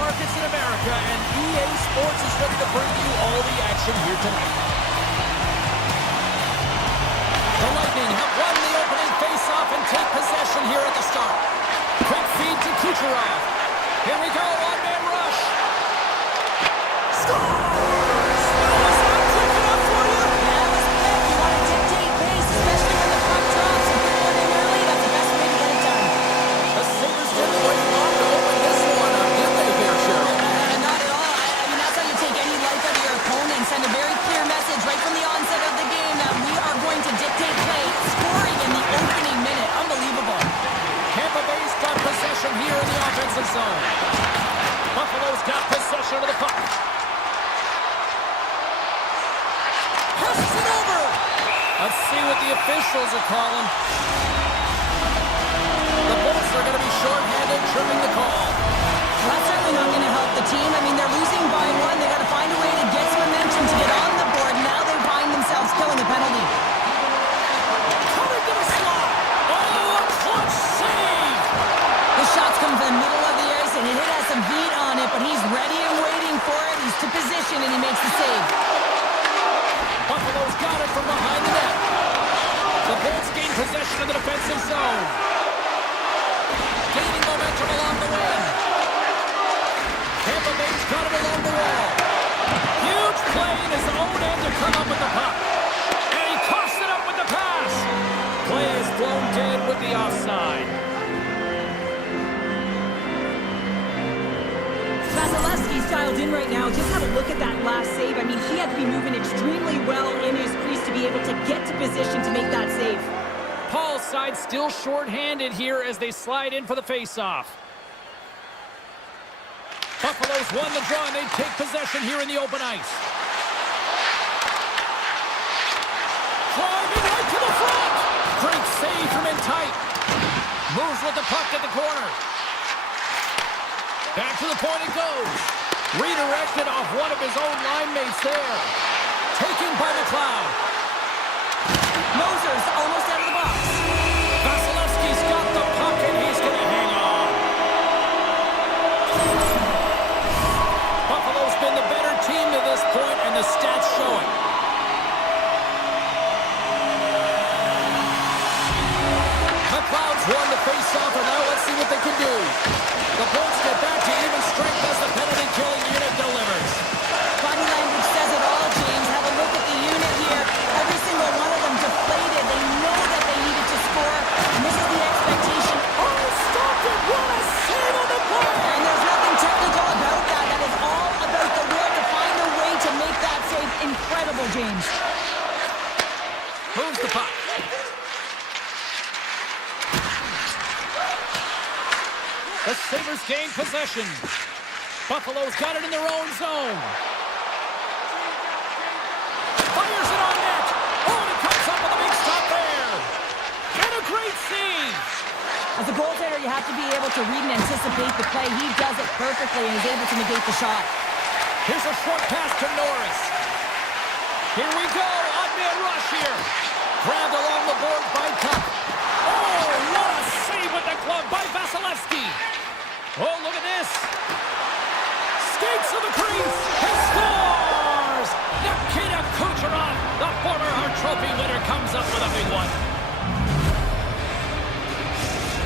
markets in America, and EA Sports is ready to bring you all the action here tonight. The Lightning have won the opening face-off and take possession here at the start. Quick feed to Kucherov. Here we go, one-man rush. Score! Send a very clear message right from the onset of the game that we are going to dictate play, scoring in the opening minute. Unbelievable. Tampa Bay's got possession here in the offensive zone. Buffalo's got possession of the puck. Passes it over. Let's see what the officials are calling. The Bolts are going to be shorthanded, tripping the call. Well, that's certainly not going to help the team. I mean, they're losing by one. They got to find a way to get some momentum to get on the board. Now they find themselves killing a penalty. Coming to the slot. Oh, a clutch save. The shots come from the middle of the ice, and it has some heat on it, but he's ready and waiting for it. He's to position, and he makes the save. Buffalo's got it from behind the net. The Bolts gain possession of the defensive zone. Gaining momentum along the wing. Tampa Bay's got it along the wall. Huge play in his own end to come up with the puck. And he tossed it up with the pass. Play is blown dead with the offside. Vasilevsky's dialed in right now. Just have a look at that last save. I mean, he had to be moving extremely well in his crease to be able to get to position to make that save. Paul's side still short-handed here as they slide in for the face-off. Buffalo's won the draw, and they take possession here in the open ice. Driving right to the front. Great save from in tight. Moves with the puck at the corner. Back to the point it goes. Redirected off one of his own line mates there. Taken by McLeod. Moser's almost out of the box. Vasilevsky's got the puck, and he's going to hang on. Buffalo's been the better team to this point, and the stats show it. McLeod's won the face-off, and now let's see what they can do. The Bolts get back to even strength as the penalty-killing unit delivers. Body language says it all, James. Have a look at the unit here. Every single one of them deflated. They know that they needed to score, and this is the expectation. Oh, stopped it! What a save on the play! And there's nothing technical about that. That is all about the will to find a way to make that save. Incredible, James. Moves the puck. The Sabres gain possession. Buffalo's got it in their own zone. Fires it on net. Oh, and it comes up with a big stop there. And a great save. As a goaltender, you have to be able to read and anticipate the play. He does it perfectly and is able to negate the shot. Here's a short pass to Norris. Here we go. Odd-man rush here. Grabbed along the board by Tuck. Oh, what a save with the glove by Vasilevsky. Oh, look at this. Skates to the crease. He scores! Nikita Kucherov, the former Hart Trophy winner, comes up with a big one.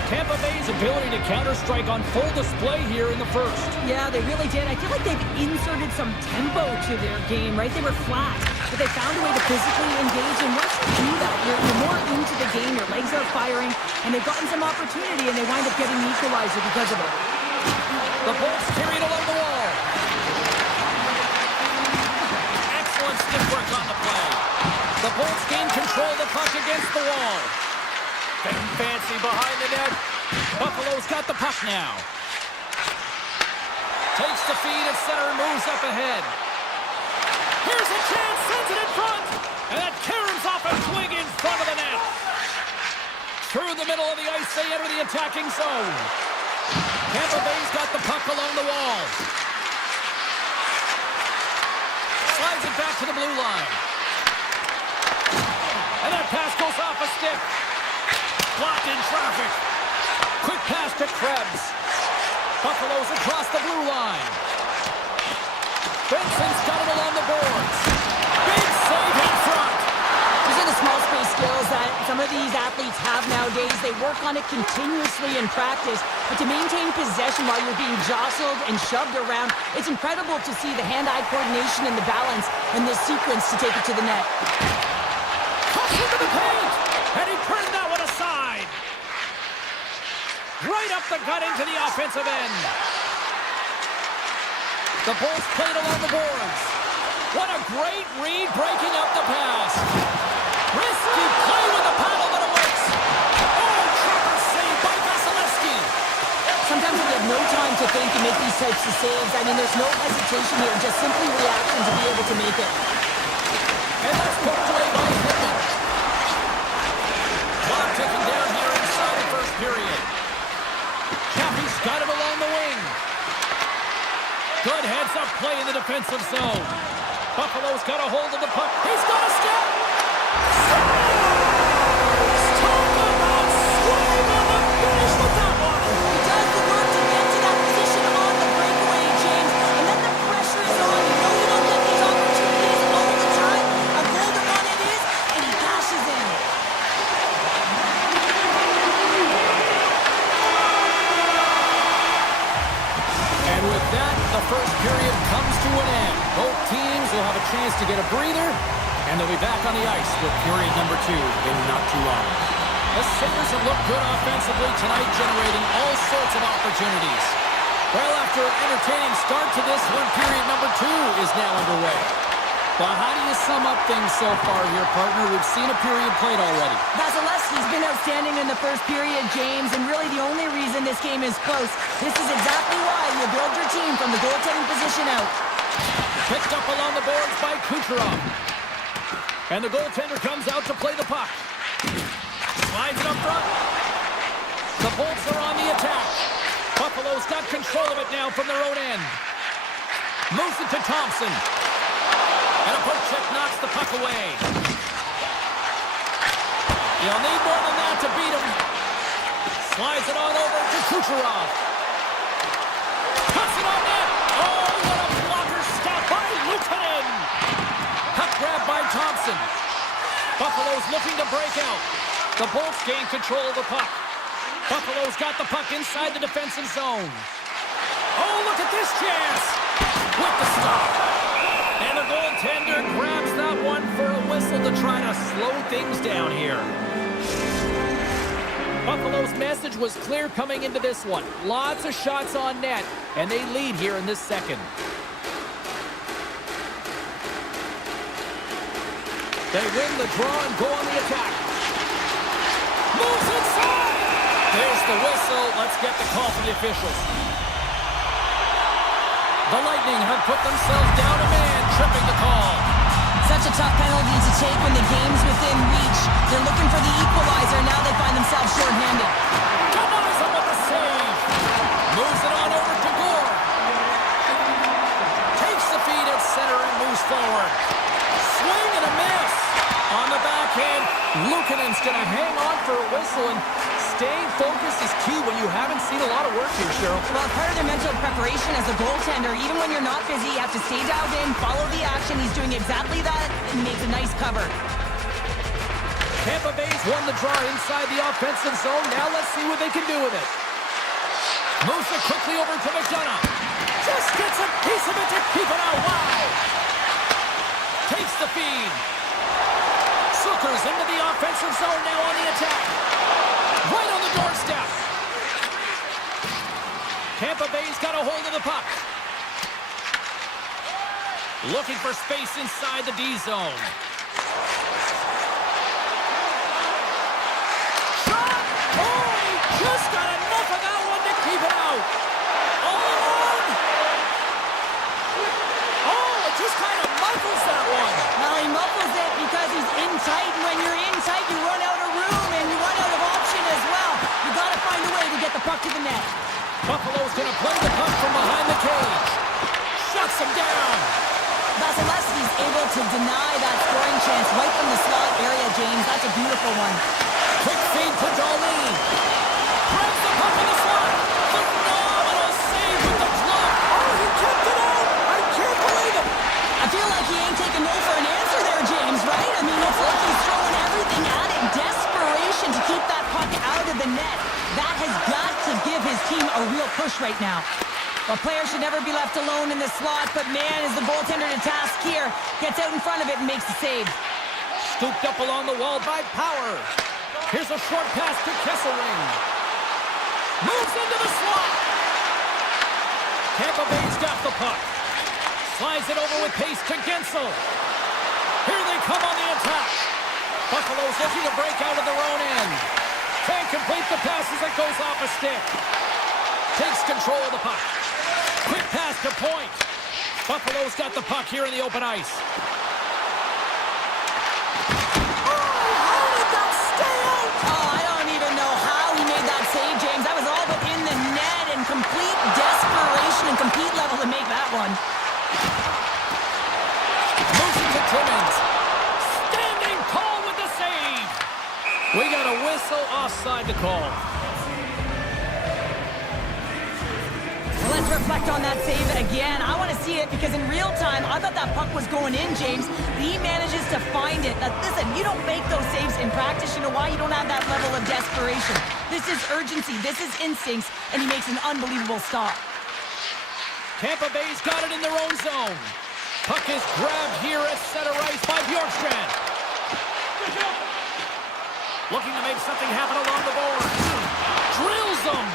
Tampa Bay's ability to counter-strike on full display here in the first. Yeah, they really did. I feel like they've inserted some tempo to their game, right? They were flat, but they found a way to physically engage, and once you do that, you're more into the game, your legs are firing, and they've gotten some opportunity, and they wind up getting the equalizer because of it. The Bolts carry it along the wall. Excellent stick work on the play. The Bolts gain control of the puck against the wall. Getting fancy behind the net. Buffalo's got the puck now. Takes the feed at center and moves up ahead. Here's a chance, sends it in front. And that caroms off a swing in front of the net. Through the middle of the ice, they enter the attacking zone. Tampa Bay's got the puck along the wall. Slides it back to the blue line. And that pass goes off a stick. Blocked in traffic. Quick pass to Krebs. Buffalo's across the blue line. Benson's got it along the boards. Big save in front. These are the small space skills that some of these athletes have nowadays. They work on it continuously in practice, but to maintain possession while you're being jostled and shoved around, it's incredible to see the hand-eye coordination and the balance in this sequence to take it to the net. Cuts into the paint, and he turned that one aside. Right up the gut into the offensive end. The Bulls played along the boards. What a great read, breaking up the pass. Risky play with the paddle, but it works. Oh, trapper save by Vasilevsky. Sometimes when you have no time to think and make these types of saves, I mean, there's no hesitation here, just simply reaction to be able to make it. And that's poked away by Pittman. Clock ticking down here inside the first period. Chappie's got it along the wing. Good heads-up play in the defensive zone. Buffalo's got a hold of the puck. He's got a step. Talk about swing on the finish with that one. He does the work to get to that position on the breakaway, James, and then the pressure is on. You know you don't get these opportunities all the time. A golden one it is, and he dashes in. And with that, the first period comes to an end. Both teams will have a chance to get a breather, and they'll be back on the ice with period number 2 in not too long. The Sabres have looked good offensively tonight, generating all sorts of opportunities. Well, after an entertaining start to this one, period number 2 is now underway. Well, how do you sum up things so far here, partner? We've seen a period played already. Vasilevsky's been outstanding in the first period, James, and really the only reason this game is close. This is exactly why you build your team from the goaltending position out. Picked up along the boards by Kucherov. And the goaltender comes out to play the puck. Slides it up front. The Bolts are on the attack. Buffalo's got control of it now from their own end. Moves it to Thompson. And a poke check knocks the puck away. You'll need more than that to beat him. Slides it on over to Kucherov. Puts it on net. Oh, what a blocker stop by Luukkonen. Puck grab by Thompson. Buffalo's looking to break out. The Bolts gain control of the puck. Buffalo's got the puck inside the defensive zone. Oh, look at this chance. With the stop. And the goaltender grabs that one for a whistle to try to slow things down here. Buffalo's message was clear coming into this one. Lots of shots on net, and they lead here in this second. They win the draw and go on the attack. Moves inside! There's the whistle. Let's get the call from the officials. The Lightning have put themselves down a man, tripping the call. Such a tough penalty to take when the game's within reach. They're looking for the equalizer. Now they find themselves shorthanded. Kamaza with the save. Moves it on over to Gore. Takes the feed at center and moves forward. Swing and a miss. On the backhand, Luukkonen's going to hang on for a whistle, and staying focused is key when you haven't seen a lot of work here, Cheryl. Well, part of their mental preparation as a goaltender, even when you're not busy, you have to stay dialed in, follow the action. He's doing exactly that, and he makes a nice cover. Tampa Bay's won the draw inside the offensive zone. Now let's see what they can do with it. Moves it quickly over to McDonough. Just gets a piece of it to keep it out wide. Takes the feed. Zucker's into the offensive zone now on the attack. Right on the doorstep. Tampa Bay's got a hold of the puck. Looking for space inside the D zone. Shot! Oh, he just got enough of that one to keep it out. All alone. Oh, it just kind of muffles that one. Well, he muffles it because he's in tight, and when you're in tight, you run out of room, and you run out of option as well. You got to find a way to get the puck to the net. Buffalo's going to play the puck from behind the cage. Shuts him down. Vasilevsky's able to deny that scoring chance right from the slot area, James. That's a beautiful one. Quick feed to Darlene. Grabs the puck in the slot. Phenomenal save little push right now. Well, players should never be left alone in the slot, but man, is the goaltender to task here. Gets out in front of it and makes the save. Scooped up along the wall by Power. Here's a short pass to Kesselring. Moves into the slot. Tampa Bay's got the puck. Slides it over with pace to Gensel. Here they come on the attack. Buffalo's looking to break out of their own end. Can't complete the pass as it goes off a stick. Takes control of the puck. Quick pass to point. Buffalo's got the puck here in the open ice. How did that stay out? Oh, I don't even know how he made that save, James. That was all but in the net and complete desperation and complete level to make that one. Moves to Timmins. Standing tall with the save. We got a whistle offside to call. Let's reflect on that save again. I want to see it because in real time, I thought that puck was going in, James. He manages to find it. Now, listen, you don't make those saves in practice. You know why? You don't have that level of desperation. This is urgency. This is instincts. And he makes an unbelievable stop. Tampa Bay's got it in their own zone. Puck is grabbed here at center ice by Bjorkstrand. Looking to make something happen along the board. Drills them.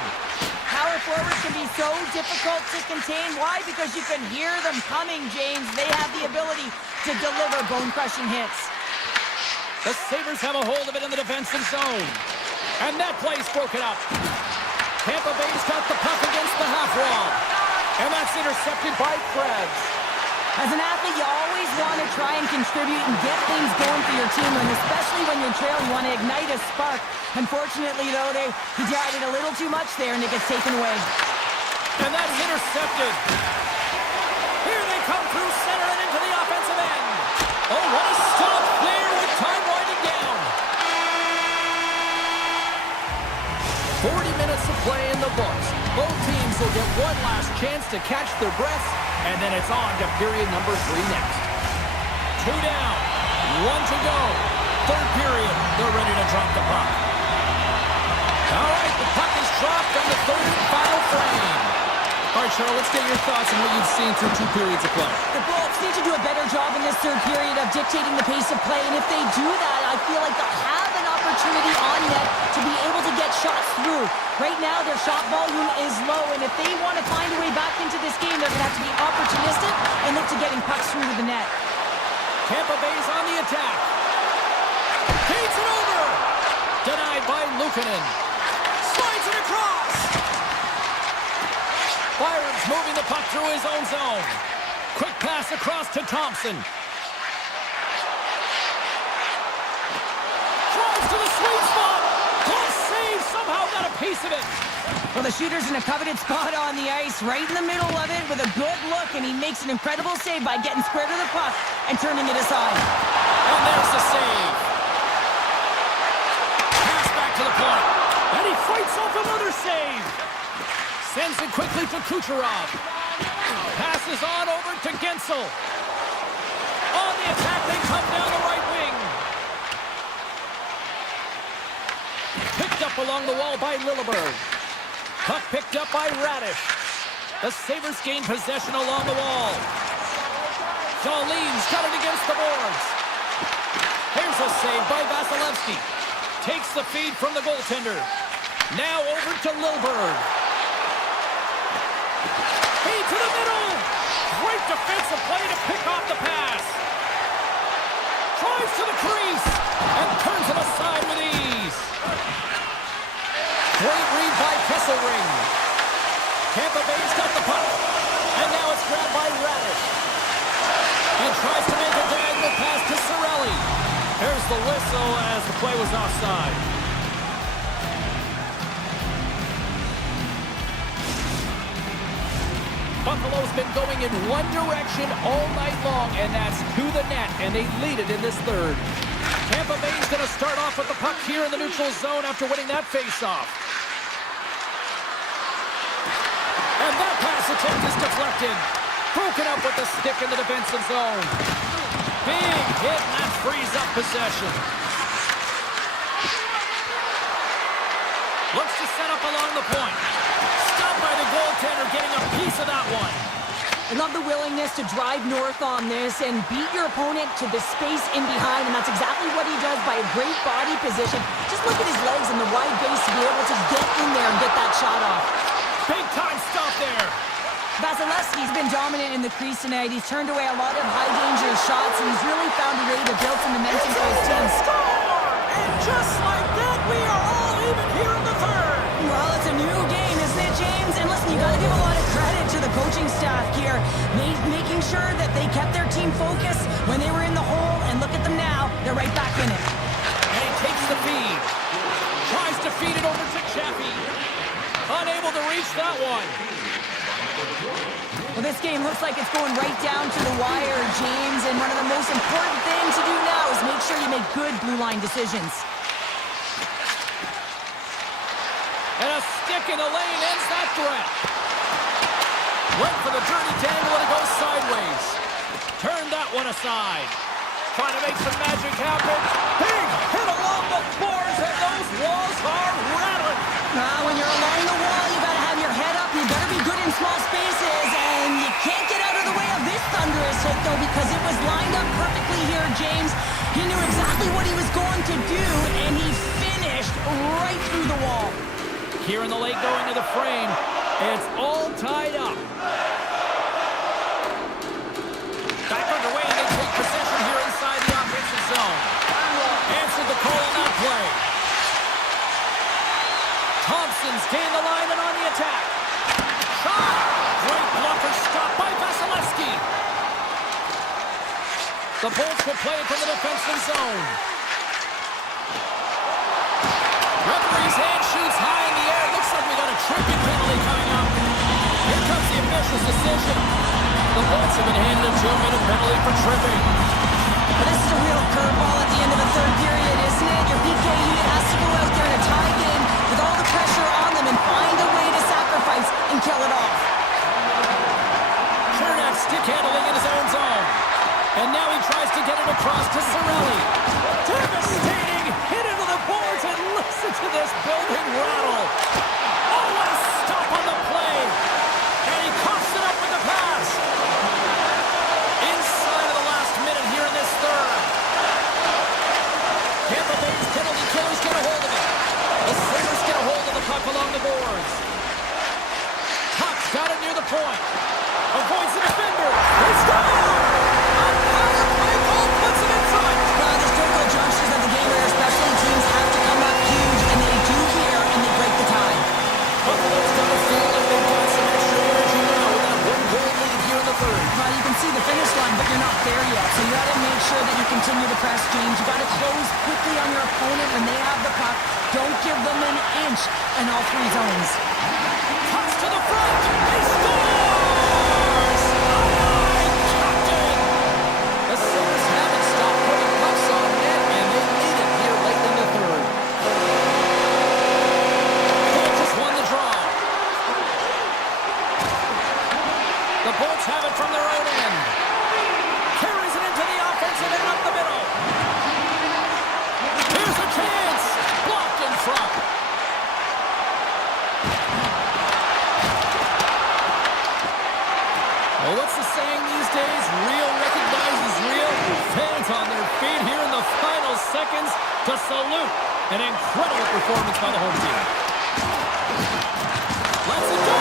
Power forwards can be so difficult to contain. Why? Because you can hear them coming, James. They have the ability to deliver bone-crushing hits. The Sabres have a hold of it in the defensive zone. And that play's broken up. Tampa Bay's got the puck against the half wall. And that's intercepted by Krebs. As an athlete, you always want to try and contribute and get things going for your team, and especially when you're trailing, you want to ignite a spark. Unfortunately, though, he tried it a little too much there, and it gets taken away. And that's intercepted. Here they come through center and into the offensive end. Oh, what a stop there with time winding down. 40 minutes of play in the books. Both teams will get one last chance to catch their breaths, and then it's on to period number 3 next. 2 down, 1 to go. Third period, they're ready to drop the puck. All right, the puck is dropped on the third and final frame. All right, Cheryl, let's get your thoughts on what you've seen through 2 periods of play. The Bullets need to do a better job in this third period of dictating the pace of play, and if they do that, I feel like they'll have an opportunity on net to be able to get shots through. Right now, their shot volume is low, and if they want to find a way back into this game, they're going to have to be opportunistic and look to getting pucks through to the net. Tampa Bay's on the attack. Feeds it over. Denied by Luukkonen. Slides it across. Byron's moving the puck through his own zone. Quick pass across to Thompson. Drives to the sweet spot. Close save. Somehow got a piece of it. Well, the shooter's in a coveted spot on the ice, right in the middle of it with a good look, and he makes an incredible save by getting square to the puck and turning it aside. And there's the save. Pass back to the point. And he fights off another save. Sends it quickly to Kucherov. Passes on over to Gensel. On the attack, they come down the right wing. Picked up along the wall by Lilleberg. Puck picked up by Radish. The Sabres gain possession along the wall. Darlene's got it against the boards. Here's a save by Vasilevsky. Takes the feed from the goaltender. Now over to Lilleberg. Feed to the middle. Great defensive play to pick off the pass. Drives to the crease and turns it aside with ease. Great read by Kesselring. Tampa Bay's got the puck. And now it's grabbed by Radish. And tries to make a diagonal pass to Cirelli. There's the whistle as the play was offside. Buffalo's been going in one direction all night long, and that's to the net, and they lead it in this third. Tampa Bay's going to start off with the puck here in the neutral zone after winning that faceoff. And that pass attempt is deflected. Broken up with the stick in the defensive zone. Big hit, and that frees up possession. Looks to set up along the point. Stop by the goaltender, getting a piece of that one. I love the willingness to drive north on this and beat your opponent to the space in behind, and that's exactly what he does by a great body position. Just look at his legs and the wide base to be able to get in there and get that shot off. Big time stop there. Vasilevsky's been dominant in the crease tonight. He's turned away a lot of high-danger shots, and he's really found a way to build some momentum for his team. Score! And just like that, we are all even here in the third. Well, it's a new game, isn't it, James? And listen, you got to give a lot of credit to the coaching staff here, making sure that they kept their team focused when they were in the hole, and look at them now. They're right back in it. And he takes the feed. Tries to feed it over to Chappie. Unable to reach that one. Well, this game looks like it's going right down to the wire, James, and one of the most important things to do now is make sure you make good blue line decisions. And a stick in the lane ends that threat. Went for the dirty dangle and it goes sideways. Turn that one aside. Trying to make some magic happen. Big hit along the boards and those walls are rattling. When you're along the wall, you got to have your head up. You better be good in small spaces, and you can't get out of the way of this thunderous hit, though, because it was lined up perfectly here, James. He knew exactly what he was going to do, and he finished right through the wall. Here in the late going to the frame. It's all tied up. Back underway, and they take possession here inside the offensive zone. Answered the call on that play. Thompson's gained the line and on the attack. Shot! Great blocker stop by Vasilevsky. The Bolts will play it from the defensive zone. Referee's hand shoots high in the air. Looks like we got a tripping penalty coming up. Here comes the official's decision. The Bolts have been handed a 2-minute penalty for tripping. Well, this is a real curveball at the end of the third period, isn't it? Your PK unit has to go out there in a tie game with all the pressure on them and find a way to sacrifice and kill it off. Chernak stick handling in his own zone. And now he tries to get it across to Cirelli. Devastating hit into the boards, and listen to this building rattle. Oh, what a stop on the play. And he coughs it up with the pass. Inside of the last minute here in this third. Tampa Bay's penalty killers get a hold of it. The Sabres get a hold of the puck along the boards. Puck's got it near the point. Avoids the defender. They score! A power play goal puts it in front. There's critical junctures of the game where special teams have to come up huge, and they do here, and they break the tie. Buffalo's got to feel like they've got some extra energy now with that one-goal lead here in the third. Well, you can see the finish line, but you're not there yet. So you got to make sure that you continue to press, James. You got to close quickly on your opponent when they have the puck. Don't give them an inch in all three zones. Cuts to the front. They scores! Aye, Captain! The Sabres haven't stopped putting pucks on net, and they need it here late in the third. They just won the draw. The Bolts have it from their own end. Carries it into the offensive end up the middle. Here's a chance. Blocked in front. Well, what's the saying these days? Real recognizes real. Fans on their feet here in the final seconds to salute an incredible performance by the home team. Let's it go!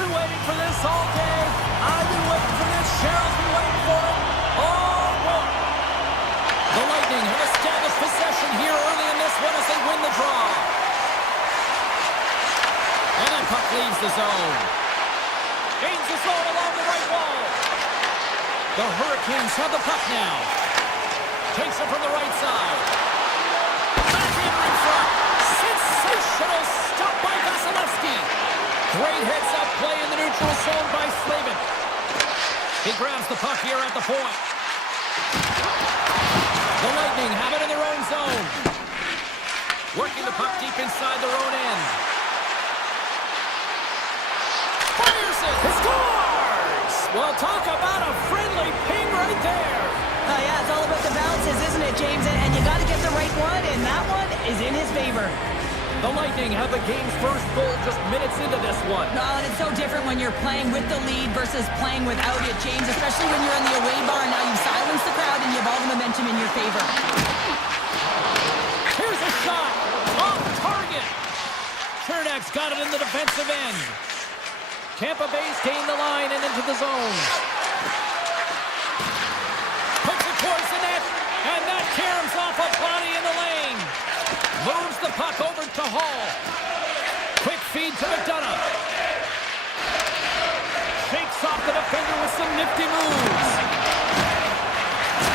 been waiting for this all day. I've been waiting for this. Cheryl's been waiting for it. Oh, boy. The Lightning have established possession here early in this one as they win the draw. And that puck leaves the zone. Gains the zone along the right wall. The Hurricanes have the puck now. Takes it from the right side. Backhander in front. Sensational stop by Vasilevsky. Great heads-up play in the neutral zone by Slavin. He grabs the puck here at the point. The Lightning have it in their own zone. Working the puck deep inside their own end. Fires it! He scores! Well, talk about a friendly ping right there. Yeah, it's all about the bounces, isn't it, James? And you got to get the right one, and that one is in his favor. The Lightning have the game's first goal just minutes into this one. No, and it's so different when you're playing with the lead versus playing without it, James, especially when you're in the away bar. Now you've silenced the crowd and you have all the momentum in your favor. Here's a shot. Off target. Chernak's got it in the defensive end. Tampa Bay's gained the line and into the zone. Puts it towards the net, and that caroms off a body in the lane. Moves the puck over to Hall. Quick feed to McDonough. Shakes off the defender with some nifty moves.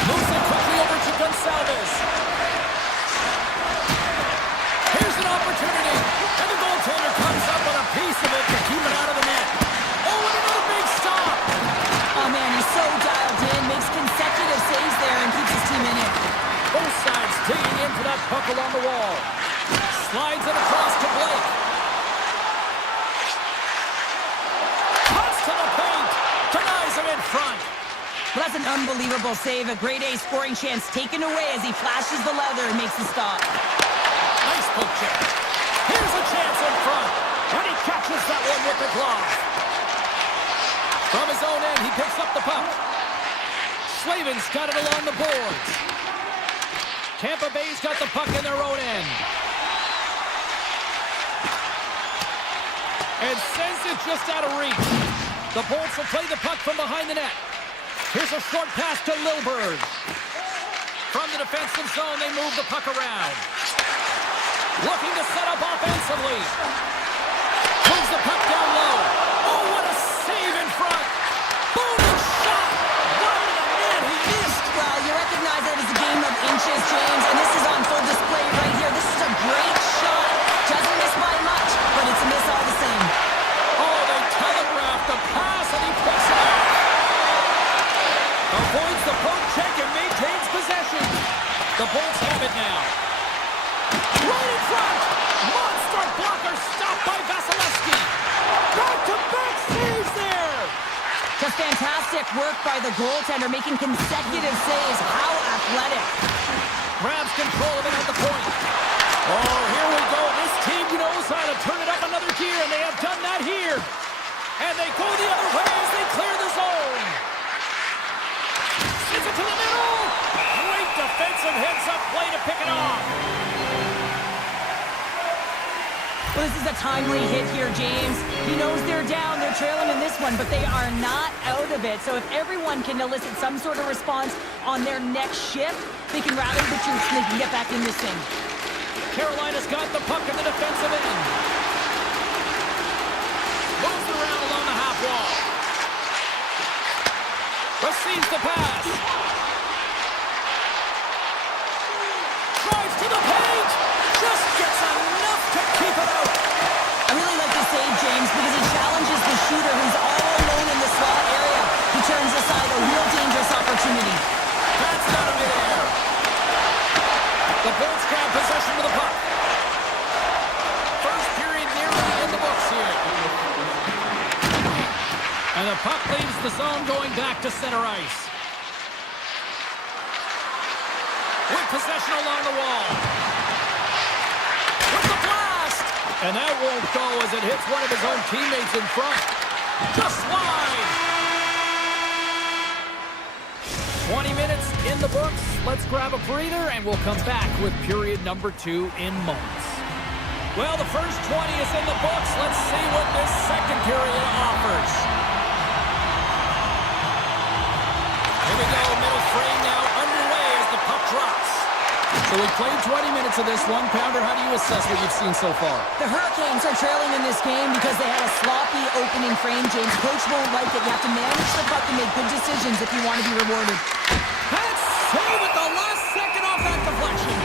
Moves it quickly over to Gonçalves. Here's an opportunity. And the goaltender comes up with a piece of it to keep it out of the net. Oh, and another big stop. Oh, man, he's so dialed in. Makes consecutive saves there and keeps his team in it. Both sides digging into that puck along the wall. Slides it across to Blake. Cuts to the paint. Denies him in front. Well, that's an unbelievable save. A grade A scoring chance taken away as he flashes the leather and makes the stop. Nice poke check. Here's a chance in front. And he catches that one with the glove. From his own end, he picks up the puck. Slavin's got it along the boards. Tampa Bay's got the puck in their own end. And sends it just out of reach. The Bolts will play the puck from behind the net. Here's a short pass to Lilburg. From the defensive zone, they move the puck around. Looking to set up offensively. Moves the puck down low. Oh, what a save in front. Boom, shot. Right in the net, he missed. Well, you recognize that it's a game of inches, James, and this is on full display right here. This is a great shot. Doesn't miss by much, but it's a miss all the same. Oh, they telegraphed the pass, and he picks it up. Avoids the poke check and maintains possession. The Bolts have it now. Right in front. Monster blocker stopped by Vasilevsky. Back-to-back saves there. Just fantastic work by the goaltender, making consecutive saves. How athletic. Grabs control of it at the point. Oh, here we go. This team knows how to turn it up another gear, and they have done that here. And they go the other way as they clear the zone. Sends it to the middle. Great defensive heads-up play to pick it off. Well, this is a timely hit here, James. He knows they're down, they're trailing in this one, but they are not out of it. So if everyone can elicit some sort of response on their next shift, they can rally the troops and they can get back in this thing. Carolina's got the puck in the defensive end. Moves around along the half wall. Receives the pass. Drives to the paint. Just gets enough to keep it out. I really like this save, James, because he challenges the shooter who's all alone in the slot area. He turns aside a real dangerous opportunity. That's out of midair. The Bolts grab possession of the puck. First period nearly in the books here. And the puck leaves the zone going back to center ice. With possession along the wall. With the blast! And that won't go as it hits one of his own teammates in front. Just wide! 20 minutes in the books. Let's grab a breather and we'll come back with period number 2 in moments. Well, the first 20 is in the books. Let's see what this second period offers. Here we go, middle frame now underway as the puck drops. So we played 20 minutes of this one. Pounder, how do you assess what you've seen so far? The Hurricanes are trailing in this game because they had a sloppy opening frame, James. Coach won't like it. You have to manage the puck and make good decisions if you want to be rewarded. That's save at the last second off that deflection.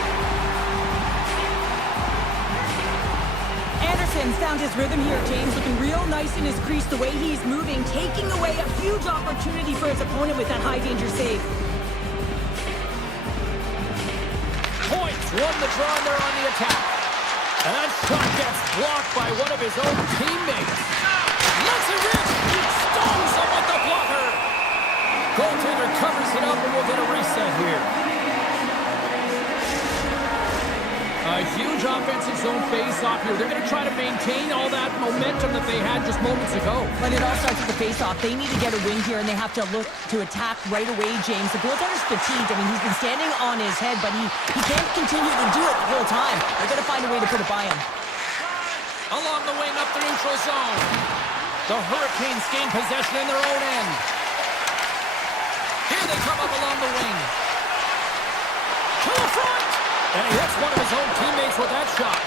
Anderson's found his rhythm here, James, looking real nice in his crease, the way he's moving, taking away a huge opportunity for his opponent with that high-danger save. Points won the draw and they're on the attack. And that shot gets blocked by one of his own teammates. Lets it rip. He stones him with the blocker. Goaltender covers it up and we'll get a reset here. A huge offensive zone face-off here. They're going to try to maintain all that momentum that they had just moments ago. But it all starts with the face-off. They need to get a win here, and they have to look to attack right away, James. The goaltender's fatigued. I mean, he's been standing on his head, but he can't continue to do it the whole time. They're going to find a way to put it by him. Along the wing up the neutral zone. The Hurricanes gain possession in their own end. Here they come up along the wing. To the front! And he hits one of his own teammates with that shot.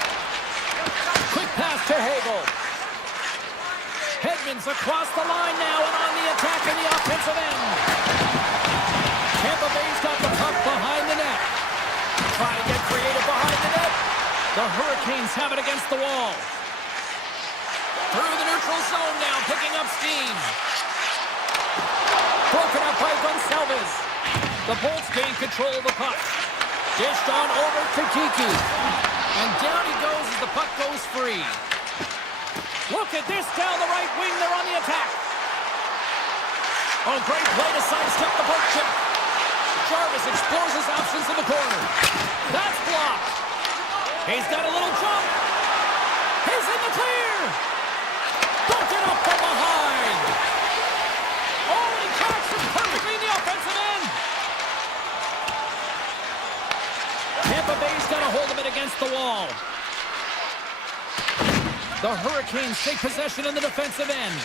Quick pass to Hagel. Hedman's across the line now and on the attack in the offensive end. Tampa Bay's got the puck behind the net. Trying to get creative behind the net. The Hurricanes have it against the wall. Through the neutral zone now, picking up steam. Broken up by Gonçalves. The Bolts gain control of the puck. Dished on over to Kiki. And down he goes as the puck goes free. Look at this down the right wing. They're on the attack. Oh, great play to sidestep the poke check. Jarvis explores his options in the corner. That's blocked. He's got a little jump. He's in the clear. Broken up from behind. Oh, he cracks it perfectly in the offensive end. Tampa Bay's got a hold of it against the wall. The Hurricanes take possession in the defensive end.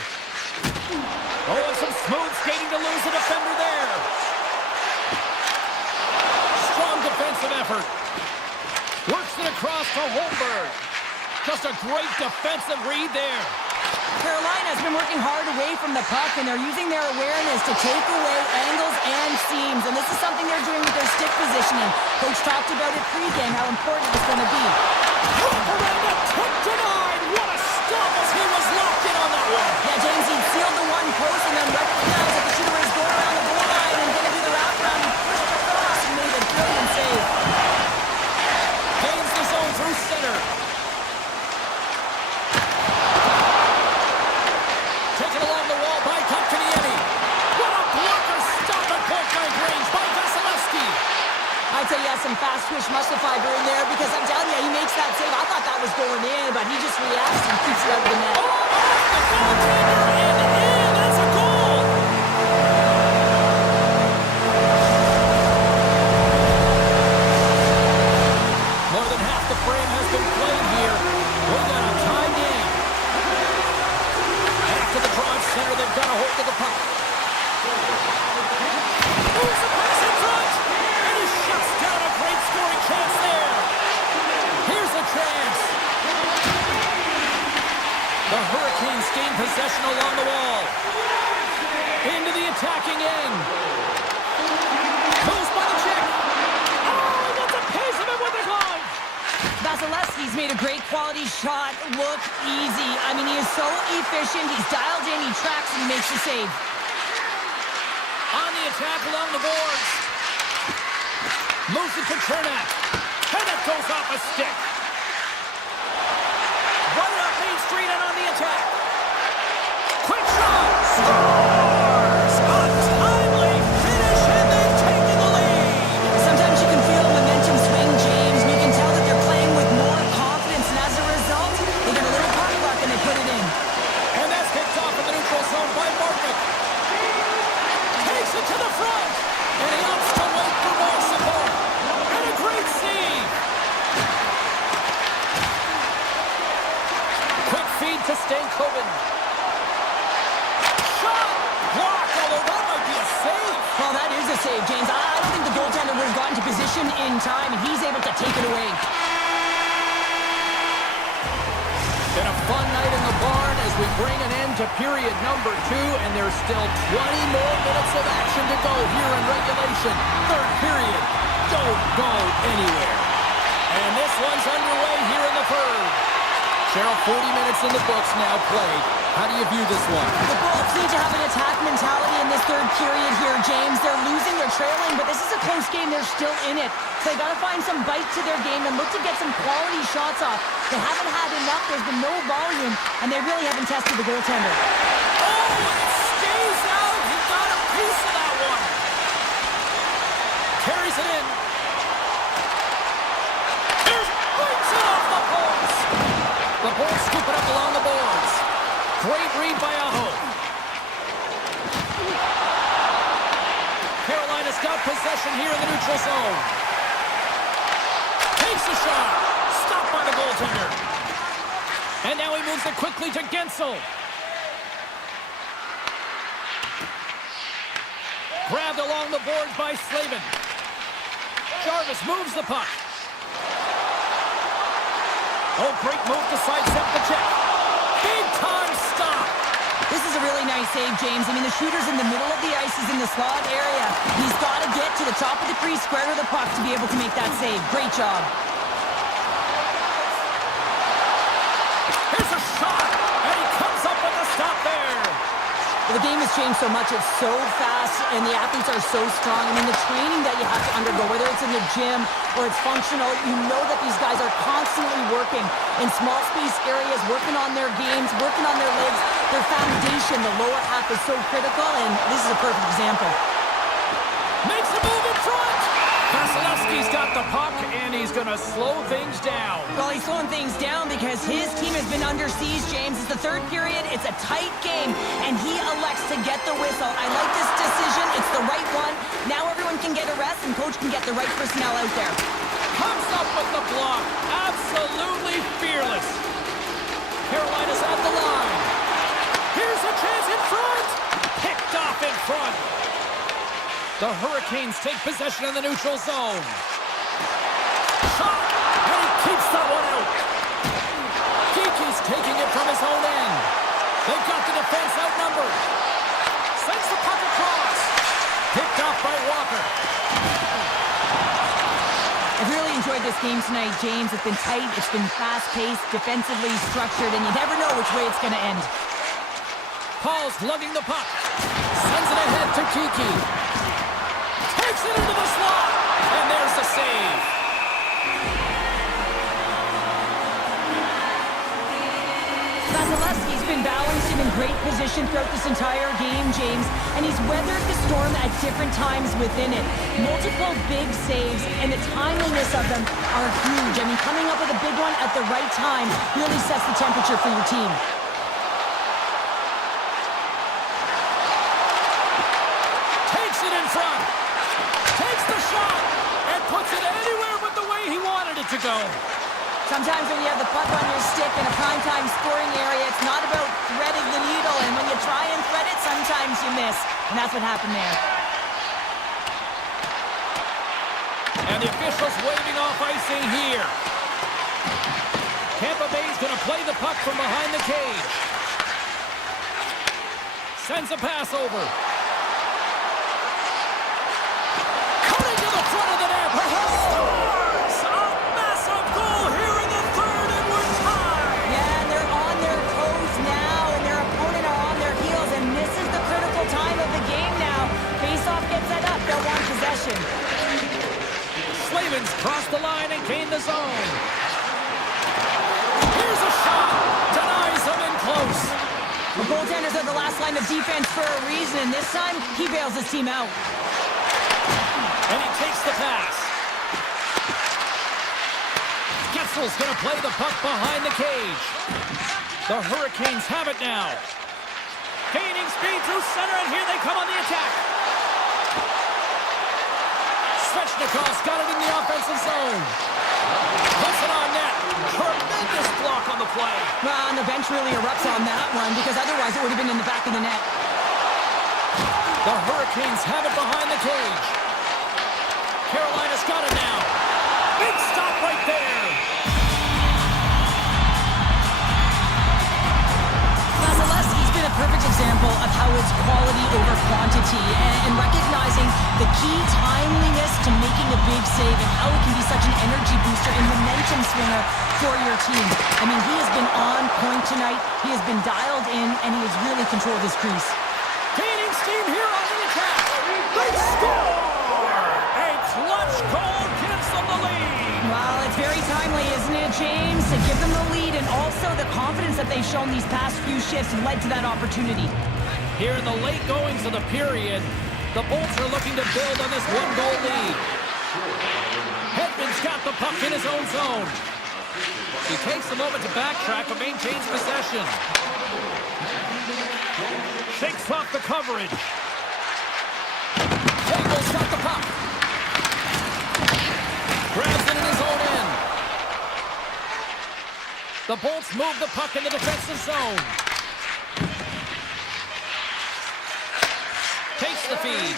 Oh, and some smooth skating to lose a defender there. Strong defensive effort. Works it across to Holmberg. Just a great defensive read there. Carolina's been working hard away from the puck, and they're using their awareness to take away angles and seams. And this is something they're doing with their stick positioning. Coach talked about it pregame, how important it's going to be. Around the tip denied. What a stop as he was locked in on that one. Yeah, James, he sealed the one post and then recognized that the shooter was going around the goal line and going to do the wraparound. He pushed across and made a brilliant save. Gains the zone through center. Taken along the wall by Kotkaniemi. What a blocker stop at point-blank range by Vasilevsky. I'd say he has some fast twitch muscle fiber in there because I'm telling you, he makes that save. I thought that was going in, but he just reacts and keeps it out of the net. Oh, the goaltender and in. That's a goal. More than half the frame has been played here. We got a tie game. Back to the draw center. They've got a hold of the puck. Moves the pass in front. And he shuts down a great scoring chance there. Here's a chance. The Hurricanes gain possession along the wall. Into the attacking end. Moves by the check. Oh, he gets a piece of it with the glove. Vasilevsky's made a great quality shot look easy. I mean, he is so efficient. He's dialed in, he tracks, and he makes the save. On the attack along the boards. Moves it to Chernak. And it goes off a stick. Right up Main Street and on the attack. Quick shot. Scores! A timely finish and they've taken the lead. Sometimes you can feel momentum swing, James, and you can tell that they're playing with more confidence, and as a result, they get a little puck luck and they put it in. And that's kicked off in the neutral zone by Martin. Takes it to the front. And he opts to wait for more support. And a great save. possession in time, and he's able to take it away. Been a fun night in the barn as we bring an end to period number 2, and there's still 20 more minutes of action to go here in regulation. Third period. Don't go anywhere. And this one's underway here in the third. Cheryl, 40 minutes in the books now played. How do you view this one? The Bullets need to have an attack mentality in this third period here, James. They're losing, they're trailing, but this is a close game. They're still in it. So they got to find some bite to their game and look to get some quality shots off. They haven't had enough. There's been no volume, and they really haven't tested the goaltender. Oh, it stays out. He got a piece of that one. Carries it in. There's breaks it off the poles. The Bulls scoop it up along the boards. Great read by Aho. Carolina's got possession here in the neutral zone. Takes a shot. Stopped by the goaltender. And now he moves it quickly to Gensel. Grabbed along the boards by Slavin. Jarvis moves the puck. Oh, great move to sidestep the check. Big time stop. This is a really nice save, James. I mean, the shooter's in the middle of the ice. He's in the slot area. He's got to get to the top of the crease, square to the puck to be able to make that save. Great job. Here's a shot, and he comes up with a stop there. Well, the game has changed so much. It's so fast, and the athletes are so strong. I mean, the training that you have to undergo, whether it's in the gym or it's functional, you know that these guys are constantly working in small space areas, working on their games, working on their legs. Their foundation, the lower half, is so critical, and this is a perfect example. Makes a move in front. Vasilevsky's got the puck, and he's going to slow things down. Well, he's slowing things down because his team has been under siege, James. It's the third period. It's a tight game, and he elects to get the whistle. I like this decision. It's the right one. Now everyone can get a rest, and coach can get the right personnel out there. Comes up with the block. Absolutely fearless. Carolina's at the line. Here's a chance in front. Picked off in front. The Hurricanes take possession in the neutral zone. Shot, and he keeps that one out. Geeky's taking it from his own end. They've got the defense outnumbered. Sends the puck across. Picked off by Walker. I've really enjoyed this game tonight, James. It's been tight, it's been fast-paced, defensively structured, and you never know which way it's going to end. Paul's lugging the puck. Sends it ahead to Kiki. Takes it into the slot. And there's the save. Vasilevsky's been balanced and in great position throughout this entire game, James, and he's weathered the storm at different times within it. Multiple big saves, and the timeliness of them are huge. I mean, coming up with a big one at the right time really sets the temperature for your team. Takes it in front. Takes the shot and puts it anywhere but the way he wanted it to go. Sometimes when you have the puck on your stick in a primetime scoring area, it's not about threading the needle, and when you try and thread it, sometimes you miss. And that's what happened there. And the officials waving off icing here. Tampa Bay's going to play the puck from behind the cage. Sends a pass over. Cutting to the front of the net. Scores! A massive goal here in the third, and we're tied. Yeah, and they're on their toes now, and their opponent are on their heels, and this is the critical time of the game now. Face-off gets set up. They'll want possession. Slavin's crossed the line and gained the zone. Here's a shot. Denies him in close. The goaltenders are the last line of defense for a reason, and this time, he bails his team out. And he takes the pass. Getzel's going to play the puck behind the cage. The Hurricanes have it now. Gaining speed through center, and here they come on the attack. Svechnikov's got it in the offensive zone. Puts it on net. Tremendous block on the play. Well, and the bench really erupts on that one, because otherwise it would have been in the back of the net. The Hurricanes have it behind the cage. Carolina's got it now. Big stop right there. Vasilevsky's been a perfect example of how it's quality over quantity and recognizing the key timeliness to making a big save and how it can be such an energy booster and momentum swinger for your team. I mean, he has been on point tonight. He has been dialed in, and he has really controlled his crease. Gaining steam here on the attack. They score! A clutch goal gives them the lead. Well, it's very timely, isn't it, James? To give them the lead and also the confidence that they've shown these past few shifts led to that opportunity. Here in the late goings of the period, the Bolts are looking to build on this one-goal lead. Hedman's got the puck in his own zone. He takes a moment to backtrack but maintains possession. Shakes off the coverage. Cable's got the puck. Grabs it in his own end. The Bolts move the puck in the defensive zone. Takes the feed.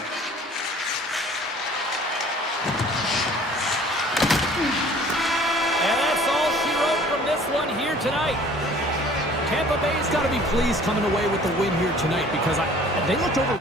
And that's all she wrote from this one here tonight. Tampa Bay's got to be pleased coming away with the win here tonight because they looked over.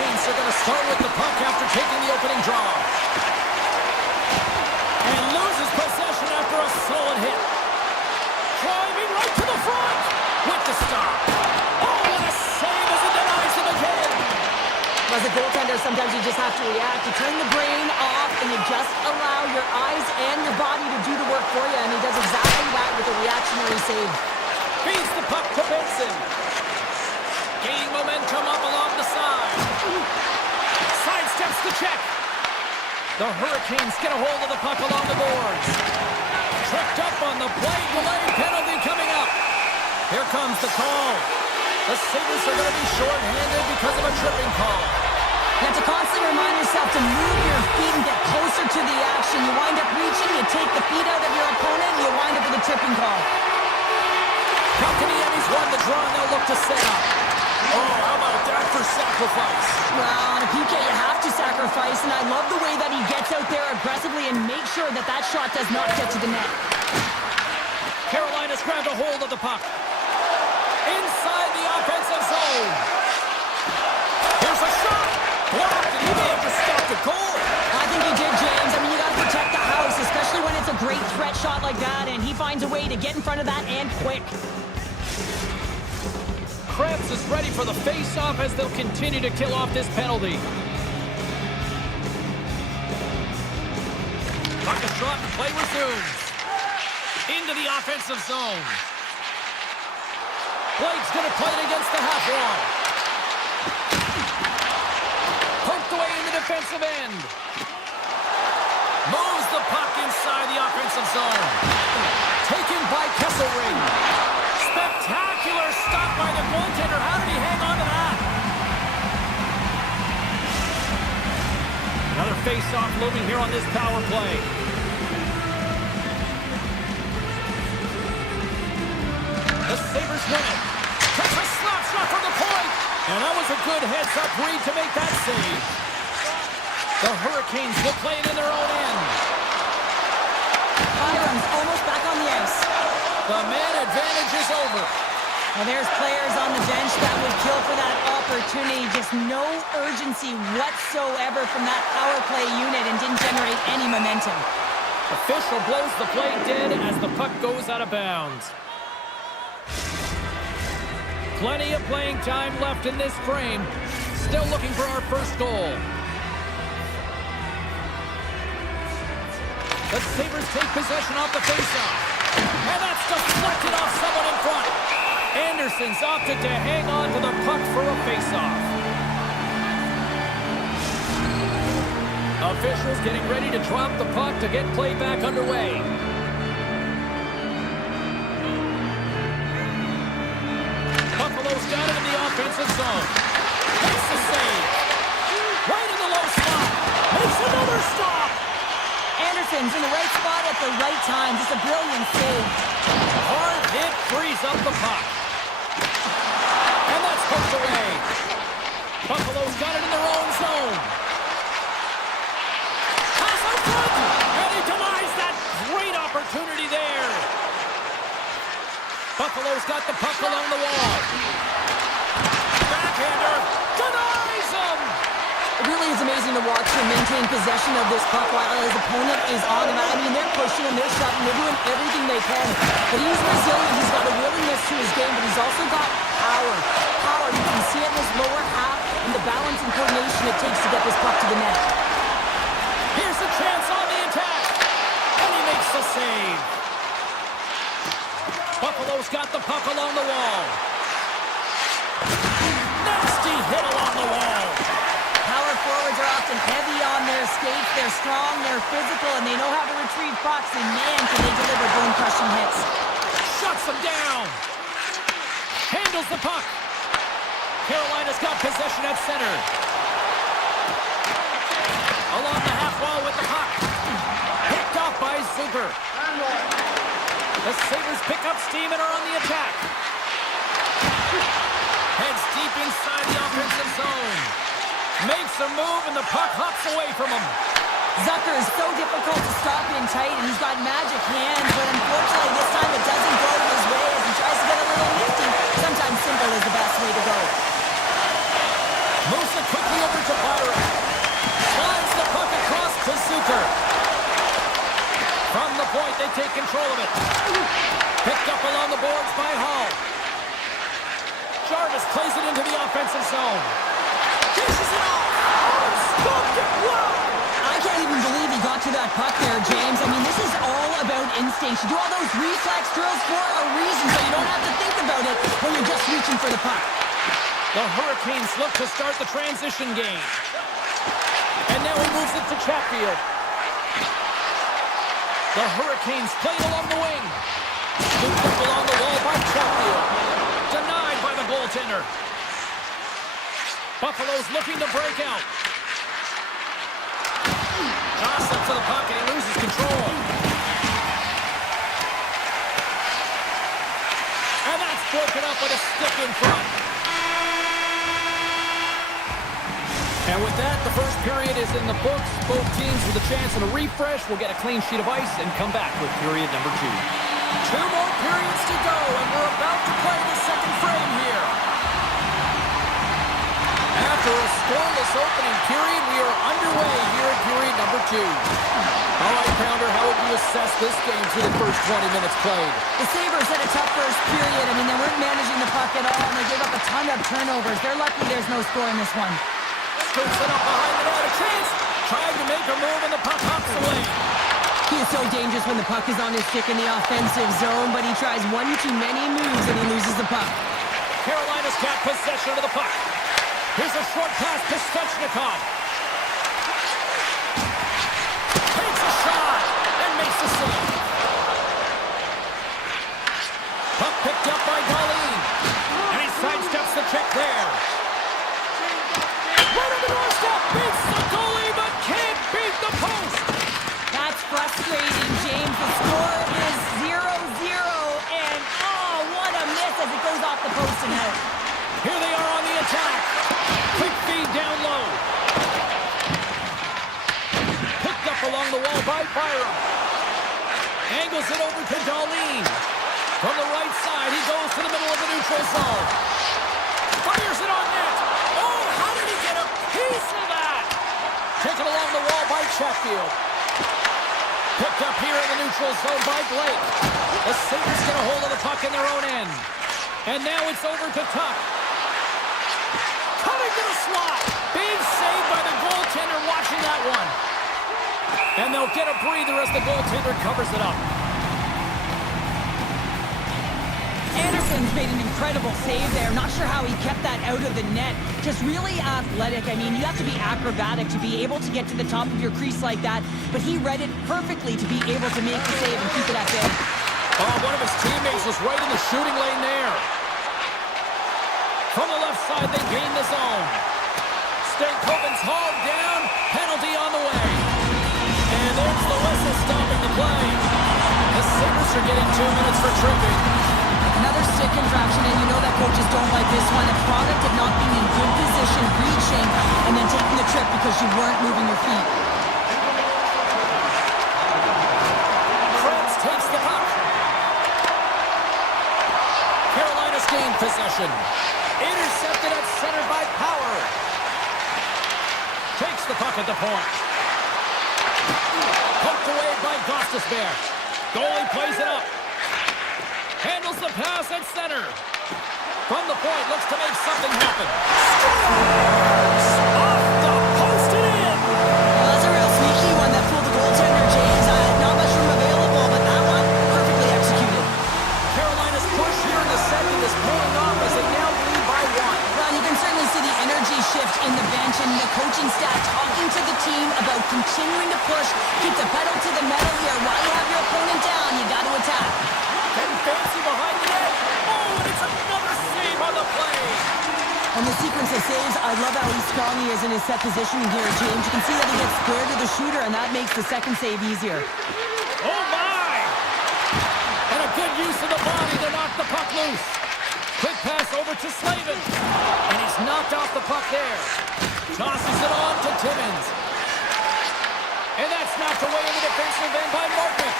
Hurricanes are going to start with the puck after taking the opening draw. And loses possession after a solid hit. Driving right to the front with the stop. Oh, what a save as he denies him again. As a goaltender, sometimes you just have to react. You turn the brain off and you just allow your eyes and your body to do the work for you, and he does exactly that with a reactionary save. Feeds the puck to Benson. Gaining momentum up along the side. Sidesteps the check. The Hurricanes get a hold of the puck along the boards. Tripped up on the play. Delayed penalty coming up. Here comes the call. The Sabres are going to be short-handed because of a tripping call. You have to constantly remind yourself to move your feet and get closer to the action. You wind up reaching, you take the feet out of your opponent, and you wind up with a tripping call. Kotkaniemi's won the draw, and they'll look to set up. Oh, how about that for sacrifice? Well, on a PK, you have to sacrifice, and I love the way that he gets out there aggressively and makes sure that that shot does not get to the net. Carolina's grabbed a hold of the puck. Inside the offensive zone. Here's a shot. Blocked, and he may have just stopped the goal. I think he did, James. I mean, you got to protect the house, especially when it's a great threat shot like that, and he finds a way to get in front of that and quick. Krebs is ready for the face-off as they'll continue to kill off this penalty. Puck is dropped and play resumes. Into the offensive zone. Blake's going to play it against the half wall. Poked away in the defensive end. Moves the puck inside the offensive zone. Taken by Kesselring. Spectacular stop by the goaltender. How did he hang on to that? Another face-off looming here on this power play. The Sabres win it. That's a slap shot from the point. And that was a good heads-up read to make that save. The Hurricanes will play it in their own end. Byram's almost back on the ice. The man advantage is over. Well, there's players on the bench that would kill for that opportunity. Just no urgency whatsoever from that power play unit and didn't generate any momentum. Official blows the play dead as the puck goes out of bounds. Plenty of playing time left in this frame. Still looking for our first goal. The Sabres take possession off the faceoff. And that's deflected off someone in front. Anderson's opted to hang on to the puck for a faceoff. Officials getting ready to drop the puck to get play back underway. Buffalo's got it in the offensive zone. Makes the save. Right in the low slot. Makes another stop. Anderson's in the right spot at the right time. Just a brilliant save. Hard hit frees up the puck. And that's poked away. Buffalo's got it in their own zone. Pass out front. And he denies that great opportunity there. Buffalo's got the puck along the wall. Backhander denies him. It really is amazing to watch him maintain possession of this puck while his opponent is on him. I mean, they're pushing him, they're shoving, they're doing everything they can. But he's resilient, he's got a willingness to his game, but he's also got power. Power, you can see it in his lower half and the balance and coordination it takes to get this puck to the net. Here's a chance on the attack. And he makes the save. Buffalo's got the puck along the wall. Nasty hit along the wall. Power forwards are often heavy on their skates. They're strong, they're physical, and they know how to retrieve pucks. And man, can they deliver bone-crushing hits. Shuts them down. Handles the puck. Carolina's got possession at center. Along the half wall with the puck. Picked off by Zucker. The Sabres pick up steam and are on the attack. Heads deep inside the offensive zone. Makes a move and the puck hops away from him. Zucker is so difficult to stop in tight, and he's got magic hands, but unfortunately this time it doesn't go his way as he tries to get a little nifty. Sometimes simple is the best way to go. Moves it quickly over defensive zone. Dishes it off. Oh, stopped it. Wow. I can't even believe he got to that puck there, James. I mean, this is all about instinct. You do all those reflex drills for a reason, so you don't have to think about it when you're just reaching for the puck. The Hurricanes look to start the transition game. And now he moves it to Chatfield. The Hurricanes play it along the wing. Looped up along the wall by Chatfield. Denied by the goaltender. Buffalo's looking to break out. Toss up to the puck and he loses control. And that's broken up with a stick in front. And with that, the first period is in the books. Both teams with a chance and a refresh will get a clean sheet of ice and come back with period number 2. 2 more periods to go, and we're about to play the second frame here. After a scoreless opening period, we are underway here at period number 2. All right, Pounder, how would you assess this game through the first 20 minutes played? The Sabres had a tough first period. I mean, they weren't managing the puck at all, and they gave up a ton of turnovers. They're lucky there's no score in this one. Scoops it up behind the net, a chance. Trying to make a move, and the puck hops away. He is so dangerous when the puck is on his stick in the offensive zone, but he tries one too many moves, and he loses the puck. Carolina's got possession of the puck. Here's a short pass to Svechnikov. Takes a shot and makes the save. Puck picked up by Darlene. And he sidesteps the check there. Right on the doorstep. Beats the goalie, but can't beat the post. That's frustrating, James. The score is 0-0, and oh, what a miss as it goes off the post and out. Here they are on the attack. Quick feed down low. Picked up along the wall by Byram. Angles it over to Darlene. From the right side, he goes to the middle of the neutral zone. Fires it on net. Oh, how did he get a piece of that? Taken along the wall by Chatfield. Picked up here in the neutral zone by Blake. The Sabres get a hold of the puck in their own end. And now it's over to Tuck. Cutting to the slot. Big save by the goaltender watching that one. And they'll get a breather as the goaltender covers it up. Anderson's made an incredible save there. Not sure how he kept that out of the net. Just really athletic. I mean, you have to be acrobatic to be able to get to the top of your crease like that. But he read it perfectly to be able to make the save and keep it at bay. Oh, one of his teammates was right in the shooting lane there. From the left side, they gain the zone. Stankoven's hauled down. Penalty on the way. And there's the whistle stopping the play. The Sabres are getting 2 minutes for tripping. Another stick infraction, and you know that coaches don't like this one. A product of not being in good position, reaching, and then taking the trip because you weren't moving your feet. Krebs takes the puck. Carolina's gained possession. Intercepted at center by Power. Takes the puck at the point. Poked away by Gostisbehere. Goalie plays it up. Handles the pass at center. From the point, looks to make something happen. Scores! Off the post and in! Well, that's a real sneaky one that fooled the goaltender, James. Not much room available, but that one, perfectly executed. Carolina's push here in the second is paying off as they now lead by 1. Well, you can certainly see the energy shift in the bench and the coaching staff talking to the team about continuing to push, keep the pedal to the metal here. While you have your opponent down, you got to attack. Getting fancy behind the net. Oh, and it's another save on the play. And the sequence of saves, I love how strong he is in his set positioning here, James. You can see that he gets square to the shooter, and that makes the second save easier. Oh, my! And a good use of the body to knock the puck loose. Quick pass over to Slavin. And he's knocked off the puck there. Tosses it on to Timmins. And that's knocked away in the defensive end by Martwick.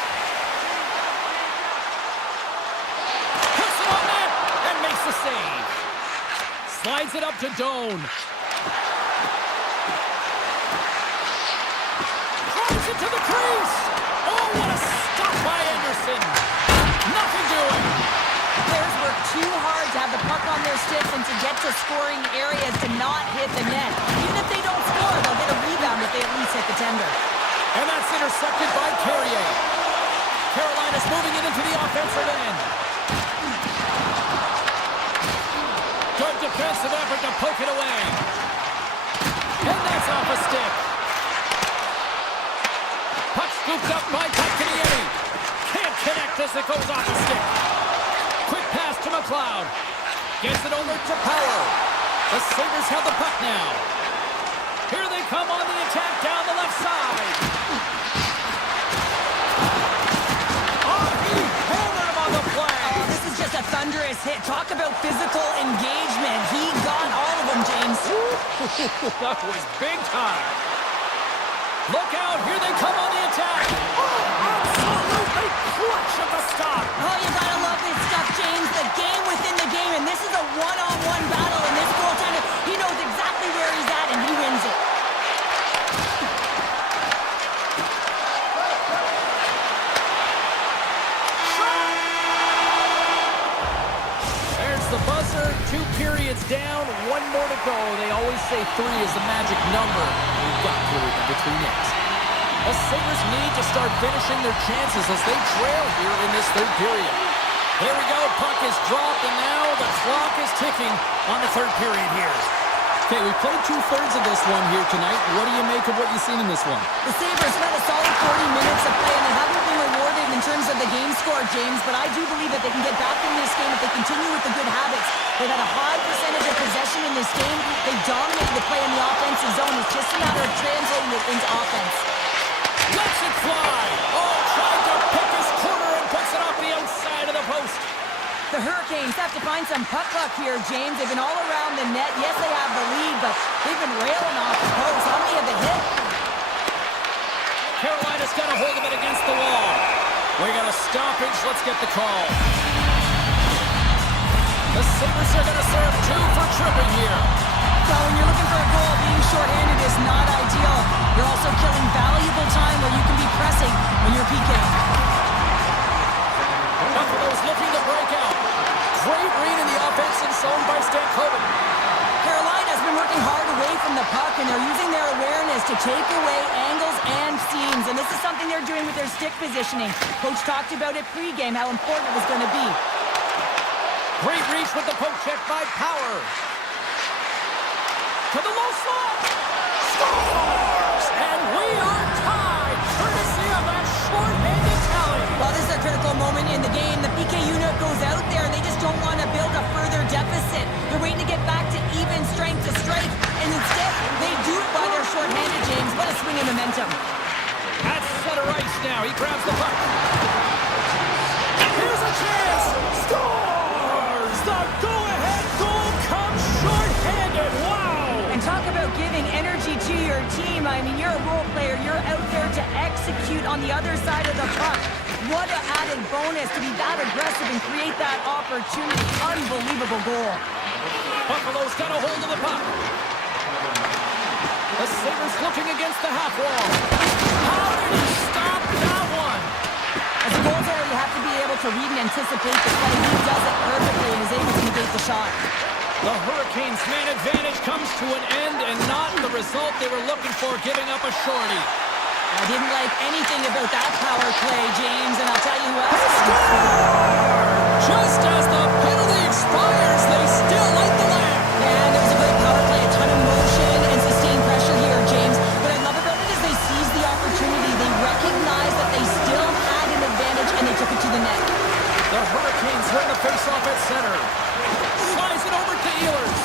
Puts it on net and makes the save. Slides it up to Doan. Drives it to the crease. Oh, what a stop by Anderson. Nothing doing. Players work too hard to have the puck on their stick and to get to the scoring areas to not hit the net. Even if they don't score, they'll get a rebound if they at least hit the tender. And that's intercepted by Carrier. Carolina's moving it into the offensive end. Good defensive effort to poke it away. And that's off a stick. Puck scooped up by Kotkaniemi. Can't connect as it goes off a stick. Quick pass to McLeod. Gets it over to Power. The Sabres have the puck now. Here they come on the attack down the left side. Oh, he hammered him on the play. Oh, this is just a thunderous hit. Talk about physical engagement. He got all of them, James. That was big time. Look out, here they come on the attack. Oh, absolutely clutch at the stop. Oh, you gotta love this stuff, James. The game within the game, and this is a one-on-one battle, and this goaltender, he knows exactly where he's at, and he wins it. There's the buzzer, 2 periods down, 1 more to go. They always say 3 is the magic number. We've got period number 3 next. The Sabres need to start finishing their chances as they trail here in this 3rd period. Here we go, puck is dropped, and now the clock is ticking on the 3rd period here. Okay, we played 2/3 of this one here tonight. What do you make of what you've seen in this one? The Sabres had a solid 40 minutes of play, and they haven't been rewarded in terms of the game score, James, but I do believe that they can get back in this game if they continue with the good habits. They've had a high percentage of possession in this game. They dominated the play in the offensive zone. It's just a matter of translating it into offense. Lets it fly! Oh, tried to pick his corner and puts it off the outside of the post. The Hurricanes have to find some puck luck here, James. They've been all around the net. Yes, they have the lead, but they've been railing off the post. How many have they hit? Carolina's got a hold of it against the wall. We got a stoppage. Let's get the call. The Sabres are going to serve 2 for tripping here. Well, when you're looking for a goal, being shorthanded is not ideal. You're also killing valuable time where you can be pressing when you're PKing. Buffalo's looking to break out. Great read in the offensive zone by Stankoven. Carolina's been working hard away from the puck, and they're using their awareness to take away angles and seams. And this is something they're doing with their stick positioning. Coach talked about it pregame, how important it was going to be. Great reach with the poke check by Power. To the low slot. Scores! And we are tied, courtesy of that short-handed tally. Well, this is a critical moment in the game. The PK unit goes out there, and they just don't want to build a further deficit. They're waiting to get back to even strength to strike, and instead, they do it by their short-handed, James. What a swing of momentum. That's center ice now. He grabs the puck. Here's a chance. Scores! The go-ahead goal comes short-handed. Wow! And talk about giving energy to your team. I mean, you're a role player. You're out there to execute on the other side of the puck. What an added bonus to be that aggressive and create that opportunity. Unbelievable goal. Buffalo's got a hold of the puck. The Sabres looking against the half wall. How did he stop that one? As a goaltender, you have to be able to read and anticipate the play. He does it perfectly and is able to negate the shot. The Hurricanes' man advantage comes to an end, and not the result they were looking for, giving up a shorty. I didn't like anything about that power play, James, and I'll tell you who else. Just as the penalty expires, they still light the lamp. And there was a great power play, a ton of motion and sustained pressure here, James. What I love about it is they seized the opportunity. They recognized that they still had an advantage, and they took it to the net. The Hurricanes win the faceoff at center. Slides it over to Ehlers.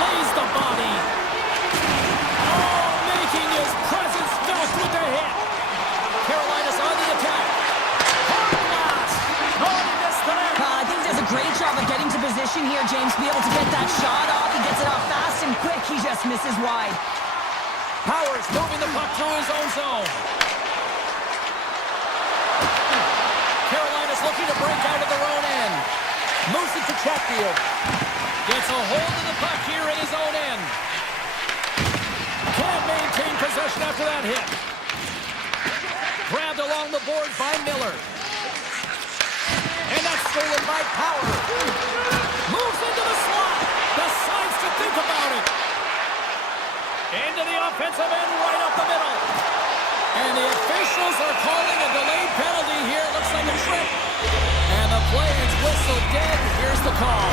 Lays the body. Oh, making his presence felt with the hit. Carolina's on the attack. Hard blast. Oh, he missed the net. I think he does a great job of getting to position here, James, to be able to get that shot off. He gets it off fast and quick. He just misses wide. Powers moving the puck through his own zone. Carolina's looking to break out of their own end. Moves it to Chatfield. Gets a hold of the puck here in his own end. Can't maintain possession after that hit. Grabbed along the boards by Miller. And that's stolen by Power. Moves into the slot. The side the call.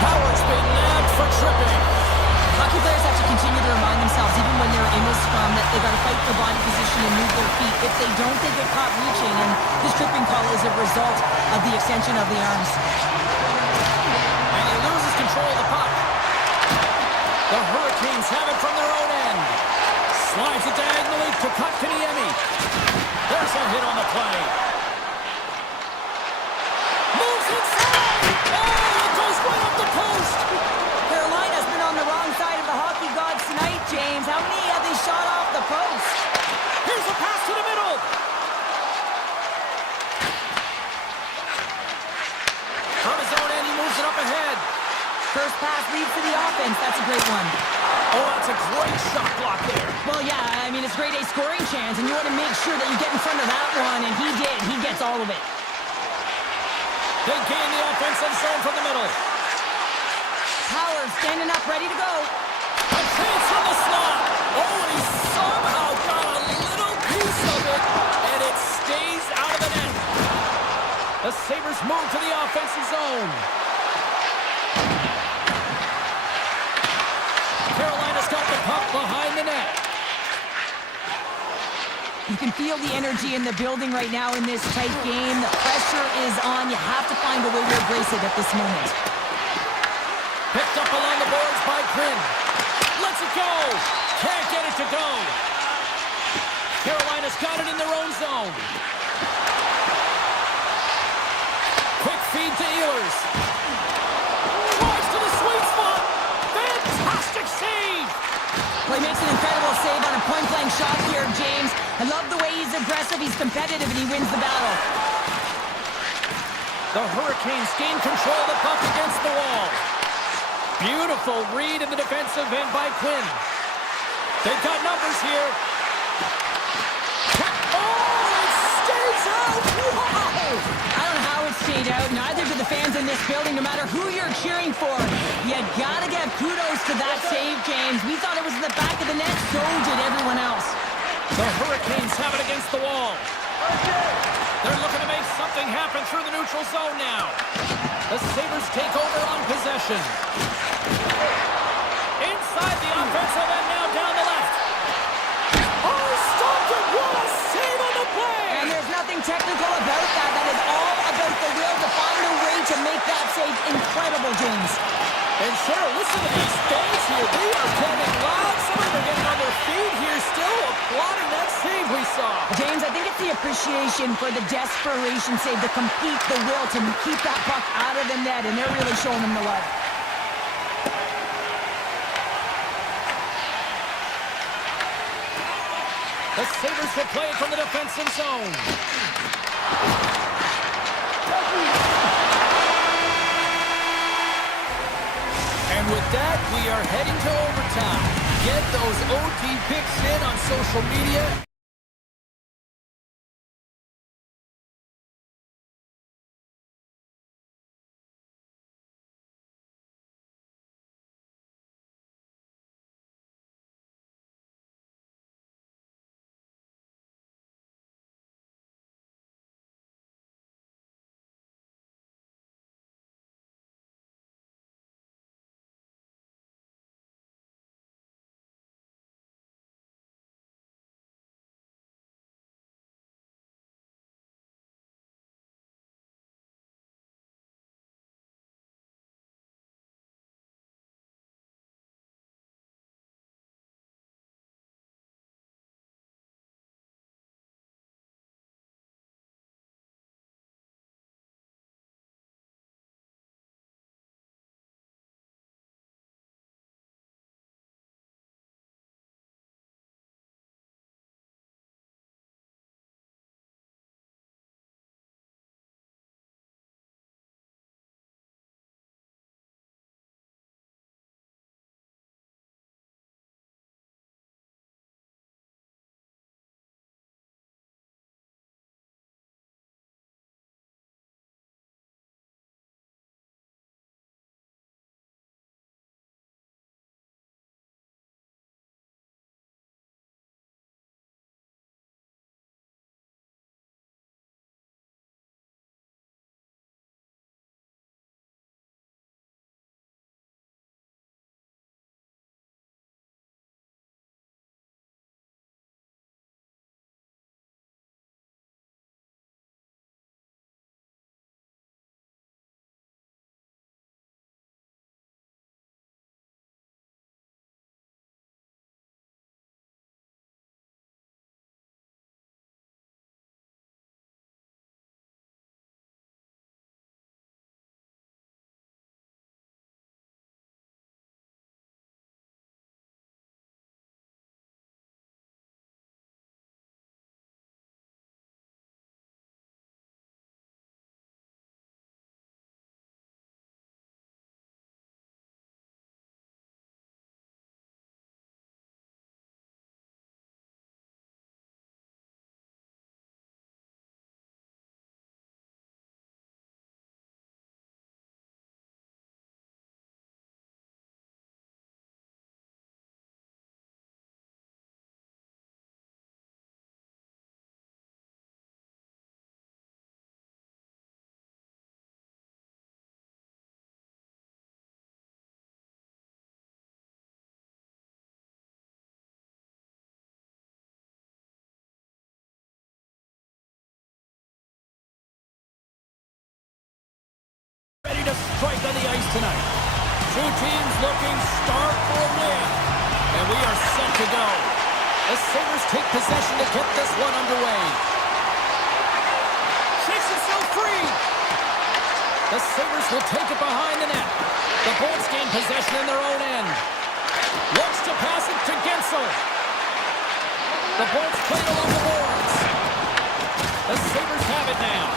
Howard's being nabbed for tripping. Hockey players have to continue to remind themselves, even when they're in the scrum, that they got to fight for body position and move their feet. If they don't, they get caught reaching, and this tripping call is a result of the extension of the arms. And he loses control of the puck. The Hurricanes have it from their own end. Slides it diagonally to Kotkaniemi. There's a hit on the play. Moves inside! Oh, it goes right up the post! Carolina's been on the wrong side of the hockey gods tonight, James. How many have they shot off the post? Here's a pass to the middle. From his own end, he moves it up ahead. First pass leads to the offense. That's a great one. Oh, that's a great shot block there. Well, yeah, I mean, it's grade A scoring chance, and you want to make sure that you get in front of that one, and he did. He gets all of it. They gain the offensive zone from the middle. Howard standing up, ready to go. A chance from the slot. Oh, and he somehow got a little piece of it, and it stays out of the net. The Sabres move to the offensive zone. Carolina's got the puck behind the net. You can feel the energy in the building right now in this tight game. The pressure is on. You have to find a way to embrace it at this moment. Picked up along the boards by Quinn. Lets it go. Can't get it to go. Carolina's got it in their own zone. Quick feed to Ehlers. Drives to the sweet spot. Fantastic save. Well, he makes an incredible save on a point-blank shot here, James. I love the way he's aggressive, he's competitive, and he wins the battle. The Hurricanes gain control of the puck against the wall. Beautiful read in the defensive end by Quinn. They've got numbers here. Oh, it stays out! Wow! I don't know how it stayed out. Neither do the fans in this building, no matter who you're cheering for. You gotta give kudos to that save, James. We thought it was in the back of the net, so did everyone else. The Hurricanes have it against the wall. They're looking to make something happen through the neutral zone now. The Sabres take over on possession. Inside the offensive end now down the left. Oh, stopped it! What a save on the play! And there's nothing technical about that. That is all about the will to find a way to make that save incredible, James. And Cheryl, listen to these fans here. They are getting loud. Some of them are getting on their feet here, still applauding that save we saw. James, I think it's the appreciation for the desperation save, to complete the will to keep that puck out of the net, and they're really showing them the love. The Sabres will play it from the defensive zone. And with that, we are heading to overtime. Get those OT pics in on social media. tonight. Two teams looking stark for a win. And we are set to go. The Sabres take possession to get this one underway. Shakes himself free. The Sabres will take it behind the net. The Bolts gain possession in their own end. Looks to pass it to Gensel. The Bolts played along the boards. The Sabres have it now.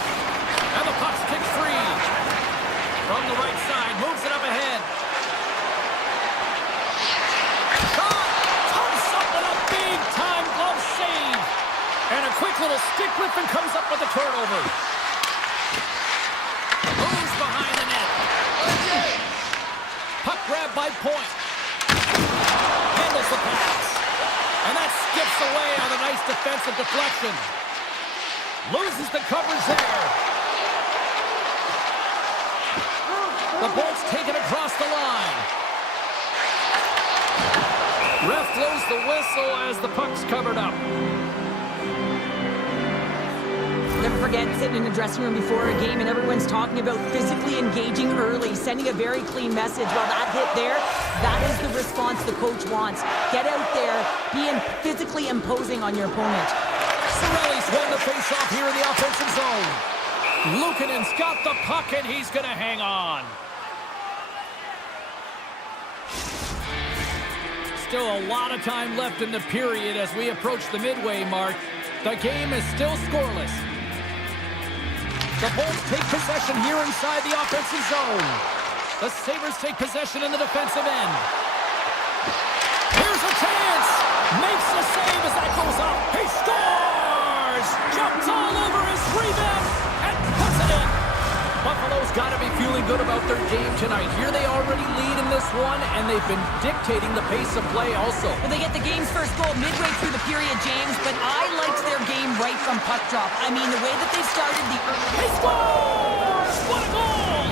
And the puck's kicked free. From the right side, moves it up ahead. Shot! Comes up with a big-time glove save. And a quick little stick whip and comes up with a turnover. Moves behind the net. Puck grab by Point. Handles the pass. And that skips away on a nice defensive deflection. Loses the coverage there. The Bolts take it across the line. Ref blows the whistle as the puck's covered up. Never forget sitting in the dressing room before a game and everyone's talking about physically engaging early, sending a very clean message. Well, that hit there, that is the response the coach wants. Get out there, be physically imposing on your opponent. Cirelli's won the face-off here in the offensive zone. Luukkonen's got the puck and he's going to hang on. Still a lot of time left in the period as we approach the midway mark. The game is still scoreless. The Bolts take possession here inside the offensive zone. The Sabres take possession in the defensive end. Here's a chance! Makes the save as that goes up. He scores! Jumps all over his rebound and puts it in. Buffalo's got to be feeling good about their game tonight. Here they already lead in this one, and they've been dictating the pace of play also. Well, they get the game's first goal midway through the period, James, but I liked their game right from puck drop. I mean, the way that they started the... He scores! What a goal!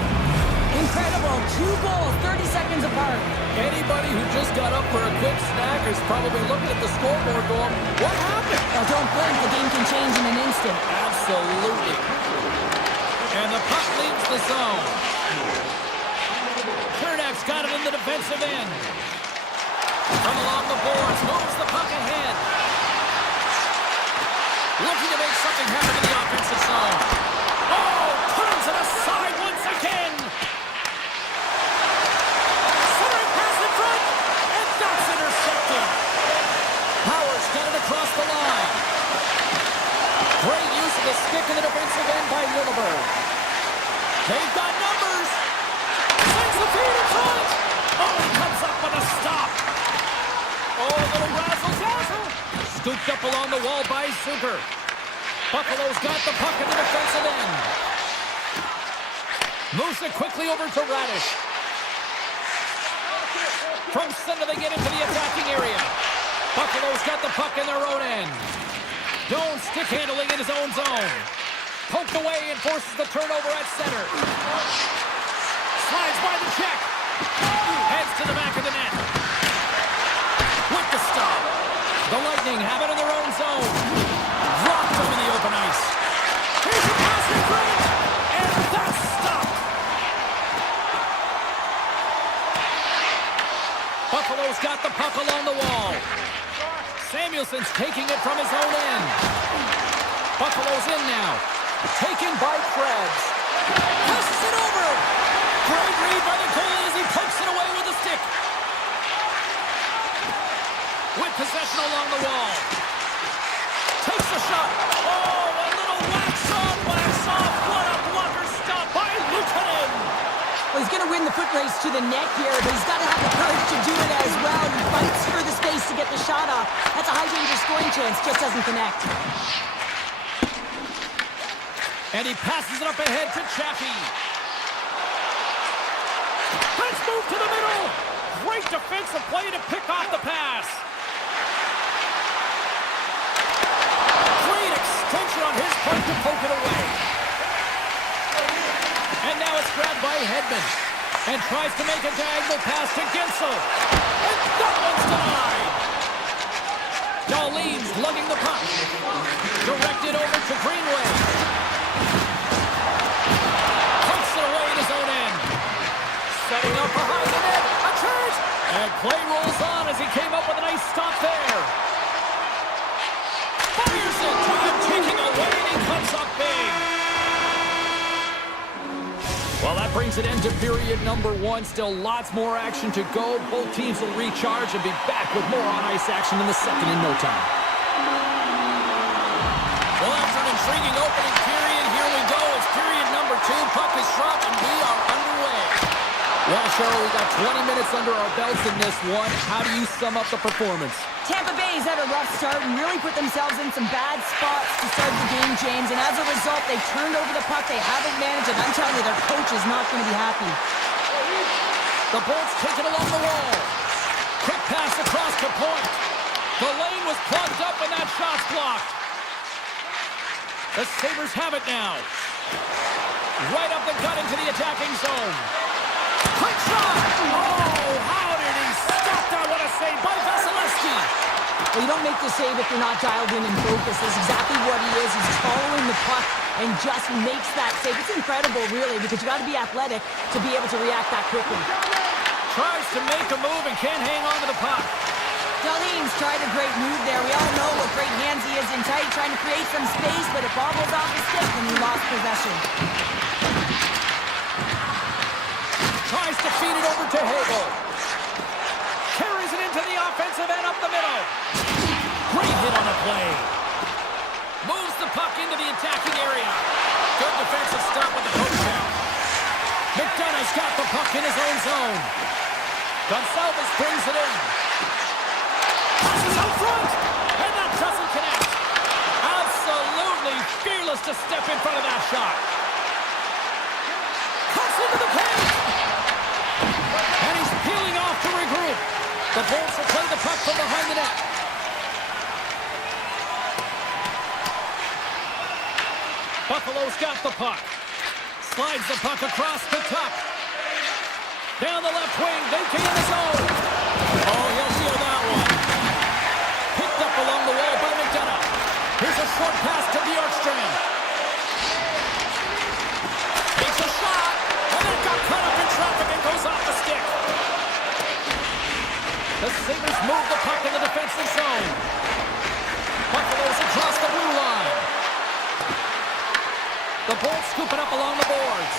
Incredible. 2 goals, 30 seconds apart. Anybody who just got up for a quick snack is probably looking at the scoreboard going, what happened? Well, don't blink. The game can change in an instant. Absolutely. And the puck leaves the zone. Kernak's got it in the defensive end. From along the boards, moves the puck ahead. Looking to make something happen in the offensive zone. Oh, turns it aside once again. Centering pass in front, and that's intercepted. Powers got it across the line. Great use of the stick in the defensive end by Lilleberg. They've got numbers. Sends the feed in front. Oh, comes up with a stop. Oh, a little razzle-dazzle. Scooped up along the wall by Zucker. Buffalo's got the puck in the defensive end. Moves it quickly over to Radish. From center they get into the attacking area. Buffalo's got the puck in their own end. Doan stick handling in his own zone. Poked away and forces the turnover at center. Slides by the check. Heads to the back of the net. With the stop. The Lightning have it in their own zone. Dropped them in the open ice. Here's the pass in front. And that's stopped. Buffalo's got the puck along the wall. Samuelson's taking it from his own end. Buffalo's in now. Taken by Krebs. Passes it over. Great read by the goalie as he pokes it away with a stick. With possession along the wall. Takes a shot. Oh, a little wax off. What a blocker stop by Luukkonen. Well, he's going to win the foot race to the net here, but he's got to have the courage to do it as well. He fights for the space to get the shot off. That's a high-danger scoring chance, just doesn't connect. And he passes it up ahead to Chaffee. Let's move to the middle. Great defensive play to pick off the pass. Great extension on his part to poke it away. And now it's grabbed by Hedman. And tries to make a diagonal pass to Gensel. And that one's denied. Darlene's lugging the puck. Directed over to Greenway. Punts it away in his own end. Set And play rolls on as he came up with a nice stop there. Fires it. Time taking away, and he comes up big. Well, that brings an end to period number one. Still lots more action to go. Both teams will recharge and be back with more on-ice action in the second in no time. Well, after an intriguing opening period, here we go. It's period number two. Puck is dropped, and we are underway. Well, Cheryl, we got 20 minutes under our belts in this one. How do you sum up the performance? Tampa Bay's had a rough start and really put themselves in some bad spots to start the game, James. And as a result, they turned over the puck. They haven't managed it. I'm telling you, their coach is not going to be happy. The Bolts take it along the wall. Quick pass across the point. The lane was plugged up and that shot's blocked. The Sabres have it now. Right up the gut into the attacking zone. Quick shot! Oh, how did he stop that? What a save by Vasilevsky! Well, you don't make the save if you're not dialed in and focused. That's exactly what he is. He's following the puck and just makes that save. It's incredible, really, because you got to be athletic to be able to react that quickly. Tries to make a move and can't hang on to the puck. Darlene's tried a great move there. We all know what great hands he is in tight, trying to create some space, but it bobbles off his stick and he lost possession. Tries to feed it over to Hagel. Carries it into the offensive end up the middle. Great hit on the play. Moves the puck into the attacking area. Good defensive stop with the poke check. McDonough's got the puck in his own zone. Gonçalves brings it in. Passes out front. And that doesn't connect. Absolutely fearless to step in front of that shot. Cuts into the paint. And he's peeling off to regroup. The Bolts will play the puck from behind the net. Buffalo's got the puck. Slides the puck across the top. Down the left wing, they get in the zone. Oh, he'll feel that one. Picked up along the wall by McDonough. Here's a short pass to Bjorkstrand. Takes a shot. And it got caught up in traffic and goes off the stick. The Sabres move the puck in the defensive zone. Buffalo's across the blue line. The Bolts scoop it up along the boards.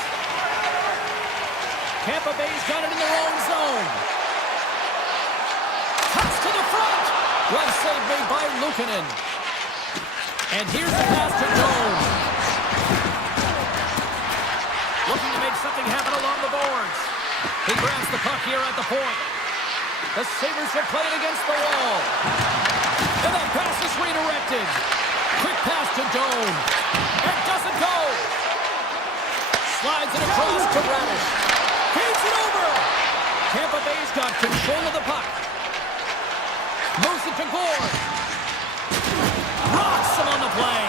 Tampa Bay's got it in their own zone. Cuts to the front. Well save made by Luukkonen. And here's the pass to Jones. Looking to make something happen along the boards. He grabs the puck here at the point. The Sabres are playing against the wall. And that pass is redirected. Quick pass to Doan. It doesn't go. Slides it across to Radish. Feeds it over. Tampa Bay's got control of the puck. Moves it to Gord. Rocks him on the play.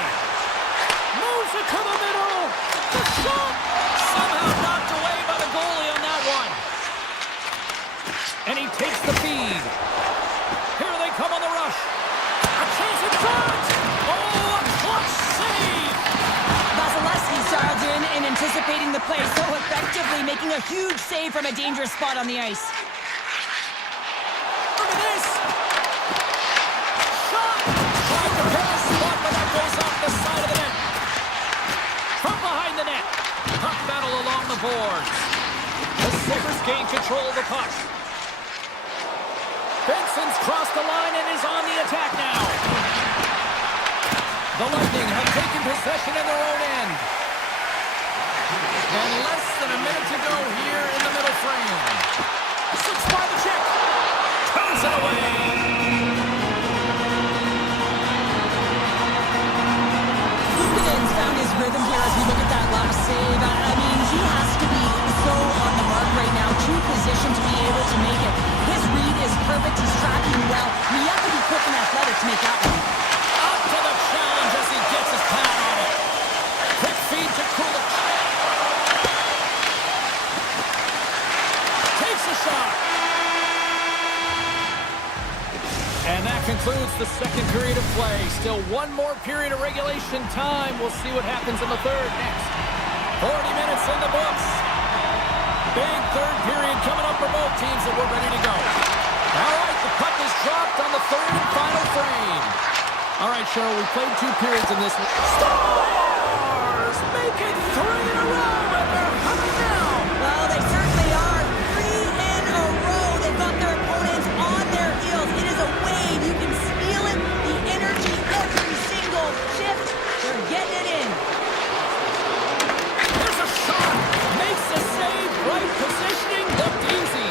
Moves it to the middle. The shot. Somehow knocked away by the goalie on that one. And he takes the feed. Here they come on the rush. A chance at shot. Oh, a clutch save. Vasilevsky's dialed in and anticipating the play so effectively, making a huge save from a dangerous spot on the ice. Look at this. Shot. Tried to pick a spot, but that goes off the side of the net. From behind the net. Puck battle along the boards. The Sabres gain control of the puck. Benson's crossed the line and is on the attack now. The Lightning have taken possession in their own end. And less than a minute to go here in the middle frame. Slips by the check. Turns it away. Luukkonen's found his rhythm here as we look at that last save. I mean, he has to be so on the mark right now, true position to be able to make it. His read is perfect. He's tracking well. You have to be quick and athletic to make that one. Up to the challenge as he gets his pad on it. Quick feed to Kulich. Takes a shot. And that concludes the second period of play. Still one more period of regulation time. We'll see what happens in the third next. 40 minutes in the books. Big third period coming up for both teams, and we're ready to go. dropped on the third and final frame. All right, Cheryl, we played 2 periods in this one. Stars make it 3 in a row, and they're coming down. Well, they certainly are. 3 in a row. They've got their opponents on their heels. It is a wave. You can feel it. The energy every single shift. They're getting it in. There's a shot. Makes the save. Right positioning. Looked easy.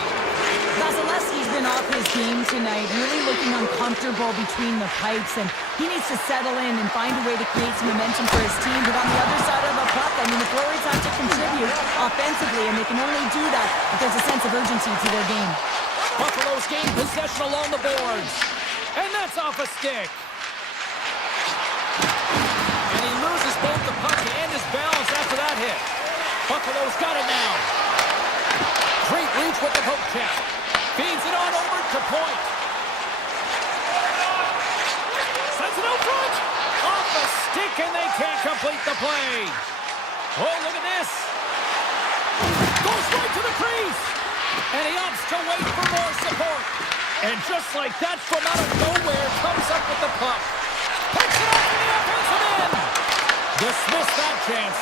Vasilevsky's been off his game tonight, really looking uncomfortable between the pipes, and he needs to settle in and find a way to create some momentum for his team. But on the other side of the puck, I mean, the forwards have to contribute offensively, and they can only do that if there's a sense of urgency to their game. Buffalo's gained possession along the boards. And that's off a stick. And he loses both the puck and his balance after that hit. Buffalo's got it now. Great reach with the poke check. Feeds it on over to point. Sends it out front. Off the stick, and they can't complete the play. Oh, look at this. Goes right to the crease. And he opts to wait for more support. And just like that, from out of nowhere, comes up with the puck. Picks it up in the offensive end. Dismiss that chance.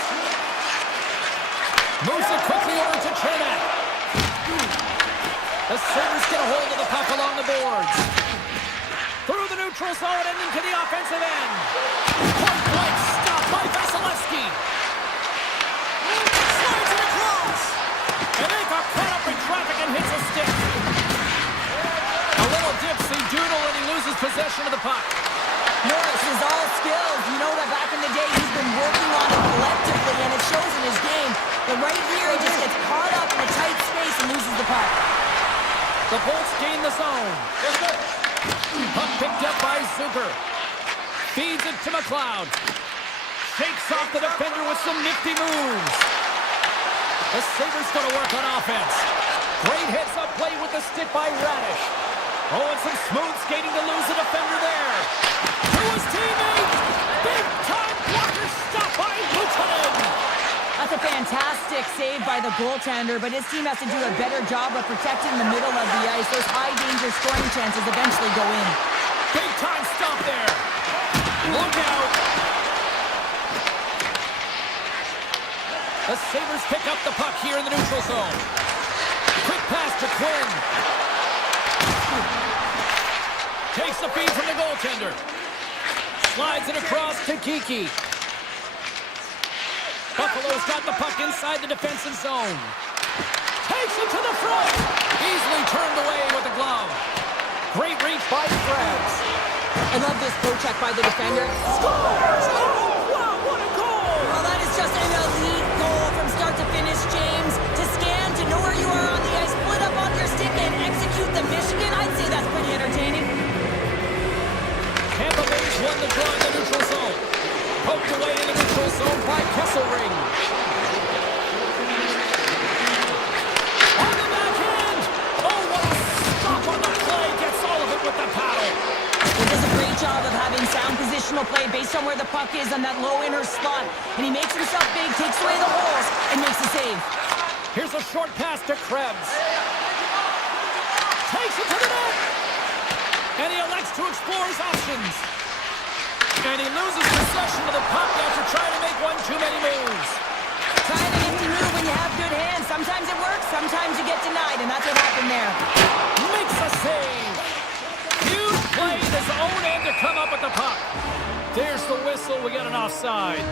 Moves it quickly over to Chernak. The Sabres get a hold of the puck along the boards. Through the neutral zone and into the offensive end. Point blank stop by Vasilevsky. Slides it across. And they got caught up in traffic and hits a stick. A little dipsy doodle and he loses possession of the puck. Norris is all skills. You know that back in the day he's been working on it collectively, and it shows in his game. But right here he just gets caught up in a tight space and loses the puck. The Bolts gain the zone. Puck picked up by Zucker. Feeds it to McLeod. Shakes off the defender with some nifty moves. The Sabres going to work on offense. Great heads-up play with the stick by Radish. Oh, and some smooth skating to lose the defender there. To his teammate. Big-time blocker stop by Lieutenant. That's a fantastic save by the goaltender, but his team has to do a better job of protecting the middle of the ice. Those high-danger scoring chances eventually go in. Big-time stop there. Look out. The Sabres pick up the puck here in the neutral zone. Quick pass to Quinn. Takes the feed from the goaltender. Slides it across to Kiki. Buffalo's got the puck inside the defensive zone. Takes it to the front. Easily turned away with the glove. Great reach by Krebs. I love this poke check by the defender. Scores! Oh, wow, what a goal! Well, that is just an elite goal from start to finish, James. To scan, to know where you are on the ice, split up on your stick, and execute the Michigan. I'd say that's pretty entertaining. Tampa Bay's won the draw in the neutral zone. Poked away in the neutral zone by Kesselring. On the backhand! Oh, what a stop on the play! Gets all of it with the paddle. He does a great job of having sound positional play based on where the puck is on that low inner slot. And he makes himself big, takes away the holes, and makes the save. Here's a short pass to Krebs. Takes it to the net. And he elects to explore his options. And he loses possession of the puck after trying to make one too many moves. Trying to make the move when you have good hands. Sometimes it works, sometimes you get denied, and that's what happened there. Makes a save. Huge play in his own end to come up with the puck. There's the whistle. We got an offside.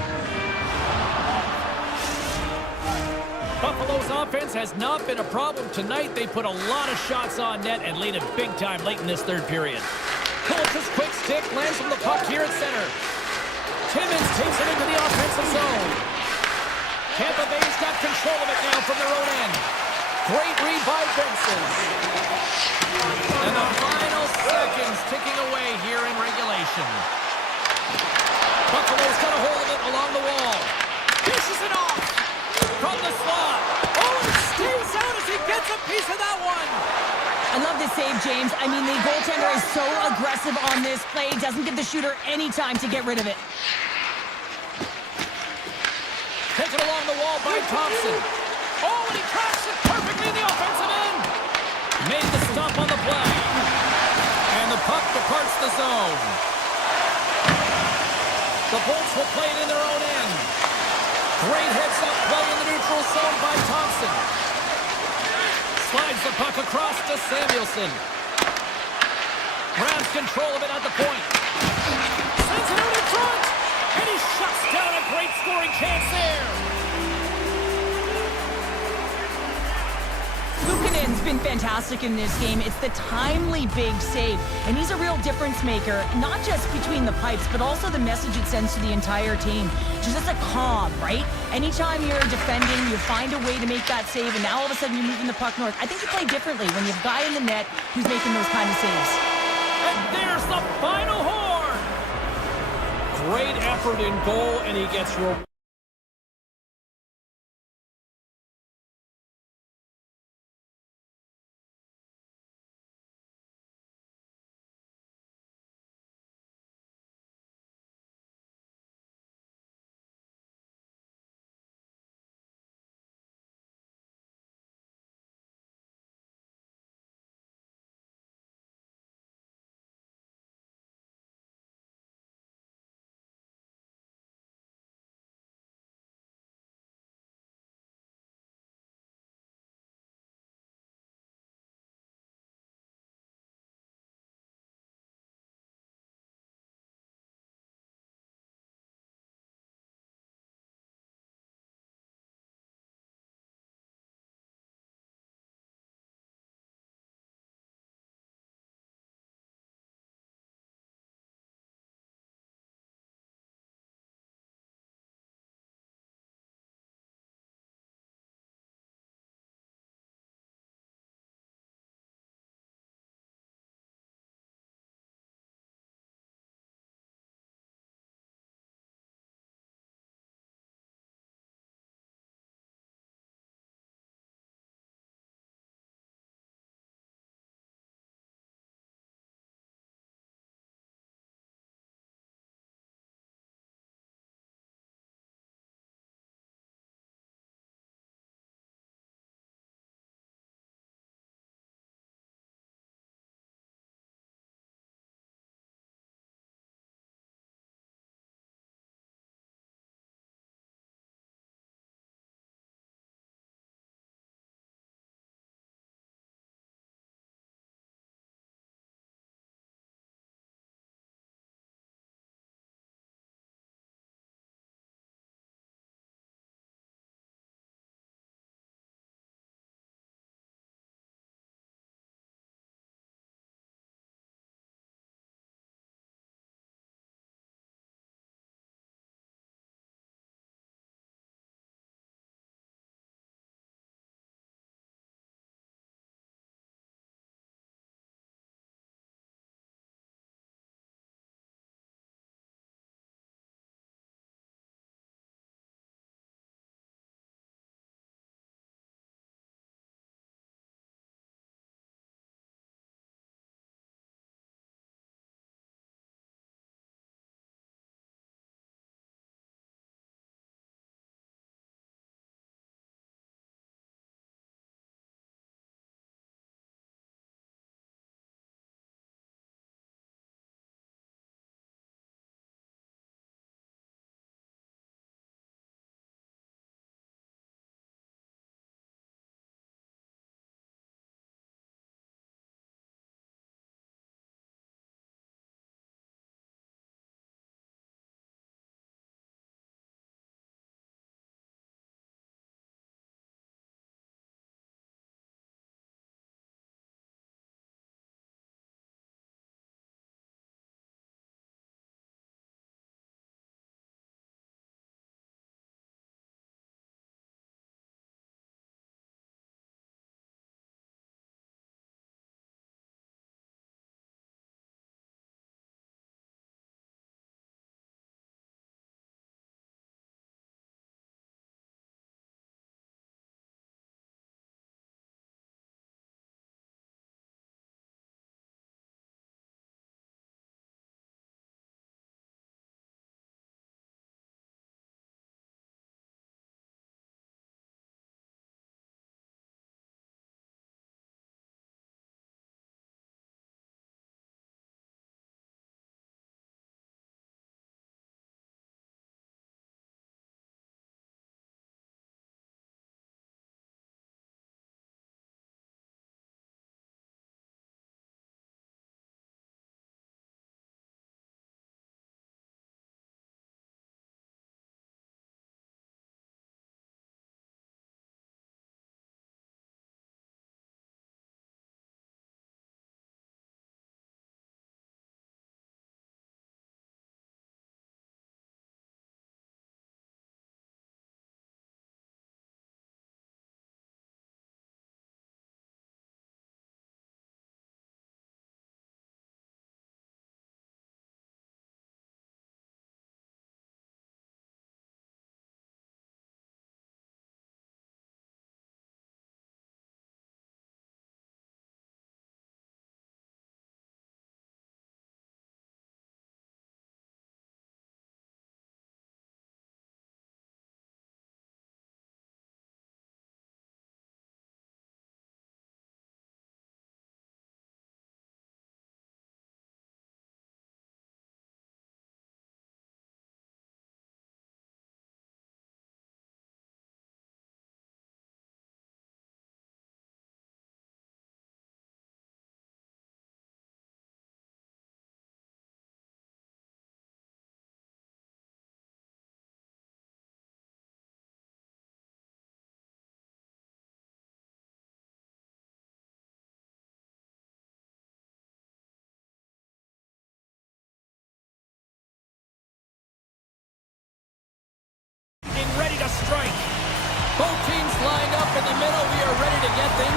Buffalo's offense has not been a problem tonight. They put a lot of shots on net and lead it big time late in this third period. Pulls his quick stick, lands from the puck here at center. Timmins takes it into the offensive zone. Tampa Bay's got control of it now from their own end. Great read by Benson. And the final seconds ticking away here in regulation. Buffalo's got a hold of it along the wall. Dishes it off from the slot. Oh, it stays out as he gets a piece of that one. I love this save, James. I mean, the goaltender is so aggressive on this play. Doesn't give the shooter any time to get rid of it. Taken along the wall by Thompson. Oh, and he crafts it perfectly in the offensive end. Made the stop on the play. And the starts the zone. The Bolts will play it in their own end. Great heads-up play in the neutral zone by Thompson. Slides the puck across to Samuelson. Grabs control of it at the point. Sends it out in front. And he shuts down a great scoring chance there. Luukkonen's been fantastic in this game. It's the timely big save. And he's a real difference maker, not just between the pipes, but also the message it sends to the entire team. Just a calm, right? Anytime you're defending, you find a way to make that save, and now all of a sudden you're moving the puck north. I think you play differently when you have a guy in the net who's making those kind of saves. And there's the final horn. Great effort in goal, and he gets rewarded.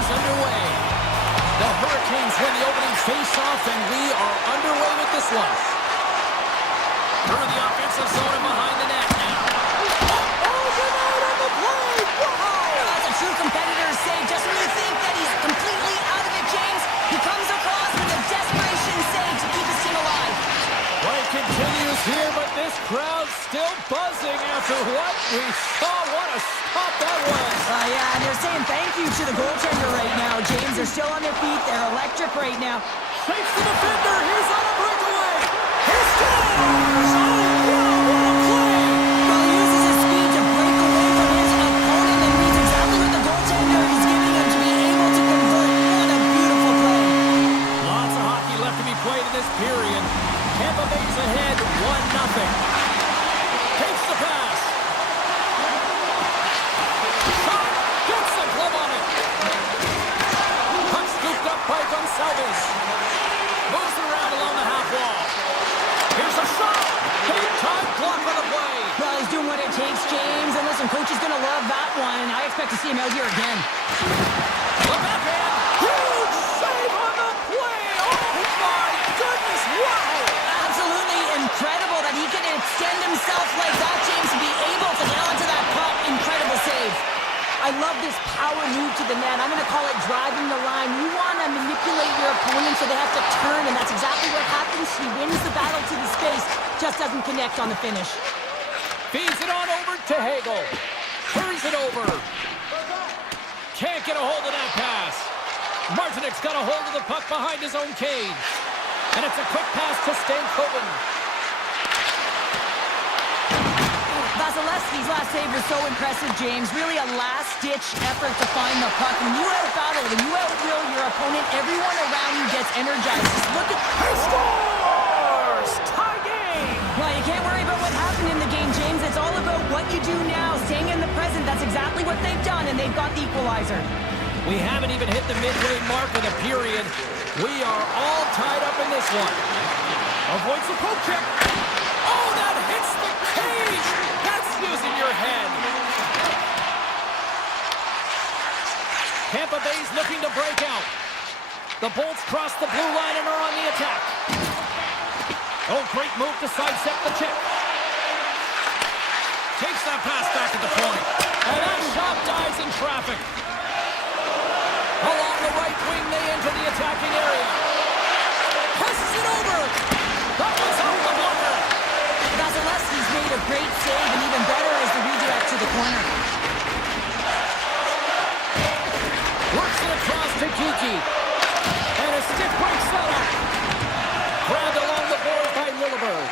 is underway. The Hurricanes win the opening face-off, and we are underway with this one. Through the offensive zone and behind the net now. Overnight on the play! Whoa! That's a true competitor's save. Just when you think that he's completely out of it, James, he comes across with a desperation save to keep his team alive. Play continues here, but this crowd's still buzzing after what we saw. What a stop that was. Yeah, and they're saying thank you to the goaltender right now, James. They're still on their feet. They're electric right now. Shakes the defender. He's on a breakaway. He scores! Oh, what a play! Well, he uses his speed to break away from his opponent and reads exactly what the goaltender is giving him to be able to convert. What a beautiful play. Lots of hockey left to be played in this period. Tampa Bay's ahead 1-0. Takes the pass. Shot. Gets a glove on it. Puck scooped up by Gonçalves. Moves it around along the half wall. Here's a shot. Big time block on the play. Well, he's doing what it takes, James. And listen, coach is going to love that one. I expect to see him out here again. The backhand. Huge save on the play. Oh, my goodness. Wow. Absolutely incredible that he can extend himself like that, James, and be able to get onto that puck. Incredible save. I love this power move to the net. I'm going to call it driving the line. You want to manipulate your opponent so they have to turn, and that's exactly what happens. He wins the battle to the space, just doesn't connect on the finish. Feeds it on over to Hagel. Turns it over. Can't get a hold of that pass. Martinik's got a hold of the puck behind his own cage. And it's a quick pass to Stankoven. Vasilevsky's last save was so impressive, James. Really a last-ditch effort to find the puck. When you out-battle, when you outwill your opponent, everyone around you gets energized. Just look at... He scores! Tie game! Well, you can't worry about what happened in the game, James. It's all about what you do now, staying in the present. That's exactly what they've done, and they've got the equalizer. We haven't even hit the midway mark of the period. We are all tied up in this one. Avoids the poke check. Oh, that hits the cage! That's using your head. Tampa Bay's looking to break out. The Bolts cross the blue line and are on the attack. Oh, great move to sidestep the check. Takes that pass back at the point. And that shot dives in traffic. Along the right wing, they enter the attacking area. Passes it over. That was off the blocker. Vasilevsky's made a great save, and even better as the redirect to the corner. Works it across to Kiki. And a stick break setup. Grabbed along the board by Lilleberg.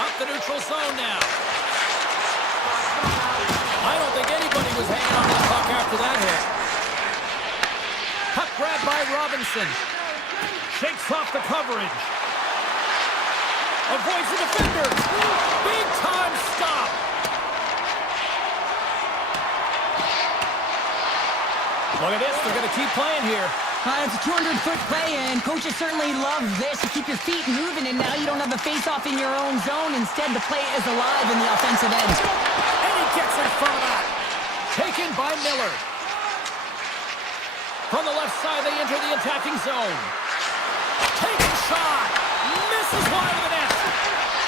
Up the neutral zone now. I don't think anybody was hanging on to the puck after that hit. Puck grabbed by Robinson. Shakes off the coverage. Avoids the defender. Big time stop. Look at this. They're going to keep playing here. It's a 200-foot play, and coaches certainly love this. You keep your feet moving, and now you don't have a face-off in your own zone. Instead, the play is alive in the offensive end. And he gets in front of that. Taken by Miller. From the left side, they enter the attacking zone. Taking shot. Misses wide of the net.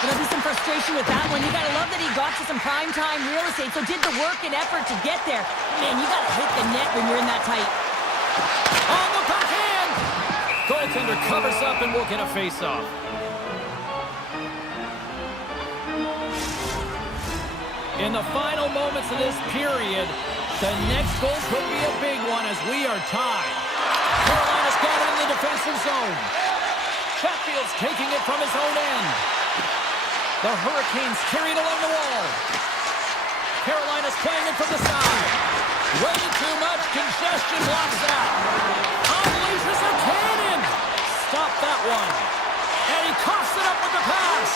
There'll be some frustration with that one. You gotta love that he got to some primetime real estate, so did the work and effort to get there. Man, you gotta hit the net when you're in that tight. On the backhand. Goaltender covers up and we'll get a face-off. In the final moments of this period, the next goal could be a big one as we are tied. Carolina's got it in the defensive zone. Chatfield's taking it from his own end. The Hurricanes carried along the wall. Carolina's playing it from the side. Way too much congestion blocks that. Unleashes a cannon. Stop that one. And he coughs it up with the pass.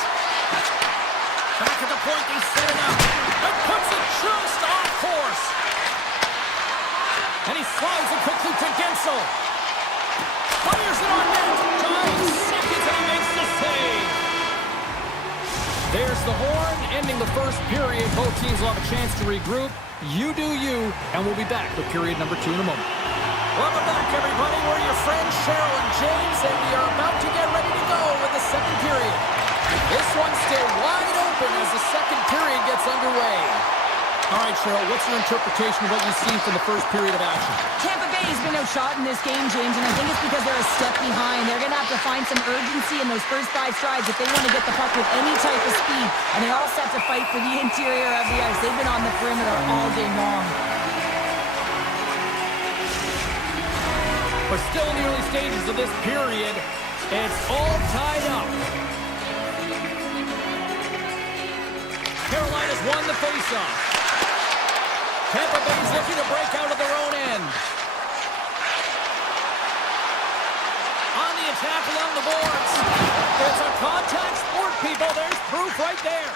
Back at the point, they set it up. And puts it just off course. And he slides it quickly to Gensel. Fires it on net. 9 seconds and he makes the save. There's the horn, ending the first period. Both teams will have a chance to regroup. You do you, and we'll be back with period number 2 in a moment. Welcome back, everybody. We're your friends Cheryl and James, and we are about to get ready to go with the second period. This one's still wide open as the second period gets underway. All right, Cheryl, what's your interpretation of what you've seen from the first period of action? Tampa Bay has been outshot in this game, James, and I think it's because they're a step behind. They're going to have to find some urgency in those first 5 strides if they want to get the puck with any type of speed, and they all set to fight for the interior of the ice. They've been on the perimeter all day long. We're still in the early stages of this period. It's all tied up. Carolina's won the faceoff. Tampa Bay's looking to break out of their own end. On the attack along the boards. It's a contact sport, people. There's proof right there.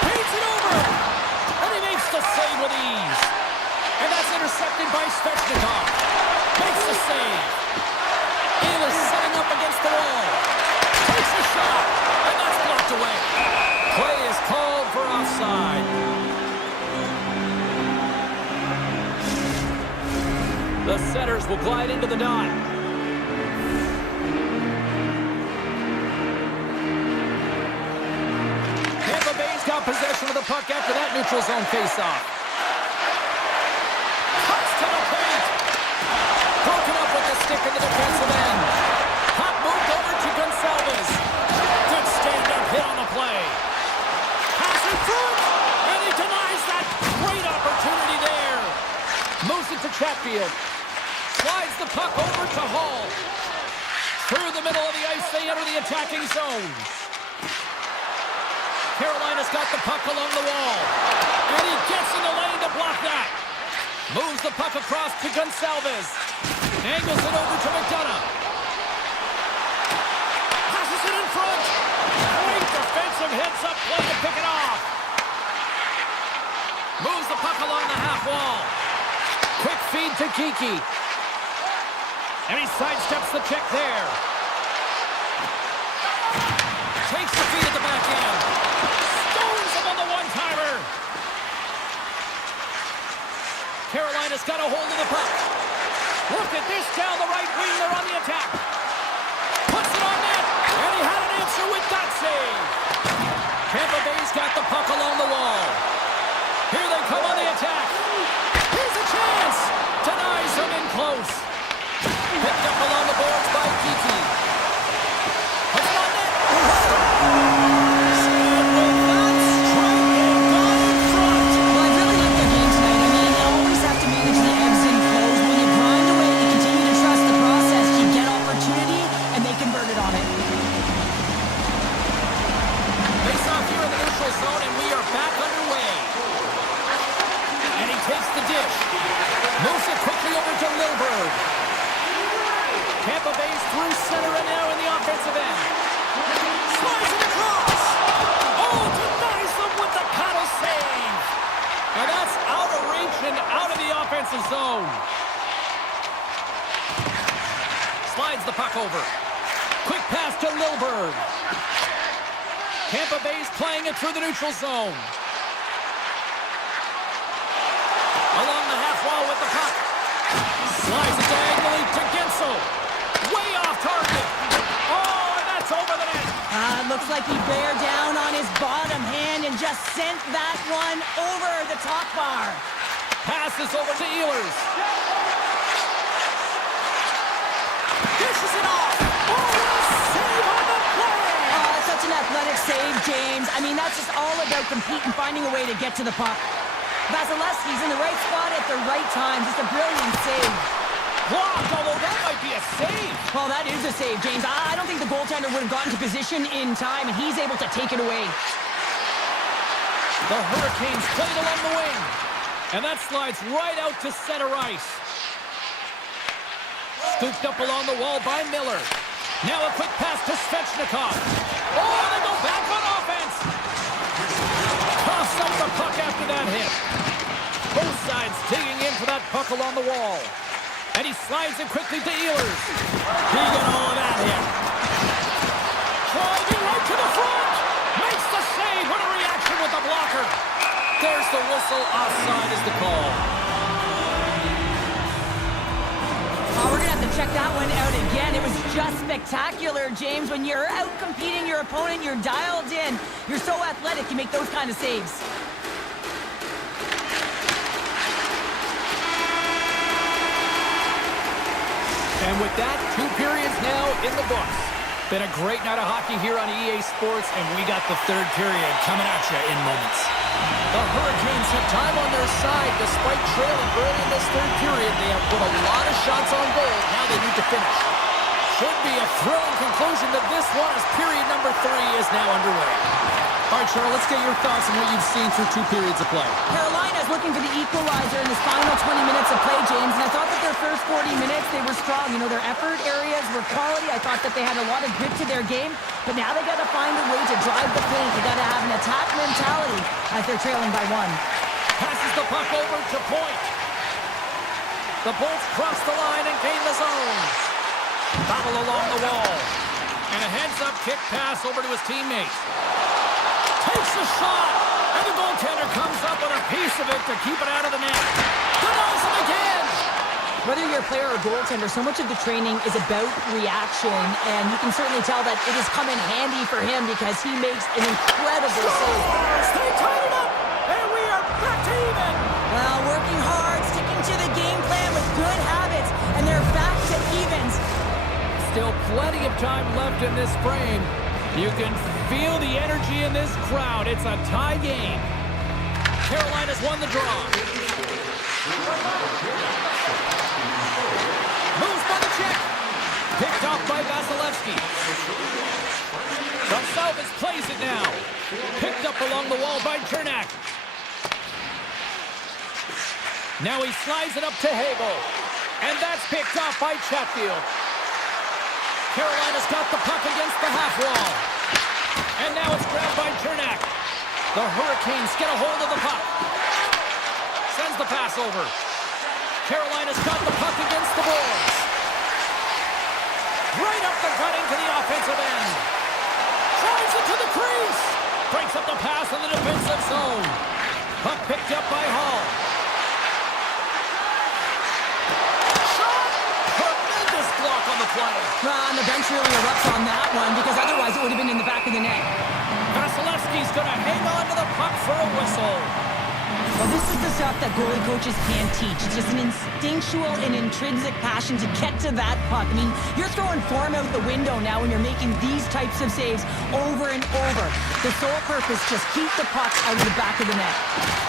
Paints it over. And he makes the save with ease. And that's intercepted by Svechnikov. Makes the save. Ehlers setting up against the wall. Takes the shot. And that's blocked away. Play is called for offside. The setters will glide into the dot. Tampa Bay's got possession of the puck after that neutral zone faceoff. Cuts to the paint. Broken up with the stick in the defensive end. Puck moved over to Gonçalves. Good stand-up hit on the play. Pass in front, and he denies that great opportunity there. Moves it to Chatfield. Slides the puck over to Hall. Through the middle of the ice, they enter the attacking zone. Carolina's got the puck along the wall. And he gets in the lane to block that. Moves the puck across to Gonçalves. Angles it over to McDonough. Passes it in front. Great defensive heads-up play to pick it off. Moves the puck along the half wall. Quick feed to Kiki. And he sidesteps the check there. Takes the feed at the back end. Stones him on the one-timer. Carolina's got a hold of the puck. Look at this down the right wing. They're on the attack. Puts it on net. And he had an answer with that save. Tampa Bay's got the puck along the wall. Here they come on the attack. Here's a chance. Denies him in close. Picked up along the boards by Kiki. Puts it on net. And with that strike, they've gone in front. Well, I really like their game tonight. I mean, you always have to manage the ebbs and flows. When you grind away, you continue to trust the process. You get opportunity, and they convert it on it. Face off here in the neutral zone, and we are back underway. And he takes the dish. Moves it quickly over to Lilburg. Tampa Bay's through center and now in the offensive end. Slides it across. Oh, denies them with the paddle save. Now that's out of reach and out of the offensive zone. Slides the puck over. Quick pass to Lilburg. Tampa Bay's playing it through the neutral zone. Along the half wall with the puck. Slides it diagonally to Gensel. Way off target. Oh, and that's over the net. Looks like he bared down on his bottom hand and just sent that one over the top bar. Passes over to Ehlers. Dishes it off. Oh, save on the play. Oh, such an athletic save, James. I mean, that's just all about competing, finding a way to get to the puck. Vasilevsky's in the right spot at the right time. Just a brilliant save. Blocked, although that might be a save. Well, that is a save, James. I don't think the goaltender would have gotten to position in time, and he's able to take it away. The Hurricanes played along the wing. And that slides right out to center ice. Scooped up along the wall by Miller. Now a quick pass to Svechnikov. Oh, they go back on offense. Toss up the puck after that hit. Both sides digging in for that puck along the wall. And he slides it quickly to Ehlers. He got all of that hit. Driving right to the front. Makes the save. What a reaction with the blocker. There's the whistle. Offside is the call. Oh, we're going to have to check that one out again. It was just spectacular, James. When you're out competing your opponent, you're dialed in. You're so athletic, you make those kind of saves. And with that, 2 periods now in the books. Been a great night of hockey here on EA Sports, and we got the 3rd period coming at you in moments. The Hurricanes have time on their side. Despite trailing early in this 3rd period, they have put a lot of shots on goal. Now they need to finish. Should be a thrilling conclusion to this one as period number 3 is now underway. All right, Cheryl, let's get your thoughts on what you've seen through 2 periods of play. Carolina's looking for the equalizer in this final 20 minutes of play, James, and I thought that their first 40 minutes, they were strong. You know, their effort areas were quality. I thought that they had a lot of grit to their game, but now they got to find a way to drive the paint. They got to have an attack mentality as they're trailing by 1. Passes the puck over to Point. The Bolts cross the line and gain the zone. Battle along the wall. And a heads-up kick pass over to his teammate. Takes a shot, and the goaltender comes up with a piece of it to keep it out of the net. Denies him again! Whether you're a player or goaltender, so much of the training is about reaction, and you can certainly tell that it has come in handy for him because he makes an incredible save. They tied it up, and we are back to even! Well, working hard, sticking to the game plan with good habits, and they're back to evens. Still plenty of time left in this frame. You can feel the energy in this crowd. It's a tie game. Carolina's won the draw. Moves by the check. Picked off by Vasilevsky. Gonsalves plays it now. Picked up along the wall by Chernak. Now he slides it up to Hagel. And that's picked off by Chatfield. Carolina's got the puck against the half wall. And now it's grabbed by Chernak. The Hurricanes get a hold of the puck. Sends the pass over. Carolina's got the puck against the boards. Right up the gut into the offensive end. Drives it to the crease. Breaks up the pass in the defensive zone. Puck picked up by Hall. Block on the play. Well, and the bench really erupts on that one because otherwise it would have been in the back of the net. Vasilevsky's going to hang on to the puck for a whistle. Well, this is the stuff that goalie coaches can't teach. It's just an instinctual and intrinsic passion to get to that puck. I mean, you're throwing form out the window now when you're making these types of saves over and over. The sole purpose, just keep the puck out of the back of the net.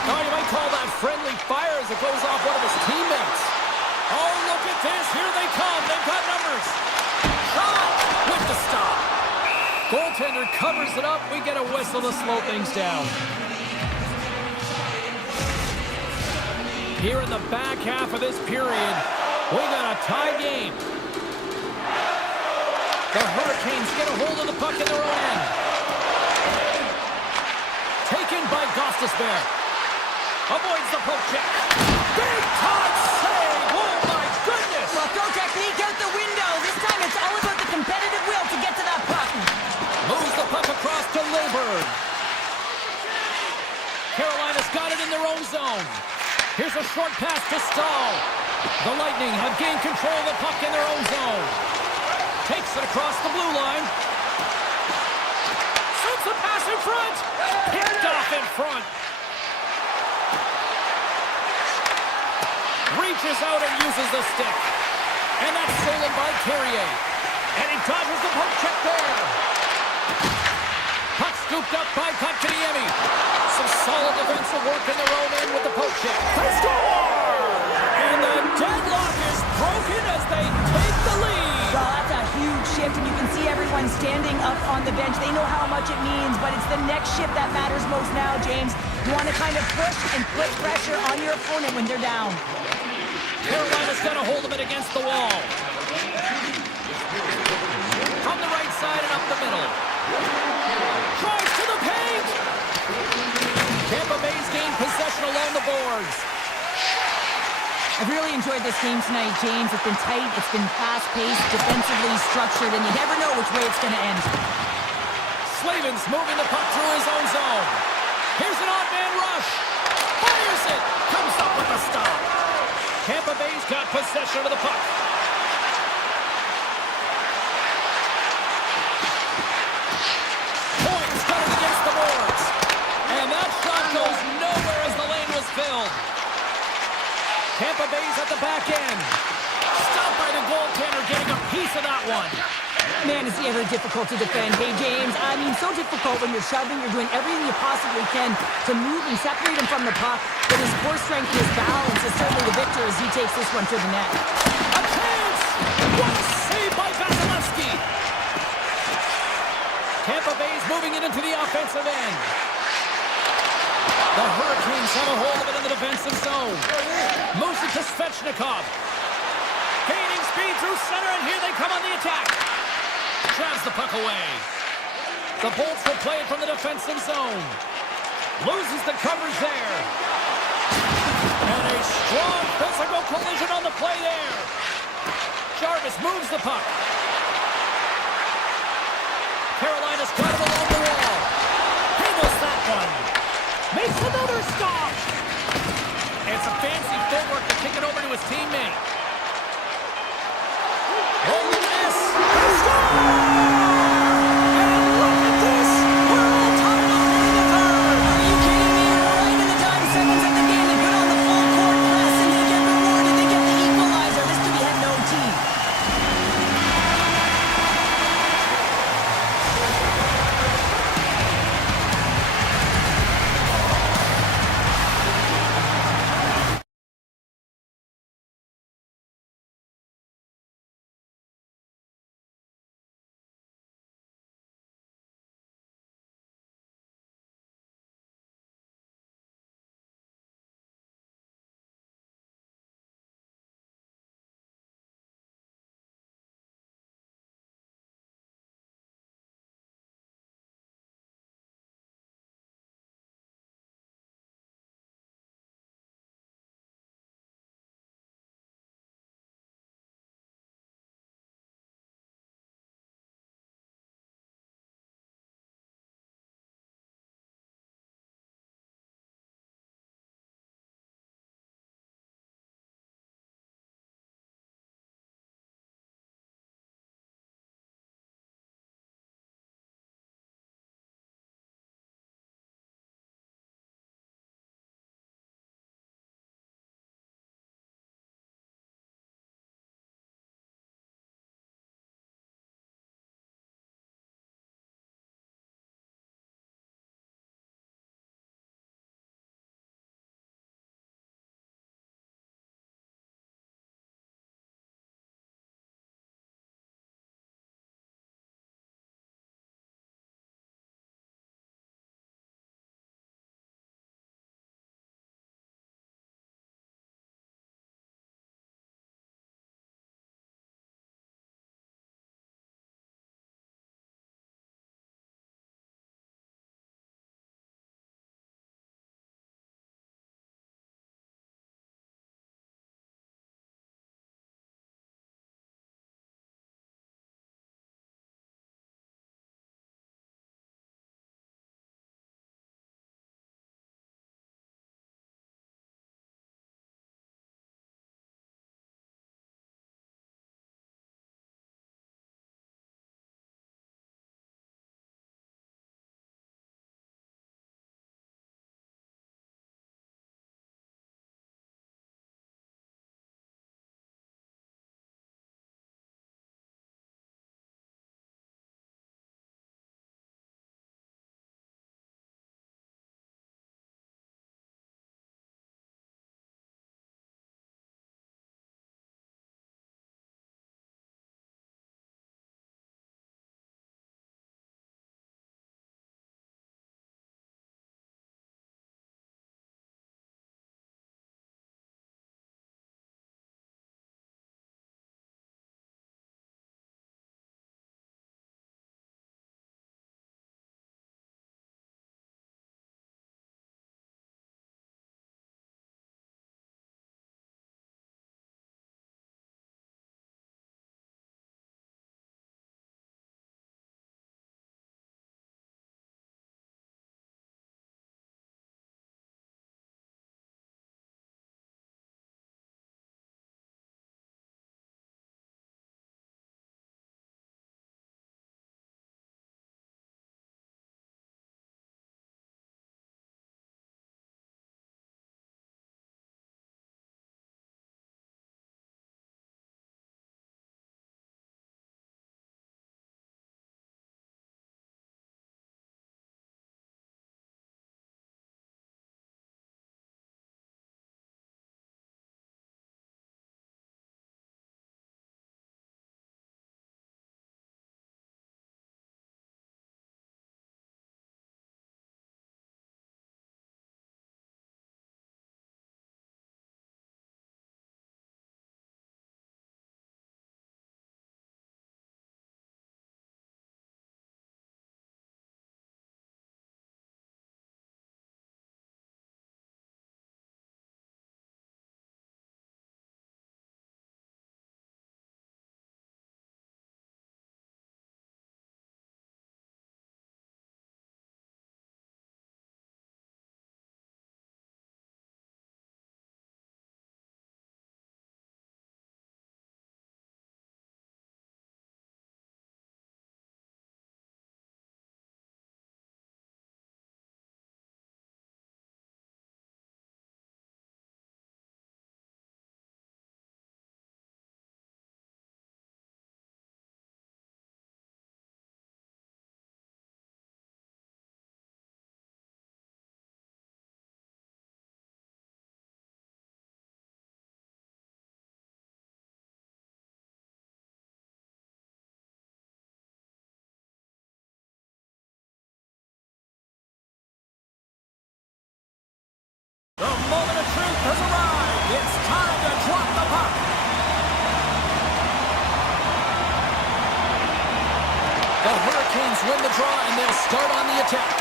Oh, you might call that friendly fire as it goes off one of his teammates. Oh, look at this. Here they come. They've got numbers. Shot with the stop. Goaltender covers it up. We get a whistle to slow things down. Here in the back half of this period, we got a tie game. The Hurricanes get a hold of the puck in their own end. Taken by Gostisbehere. Avoids the poke check. Big time save! Oh my goodness! Well, throw technique out the window. This time it's all about the competitive will to get to that puck. Moves the puck across to Lilburn. Carolina's got it in their own zone. Here's a short pass to Stahl. The Lightning have gained control of the puck in their own zone. Takes it across the blue line. Sends the pass in front. Picked off in front. Reaches out and uses the stick. And that's stolen by Carrier. And he dodges the poke check there. Puck scooped up by Kotkaniemi. Some solid defensive work in their own end with the poke check. They score! And the deadlock is broken as they take the lead. Well, that's a huge shift, and you can see everyone standing up on the bench. They know how much it means, but it's the next shift that matters most now, James. You want to kind of push and put pressure on your opponent when they're down. Carolina's got a hold of it against the wall. From the right side and up the middle. Tries to the paint! Tampa Bay's gained possession along the boards. I've really enjoyed this game tonight, James. It's been tight, it's been fast-paced, defensively structured, and you never know which way it's going to end. Slavin's moving the puck through his own zone. Here's an odd man rush. Shoots it. Comes up with a stop. Tampa Bay's got possession of the puck. Points got it against the boards. And that shot goes nowhere as the lane was filled. Tampa Bay's at the back end. Stopped by the goaltender, getting a piece of that one. Man, is he ever difficult to defend. Hey, James, I mean, so difficult when you're shoving, you're doing everything you possibly can to move and separate him from the puck. But his core strength and his balance is certainly the victor as he takes this one to the net. A chance! What a save by Vasilevsky! Tampa Bay's moving it into the offensive end. The Hurricanes have a hold of it in the defensive zone. Moves it to Svechnikov. Gaining speed through center, and here they come on the attack. Grabs the puck away. The Bolts will play it from the defensive zone. Loses the coverage there. And a strong physical collision on the play there. Jarvis moves the puck. Carolina's got it along the wall. Handles that one. Makes another stop. It's a fancy footwork to kick it over to his teammate. Rolling this. win the draw, and they'll start on the attack.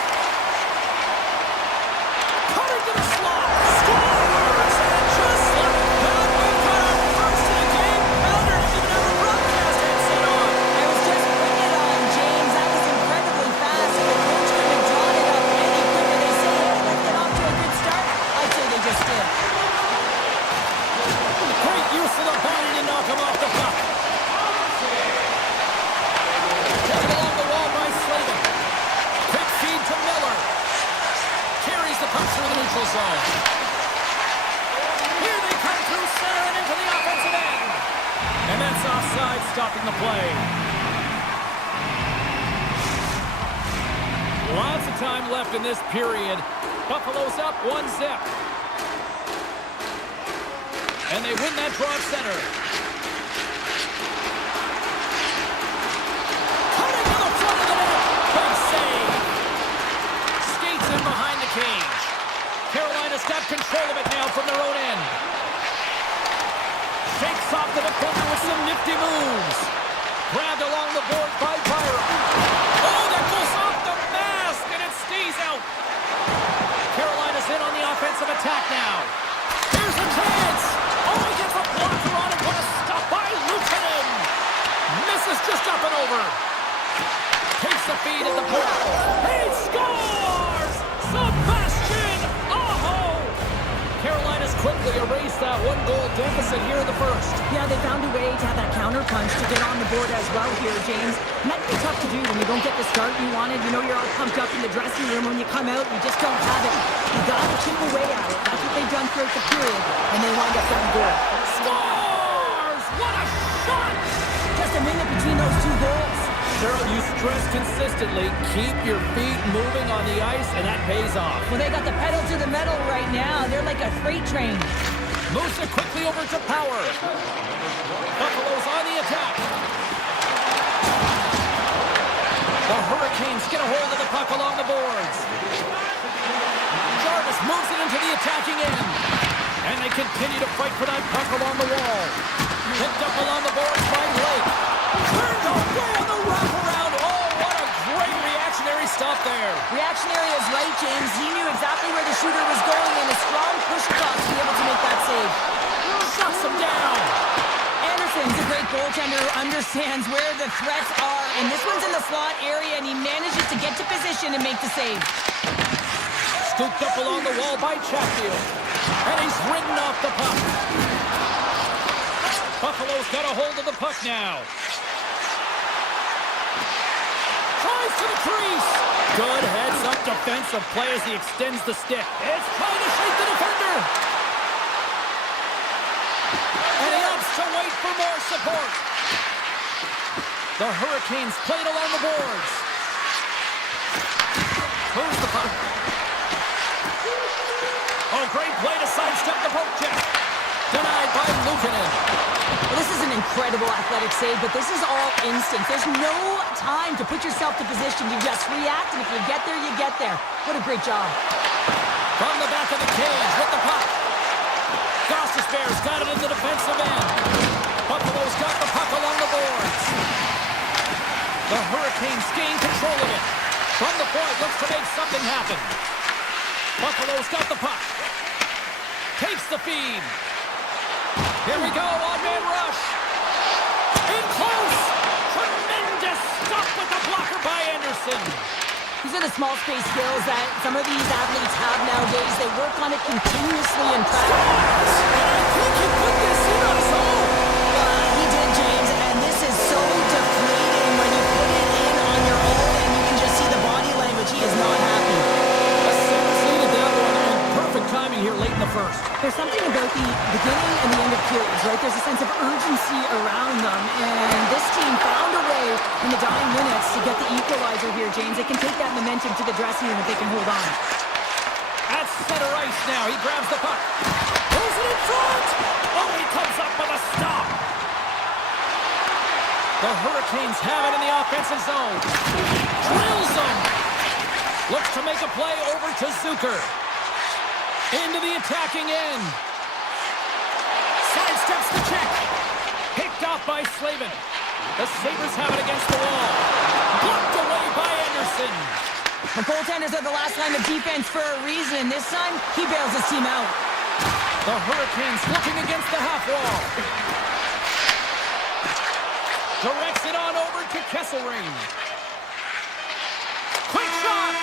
Cutter to the slot. Scores! And just like that, we've got our first in the game. Pounder didn't even have a broadcast headset on. I was just putting it on, James. That was incredibly fast. If the coach couldn't have drawn it up any quicker, they say, hey, let's get off to a good start. I'd say they just did. Great use of the body to knock him off the puck. Taken along the wall by Slavin. Quick feed to Miller. Carries the puck through the neutral zone. Here they come through center and into the offensive end. And that's offside, stopping the play. Lots of time left in this period. Buffalo's up 1-0. And they win that draw at center. Cutting to the front of the net. Big save. Skates in behind the cage. Carolina's got control of it now from their own end. Shakes off the defender with some nifty moves. Grabbed along the board by Byron. Oh, that goes off the mask, and it stays out. Carolina's in on the offensive attack now. Here's a chance. Oh, he gets a blocker on him. What a stop by Luukkonen. Misses just up and over. Takes the feed at the point. He scores! Sebastian Aho! Carolina's quickly erased that one-goal deficit here in the first. Yeah, they found a way to have that counter punch to get on the board as well here, James. And that can be tough to do when you don't get the start you wanted. You know you're all pumped up in the dressing room. When you come out, you just don't have it. You got to chip away at it. That's what they've done throughout the period. And they wind up getting goal. Scores! What a shot! Just a minute between those two goals. Cheryl, you stress consistently, keep your feet moving on the ice, and that pays off. Well, they got the pedal to the metal right now. They're like a freight train. Moves it quickly over to Power. Buffalo's on the attack. The Hurricanes get a hold of the puck along the boards. Jarvis moves it into the attacking end. And they continue to fight for that puck along the wall. Picked up along the boards by Blake. Turned away on the wraparound. Oh, what a great reactionary stop there. Reactionary is right, James. He knew exactly where the shooter was going, and a strong push across to be able to make that save. Shuts him down. Anderson's a great goaltender who understands where the threats are, and this one's in the slot area, and he manages to get to position and make the save. Scooped up along the wall by Chatfield. And he's ridden off the puck. Buffalo's got a hold of the puck now. Tries to the crease. Good heads-up defensive play as he extends the stick. It's trying to shake the defender. And he opts to wait for more support. The Hurricanes played along the boards. Moves the puck. Oh, great play to sidestep the poke check. Denied by Luukkonen. Well, this is an incredible athletic save, but this is all instinct. There's no time to put yourself to position. You just react, and if you get there, you get there. What a great job. From the back of the cage with the puck. Gostis Bears got it in the defensive end. Buffalo's got the puck along the boards. The Hurricanes gain control of it. From the point, looks to make something happen. Buffalo's got the puck. Takes the feed. Here we go, on-man rush. In close. Tremendous stop with the blocker by Anderson. These are the small space skills that some of these athletes have nowadays. They work on it continuously in practice. And I think he put this in us all. He did, James, and this is so deflating when you put it in on your own and you can just see the body language. He is not happy. Succeeded that one, and perfect timing here late in the first. There's something about the beginning and the end of periods, right? There's a sense of urgency around them, and this team found a way in the dying minutes to get the equalizer here, James. They can take that momentum to the dressing room if they can hold on. At center ice now, he grabs the puck. Pulls it in front! Oh, he comes up with a stop! The Hurricanes have it in the offensive zone. Drills them! Looks to make a play over to Zucker. Into the attacking end. Sidesteps the check. Picked off by Slavin. The Sabres have it against the wall. Blocked away by Anderson. The goaltenders are the last line of defense for a reason. This time, he bails his team out. The Hurricanes looking against the half wall. Directs it on over to Kesselring. Quick shot!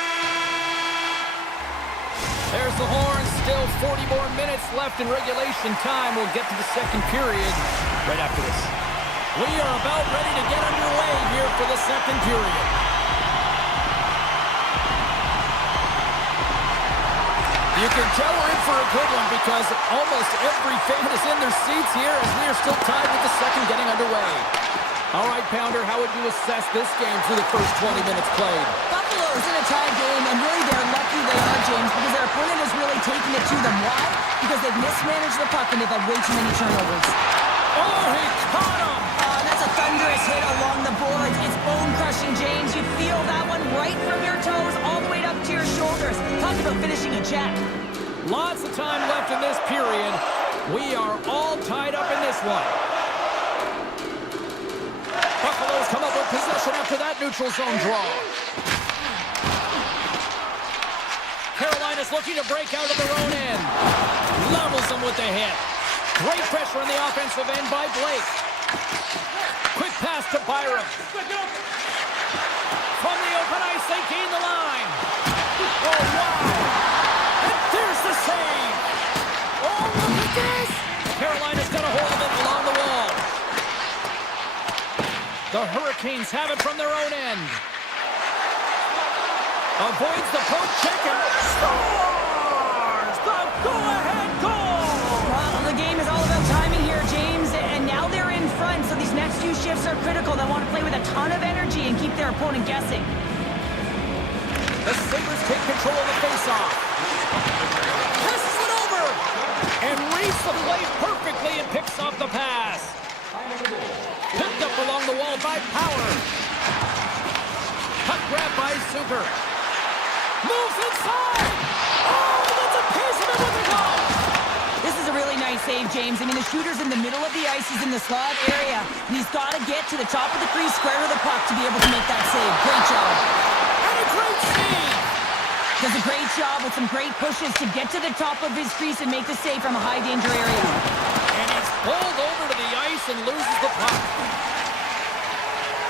There's the horn. Still 40 more minutes left in regulation time. We'll get to the second period right after this. We are about ready to get underway here for the second period. You can tell we're in for a good one because almost every fan is in their seats here as we are still tied with the second getting underway. All right, Pounder, how would you assess this game through the first 20 minutes played? Buffalo's in a tie game, and really they're lucky they are, James, because their opponent has really taken it to them. Why? Because they've mismanaged the puck and they've had way too many turnovers. Oh, he caught him! That's a thunderous hit along the boards. It's bone-crushing, James. You feel that one right from your toes all the way up to your shoulders. Talk about finishing a check. Lots of time left in this period. We are all tied up in this one. Buffaloes come up with possession after that neutral zone draw. Carolina's looking to break out of their own end. Levels them with the hit. Great pressure on the offensive end by Blake. Quick pass to Byram. From the open ice, they gain the line. Oh, wow. And there's the save. Oh, look at this. Carolina's got a hold of it along the wall. The Hurricanes have it from their own end. Avoids the poke check and scores! The go-ahead goal! Well, the game is all about timing here, James, and now they're in front, so these next few shifts are critical. They want to play with a ton of energy and keep their opponent guessing. The Sabres take control of the faceoff. Passes it over! And reads the play perfectly and picks off the pass. Picked up along the wall by Power. Puck grab by Super. Moves inside! Oh, that's a piece of it with a goal! This is a really nice save, James. I mean, the shooter's in the middle of the ice. He's in the slot area, and he's got to get to the top of the crease, square to the puck to be able to make that save. Great job. And a great save! Does a great job with some great pushes to get to the top of his crease and make the save from a high-danger area. And he's pulled over to the ice and loses the puck.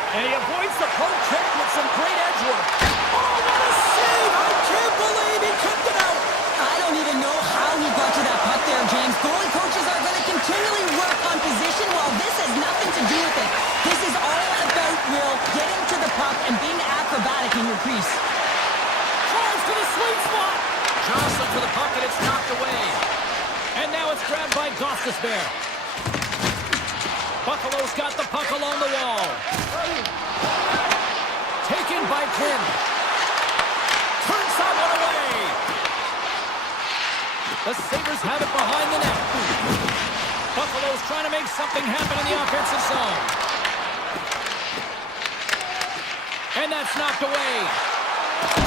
And he avoids the poke check with some great edge work. Oh, what a save! I can't believe he kicked it out! I don't even know how he got to that puck there, James. Goalie coaches are going to continually work on position while this has nothing to do with it. This is all about, Will, getting to the puck and being acrobatic in your crease. Drives to the sweet spot! Johnson for the puck and it's knocked away. And now it's grabbed by Gostisbehere. Buffalo's got the puck along the wall. Taken by Quinn. Turns that one away. The Sabres have it behind the net. Buffalo's trying to make something happen in the offensive zone. And that's knocked away.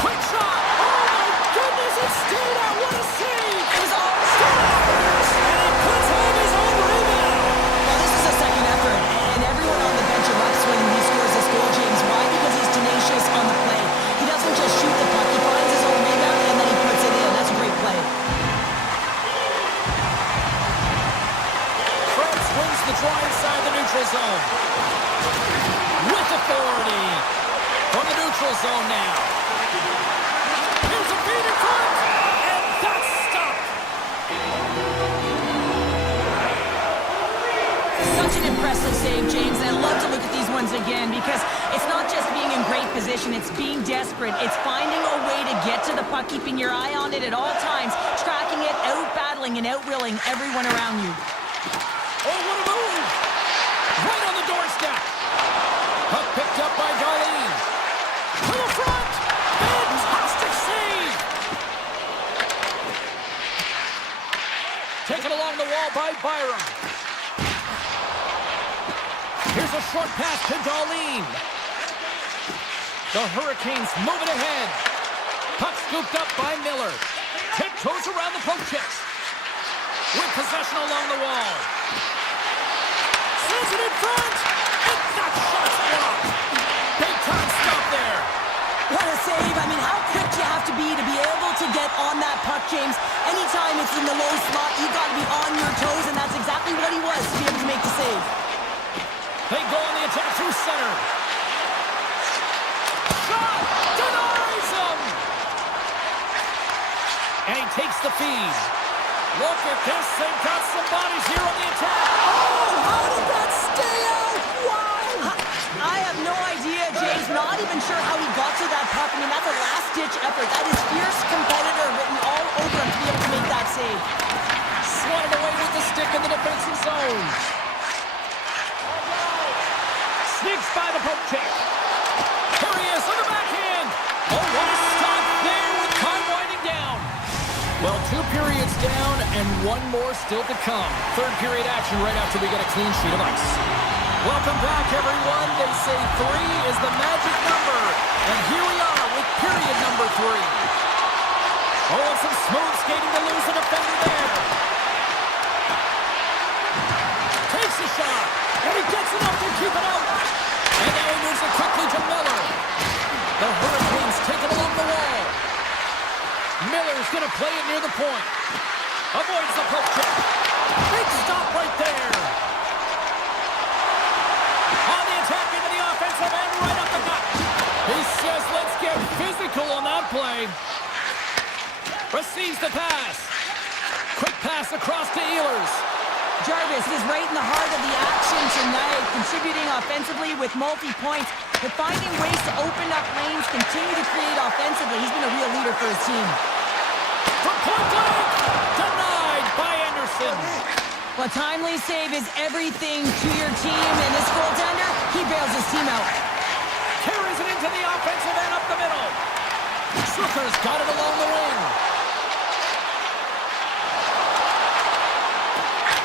Quick shot! Oh my goodness, it stayed out! What a save! It was all Scores! And he puts home his own rebound! Well, this is a second effort, and everyone on the bench erupts when he scores this goal, James. Why? Because he's tenacious on the play. He doesn't just shoot the puck. He finds his own rebound, and then he puts it in. That's a great play. Krebs wins the draw inside the neutral zone. With authority. From the neutral zone now. Here's a feed in front. And that's stopped. Such an impressive save, James. And I love to look at these ones again because it's not just being in great position. It's being desperate. It's finding a way to get to the puck, keeping your eye on it at all times, tracking it, out-battling and out-willing everyone around you. Oh, what a move. Right on the doorstep. Puck picked up by Darlene. To the front! Fantastic save! Taken along the wall by Byram. Here's a short pass to Darlene. The Hurricanes moving ahead. Puck scooped up by Miller. Tiptoes around the poke check. With possession along the wall. Sends it in front! And that shot puck, James. Anytime it's in the low slot, you got to be on your toes, and that's exactly what he was to be able to make the save. They go on the attack through center. Shot! Denies him! And he takes the feed. Look at this. They've got some bodies here on the attack. Oh, how did that stay out? Wow! I have no idea, James. Not even sure how he got to that puck. I mean, that's a last-ditch effort. That is fierce competitor written all over him to be able to make that save. Swatted away with the stick in the defensive zone. Sneaks by the poke check. Here he is on the backhand. Oh, what a stop there with time winding down. Well, 2 periods down and 1 more still to come. Third period action right after we get a clean sheet of ice. Welcome back, everyone. They say 3 is the magic number. And here we are with period number 3. Oh, and some smooth skating to lose the defender there. Takes a shot. And he gets enough to keep it out. And now he moves it quickly to Miller. The Hurricanes take it along the wall. Miller's going to play it near the point. Avoids the poke check. Big stop right there. On the attack into the offensive end, right up the gut. He says, let's get physical on that play. Receives the pass. Quick pass across to Ehlers. Jarvis is right in the heart of the action tonight, contributing offensively with multi-points, but finding ways to open up lanes, continue to create offensively. He's been a real leader for his team. From point blank, denied by Anderson. Well, timely save is everything to your team, and this goaltender, he bails his team out. Carries it into the offensive end up the middle. Zucker's got it along the wing.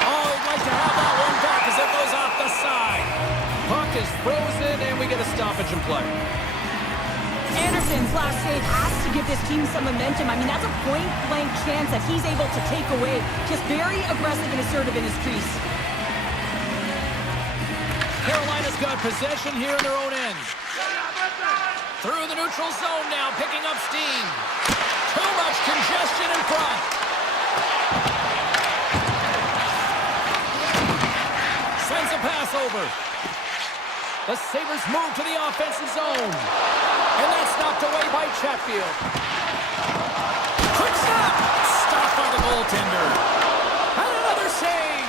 Oh, he'd like to have that one back as it goes off the side. Puck is frozen, and we get a stoppage in play. Anderson's last save has to give this team some momentum. I mean, that's a point-blank chance that he's able to take away. Just very aggressive and assertive in his crease. Carolina's got possession here in their own end. Through the neutral zone now, picking up steam. Too much congestion in front. Sends a pass over. The Sabres move to the offensive zone. And that's knocked away by Chatfield. Quick stop! Stopped by the goaltender. And another save!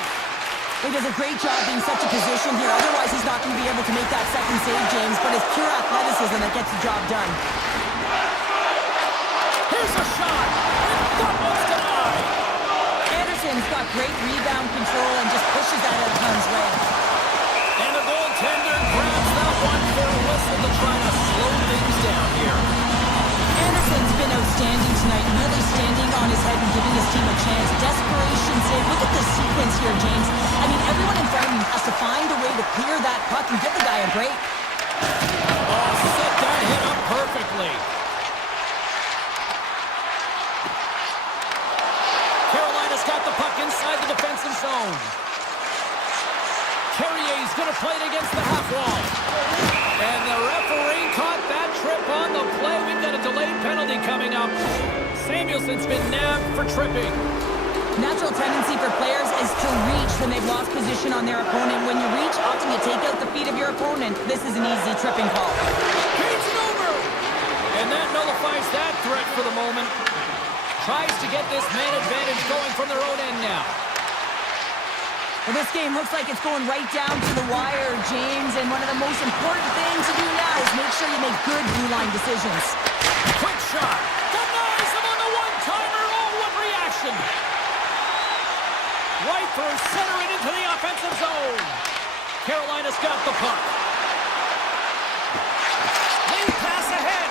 He does a great job being such a position here. Otherwise, he's not going to be able to make that second save, James. But it's pure athleticism that gets the job done. Here's a shot! And that one's denied! Anderson's got great rebound control and just pushes that out of harm's way. And the goaltender grabs that one for a whistle to try to slow things down here. Anderson's been outstanding tonight, really standing on his head and giving his team a chance. Desperation save. Look at the sequence here, James. I mean, everyone in front of him has to find a way to clear that puck and give the guy a break. Oh, set that hit up perfectly. Carolina's got the puck inside the defensive zone. Carrier's going to play it against the half wall. And the referee caught that trip on the play. We've got a delayed penalty coming up. Samuelson's been nabbed for tripping. Natural tendency for players is to reach when they've lost position on their opponent. When you reach, often you take out the feet of your opponent. This is an easy tripping call. Beats it over! And that nullifies that threat for the moment. Tries to get this man advantage going from their own end now. Well, this game looks like it's going right down to the wire, James, and one of the most important things to do now is make sure you make good blue line decisions. Quick shot. Denies him on the one-timer. Oh, what reaction. Right through center and into the offensive zone. Carolina's got the puck. Lead pass ahead.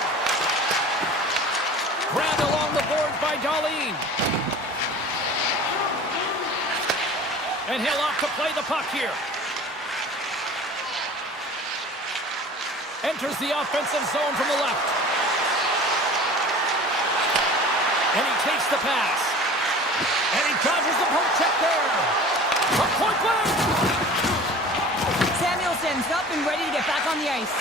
Grabbed along the boards by Darlene. And he'll opt to play the puck here. Enters the offensive zone from the left. And he takes the pass. And he dodges the poke check there. From point blank. Samuelson's up and ready to get back on the ice.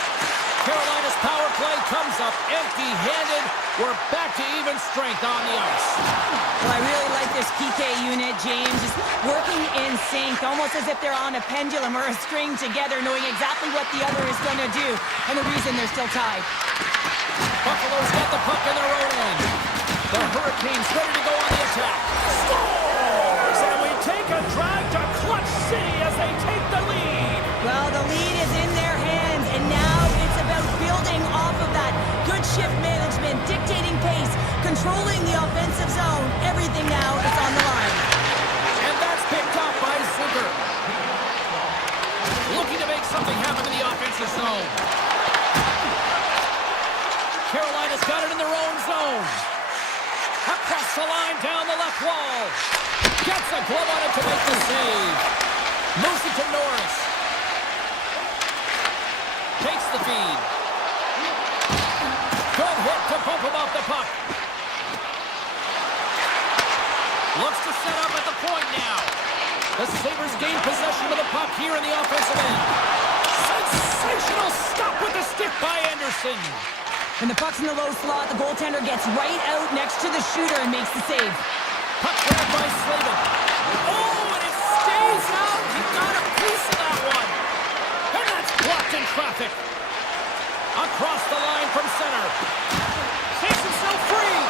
Carolina's power play comes up empty-handed. We're back to even strength on the ice. Well, I really like this PK unit, James. Just working in sync, almost as if they're on a pendulum or a string together, knowing exactly what the other is going to do, and the reason they're still tied. Buffalo's got the puck in their own end. The Hurricanes ready to go on the attack. Scores! And we take a drive to Clutch City as they take the lead. Well, the lead is in their hands, and now it's about building off of that. Good shift management, dictating pace, controlling the offensive zone. Everything now is on the line. And that's picked up by Zucker. Looking to make something happen in the offensive zone. Carolina's got it in their own zone. Across the line, down the left wall. Gets a glove on it to make the save. Moves it to Norris. Takes the feed. Good hit to bump him off the puck. Looks to set up at the point now. The Sabres gain possession of the puck here in the offensive end. Sensational stop with the stick by Anderson. When the puck's in the low slot, the goaltender gets right out next to the shooter and makes the save. Puck grabbed by Slavin. Oh, and it stays out. He got a piece of that one. And that's blocked in traffic. Across the line from center. Takes himself free.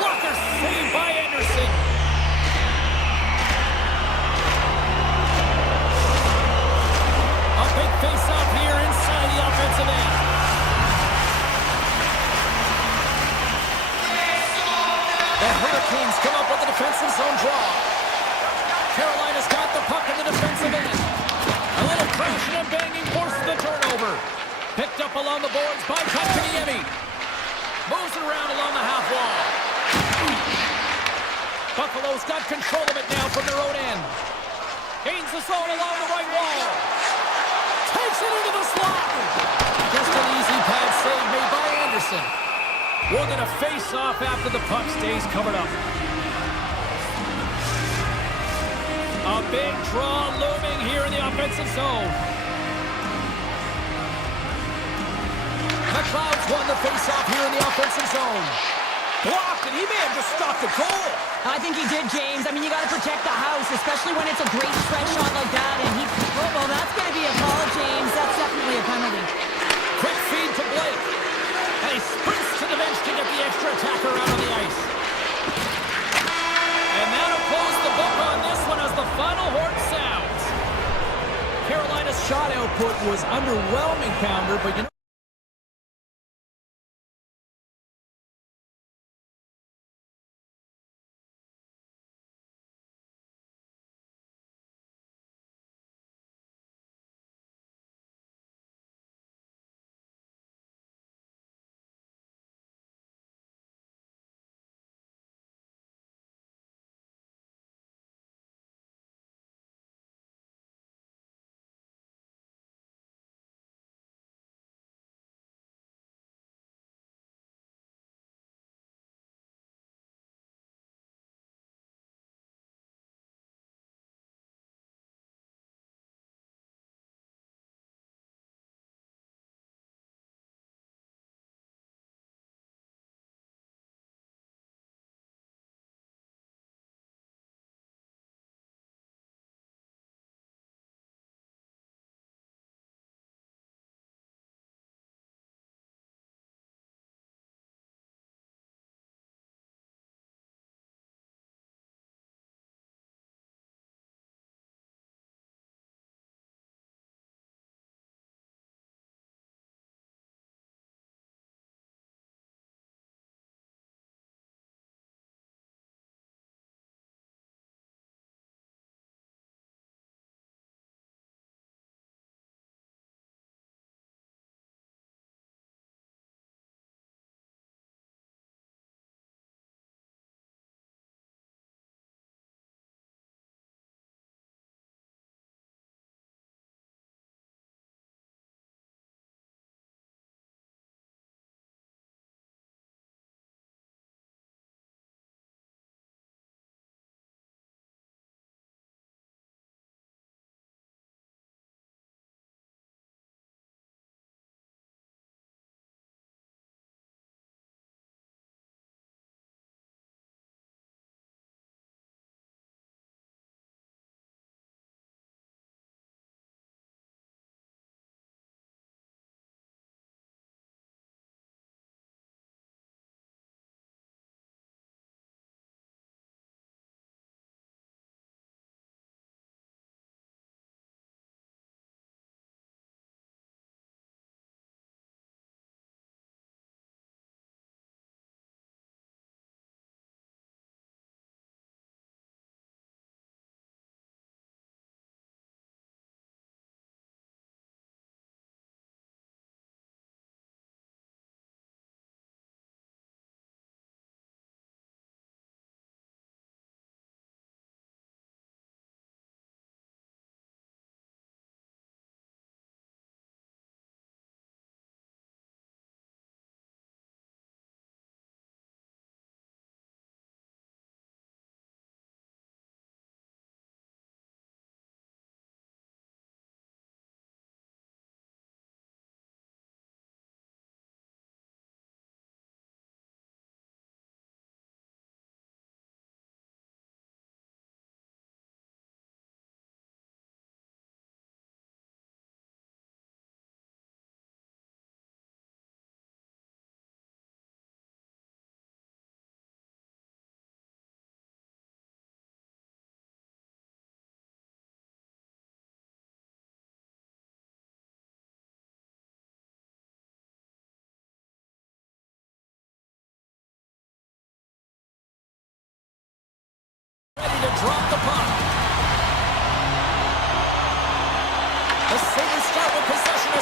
Blocker saved by Anderson. A big face-off here inside the offensive end. The Hurricanes come up with a defensive zone draw. Carolina's got the puck in the defensive end. A little crashing and banging forces the turnover. Picked up along the boards by Kotkaniemi. Moves it around along the half wall. Buffalo's got control of it now from their own end. Gains the zone along the right wall. Takes it into the slot. Just an easy pad save made by Anderson. We're going to face off after the puck stays covered up. A big draw looming here in the offensive zone. The Clouds won the face-off here in the offensive zone. Blocked, and he may have just stopped the goal. I think he did, James. I mean, you got to protect the house, especially when it's a great stretch shot like that. And he, oh, well, that's going to be a call, James. That's definitely a penalty. Quick feed to Blake. And he sprints to the bench to get the extra attacker out on the ice. And that'll close the book on this one as the final horn sounds. Carolina's shot output was underwhelming, Pounder, but you know.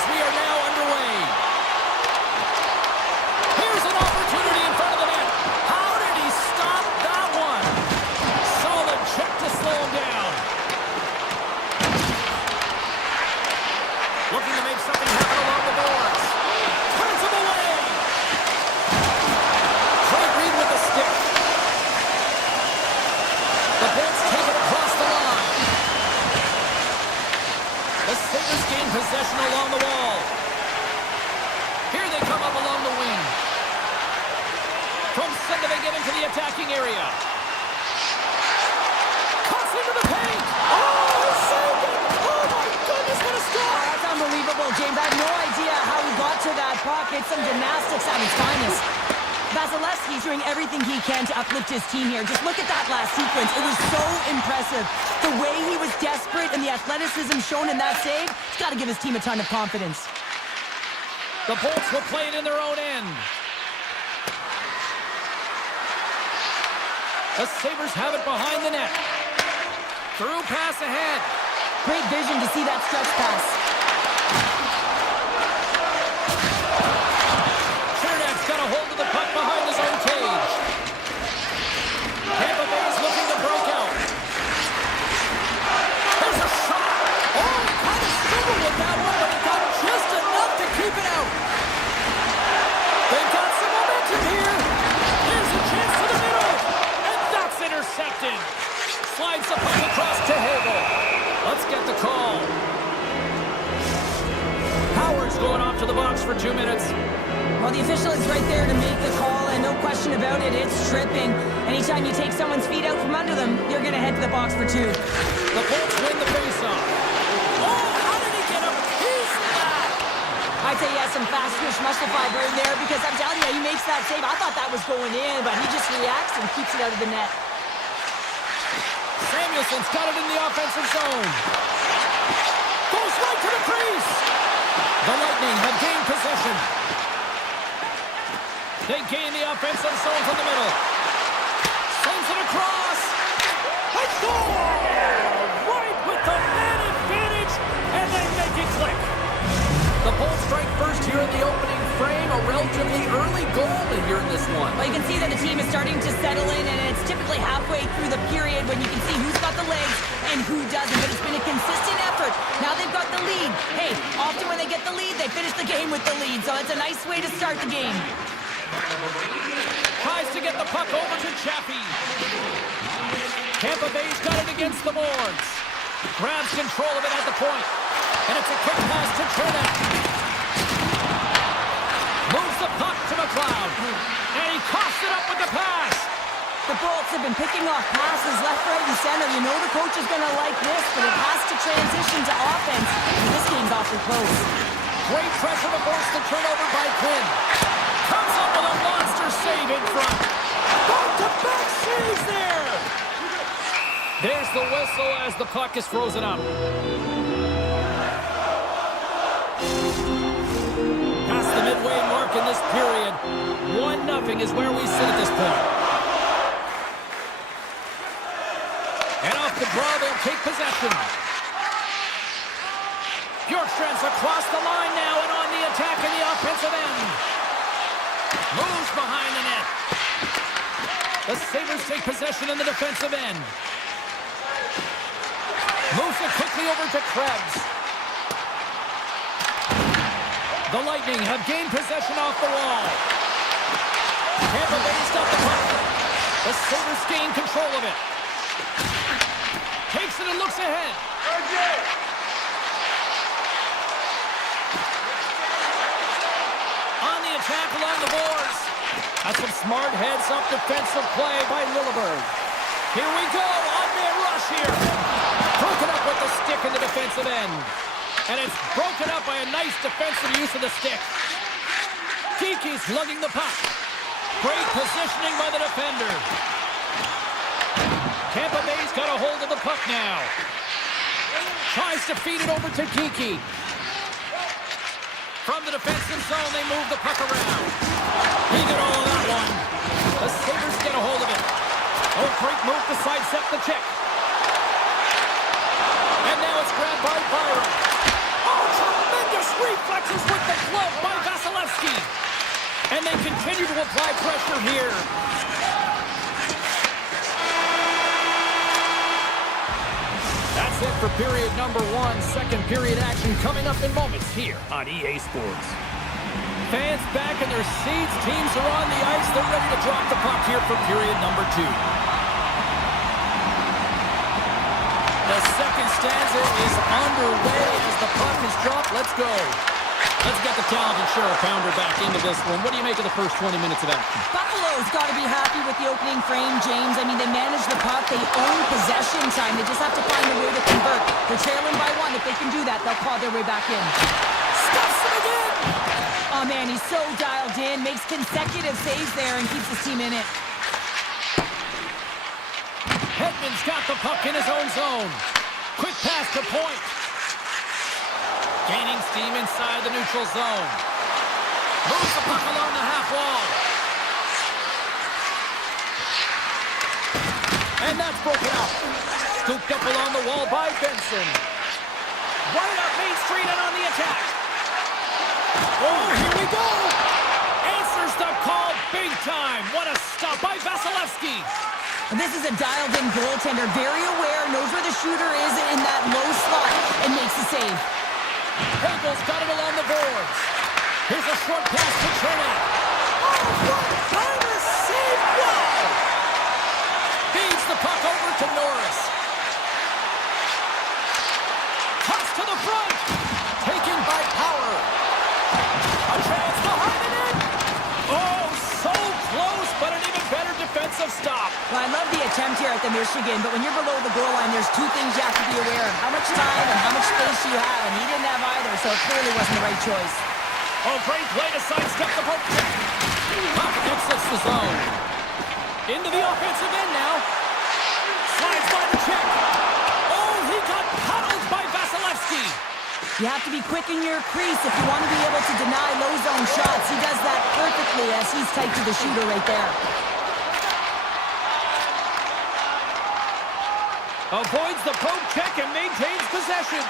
as we are now underway. Here's an opportunity in front of the net. How did he stop that one? Solid check to slow him down. Looking to make something happen along the boards. Turns him away. Great read with the stick. The Bolts take it across the line. The Sabres gain possession along the wall. Here they come up along the wing. From center they get into the attacking area. Cuts into the paint. Oh, he saved it. Oh my goodness, what a stop. That's unbelievable, James. I have no idea how he got to that puck. It's some gymnastics at its finest. Vasilevsky's doing everything he can to uplift his team here. Just look at that last sequence. It was so impressive. The way he was desperate and the athleticism shown in that save, it's got to give his team a ton of confidence. The Bolts will play it in their own end. The Sabres have it behind the net. Through pass ahead. Great vision to see that stretch pass. Trinidad's got a hold of the puck behind his own cage. Tampa Bay is looking to break out. There's a shot. Oh, he kind of struggled with that one, but he got just enough to keep it out. They've got some momentum here. Here's a chance to the middle. And that's intercepted. Slides the puck across to Hagel. Let's get the call. Howard's going off to the box for 2 minutes. Well, the official is right there to make the call, and no question about it, it's tripping. Anytime you take someone's feet out from under them, you're going to head to the box for 2. The Bolts win the faceoff. Oh, how did he get a piece of that? I'd say he has some fast twitch muscle fiber in there, because I'm telling you, he makes that save. I thought that was going in, but he just reacts and keeps it out of the net. Samuelson's got it in the offensive zone. Goes right to the crease. The Lightning have gained possession. They gain the offensive zone from the middle. Sends it across. A goal! Right with the man advantage, and they make it click. The Bolts strike first here in the opening frame. A relatively early goal here in this one. Well, you can see that the team is starting to settle in, and it's typically halfway through the period when you can see who's got the legs and who doesn't. But it's been a consistent effort. Now they've got the lead. Hey, often when they get the lead, they finish the game with the lead. So it's a nice way to start the game. Tries to get the puck over to Chaffee. Tampa Bay's got it against the boards. Grabs control of it at the point. And it's a quick pass to Trinidad. Moves the puck to McLeod. And he coughs it up with the pass. The Bolts have been picking off passes left, right, and center. You know the coach is going to like this, but it has to transition to offense. And this game's awfully close. Great pressure to force the turnover by Quinn. Comes up with a monster save in front. Back-to-back saves there. There's the whistle as the puck is frozen up. Past the midway mark in this period. 1-0 is where we sit at this point. And off the draw, they'll take possession. Bjorkstrand's across the line now and on the attack in the offensive end. Moves behind the net. The Sabres take possession in the defensive end. Moves it quickly over to Krebs. The Lightning have gained possession off the wall. Tampa Bay's got the puck. The Sabres gain control of it. Takes it and looks ahead. On the attack along the boards. That's some smart heads-up defensive play by Lilleberg. Here we go, on-man rush here. Broken up with the stick in the defensive end. And it's broken up by a nice defensive use of the stick. Kiki's lugging the puck. Great positioning by the defender. Tampa Bay's got a hold of the puck now. Tries to feed it over to Kiki. From the defensive zone, they move the puck around. He got all of that one. The Sabres get a hold of it. Oh, great move to sidestep the check. And now it's grabbed by Byron. Oh, tremendous reflex Misses with the glove by Vasilevsky. And they continue to apply pressure here. That's it for period number one. Second period action coming up in moments here on EA Sports. Fans back in their seats. Teams are on the ice. They're ready to drop the puck here for period number two. The second stanza is underway as the puck is dropped. Let's go. Let's get the talented Cheryl Pounder back into this one. What do you make of the first 20 minutes of action? Buffalo's got to be happy with the opening frame, James. I mean, they manage the puck. They own possession time. They just have to find a way to convert. They're trailing by one. If they can do that, they'll claw their way back in. Stuffs it again! Oh, man, he's so dialed in. Makes consecutive saves there and keeps his team in it. Hedman's got the puck in his own zone. Quick pass to point. Gaining steam inside the neutral zone. Moves the puck along the half wall. And that's broken out. Scooped up along the wall by Benson. Right up Main Street and on the attack. Oh, here we go. Answers the call big time. What a stop by Vasilevsky. And this is a dialed-in goaltender. Very aware, knows where the shooter is in that low slot, and makes the save. Hagel's got it along the boards. Here's a short pass to Chernak. Oh, what kind of save! Wow! Feeds the puck over to Norris. Toss to the front. Taken by Power. A chance behind the net. Oh, so close, but an even better defensive stop. Well, I love the attempt here at the Michigan, but when you're below the goal line, there's two things you have to be aware of. How much time and how much space you have, and he didn't have either, so it clearly wasn't the right choice. Oh, great play to sidestep the poke. Puck exits the zone. Into the offensive end now. Slides by the check. Oh, he got paddled by Vasilevsky. You have to be quick in your crease if you want to be able to deny low zone shots. He does that perfectly as he's tight to the shooter right there. Avoids the poke check and maintains possession.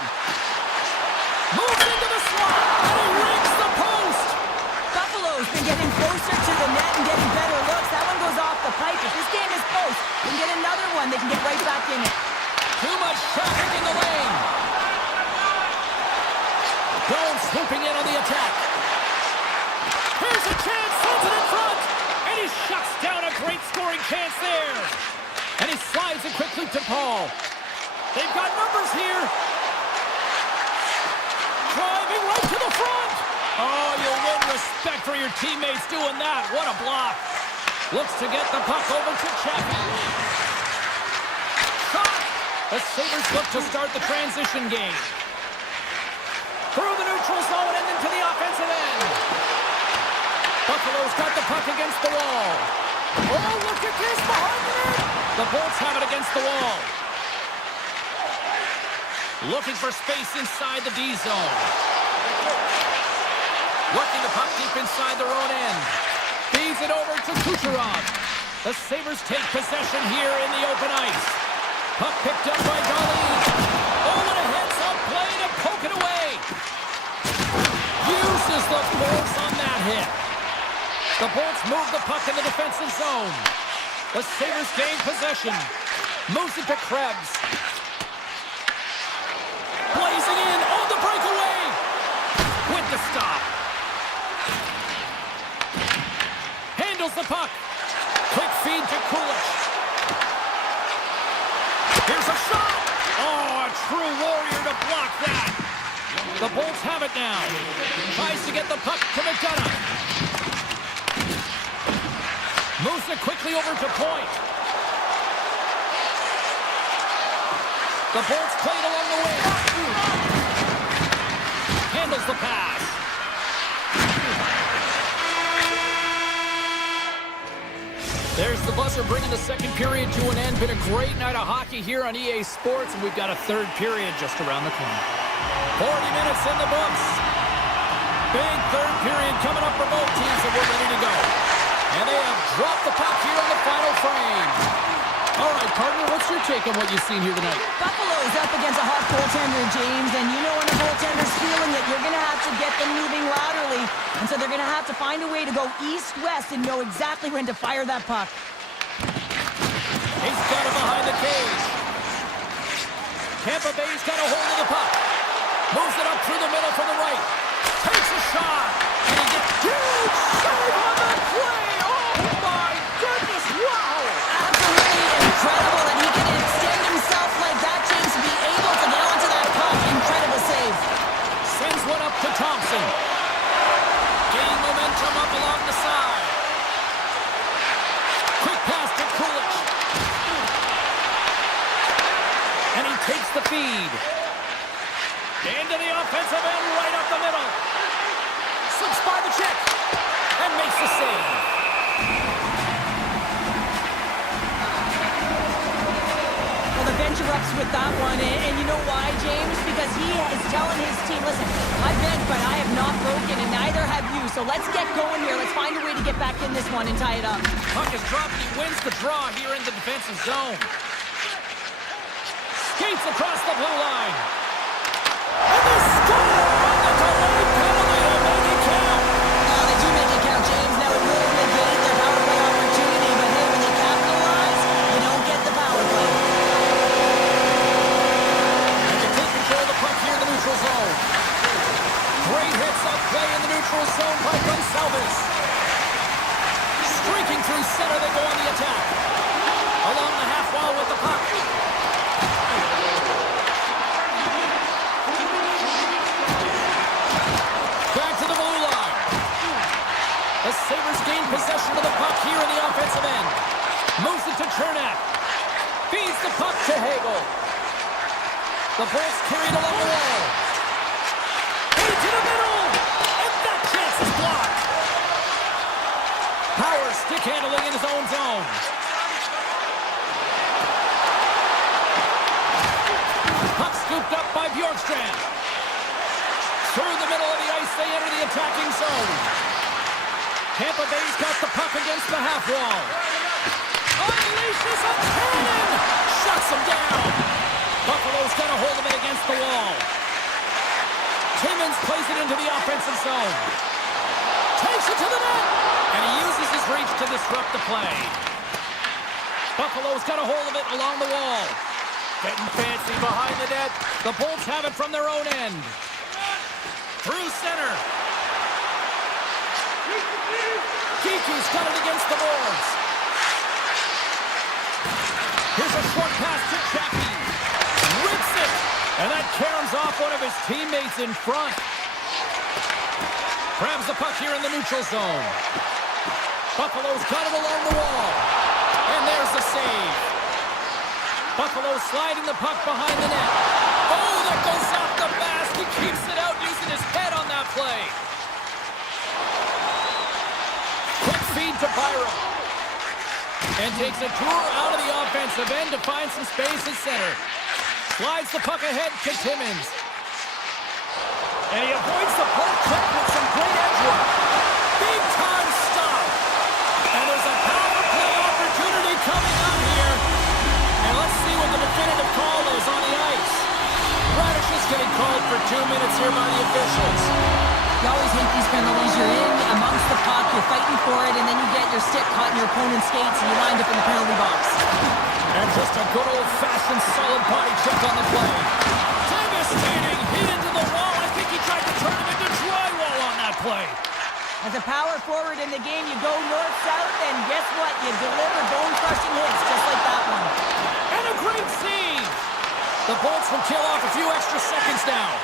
Moves into the slot, and he rings the post. Buffalo's been getting closer to the net and getting better looks. That one goes off the pipe. If this game is close, they can get another one. They can get right back in it. Too much traffic in the lane. Jones swooping in on the attack. Here's a chance, sends it in front, and he shuts down a great scoring chance there. And he slides it quickly to Paul. They've got numbers here. Driving right to the front. Oh, you win respect for your teammates doing that. What a block. Looks to get the puck over to Chappie. Shot. The Sabres look to start the transition game. Through the neutral zone and into the offensive end. Buffalo's got the puck against the wall. Oh, look at this behind the net. The Bolts have it against the wall. Looking for space inside the D zone. Working the puck deep inside their own end. Feeds it over to Kucherov. The Sabres take possession here in the open ice. Puck picked up by Darlene. Oh, and a heads-up play to poke it away. Uses the force on that hit. The Bolts move the puck in the defensive zone. The Sabres gain possession. Moves it to Krebs. Blazing in on the breakaway. With the stop. Handles the puck. Quick feed to Kulich. Here's a shot. Oh, a true warrior to block that. The Bolts have it now. Tries to get the puck to McDonough. Moves it quickly over to point. The Bolts play it along the wing. Handles the pass. There's the buzzer bringing the second period to an end. Been a great night of hockey here on EA Sports, and we've got a third period just around the corner. 40 minutes in the books. Big third period coming up for both teams, and we're ready to go. And they have dropped the puck here on the final frame. All right, partner, what's your take on what you've seen here tonight? Buffalo's up against a hot goaltender, James, and you know when a goaltender's feeling it, you're going to have to get them moving laterally. And so they're going to have to find a way to go east-west and know exactly when to fire that puck. He's got it behind the cage. Tampa Bay's got a hold of the puck. Moves it up through the middle from the right. Takes a shot. And he gets huge save on that play. Oh my goodness, wow. Absolutely incredible that he can extend himself like that, James, to be able to get onto that puck. Incredible save. Sends one up to Thompson. Gaining momentum up along the side. Quick pass to Kulich. And he takes the feed. Into the offensive end, right up the middle. Slips by the check. And makes the save. Well, the bench erupts with that one, and you know why, James? Because he is telling his team, listen, I bent, but I have not broken, and neither have you. So let's get going here. Let's find a way to get back in this one and tie it up. Puck is dropped, and he wins the draw here in the defensive zone. Skates across the blue line. And they score on the delayed penalty to make it count. Oh, they do make it count, James. Now it will negate their power play opportunity, but hey, when you capitalize, you don't get the power play. And they take control of the puck here in the neutral zone. Great hits up play in the neutral zone by Gonsalves. Streaking through center, they go on the attack. Along the half wall with the puck. Back to the blue line. The Sabres gain possession of the puck here in the offensive end. Moves it to Chernak. Feeds the puck to Hagel. The Bolts carried along the wall. Into the middle. And that chance is blocked. Power stick handling in his own zone. Puck scooped up by Bjorkstrand. Through the middle of the ice, they enter the attacking zone. Tampa Bay's got the puck against the half wall. Unleashes a cannon! Shuts him down. Buffalo's got a hold of it against the wall. Timmins plays it into the offensive zone. Takes it to the net! And he uses his reach to disrupt the play. Buffalo's got a hold of it along the wall. Getting fancy behind the net. The Bolts have it from their own end. Through center. Kiki's got it against the boards. Here's a short pass to Jackie. Rips it. And that caroms off one of his teammates in front. Grabs the puck here in the neutral zone. Buffalo's got it along the wall. And there's the save. Buffalo sliding the puck behind the net. Oh, that goes off the mask. He keeps it out using his head on that play. Quick feed to Byram. And takes a tour out of the offensive end to find some space at center. Slides the puck ahead to Timmins. And he avoids the puck check with some great edge work. Big time stop. And there's a power play opportunity coming up here. And let's see what the definitive call is on the ice. Radish is getting called for 2 minutes here by the officials. You always hate these penalties. You're in amongst the puck, you're fighting for it, and then you get your stick caught in your opponent's skates, and you wind up in the penalty box. And just a good old-fashioned solid body check on the play. Devastating hit into the wall. I think he tried to turn him into drywall on that play. As a power forward in the game, you go north-south, and guess what? You deliver bone-crushing hits just like that one. And a great save. The Bolts will kill off a few extra seconds now.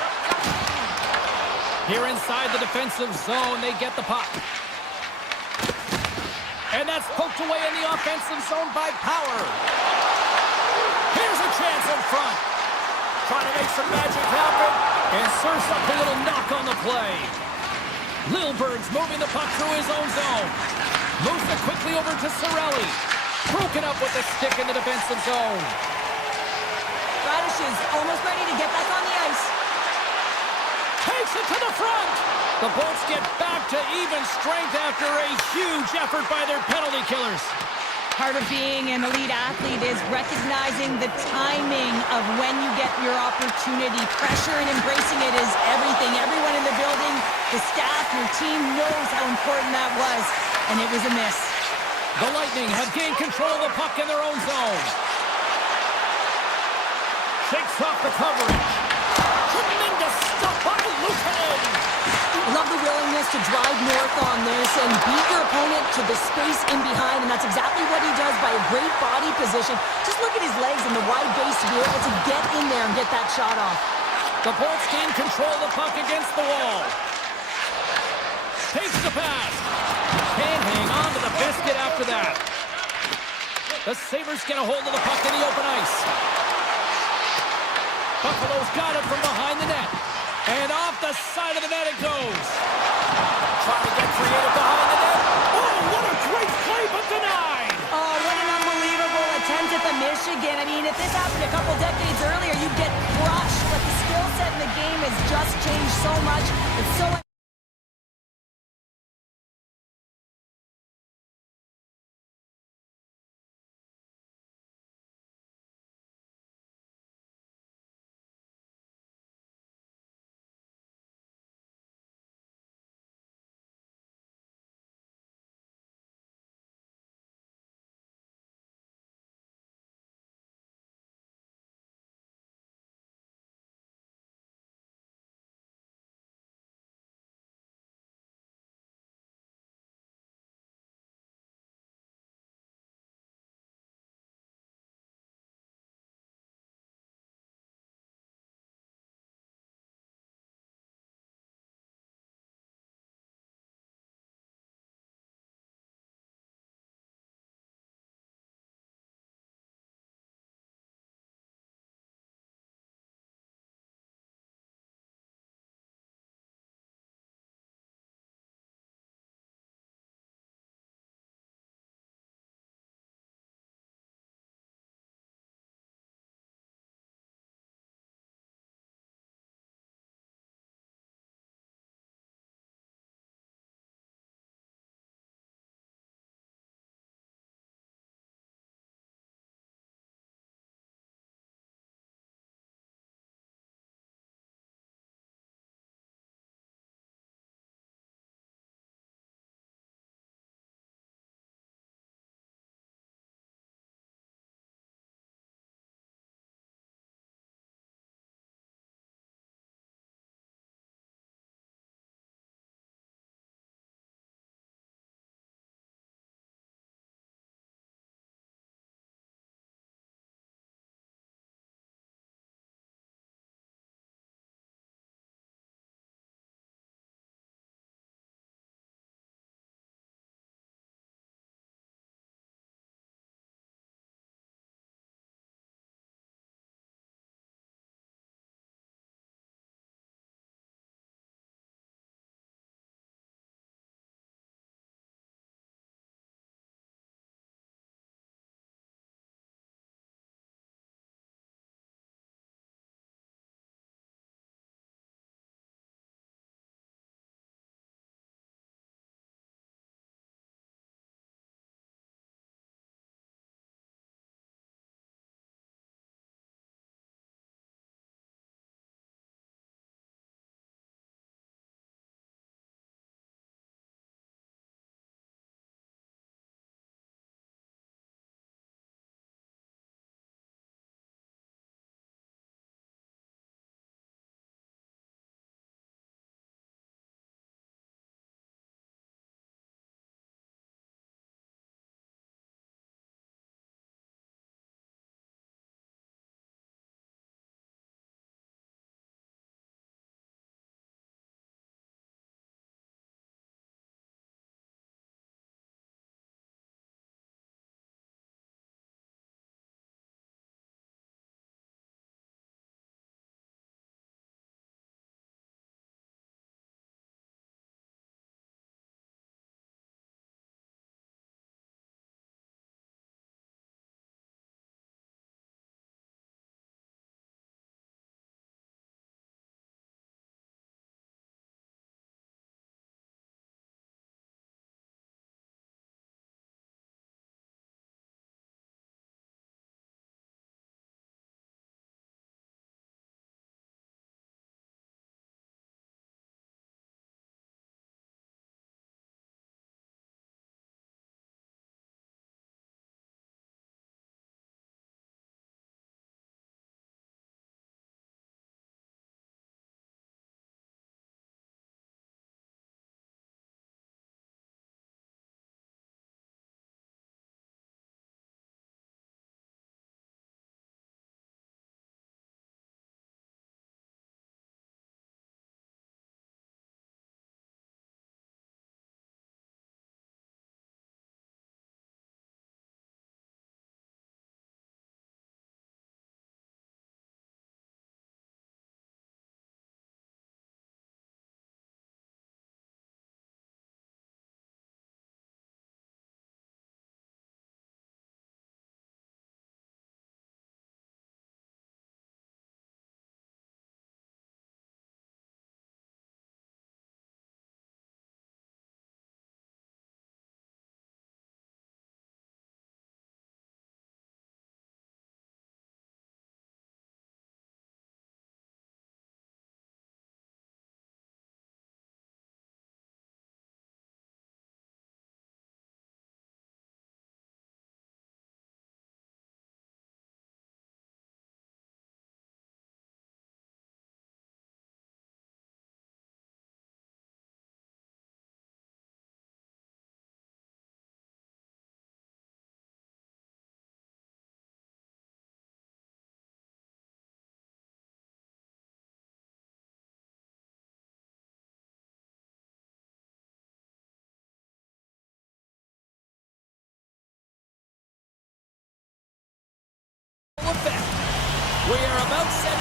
Here inside the defensive zone, they get the puck. And that's poked away in the offensive zone by Power. Here's a chance in front. Trying to make some magic happen. And serves up a little knock on the play. Lilberg's moving the puck through his own zone. Moves it quickly over to Cirelli. Broken up with the stick in the defensive zone. Radish is almost ready to get back on the ice. Takes it to the front. The Bolts get back to even strength after a huge effort by their penalty killers. Part of being an elite athlete is recognizing the timing of when you get your opportunity. Pressure and embracing it is everything. Everyone in the building The staff, your team knows how important that was, and it was a miss. The Lightning have gained control of the puck in their own zone. Shakes off the coverage. Tremendous stop by Lukanen. I love the willingness to drive north on this and beat your opponent to the space in behind, and that's exactly what he does by a great body position. Just look at his legs and the wide base to be able to get in there and get that shot off. The Bolts gain control of the puck against the wall. Takes the pass. Can't hang on to the biscuit after that. The Sabres get a hold of the puck in the open ice. Buffalo's got it from behind the net. And off the side of the net it goes. Trying to get creative behind the net. Oh, what a great play, but denied. Oh, what an unbelievable attempt at the Michigan. I mean, if this happened a couple decades earlier, you'd get crushed. But the skill set in the game has just changed so much. It's so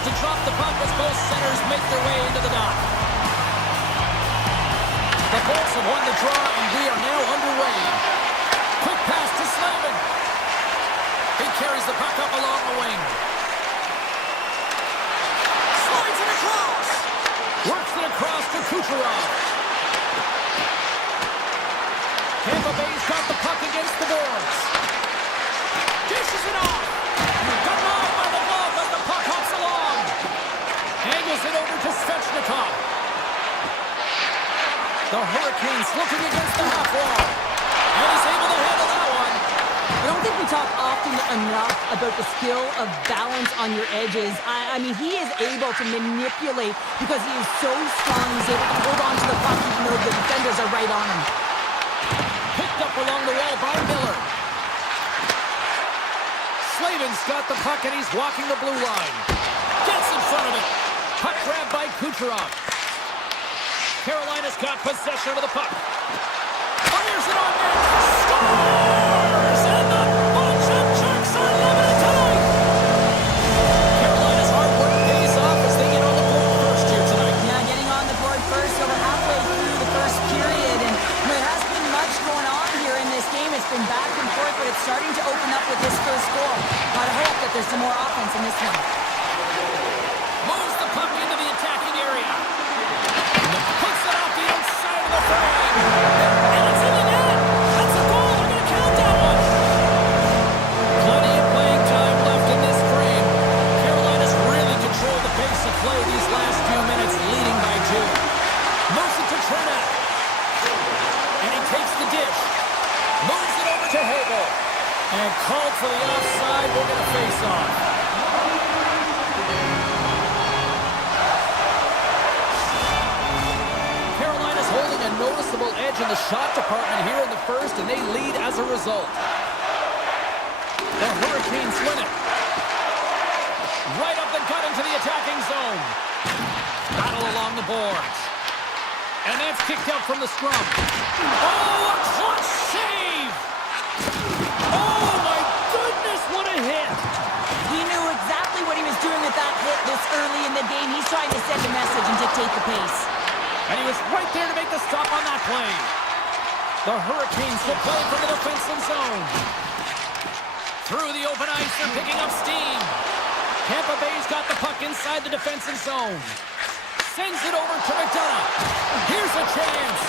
to drop the puck as both centers make their way into the dot. The Bolts have won the draw, and we are now underway. Quick pass to Slavin. He carries the puck up along the wing. Slides it across. Works it across to Kucherov. Tampa Bay's got the puck against the boards. Dishes it off. Denied by the glove as the puck hops along. Angles it over to Svechnikov. The Hurricanes looking against the half wall. And he's able to handle that one. I don't think we talk often enough about the skill of balance on your edges. I mean, he is able to manipulate because he is so strong. He's able to hold on to the puck even though the defenders are right on him. Picked up along the wall by Miller. Slavin's got the puck and he's walking the blue line. Gets in front of it. Puck grabbed by Kucherov. Carolina's got possession of the puck. Fires it on net. Scores! And the bunch of jerks are limited tonight. Carolina's hard work pays off as they get on the board first here tonight. Yeah, getting on the board first over halfway through the first period. And there hasn't been much going on here in this game. It's been back and forth, but it's starting to open up with this first goal. Gotta hope that there's some more offense in this one. Moves the puck into the attacking area. Puts it out the outside of the frame. And it's in the net. That's a goal. They're going to count that one. Plenty of playing time left in this frame. Carolina's really controlled the pace of play these last few minutes, leading by 2. Moves it to Trina. And he takes the dish. Moves it over to Hagel. And called for the offside. We're going to face off. Carolina's holding a noticeable edge in the shot department here in the first, and they lead as a result. The Hurricanes win it. Right up the gut into the attacking zone. Battle along the boards. And that's kicked out from the scrum. Oh, a clutch save! Oh, my goodness, what a hit! He knew exactly what he was doing with that hit this early in the game. He's trying to send a message and dictate the pace. And he was right there to make the stop on that play. The Hurricanes will play from the defensive zone. Through the open ice, they're picking up steam. Tampa Bay's got the puck inside the defensive zone. Sends it over to McDonough. Here's a chance.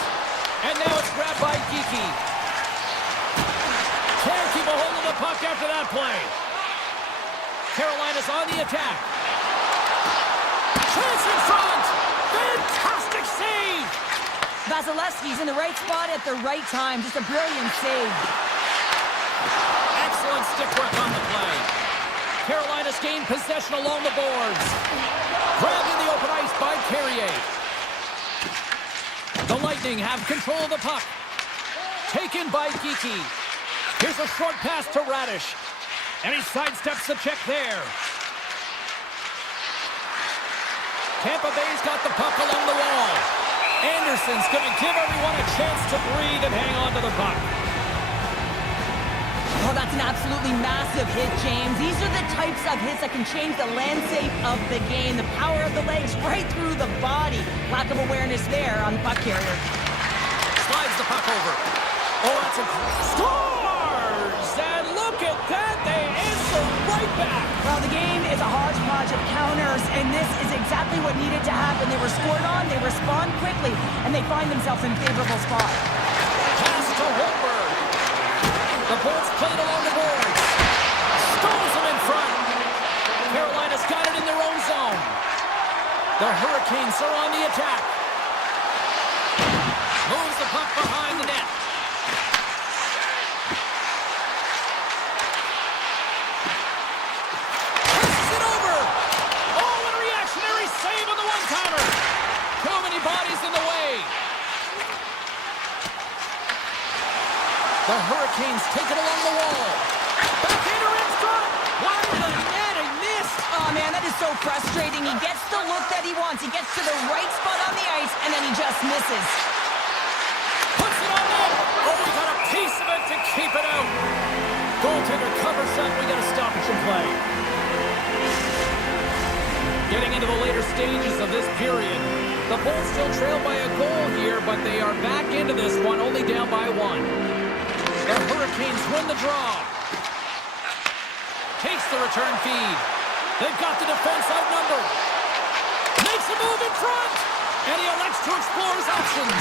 And now it's grabbed by Geekie. Can't keep a hold of the puck after that play. Carolina's on the attack. Chance in front. Fantastic save. Vasilevsky's in the right spot at the right time. Just a brilliant save. Excellent stick work on the play. Carolina's gained possession along the boards. Grabbed in the open ice by Carrier. The Lightning have control of the puck. Taken by Geekie. Here's a short pass to Radish. And he sidesteps the check there. Tampa Bay's got the puck along the wall. Anderson's going to give everyone a chance to breathe and hang on to the puck. Oh, that's an absolutely massive hit, James. These are the types of hits that can change the landscape of the game. The power of the legs right through the body. Lack of awareness there on the puck carrier. Slides the puck over. Oh, that's a... Scores! And look at that. They answer right back. Well, the game is a hodgepodge of counters, and this is exactly what needed to happen. They were scored on, they respond quickly, and they find themselves in a favorable spot. Pass to Holmberg. The Bolts played along the boards. Stones them in front. Carolina's got it in their own zone. The Hurricanes are on the attack. Moves the puck behind the net. Passes it over. Oh, what a reactionary save on the one-timer. Too many bodies in the way. The Hurricanes take it along the wall. Backhander in front. Wide of the net, he missed. Oh, man, that is so frustrating. He gets the look that he wants. He gets to the right spot on the ice, and then he just misses. Puts it on net. Oh, we got a piece of it to keep it out. Goaltender covers up. We got a stoppage in play. Getting into the later stages of this period. The Bulls still trail by a goal here, but they are back into this one, only down by one. The Hurricanes win the draw. Takes the return feed. They've got the defense outnumbered. Makes a move in front. And he elects to explore his options.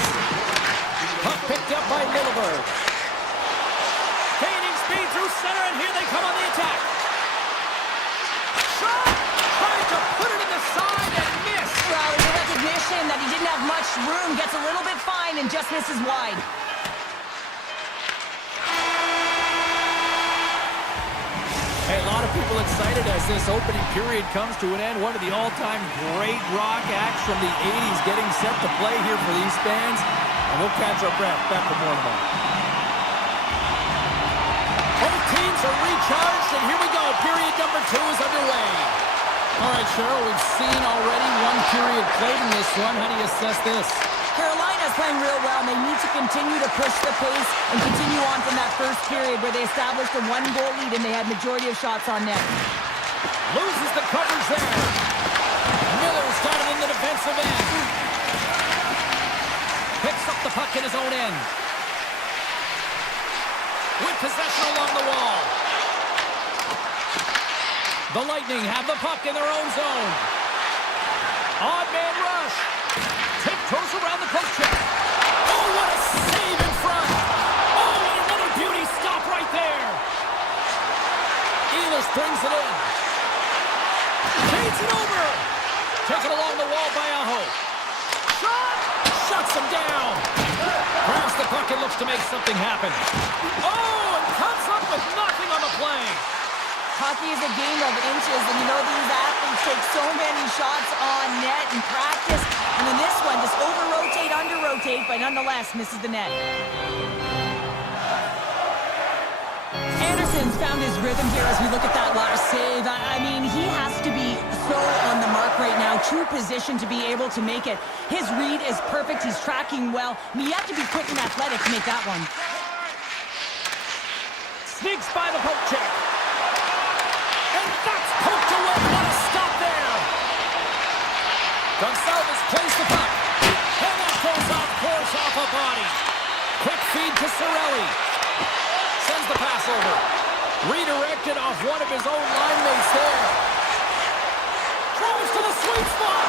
Puck picked up by Lilleberg. Gaining speed through center, and here they come on the attack. Shot! Trying to put it in the side and miss. Well, the recognition that he didn't have much room, gets a little bit fine and just misses wide. Hey, a lot of people excited as this opening period comes to an end. One of the all-time great rock acts from the 80s getting set to play here for these fans. And we'll catch our breath. Back for more tomorrow. Both teams are recharged, and here we go. Period number 2 is underway. All right, Cheryl, we've seen already one period played in this one. How do you assess this? Carolina's playing real well, and they need to continue to push the pace and continue on from that first period where they established a 1-goal lead and they had majority of shots on net. Loses the coverage there. Miller's got it in the defensive end. Picks up the puck in his own end. With possession along the wall. The Lightning have the puck in their own zone. Odd man rush. Tiptoes around the post check. Oh, what a save in front. Oh, and another beauty stop right there. Ehlers brings it in. Fades it over. Taken along the wall by Aho. Shot. Shuts him down. Grabs the puck and looks to make something happen. Oh, and comes up with nothing on the play. Hockey is a game of inches, and you know these athletes take so many shots on net in practice. And in this one, just over-rotate, under-rotate, but nonetheless misses the net. Anderson's found his rhythm here as we look at that last save. I mean, he has to be so on the mark right now, true position to be able to make it. His read is perfect. He's tracking well. I mean, you have to be quick and athletic to make that one. Sneaks by the poke check. And that's poked away. What a stop there. Gonsalves plays the puck. And that goes off course off a body. Quick feed to Cirelli. Sends the pass over. Redirected off one of his own line mates there. Throws to the sweet spot.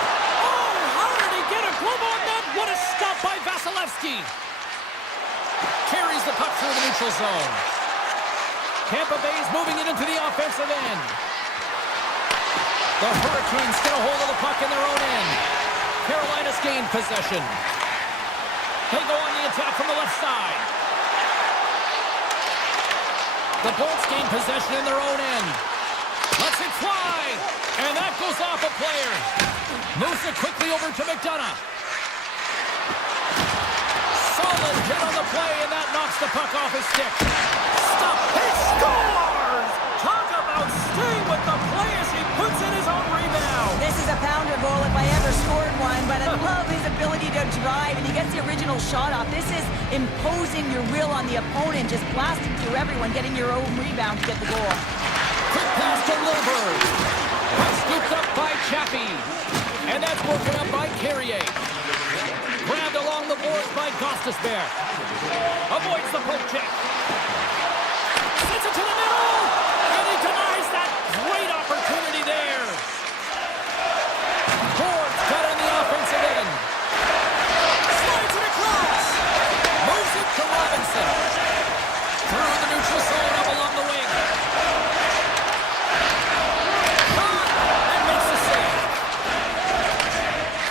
Oh, how did he get a glove on that? What a stop by Vasilevsky. Carries the puck through the neutral zone. Tampa Bay's moving it into the offensive end. The Hurricanes get a hold of the puck in their own end. Carolina's gained possession. They go on the attack from the left side. The Bolts gain possession in their own end. Lets it fly. And that goes off a player. Moves it quickly over to McDonough. Solid hit on the play, and that knocks the puck off his stick. Stop. He scores! Talk about staying with the play as he puts in his own rebound. This is a pounder goal if I ever scored one, but I love his ability to drive, and he gets the original shot off. This is imposing your will on the opponent, just blasting through everyone, getting your own rebound to get the goal. Quick pass to Lilleberg. Scooped up by Chappie. And that's broken up by Carrier. Grabbed along the boards by Gostisbehere. Avoids the poke check. Sends it to the middle. And he denies that great opportunity there. Boards got in the offensive end. Slides it across. Moves it to Robinson. Through the neutral zone up along the wing. Shot. And makes the save.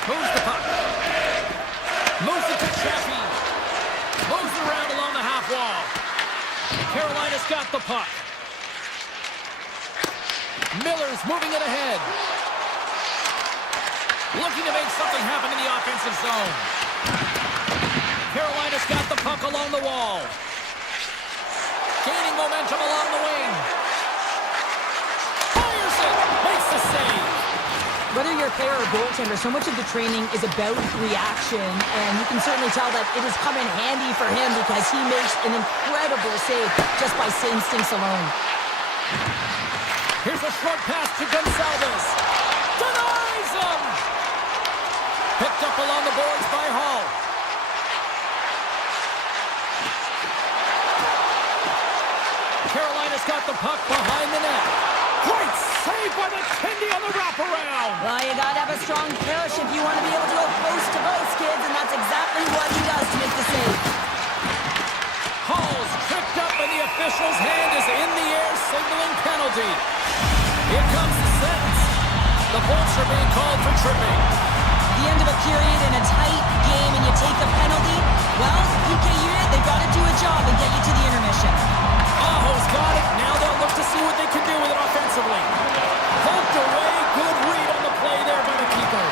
Moves the puck. Moves it to Chappie. Moves it around along the half wall. Carolina's got the puck. Miller's moving it ahead. Looking to make something happen in the offensive zone. Carolina's got the puck along the wall. Gaining momentum along the wing. Fires it. Makes the save. Whether you're a player or goaltender, so much of the training is about reaction, and you can certainly tell that it has come in handy for him because he makes an incredible save just by instincts alone. Here's a short pass to Gonsalves. Denies has him! Picked up along the boards by Hall. Carolina's got the puck behind the net. Great save by the Kindy on the wraparound. Well, you gotta have a strong push if you want to be able to go post to post, kids, and that's exactly what he does to make the save. Hall's tripped up and the official's hand is in the air, signaling penalty. Here comes the sentence. The Bolts are being called for tripping. The end of a period in a tight game and you take a penalty, well, PK unit, they've got to do a job and get you to the intermission. Aho's got it. Now they'll look to see what they can do with it offensively. Poked away. Good read on the play there by the keeper.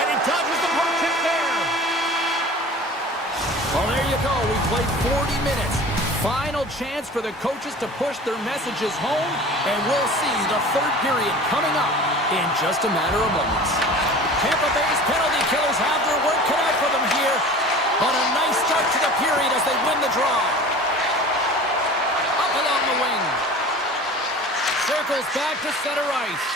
And he dodges the puck kick there. Well, there you go. We played 40 minutes. Final chance for the coaches to push their messages home, and we'll see the third period coming up in just a matter of moments. Tampa Bay's penalty killers have their work cut out for them here, but a nice start to the period as they win the draw. Up along the wing. Circles back to center ice.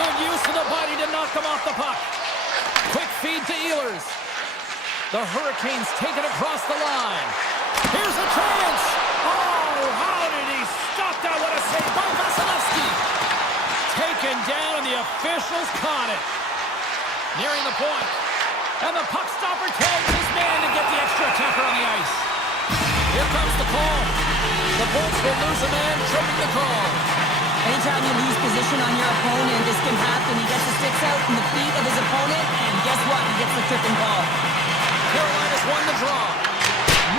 Good use of the body to knock them off the puck. Quick feed to Ehlers. The Hurricanes take it across the line. Here's a chance. Oh, how did he stop that? What a save by Vasilevsky. Taken down, and the officials caught it. Nearing the point. And the puck stopper tags his man to get the extra attacker on the ice. Here comes the call. The Bolts will lose a man, tripping the call. Anytime you lose position on your opponent, this can happen. He gets the sticks out in the feet of his opponent, and guess what? He gets the tripping call. Carolina's won the draw.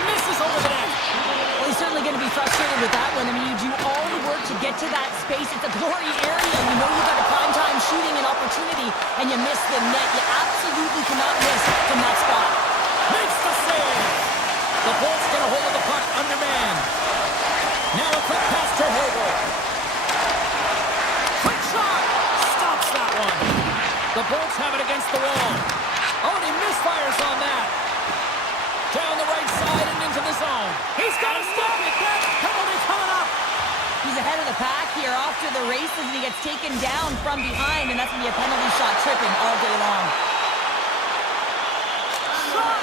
Misses over the net. Well, he's certainly going to be frustrated with that one. I mean, you do all the work to get to that space. It's a glory area. You know you've got a prime-time shooting and opportunity, and you miss the net. You absolutely cannot miss from that spot. Makes the save. The Bolts get a hold of the puck undermanned. Now a quick pass to Hobo. Quick shot. Stops that one. The Bolts have it against the wall. Oh, and he misfires on that. Down the right side and into the zone. He's got to stop it. That penalty coming up. He's ahead of the pack here off to the races, and he gets taken down from behind, and that's going to be a penalty shot tripping all day long. Shot.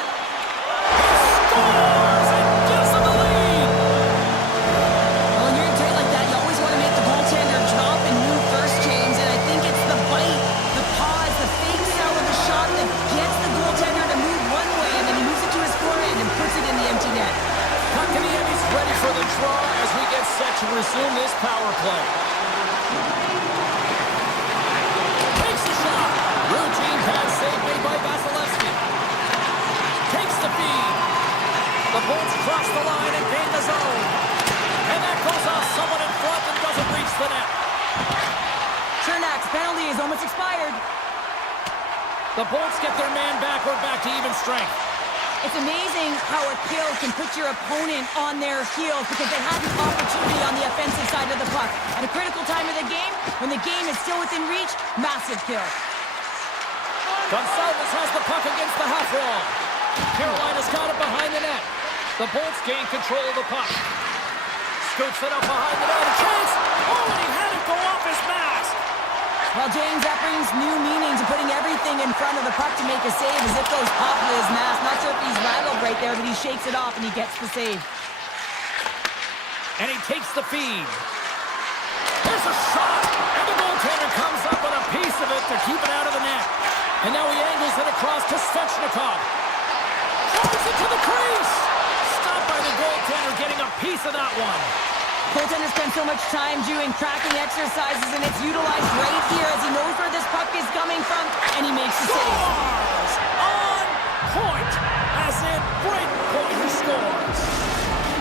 He scores and gives them the lead. Well, when you're in tight like that, you always want to make the goaltender drop and move first, James, and I think it's the bite, the pause, the fake sell of the shot that gets the goaltender to move one way, and then he moves it to his forehand and puts it in the empty net. Puck in the end, he's ready for the draw as we get set to resume this power play. Takes the shot. Routine pass save made by Vasilevsky. Takes the feed. The Bolts cross the line and gain the zone. And that goes off someone in front and doesn't reach the net. Chernak's penalty is almost expired. The Bolts get their man back. We're back to even strength. It's amazing how a kill can put your opponent on their heels because they had the opportunity on the offensive side of the puck. At a critical time of the game, when the game is still within reach, massive kill. Gonçalves has the puck against the half wall. Carolina's got it behind the net. The Bolts gain control of the puck. Scoots it up behind the net. A chance! Oh, and he had it go off his mask! Well, James, that brings new meaning to putting everything in front of the puck to make a save as it goes off of his mask. Not sure if he's rattled right there, but he shakes it off and he gets the save. And he takes the feed. There's a shot! And the goaltender comes up with a piece of it to keep it out of the net. And now he angles it across to Svechnikov. Throws it to the crease! Stopped by the goaltender getting a piece of that one. Goaltender spends so much time doing tracking exercises, and it's utilized right here as he knows where this puck is coming from, and he makes the save. Scores! On point! As in, break point, he scores!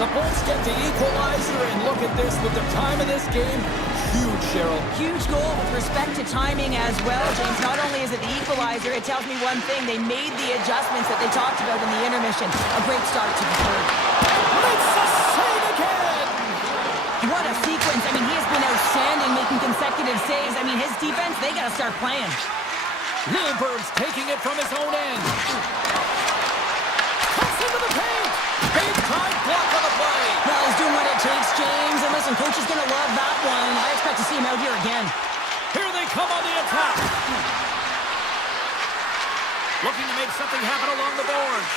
The Bolts get the equalizer, and look at this, with the time of this game, huge, Cheryl. Huge goal with respect to timing as well, James. Not only is it the equalizer, it tells me one thing. They made the adjustments that they talked about in the intermission. A great start to the third. Makes the save again! What a sequence. I mean, he has been outstanding making consecutive saves. I mean, his defense, they got to start playing. Lilleberg's taking it from his own end. coach is going to love that one. I expect to see him out here again. Here they come on the attack. Looking to make something happen along the boards.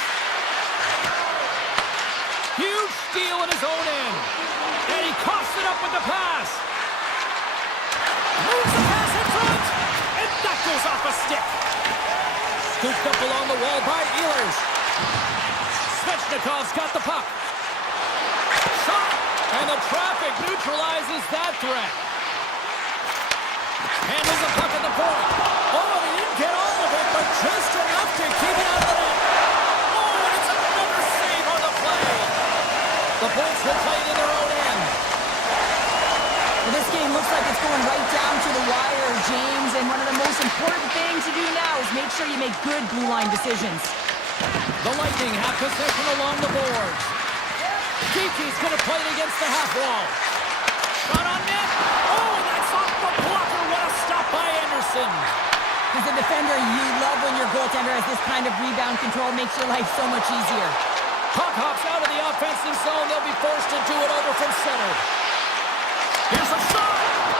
Huge steal in his own end. And he coughs it up with the pass. Moves the pass in front. And that goes off a stick. Scooped up along the wall by Ehlers. Svechnikov's got the puck. Shot. And the traffic neutralizes that threat. Handles the puck at the point. Oh, he didn't get all of it, but just enough to keep it out of the net. Oh, and it's another save on the play. The points were played in their own end. Well, this game looks like it's going right down to the wire, James, and one of the most important things to do now is make sure you make good blue line decisions. The Lightning have possession along the boards. Kiki's going to play it against the half wall. Shot on net. Oh, and that's off the blocker. What a stop by Anderson. As a defender, you love when your goaltender has this kind of rebound control. Makes your life so much easier. Puck hops out of the offensive zone. They'll be forced to do it over from center. Here's a shot.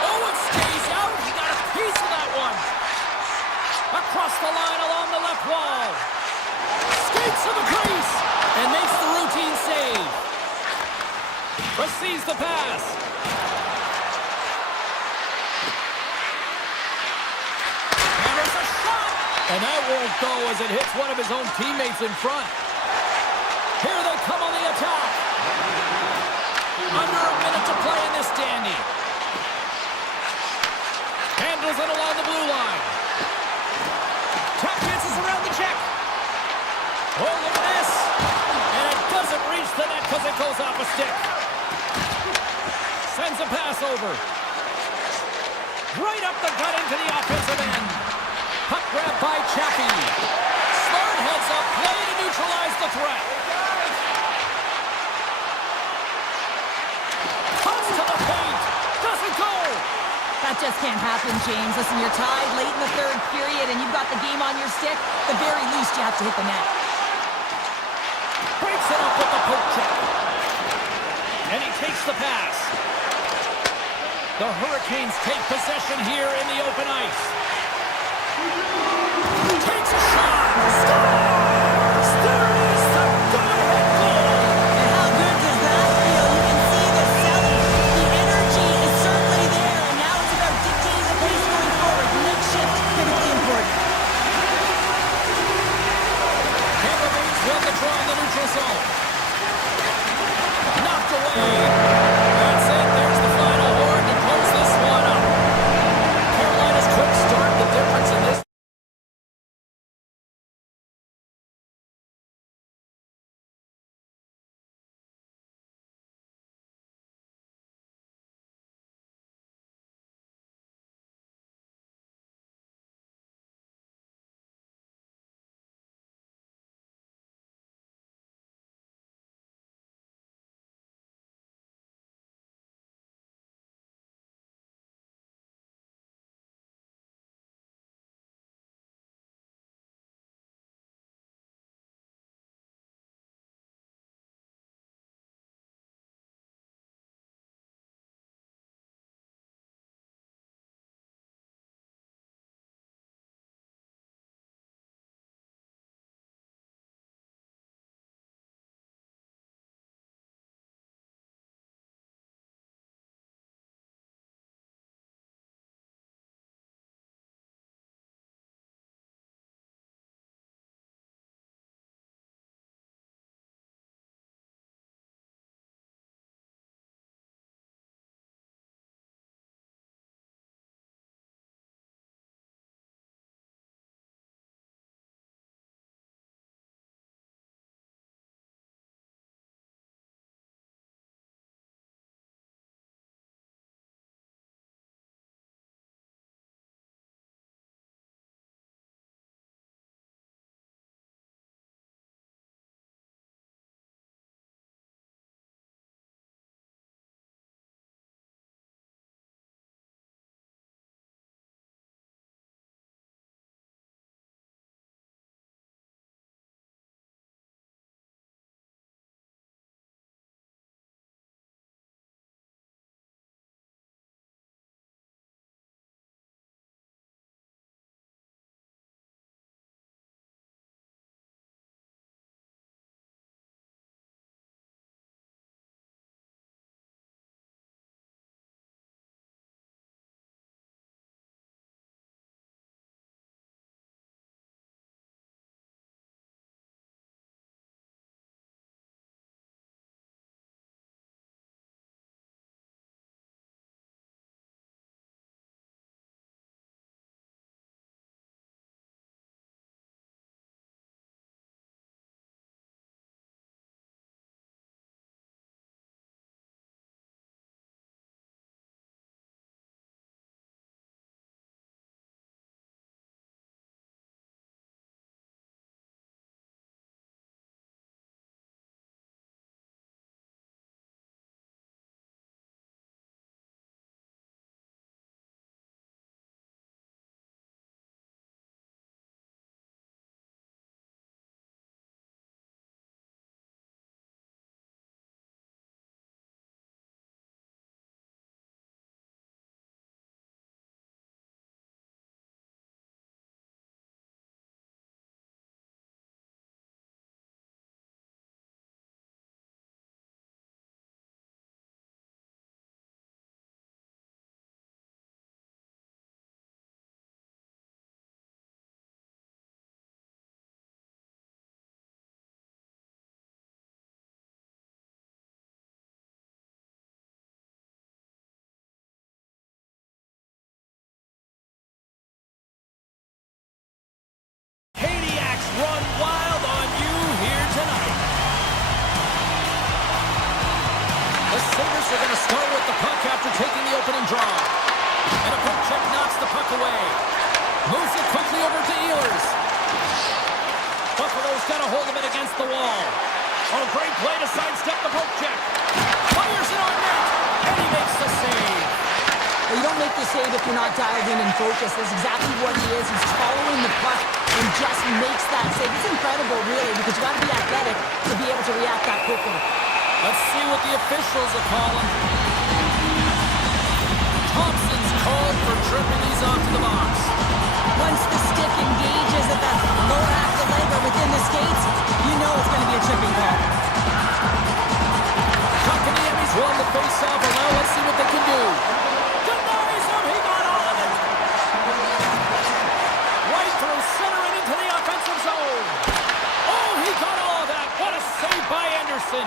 Oh, it stays out. He got a piece of that one. Across the line along the left wall. Skates to the crease and makes the routine save. Receives the pass. Hammers a shot. And that won't go as it hits one of his own teammates in front. Here they come on the attack. Under a minute to play in this dandy. Handles it along the blue line. Top dances around the check. Oh, look at this. And it doesn't reach the net because it goes off a stick. Sends a pass over. Right up the gut into the offensive end. Puck grab by Chappie. Slurred heads up, play to neutralize the threat. Toss to the paint. Doesn't go. That just can't happen, James. Listen, you're tied late in the third period and you've got the game on your stick. At the very least, you have to hit the net. Breaks it up with the poke check. And he takes the pass. The Hurricanes take possession here in the open ice. Takes a shot. Scores! There it is, the go-ahead goal. And how good does that feel? You can see the selling. The energy is certainly there, and now it's about dictating the pace going forward. Next shift, critically important. Tampa Bay's won the draw in the neutral zone. Knocked away. Sabres are going to start with the puck after taking the opening draw. And a poke check knocks the puck away. Moves it quickly over to Ehlers. Buffalo's got a hold of it against the wall. Oh, great play to sidestep the poke check. Fires it on net, and he makes the save. Well, you don't make the save if you're not dialed in and focused. That's exactly what he is. He's following the puck and just makes that save. It's incredible, really, because you got to be athletic to be able to react that quickly. Let's see what the officials are calling. Thompson's called for tripping these off to the box. Once the stick engages at the lower half of the leg or within the skates, you know it's going to be a tripping call. Kotkaniemi's won the face-off, and now let's see what they can do. Denies him, he got all of it. Right through center and into the offensive zone. Oh, he got all of that. What a save by Anderson.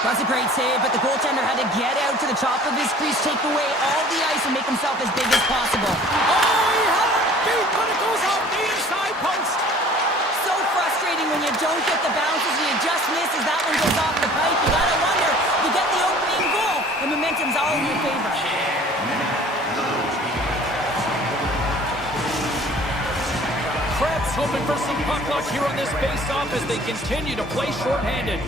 That's a great save, but the goaltender had to get out to the top of his crease, take away all the ice, and make himself as big as possible. Oh, he had it beat, but it goes off the inside post. So frustrating when you don't get the bounces and you just miss as that one goes off the pipe. You gotta wonder, you get the opening goal, the momentum's all in your favor. Krebs hoping for some puck luck here on this face-off as they continue to play shorthanded.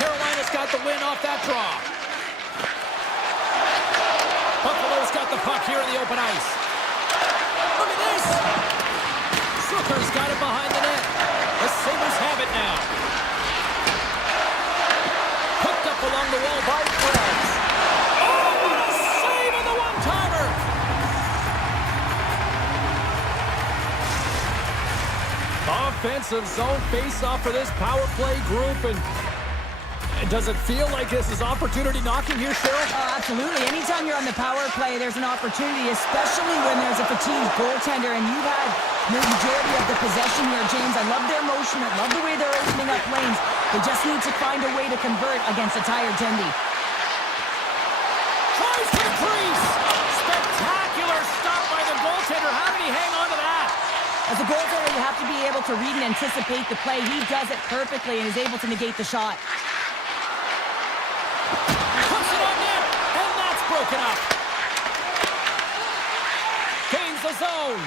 Carolina's got the win off that draw. Buffalo's got the puck here in the open ice. Look at this! Zucker's got it behind the net. The Sabres have it now. Hooked up along the wall by Krebs. Oh, what a save on the one-timer! Offensive zone face-off for this power play group, and does it feel like this is opportunity knocking here, Cheryl? Oh, absolutely. Anytime you're on the power play, there's an opportunity, especially when there's a fatigued goaltender, and you've had the majority of the possession here, James. I love their motion. I love the way they're opening up lanes. They just need to find a way to convert against a tired Dendy. Tries to the crease. Spectacular stop by the goaltender. How did he hang on to that? As a goaltender, you have to be able to read and anticipate the play. He does it perfectly and is able to negate the shot. Puts it on net, and that's broken up. Gains the zone.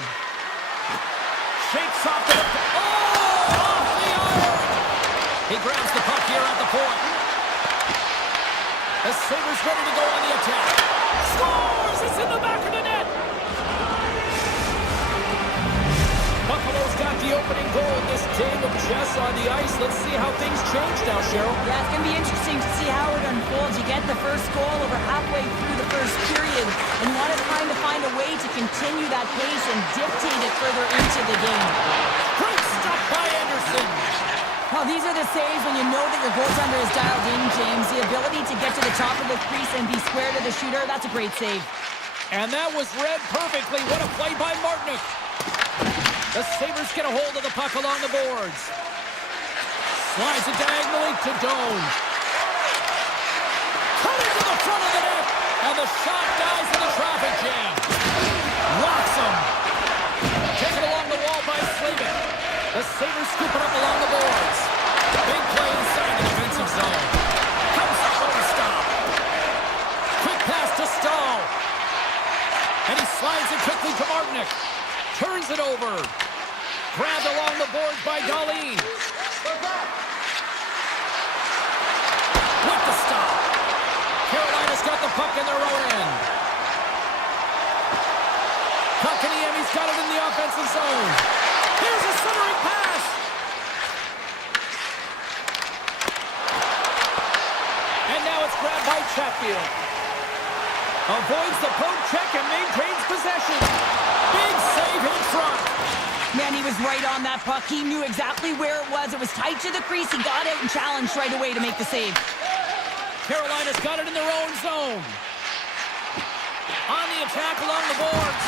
Shakes off the... Oh! Off the iron! He grabs the puck here at the point. The Sabres ready to go on the attack. Scores! It's in the back of the net! Buffalo's got the opening goal in this game of chess on the ice. Let's see how things change now, Cheryl. Yeah, it's going to be interesting to see how it unfolds. You get the first goal over halfway through the first period, and you want to kind of find a way to continue that pace and dictate it further into the game. Great stuff by Anderson. Well, these are the saves when you know that your goaltender is dialed in, James. The ability to get to the top of the crease and be square to the shooter, that's a great save. And that was read perfectly. What a play by Martinick. The Sabres get a hold of the puck along the boards. Slides it diagonally to Doan. Cutting to the front of the net. And the shot dies in the traffic jam. Rocks him. Taken along the wall by Slavin. The Sabres scoop it up along the boards. Big play inside the defensive zone. Comes up on a stop. Quick pass to Stahl. And he slides it quickly to Martinick. Turns it over. Grabbed along the boards by Dahlin. With the stop. Carolina's got the puck in their own end. Kotkaniemi's got it in the offensive zone. Here's a centering pass. And now it's grabbed by Chatfield. Avoids the poke check and maintains possession. Big save in front. Man, he was right on that puck. He knew exactly where it was. It was tight to the crease. He got out and challenged right away to make the save. Carolina's got it in their own zone. On the attack along the boards.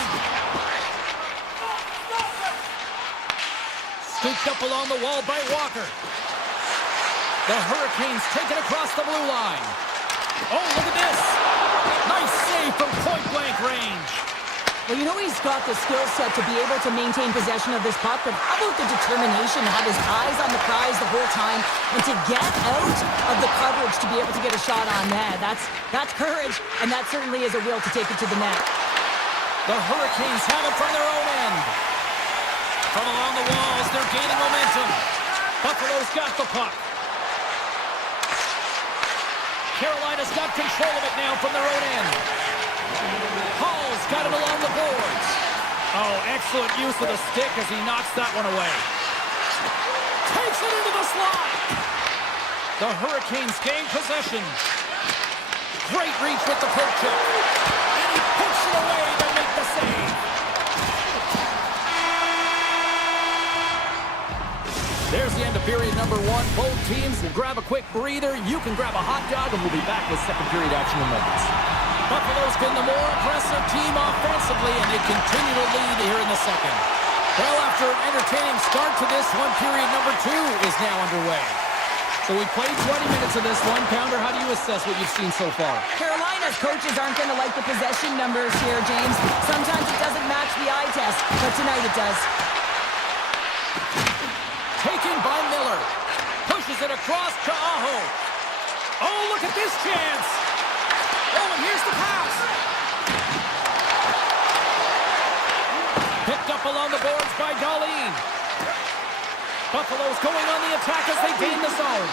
Scooped up along the wall by Walker. The Hurricanes take it across the blue line. Oh, look at this. Nice save from point-blank range. Well, you know he's got the skill set to be able to maintain possession of this puck, but how about the determination to have his eyes on the prize the whole time and to get out of the coverage courage to be able to get a shot on net. That's courage, and that certainly is a will to take it to the net. The Hurricanes have it from their own end. From along the walls, they're gaining momentum. Buffalo's got the puck. Carolina's got control of it now from their own end. Hall's got it along the boards. Oh, excellent use of the stick as he knocks that one away. Takes it into the slot. The Hurricanes gain possession. Great reach with the poke check. And he puts it away to make the save. There's the end of period number one. Both teams will grab a quick breather. You can grab a hot dog, and we'll be back with second period action in moments. Buffalo's been the more aggressive team offensively, and they continue to lead here in the second. Well, after an entertaining start to this one, period number two is now underway. So we played 20 minutes of this one. Pounder, how do you assess what you've seen so far? Carolina's coaches aren't going to like the possession numbers here, James. Sometimes it doesn't match the eye test, but tonight it does. Taken by Miller. Pushes it across to Aho. Oh, look at this chance. Oh, and here's the pass. Picked up along the boards by Darlene. Buffalo's going on the attack as they gain the zone.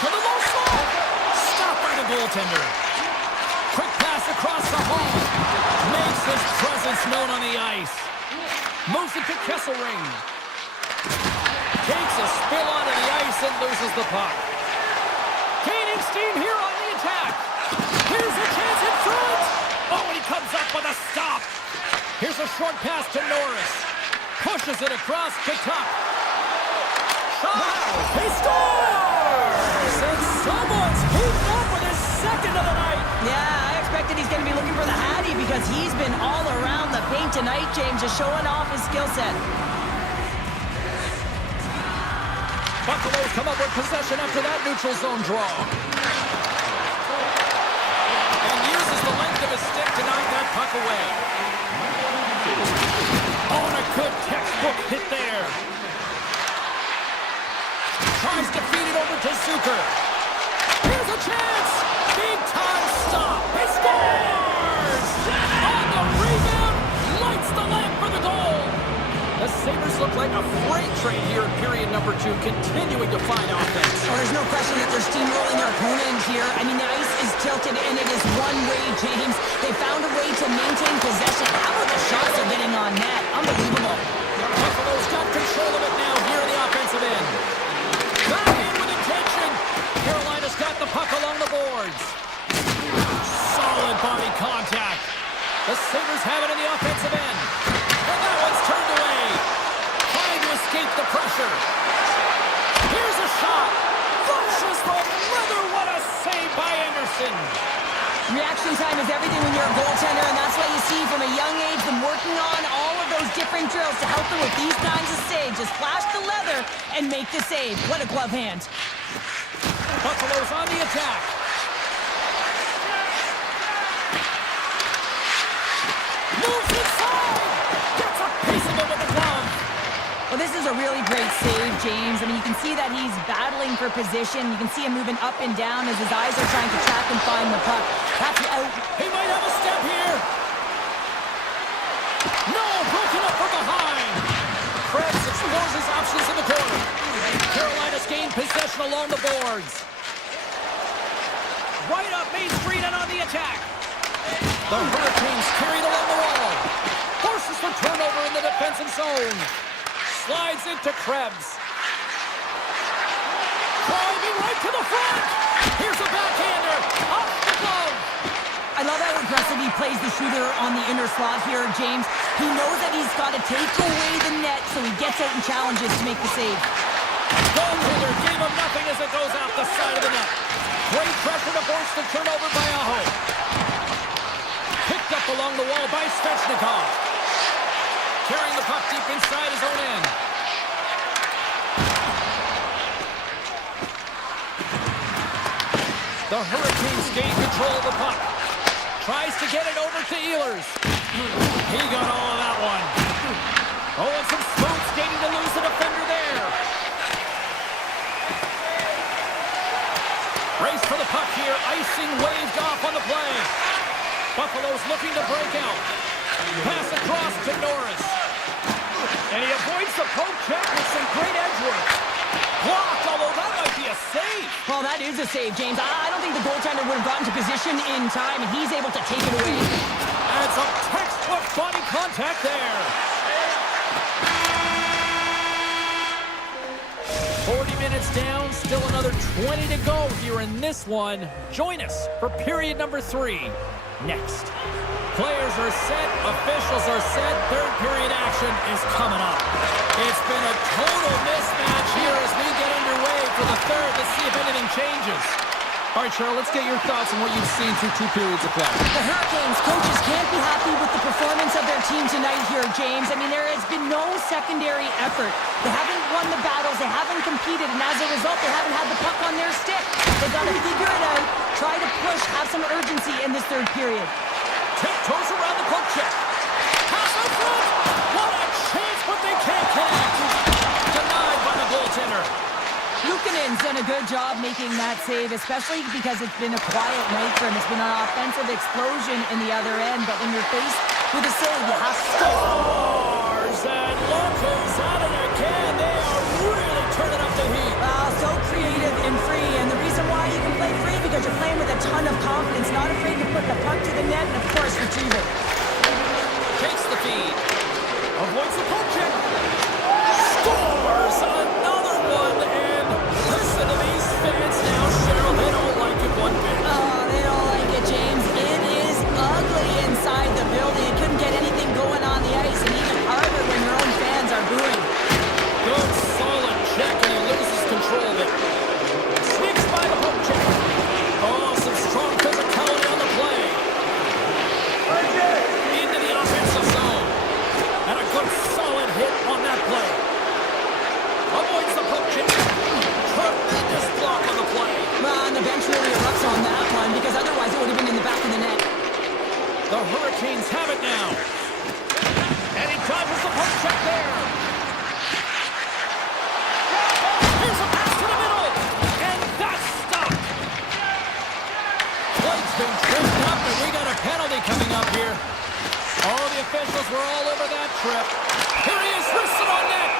To the low slot. Stopped by the goaltender. Quick pass across the hall. Makes his presence known on the ice. Moves it to Kesselring. Takes a spill onto the ice and loses the puck. Gaining steam here on the attack. Here's a chance in front. Oh, and he comes up with a stop. Here's a short pass to Norris. Pushes it across to Tuck. Shot. He scores! And someone's heating up with his second of the night. Yeah, I expected he's going to be looking for the Hattie because he's been all around the paint tonight, James, just showing off his skill set. Buffalo's come up with possession after that neutral zone draw. And uses the length of his stick to knock that puck away. Oh, and a good textbook hit there. Tries to feed it over to Zucker. Here's a chance. Big time stop. He scores! On the rebound, lights the lamp for the goal. The Sabres look like a freight train here in period number two, continuing to find offense. Well, there's no question that they're steamrolling their opponent here. I mean, the ice is tilted, and it is one way, James. They found a way to maintain possession. How about the shots they're getting on net? Unbelievable. Buffalo's got control of it now here in the offensive end. Back in with intention. Carolina's got the puck along the boards. Solid body contact. The Sabres have it in the offensive end. And that one's turned away. Trying to escape the pressure. Here's a shot. Flushes the leather. What a save by Anderson. Reaction time is everything when you're a goaltender, and that's why you see from a young age them working on all of those different drills to help them with these kinds of saves. Just flash the leather and make the save. What a glove hand. Buffalo's on the attack. Moves inside. Gets a piece of it with the glove. Well, this is a really great save, James. I mean, you can see that he's battling for position. You can see him moving up and down as his eyes are trying to track and find the puck. That's out. He might have a step here. No, broken up from behind. Krebs explores his options in the corner. Carolina's gained possession along the boards. Right up Main Street and on the attack. The Hurricanes carried along the wall. Forces the turnover in the defensive zone. Slides into Krebs. Driving right to the front. Here's a backhander. Off the glove. I love how aggressive he plays the shooter on the inner slot here, James. He knows that he's got to take away the net, so he gets out and challenges to make the save. Goaltender gave him nothing as it goes off the side of the net. Great pressure to force the turnover by Aho. Picked up along the wall by Svechnikov. Carrying the puck deep inside his own end. The Hurricanes gain control of the puck. Tries to get it over to Ehlers. He got all of that one. Oh, and some smooth skating to lose the defender there. Race for the puck here. Icing waved off on the play. Buffalo's looking to break out. Pass across to Norris. And he avoids the poke check with some great edge work. Blocked, although that might be a save. Well, that is a save, James. I don't think the goaltender would have gotten to position in time, and he's able to take it away. And some textbook body contact there. 40 minutes down, still another 20 to go here in this one. Join us for period number 3 next. Players are set, officials are set, third period action is coming up. It's been a total mismatch here as we get underway for the third. Let's see if anything changes. All right, Cheryl, let's get your thoughts on what you've seen through 2 periods of play. The Hurricanes coaches can't be happy with the performance of their team tonight here, James. I mean, there has been no secondary effort. They haven't won the battles, they haven't competed, and as a result, they haven't had the puck on their stick. They've got to figure it out, try to push, have some urgency in this third period. Tiptoes around the poke check. Pass in front. What a chance, but they can't connect. Denied by the goaltender. Luukkonen's done a good job making that save, especially because it's been a quiet night for him. It's been an offensive explosion in the other end, but when you're faced with a save, you have to Scores! And Lopez at it again. They are really turning up the heat. so creative and free, and the reason why you can play free because you're playing with a ton of confidence, not afraid to put the puck to the net, and of course retrieve it. Takes the feed. Avoids the poke check. Scores another one, and listen to these fans now, Cheryl. They don't like it one bit. Oh, they don't like it, James. It is ugly inside the building. You couldn't get anything going on the ice, and even harder when your own fans are booing. Good, solid check, and he loses control of it. Sneaks by the poke check. Oh, some strong physicality on the play. Into the offensive zone. And a good, solid hit on that play. Avoids the poke check. Tremendous block on the play. Well, and the bench really erupts on that one, because otherwise it would have been in the back of the net. The Hurricanes have it now. And he dodges the poke check there. Here's a pass to the middle. And that's stopped. Play's been tripped up, and we got a penalty coming up here. Oh, the officials were all over that trip. Here he is, wristed on net.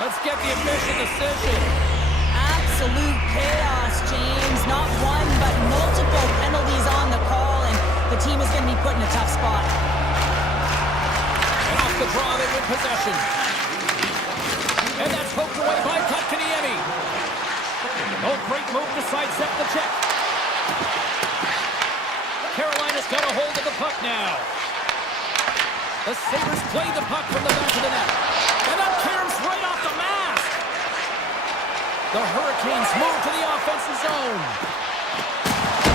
Let's get the official decision. Absolute chaos, James. Not one, but multiple penalties on the call, and the team is going to be put in a tough spot. And off the draw, they win possession. And that's poked away by Kotkaniemi. Oh, great move to sidestep the check. Carolina's got a hold of the puck now. The Sabres play the puck from the back of the net. And that caroms right off the mask. The Hurricanes move to the offensive zone.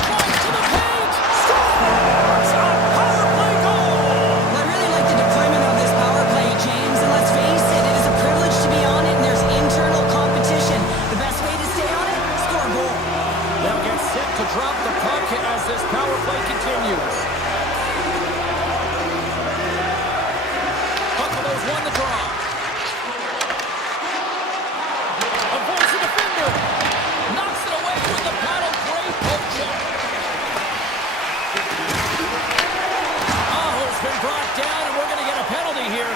Right to the page. Scores! A power play goal! Well, I really like the deployment of this power play, James. And let's face it, it is a privilege to be on it, and there's internal competition. The best way to stay on it, score a goal. They'll get set to drop the puck as this power play continues. Buffalo's won the draw. Avoids the defender. Knocks it away with the paddle. Great poke check. Aho's been brought down, and we're going to get a penalty here.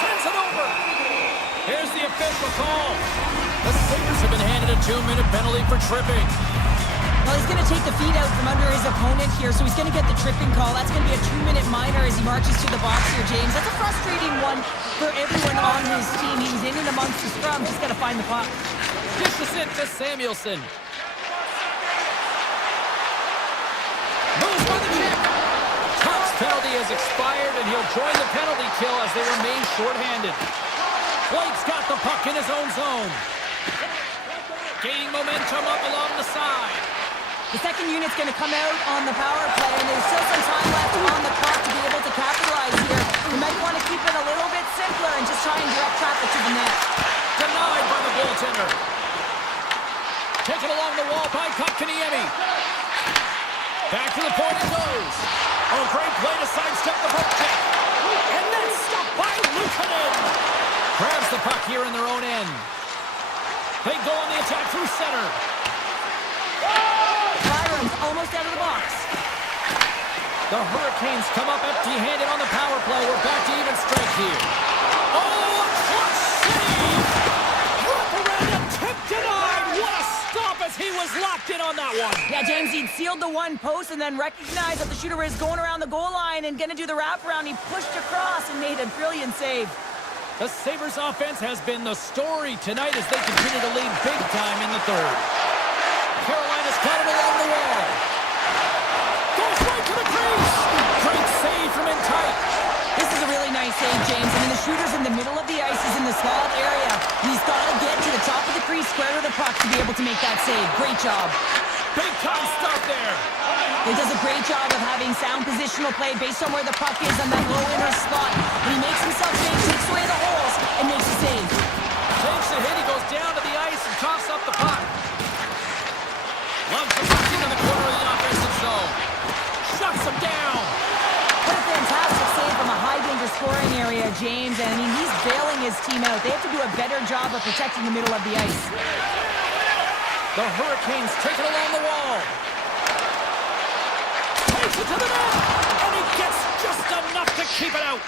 Sends it over. Here's the official call. The Sabres have been handed a 2-minute penalty for tripping. Well, he's going to take the feet out from under his opponent here, so he's going to get the tripping call. That's going to be a 2-minute minor as he marches to the box here, James. That's a frustrating one for everyone on his team. He was in and amongst the scrum, just got to find the puck. Dishes it to Samuelson. Moves for the chip. Tuck's penalty has expired, and he'll join the penalty kill as they remain shorthanded. Blake's got the puck in his own zone. Gaining momentum up along the side. The second unit's going to come out on the power play, and there's still some time left on the clock to be able to capitalize here. You might want to keep it a little bit simpler and just try and direct traffic to the net. Denied by the goaltender. Taken along the wall by Kotkaniemi. Back to the point it goes. Oh, great play to sidestep the poke check. And then stopped by Luukkonen. Grabs the puck here in their own end. They go on the attack through center. almost out of the box. The Hurricanes come up empty-handed on the power play. We're back to even strength here. Oh, a clutch save! Wrap around attempt denied! What a stop as he was locked in on that one! Yeah, James, he'd sealed the one post and then recognized that the shooter was going around the goal line and gonna do the wraparound. He pushed across and made a brilliant save. The Sabres offense has been the story tonight as they continue to lead big time in the third. Carolina's got it along the wall. Goes right to the crease! Great save from in tight. This is a really nice save, James. I mean, the shooter's in the middle of the ice. He's in the slot area. He's got to get to the top of the crease, square to the puck to be able to make that save. Great job. Big time stop there. He does a great job of having sound positional play based on where the puck is on that low inner slot. And he makes himself safe, takes away the holes, and makes a save. Takes a hit, he goes down to the ice and tops up the puck. Loves the puck into the corner of the offensive zone. Shuts him down. What a fantastic save from a high-danger scoring area, James. And I mean, he's bailing his team out. They have to do a better job of protecting the middle of the ice. The Hurricanes take it along the wall. Takes it to the net, and he gets just enough to keep it out.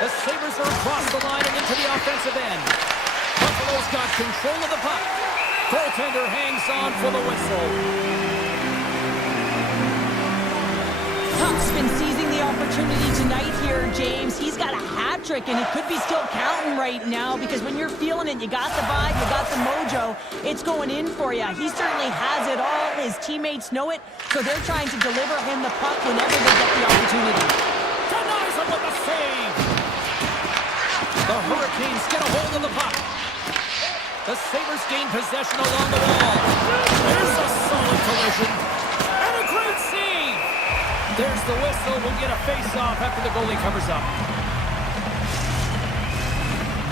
The Sabres are across the line and into the offensive end. Buffalo's got control of the puck. Goaltender hangs on for the whistle. Tuck's been seizing the opportunity tonight here, James. He's got a hat trick, and he could be still counting right now because when you're feeling it, you got the vibe, you got the mojo, it's going in for you. He certainly has it all. His teammates know it, so they're trying to deliver him the puck whenever they get the opportunity. Denies him with the save. The Hurricanes get a hold of the puck. The Sabres gain possession along the wall. There's a solid collision. And a great save. There's the whistle. We'll get a face-off after the goalie covers up.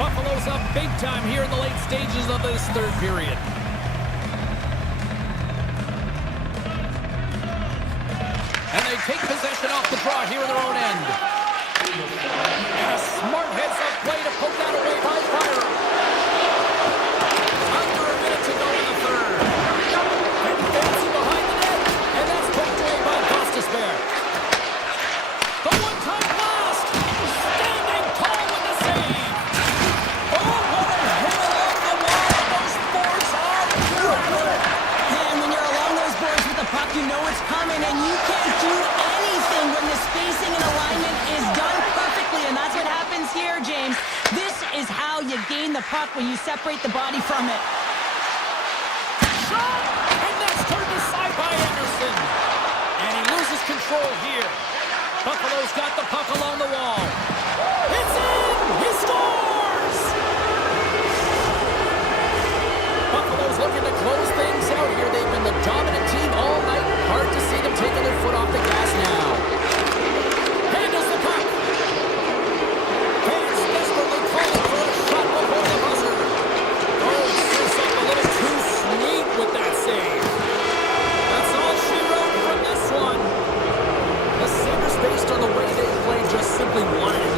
Buffalo's up big time here in the late stages of this third period. And they take possession off the draw here in their own end. And a smart heads-up play to poke that away by Fire. Under a minute to go in the third. And dancing behind the net. And that's poked away by Gostisbehere. The one-time blast. Standing tall with the save. Oh, what a hit along the wall. Those boards are beautiful. And when you're along those boards with the puck, you know it's coming, and you can't do anything when the spacing and alignment is done perfectly, and that's what happens here, James. This is how you gain the puck when you separate the body from it. Shot. And that's turned aside by Anderson. And he loses control here. Buffalo's got the puck along the wall. It's in. He scores. Buffalo's looking to close things out here. They've been the dominant team all night. Hard to see them taking their foot off the gas now. Handles the puck. Fans desperately calling for a shot before the buzzer. Oh, sits up a little too sweet with that save. That's all she wrote from this one. The Sabres, based on the way they played, just simply wanted it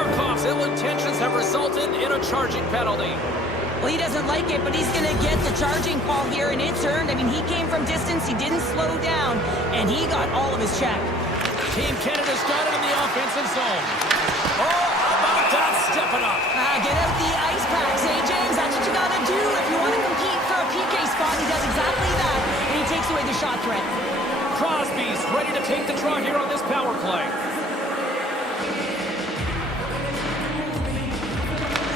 Barkov's ill intentions have resulted in a charging penalty. Well, he doesn't like it, but he's going to get the charging call here, and it's earned. I mean, he came from distance, he didn't slow down, and he got all of his check. Team Canada's got it in the offensive zone. Oh, how about that stepping up? Get out the ice packs, hey, James? That's what you got to do if you want to compete for a PK spot. He does exactly that, and he takes away the shot threat. Crosby's ready to take the draw here on this power play.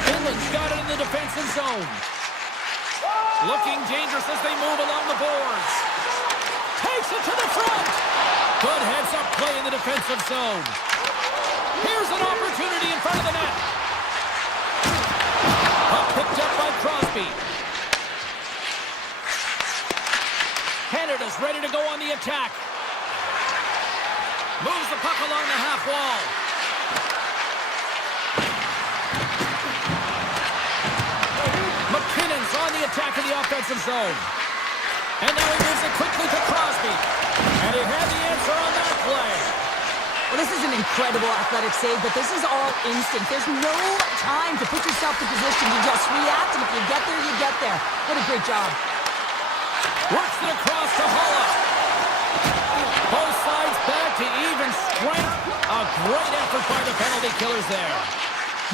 Finland's got it in the defensive zone. Looking dangerous as they move along the boards. Takes it to the front. Good heads-up play in the defensive zone. Here's an opportunity in front of the net. Puck picked up by Crosby. Canada's ready to go on the attack. Moves the puck along the half wall. McKinnon's on the attack in the offensive zone. And now he moves it quickly to Crosby. And he had the answer on that play. Well, this is an incredible athletic save, but this is all instinct. There's no time to put yourself in position. You just react, and if you get there, you get there. What a great job. Works it across to Holla. Both sides back to even strength. A great effort by the penalty killers there.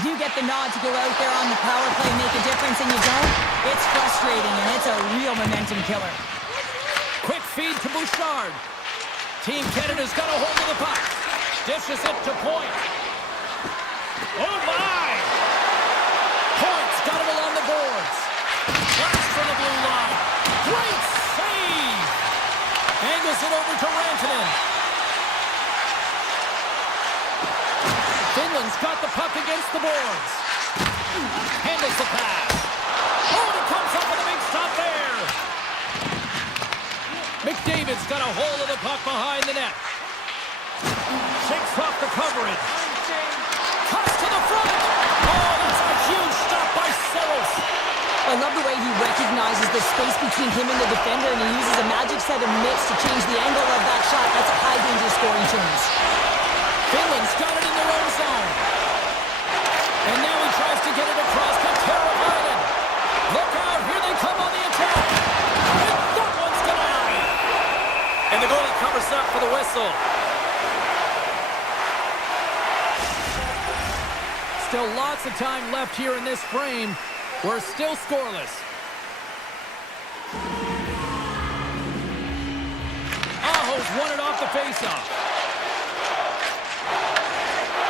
You get the nod to go out there on the power play and make a difference, and you don't. It's frustrating, and it's a real momentum killer. Quick feed to Bouchard. Team Canada's got a hold of the puck. Dishes it to Point. Oh, my! Point's got it along the boards. Blast for the blue line. Great save! Angles it over to Rantanen. Finland's got the puck against the boards. Handles the pass. Oh, and it comes up with a big stop there. McDavid's got a hold of the puck behind the net. Shakes off the coverage. Cuts to the front. Oh, that's a huge stop by Saros. I love the way he recognizes the space between him and the defender, and he uses a magic set of mitts to change the angle of that shot. That's a high-danger scoring chance. Finland's got it in their own zone. And now he tries to get it across to Teravainen. Look out, here they come on the attack. And that one's denied. And the goalie covers up for the whistle. Still lots of time left here in this frame. We're still scoreless. Aho's won it off the faceoff.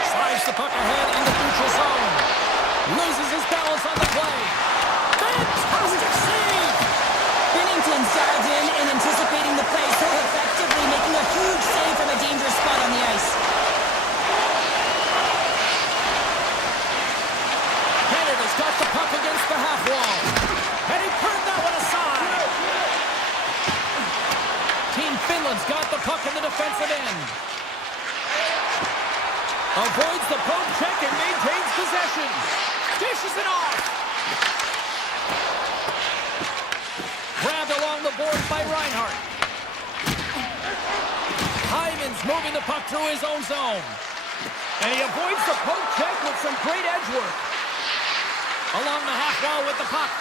Slides the puck ahead in the neutral zone. Loses his balance on the play. Fantastic save! Binnington's dialed in and anticipating the play so effectively, making a huge save from a dangerous spot on the ice. Canada's got the puck against the half wall. And he turned that one aside. Team Finland's got the puck in the defensive end. Avoids the poke check and maintains possession. Dishes it off. Grabbed along the board by Reinhart. Hyman's moving the puck through his own zone. And he avoids the poke check with some great edge work. Along the half wall with the puck.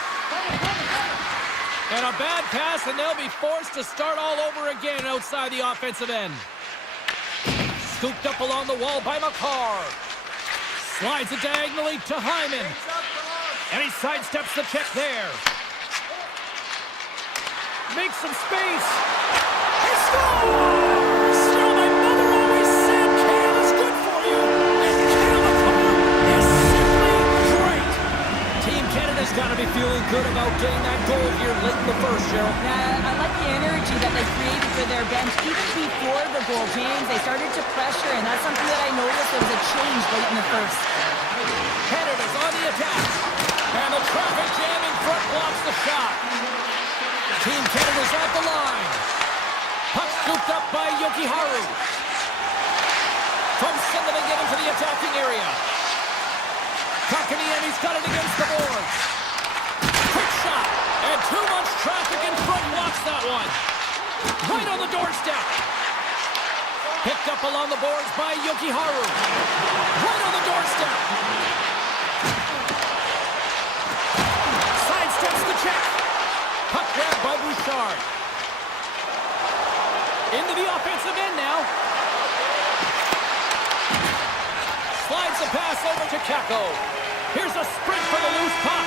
And a bad pass, and they'll be forced to start all over again outside the offensive end. Scooped up along the wall by McCarr. Slides it diagonally to Hyman. And he sidesteps the check there. Makes some space. He scores! Still, my mother always said kale is good for you. And Kale McCarr is simply great. Team Canada's got to be feeling good about getting that goal here late in the first, Cheryl. I like the energy that they created for their bench. Even before the goal, James, they started to pressure, and that's something that I noticed. There was a change late in the first. Canada's on the attack. And the traffic jam in front blocks the shot. Team Canada's at the line. Puck scooped up by Yokiharu. From center they get into the attacking area. Kakaniemi's got it against the boards. Quick shot. And too much traffic in front blocks that one. Right on the doorstep. Picked up along the boards by Yukiharu. Right on the doorstep. Sidesteps the check. Puck grabbed by Bouchard. Into the offensive end now. Slides the pass over to Kako. Here's a sprint for the loose puck.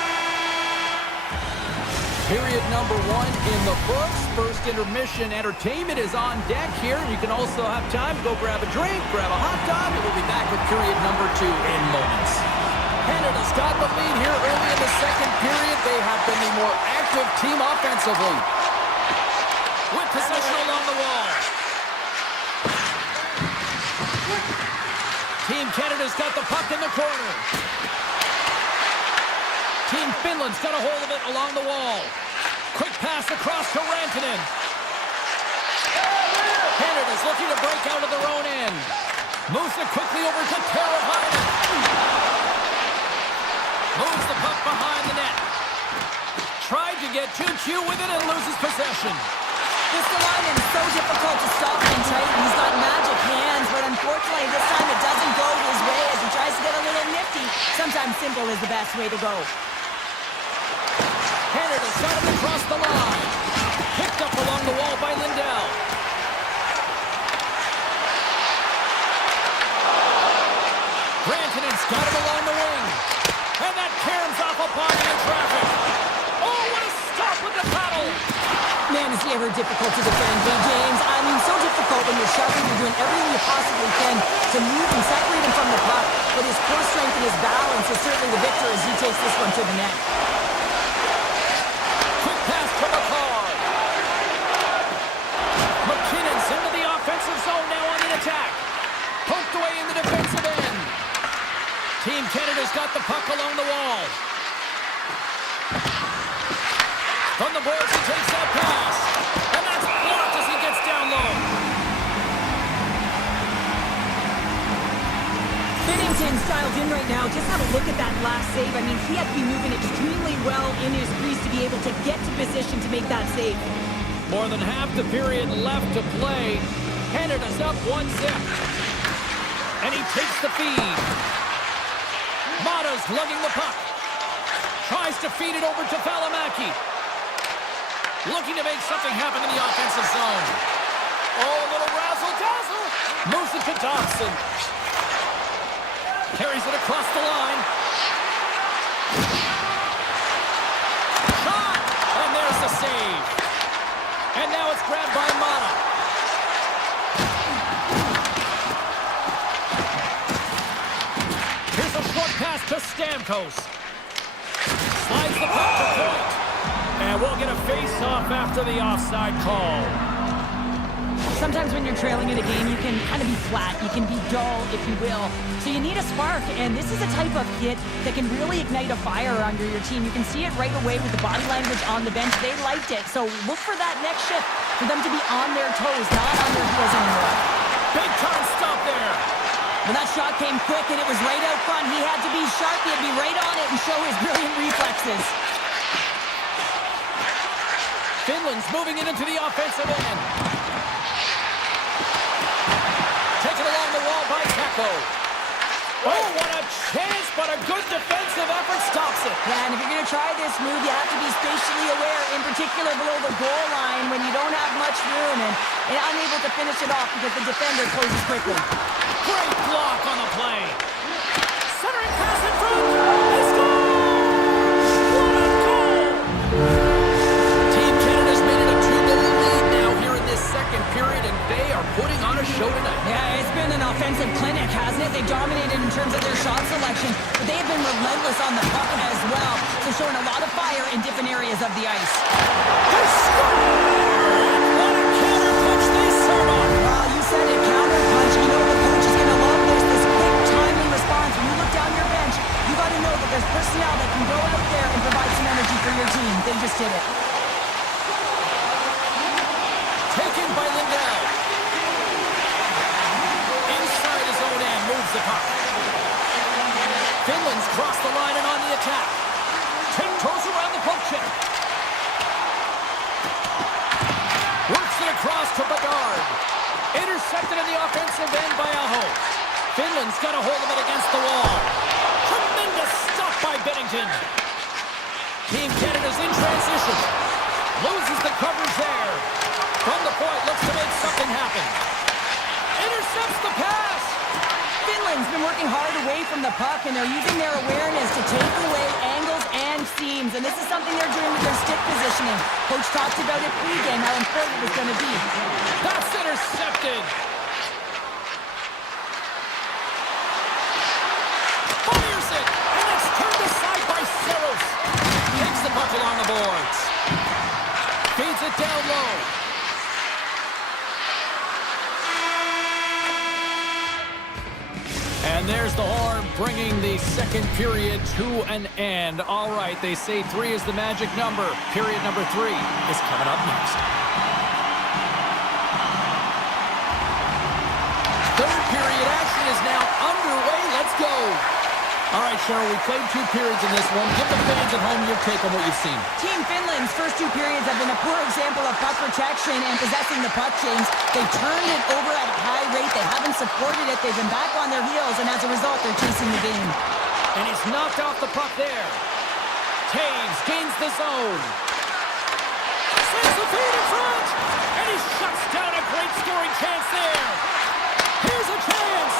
Period number 1 in the books. First intermission entertainment is on deck here. You can also have time to go grab a drink, grab a hot dog, and we'll be back with period number 2 in moments. Canada's got the lead here early in the second period. They have been the more active team offensively. With possession along the wall. Team Canada's got the puck in the corner. Team Finland's got a hold of it along the wall. Quick pass across to Rantanen. Canada's looking to break out of their own end. Moves it quickly over to Teravainen. Moves the puck behind the net. Tried to get too cute with it and loses possession. This alignment is so difficult to stop him tight. He's got magic hands, but unfortunately this time it doesn't go his way as he tries to get a little nifty. Sometimes simple is the best way to go. Canada's got him across the line. Picked up along the wall by Lindell. Rantanen's got him along the wing. And that caroms off a body in traffic. Oh, what a stop with the paddle! Man, is he ever difficult to defend, Big James. I mean, so difficult when you're shoving, you're doing everything you possibly can to move and separate him from the puck. But his core strength and his balance is certainly the victor as he takes this one to the net. Quick pass to McCall. McKinnon's into the offensive zone now on the attack. Poked away in the defensive end. Team Canada's got the puck along the wall. From the boards, he takes that pass. And that's blocked as he gets down low. Binnington's dialed in right now. Just have a look at that last save. I mean, he had to be moving extremely well in his crease to be able to get to position to make that save. More than half the period left to play. Canada's up 1-0. And he takes the feed. Mata's lugging the puck. Tries to feed it over to Valimaki. Looking to make something happen in the offensive zone. Oh, a little razzle-dazzle. Moves it to Dobson. Carries it across the line. Shot! And there's the save. And now it's grabbed by Mata. Here's a short pass to Stamkos. Slides the puck to point. And we'll get a face-off after the offside call. Sometimes when you're trailing in a game, you can kind of be flat. You can be dull, if you will. So you need a spark, and this is a type of hit that can really ignite a fire under your team. You can see it right away with the body language on the bench. They liked it. So look for that next shift, for them to be on their toes, not on their heels anymore. Big-time stop there. Well, that shot came quick, and it was right out front. He had to be sharp. He had to be right on it and show his brilliant reflexes. Finland's moving it into the offensive end. Taken along the wall by Kako. Oh, what a chance, but a good defensive effort stops it. Yeah, and if you're going to try this move, you have to be spatially aware, in particular below the goal line when you don't have much room and unable to finish it off because the defender closes quickly. Great block on the play. Centering pass in front. He scores! What a goal! Team Canada's made it a 2-goal lead now here in this second period, and they are putting on a show tonight. Yeah, it's been an offensive clinic, hasn't it? They dominated in terms of their shot selection, but they have been relentless on the puck as well, so showing a lot of fire in different areas of the ice. They score! What a counter punch they serve on! Well, you said it, counter punch. You know the coach is going to love this quick, timely response. When you look down your bench, you got to know that there's personnel that can go out there and provide some energy for your team. They just did it. Taken by Lindell. Inside his own end, moves the puck. Finland's crossed the line and on the attack. Tiptoes around the poke check. Works it across to Bedard. Intercepted intercepted in the offensive end by Aho. Finland's got a hold of it against the wall. Tremendous stop by Bennington. Team Canada's in transition. Loses the coverage there. From the point, looks to make something happen. Intercepts the pass. Finland's been working hard away from the puck, and they're using their awareness to take away angles and seams. And this is something they're doing with their stick positioning. Coach talked about it pregame, how important it was going to be. That's intercepted. Fires it, and it's turned aside by Saros. Takes the puck along the boards. Feeds it down low. And there's the horn, bringing the second period to an end. All right, they say 3 is the magic number. Period number 3 is coming up next. Third period action is now underway. Let's go. All right, Cheryl, we played 2 periods in this one. Give the fans at home your take on what you've seen. Team Finland's first 2 periods have been a poor example of puck protection and possessing the puck, James. They turned it over at a high rate. They haven't supported it. They've been back on their heels, and as a result, they're chasing the game. And he's knocked off the puck there. Taves gains the zone. Sends the feed in front. And he shuts down a great scoring chance there. Here's a chance.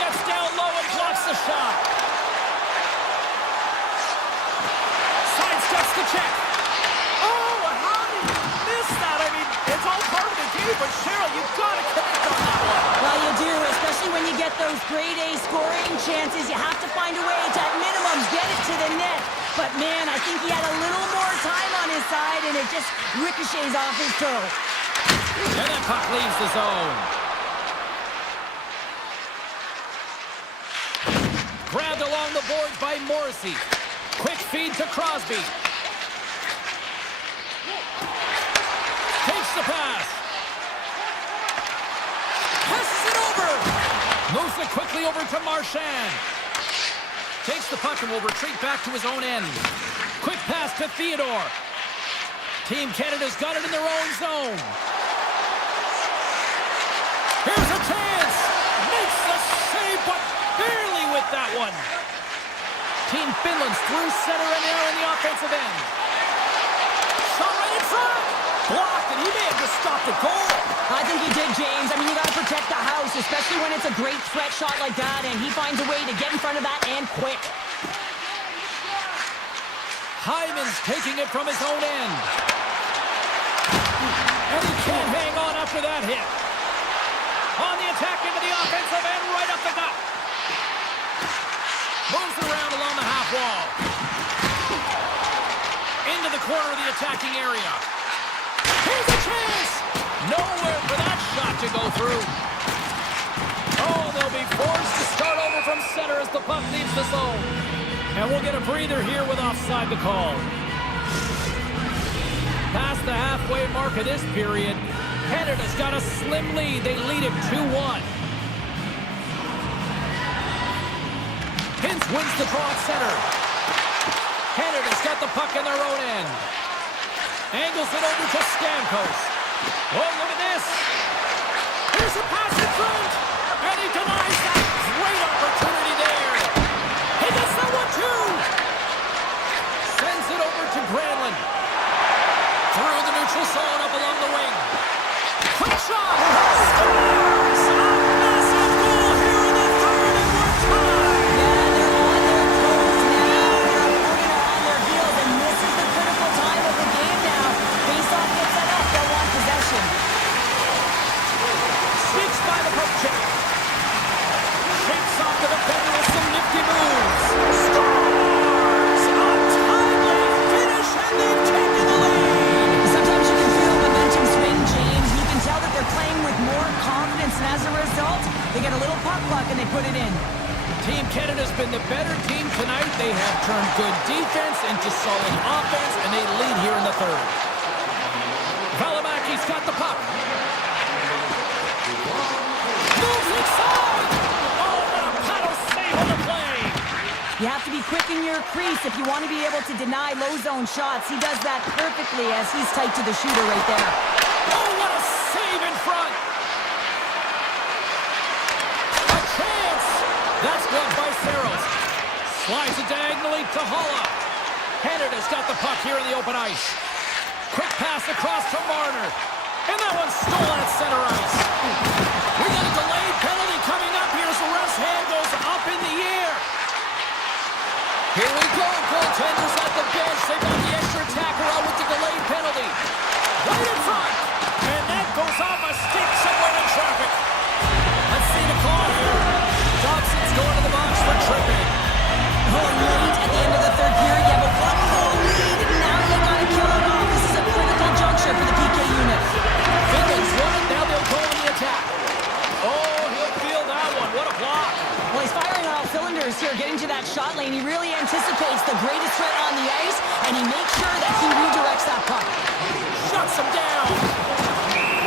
Gets down low and blocks the shot. Sidesteps the check. Oh, how did you miss that? I mean, it's all part of the game, but Cheryl, you've got to connect on that one. Well, you do, especially when you get those grade A scoring chances. You have to find a way to, at minimum, get it to the net. But, man, I think he had a little more time on his side, and it just ricochets off his toe. And that puck leaves the zone. Grabbed along the boards by Morrissey. Quick feed to Crosby. Takes the pass. Passes it over. Moves it quickly over to Marchand. Takes the puck and will retreat back to his own end. Quick pass to Theodore. Team Canada's got it in their own zone. Here's a chance. Makes the save, but barely with that one. Team Finland's through center and now in the offensive end. Shot right in front. Blocked, and he may have just stopped a goal. I think he did, James. I mean, you got to protect the house, especially when it's a great threat shot like that, and he finds a way to get in front of that and quick. Hyman's taking it from his own end. And he can't hang on after that hit. On the attack into the offensive end, right up the gut. Moves around along the half wall. Into the corner of the attacking area. Here's a chance! Nowhere for that shot to go through. Oh, they'll be forced to start over from center as the puck leaves the zone. And we'll get a breather here with offside the call. Past the halfway mark of this period, Canada's got a slim lead. They lead it 2-1. Hintz wins the draw at center. Canada's got the puck in their own end. Angles it over to Stamkos. Oh, look at this. Here's a pass in front. And he denies that great opportunity there. He gets that one too. Sends it over to Granlund. Through the neutral zone up along the wing. Quick shot. Scores! A massive goal here in the third, and we're tied. Yeah, they're on their toes now. Their opponent are on their heels, and this is the critical time of the game now. Face-off gets set up. They'll want possession. Sneaks by the poke check. Shakes off the defender with some nifty moves. Scores! A timely finish, and they've taken the lead. Sometimes you can feel momentum swing, James. You can tell that they're playing with more confidence, and as a result, they get a little puck luck and they put it in. Team Canada's been the better team tonight. They have turned good defense into solid offense, and they lead here in the third. Valimaki's got the puck. Moves inside! Oh, what a paddle save on the play! You have to be quick in your crease if you want to be able to deny low zone shots. He does that perfectly as he's tight to the shooter right there. Oh, what a save in front! That's blocked by Saros. Slides it diagonally to Holla. Canada's got the puck here in the open ice. Quick pass across to Marner. And that one's stolen at center ice. We got a delayed penalty coming up here as the ref's hand goes up in the air. Here we go. Goaltenders at the bench. They got the extra attacker out with the delayed penalty. Right in front. And that goes off a stick somewhere in traffic. Let's see the call here. Dobson's going to the box for tripping. Going late at the end of the third period. You have a one-goal lead. Now you got to kill it off. This is a critical juncture for the PK unit. Finland's won it. Now they'll go in the attack. Oh, he'll feel that one. What a block. Well, he's firing on all cylinders here, getting to that shot lane. He really anticipates the greatest threat on the ice, and he makes sure that he redirects that puck. Shuts him down.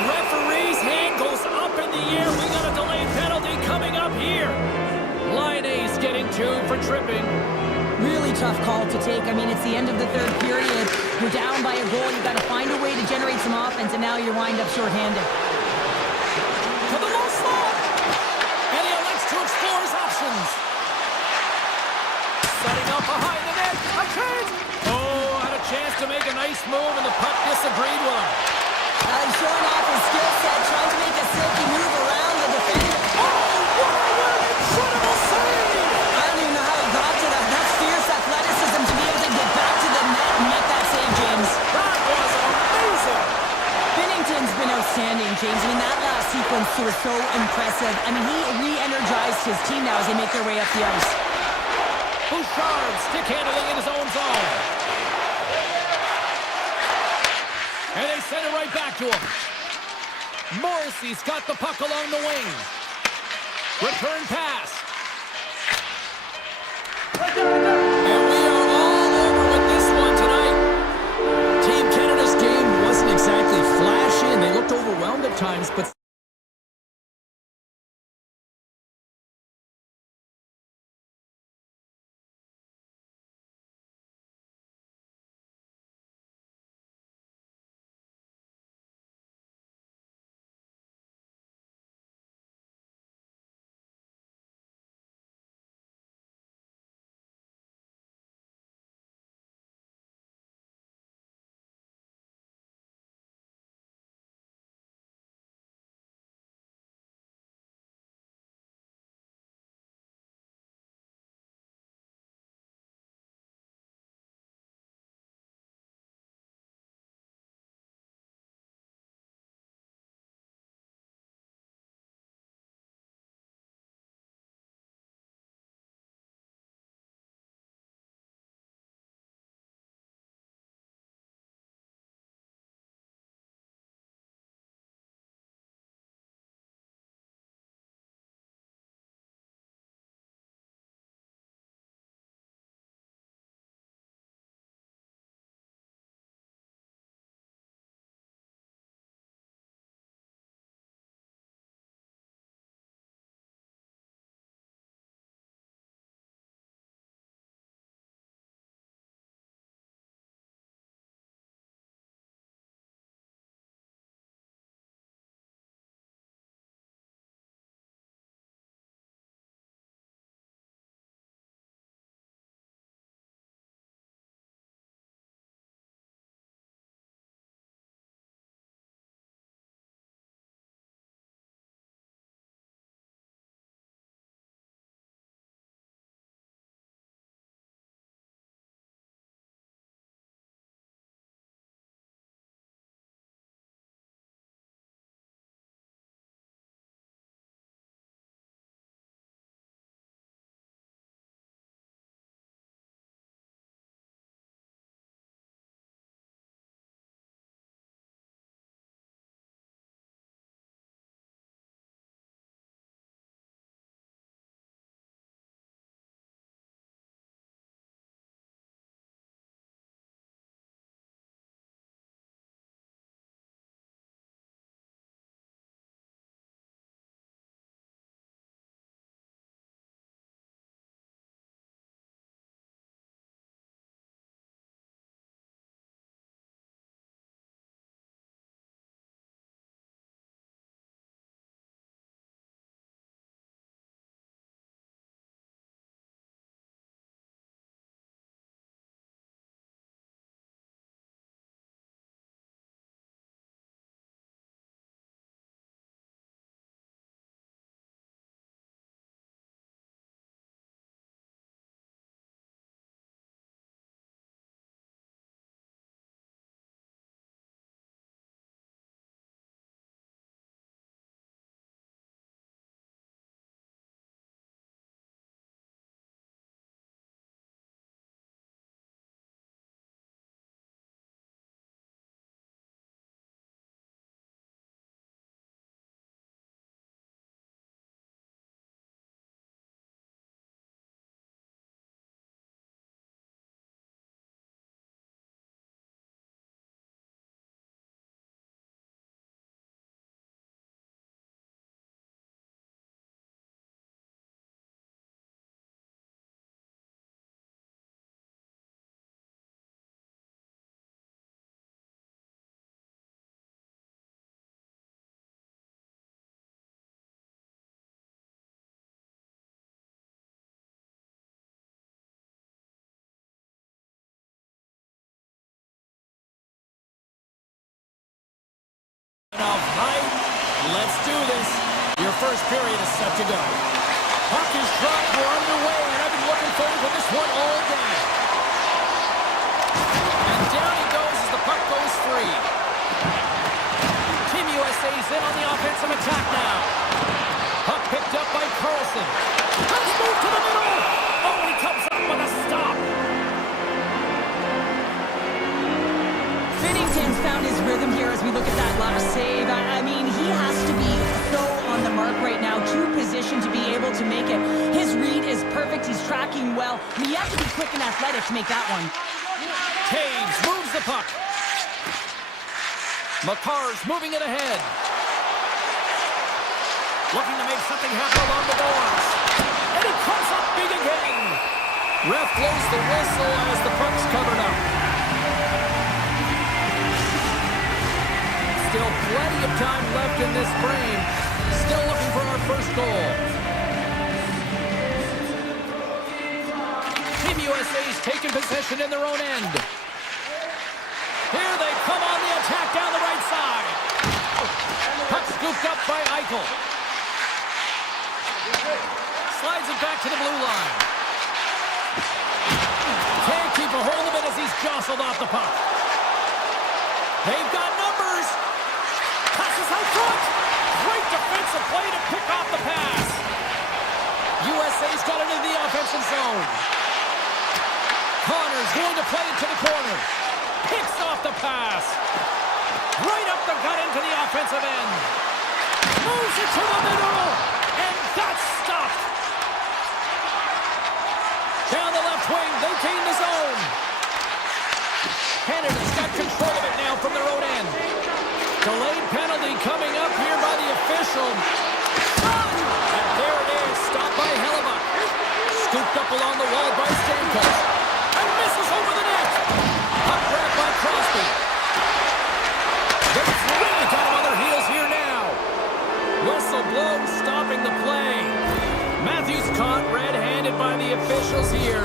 Referee's hand goes up in the air. We got a delayed penalty coming up here. Line A's getting 2 for tripping. Really tough call to take. I mean, it's the end of the third period. You're down by a goal. You've got to find a way to generate some offense, and now you're wind up shorthanded. To the low slot. And he elects to explore his options. Setting up behind the net. A chance. Oh, had a chance to make a nice move, and the puck disagreed with him. He's showing off his skill set, trying to make a silky move around the defender. Oh, what an incredible save! I don't even know how he got to that. That's fierce athleticism to be able to get back to the net and make that save, James. That was amazing! Binnington's been outstanding, James. I mean, that last sequence was so impressive. I mean, he re-energized his team now as they make their way up the ice. Bouchard stick handling in his own zone. And they send it right back to him. Morrissey's got the puck along the wing. Return pass. And we are all over with this one tonight. Team Canada's game wasn't exactly flashy, and they looked overwhelmed at times, but enough, right? Let's do this. Your first period is set to go. Puck is dropped. We're underway, and I've been looking forward to this one all day. And down he goes as the puck goes free. Team USA's in on the offensive attack now. Puck picked up by Carlson. Let's move to the middle. Oh, and he comes up with a stop. Finnington's found his rhythm here as we look at that last save. I mean, he has to be so on the mark right now, true position to be able to make it. His read is perfect. He's tracking well. I mean, you have to be quick and athletic to make that one. Taves moves the puck. McCarr's moving it ahead. Looking to make something happen along the boards. And he comes up big again. Ref blows the whistle as the puck's covered up. Still plenty of time left in this frame. Still looking for our first goal. Team USA's taking possession in their own end. Here they come on the attack down the right side. Puck scooped up by Eichel. Slides it back to the blue line. Can't keep a hold of it as he's jostled off the puck. They've got numbers. Passes out front. Great defensive play to pick off the pass. USA's got it in the offensive zone. Connor's going to play it to the corner. Picks off the pass. Right up the gut into the offensive end. Moves it to the middle. And that's stopped. Down the left wing, they gain the zone. Canada's got control of it now from their own end. Delayed penalty coming up here by the official. And there it is, stopped by Hellebuck. Scooped up along the wall by Stamkos. And misses over the net. Puck grabbed by Crosby. They're throwing it out on their heels here now. Whistle blows, stopping the play. Matthews caught red-handed by the officials here.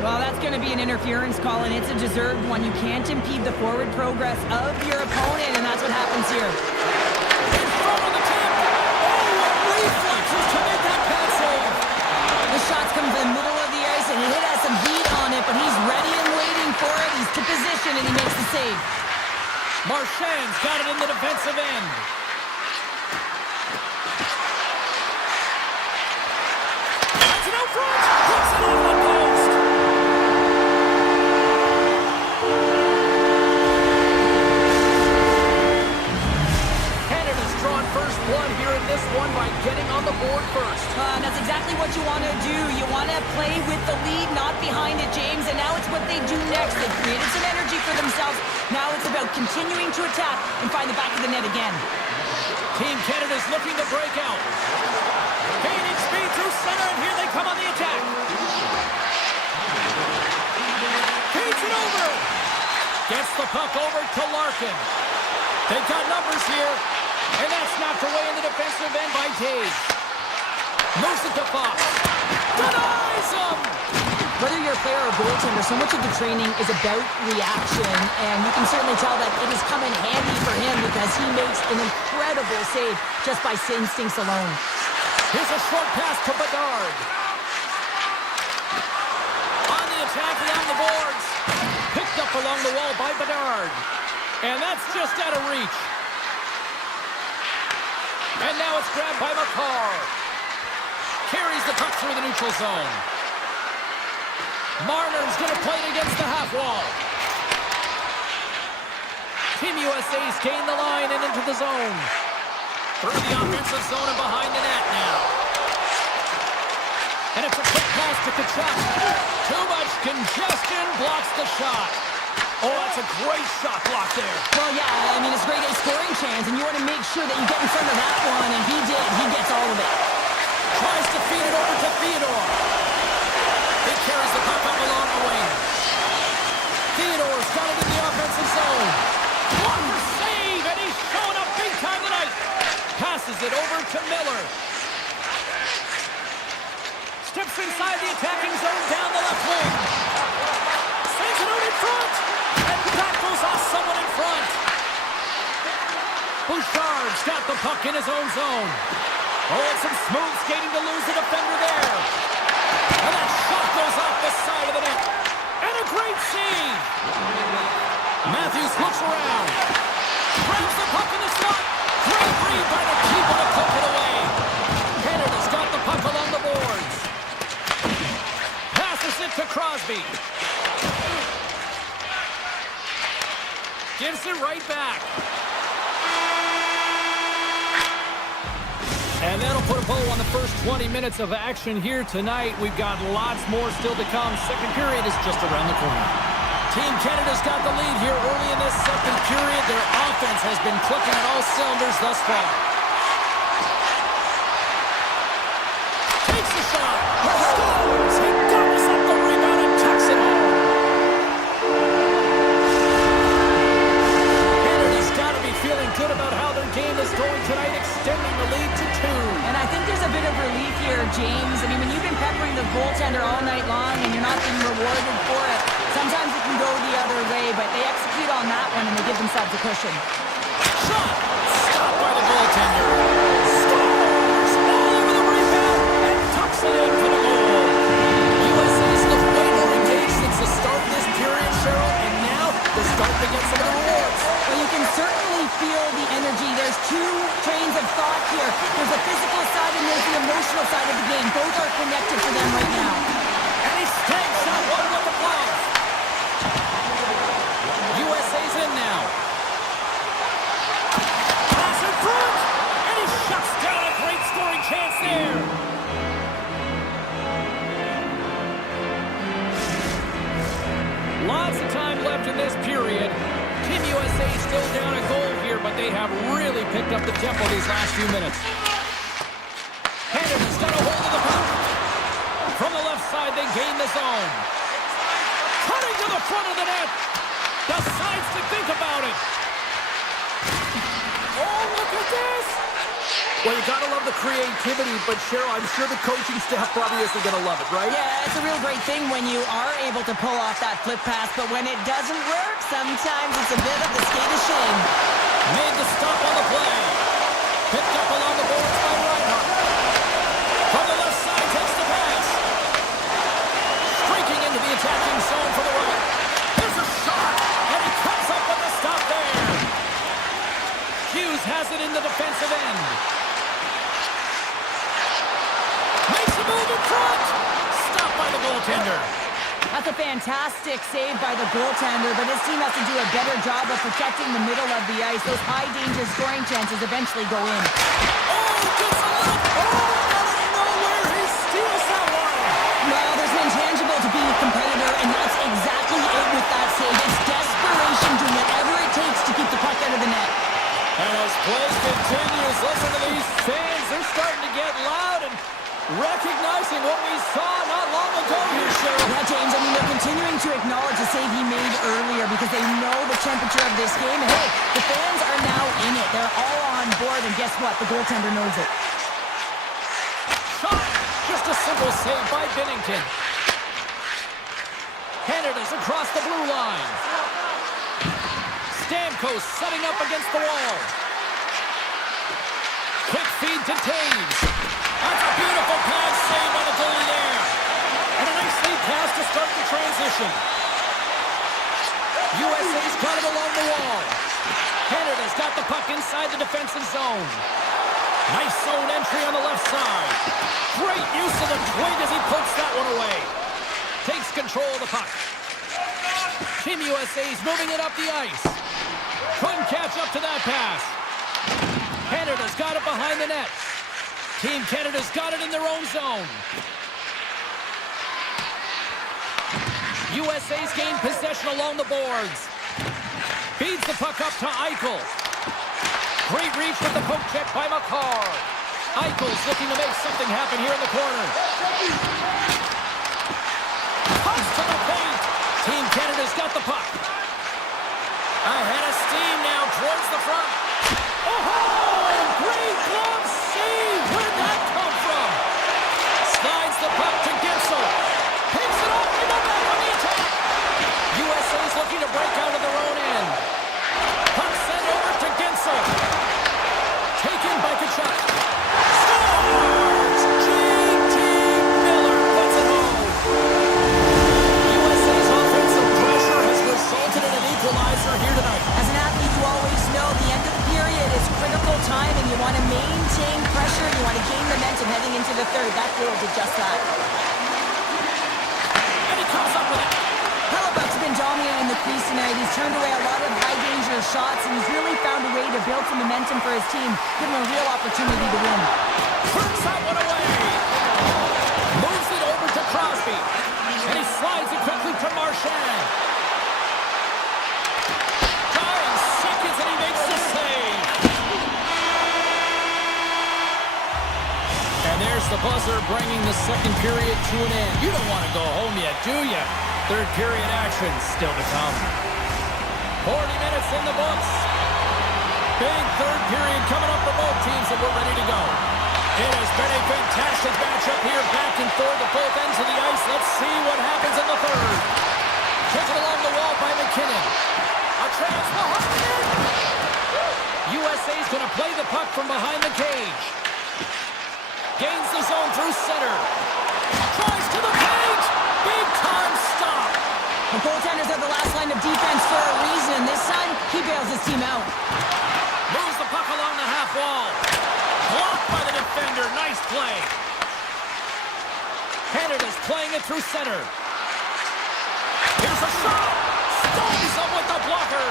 Well, that's going to be an interference call, and it's a deserved one. You can't impede the forward progress of your opponent, and that's what happens here. In front of the tip. Oh, what reflexes to make that pass save. The shots come to the middle of the ice, and he has some heat on it, but he's ready and waiting for it. He's to position, and he makes the save. Marchand's got it in the defensive end. That's it out front. Puts it off the post. Canada's drawn first blood here in this one by getting on the board first. That's exactly what you want to do. You want to play with the lead, not behind it, James. And now it's what they do next. They've created some energy for themselves. Now it's about continuing to attack and find the back of the net again. Team Canada's looking to break out. Gaining speed through center, and here they come on the attack. Feeds it over. Gets the puck over to Larkin. They've got numbers here, and that's knocked away in the defensive end by Taves. Moves it to Fox. Denies him! Whether you're a player or goaltender, so much of the training is about reaction, and you can certainly tell that it has come in handy for him because he makes an incredible save just by instincts alone. Here's a short pass to Bedard. On the attack along the boards. Picked up along the wall by Bedard. And that's just out of reach. And now it's grabbed by McCarr. Carries the puck through the neutral zone. Marner's going to play it against the half wall. Team USA's gained the line and into the zone. Through the offensive zone and behind the net now. And it's a quick pass to Kachuk. Too much congestion, blocks the shot. Oh, that's a great shot block there. Well, yeah, I mean, it's a great scoring chance, and you want to make sure that you get in front of that one, and he did. He gets all of it. Tries to feed it over to Theodore. He carries the puck up along the wing. Theodore's got it in the offensive zone. Blocker save, and he's showing up big time tonight. Passes it over to Miller. Steps inside the attacking zone down the left wing. Sends it out in front. And that goes off someone in front. Bouchard's got the puck in his own zone. Oh, and some smooth skating to lose the defender there. And that shot goes off the side of the net. And a great save. Matthews looks around. Grabs the puck in the slot. Great read by the keeper to poke it away. Canada's got the puck along the boards. Passes it to Crosby. Gives it right back. And that'll put a bow on the first 20 minutes of action here tonight. We've got lots more still to come. Second period is just around the corner. Team Canada's got the lead here early in this second period. Their offense has been clicking on all cylinders thus far. Takes the shot. Scores. He gobbles up the rebound and tucks it home. Canada's got to be feeling good about how their game is going tonight, extending the lead to 2. And I think there's a bit of relief here, James. I mean, when you've been peppering the goaltender all night long and you're not being rewarded for it, sometimes it can go the other way, but they execute on that one and they give themselves a cushion. Shot! Stopped by the goaltender. Scores! All over the rebound and tucks it in for the goal. USA's looked way more engaged since the start of this period, Cheryl, and now they're starting to get some of the rewards. Well, you can certainly feel the energy. There's two trains of thought here. There's the physical side and there's the emotional side of the game. Both are connected for them right now. And he stakes that one with the glove. USA's in now. Pass in front, and he shuts down a great scoring chance there. Lots of time left in this period. Team USA still down a goal here, but they have really picked up the tempo these last few minutes. Canada's got a hold of the puck. From the left side, they gain the zone. Cutting to the front of the net. Decides to think about it. Oh, look at this. Well, you gotta love the creativity, but Cheryl, I'm sure the coaching staff probably isn't gonna love it, right? Yeah, it's a real great thing when you are able to pull off that flip pass, but when it doesn't work, sometimes it's a bit of the skate of shame. Made the stop on the play. Picked up along the boards by Reinhardt. From the left side, takes the pass. Streaking into the attacking zone for the right. There's a shot, and he comes up with the stop there. Hughes has it in the defensive end. Makes a move in front. Stopped by the goaltender. That's a fantastic save by the goaltender, but his team has to do a better job of protecting the middle of the ice. Those high-danger scoring chances eventually go in. Oh, gets a look. Oh, out of nowhere, he steals that one. Well, there's an intangible to being a competitor, and that's exactly it with that save. It's desperation, doing whatever it takes to keep the puck out of the net. And as play continues, listen to these fans. They're starting to get loud and recognizing what we saw not long ago here, Cheryl. Yeah, James, I mean, they're continuing to acknowledge the save he made earlier because they know the temperature of this game. And hey, the fans are now in it. They're all on board, and guess what? The goaltender knows it. Shot! Just a simple save by Binnington. Canada's across the blue line. Stamkos setting up against the wall. Quick feed to Taves. That's a beautiful pass saved by the goalie there. And a nice lead pass to start the transition. USA's got it along the wall. Canada's got the puck inside the defensive zone. Nice zone entry on the left side. Great use of the twig as he pokes that one away. Takes control of the puck. Team USA's moving it up the ice. Couldn't catch up to that pass. Canada's got it behind the net. Team Canada's got it in their own zone. USA's gained possession along the boards. Feeds the puck up to Eichel. Great reach with the poke check by McCarr. Eichel's looking to make something happen here in the corner. Comes to the paint. Team Canada's got the puck. Ahead of steam now towards the front. Oh, great glove save. Where'd that come from? Slides the puck to Gensel. Picks it up and go back on the attack. USA's looking to break out of their own end. Puck sent over to Gensel. Field did just that. And he comes up with it. Hellebuck's been dominant in the crease tonight. He's turned away a lot of high-danger shots, and he's really found a way to build some momentum for his team, give him a real opportunity to win. Turns that one away. Moves it over to Crosby. And he slides it quickly to Marchand. Dying seconds, and he makes the save. And there's the buzzer, bringing the second period to an end. You don't want to go home yet, do you? Third period action still to come. 40 minutes in the books. Big third period coming up for both teams, and we're ready to go. It has been a fantastic matchup here, back and forth at both ends of the ice. Let's see what happens in the third. Taken along the wall by McKinnon. A chance behind it. USA's going to play the puck from behind the cage. Gains the zone through center. Tries to the cage. Big time stop. The goaltenders are the last line of defense for a reason. This time, he bails his team out. Moves the puck along the half wall. Blocked by the defender. Nice play. Canada's playing it through center. Here's a shot. Stones up with the blocker.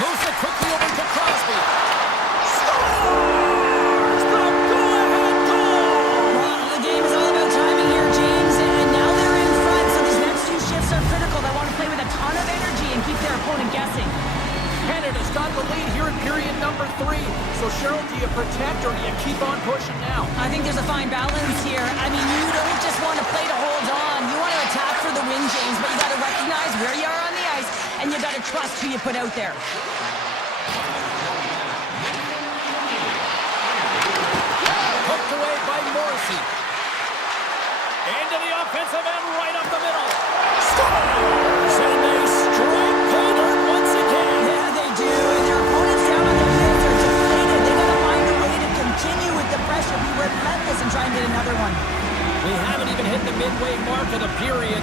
Moves it quickly over to Crosby. Scores! The go-ahead goal! Well, the game is all about timing here, James, and now they're in front, so these next two shifts are critical. They want to play with a ton of energy and keep their opponent guessing. Canada's got the lead here in period number 3. So, Cheryl, do you protect or do you keep on pushing now? I think there's a fine balance here. I mean, you don't just want to play to hold on. You want to attack for the win, James, but you got to recognize where you are on the ice, and you got to trust who you put out there. Hooked away by Morrissey. Into the offensive end, right up the middle. Scores! And they strike pay dirt once again. Yeah, they do, and their opponents down on their heels are deflated. They got to find a way to continue with the pressure, be relentless, and try and get another one. We haven't even hit the midway mark of the period.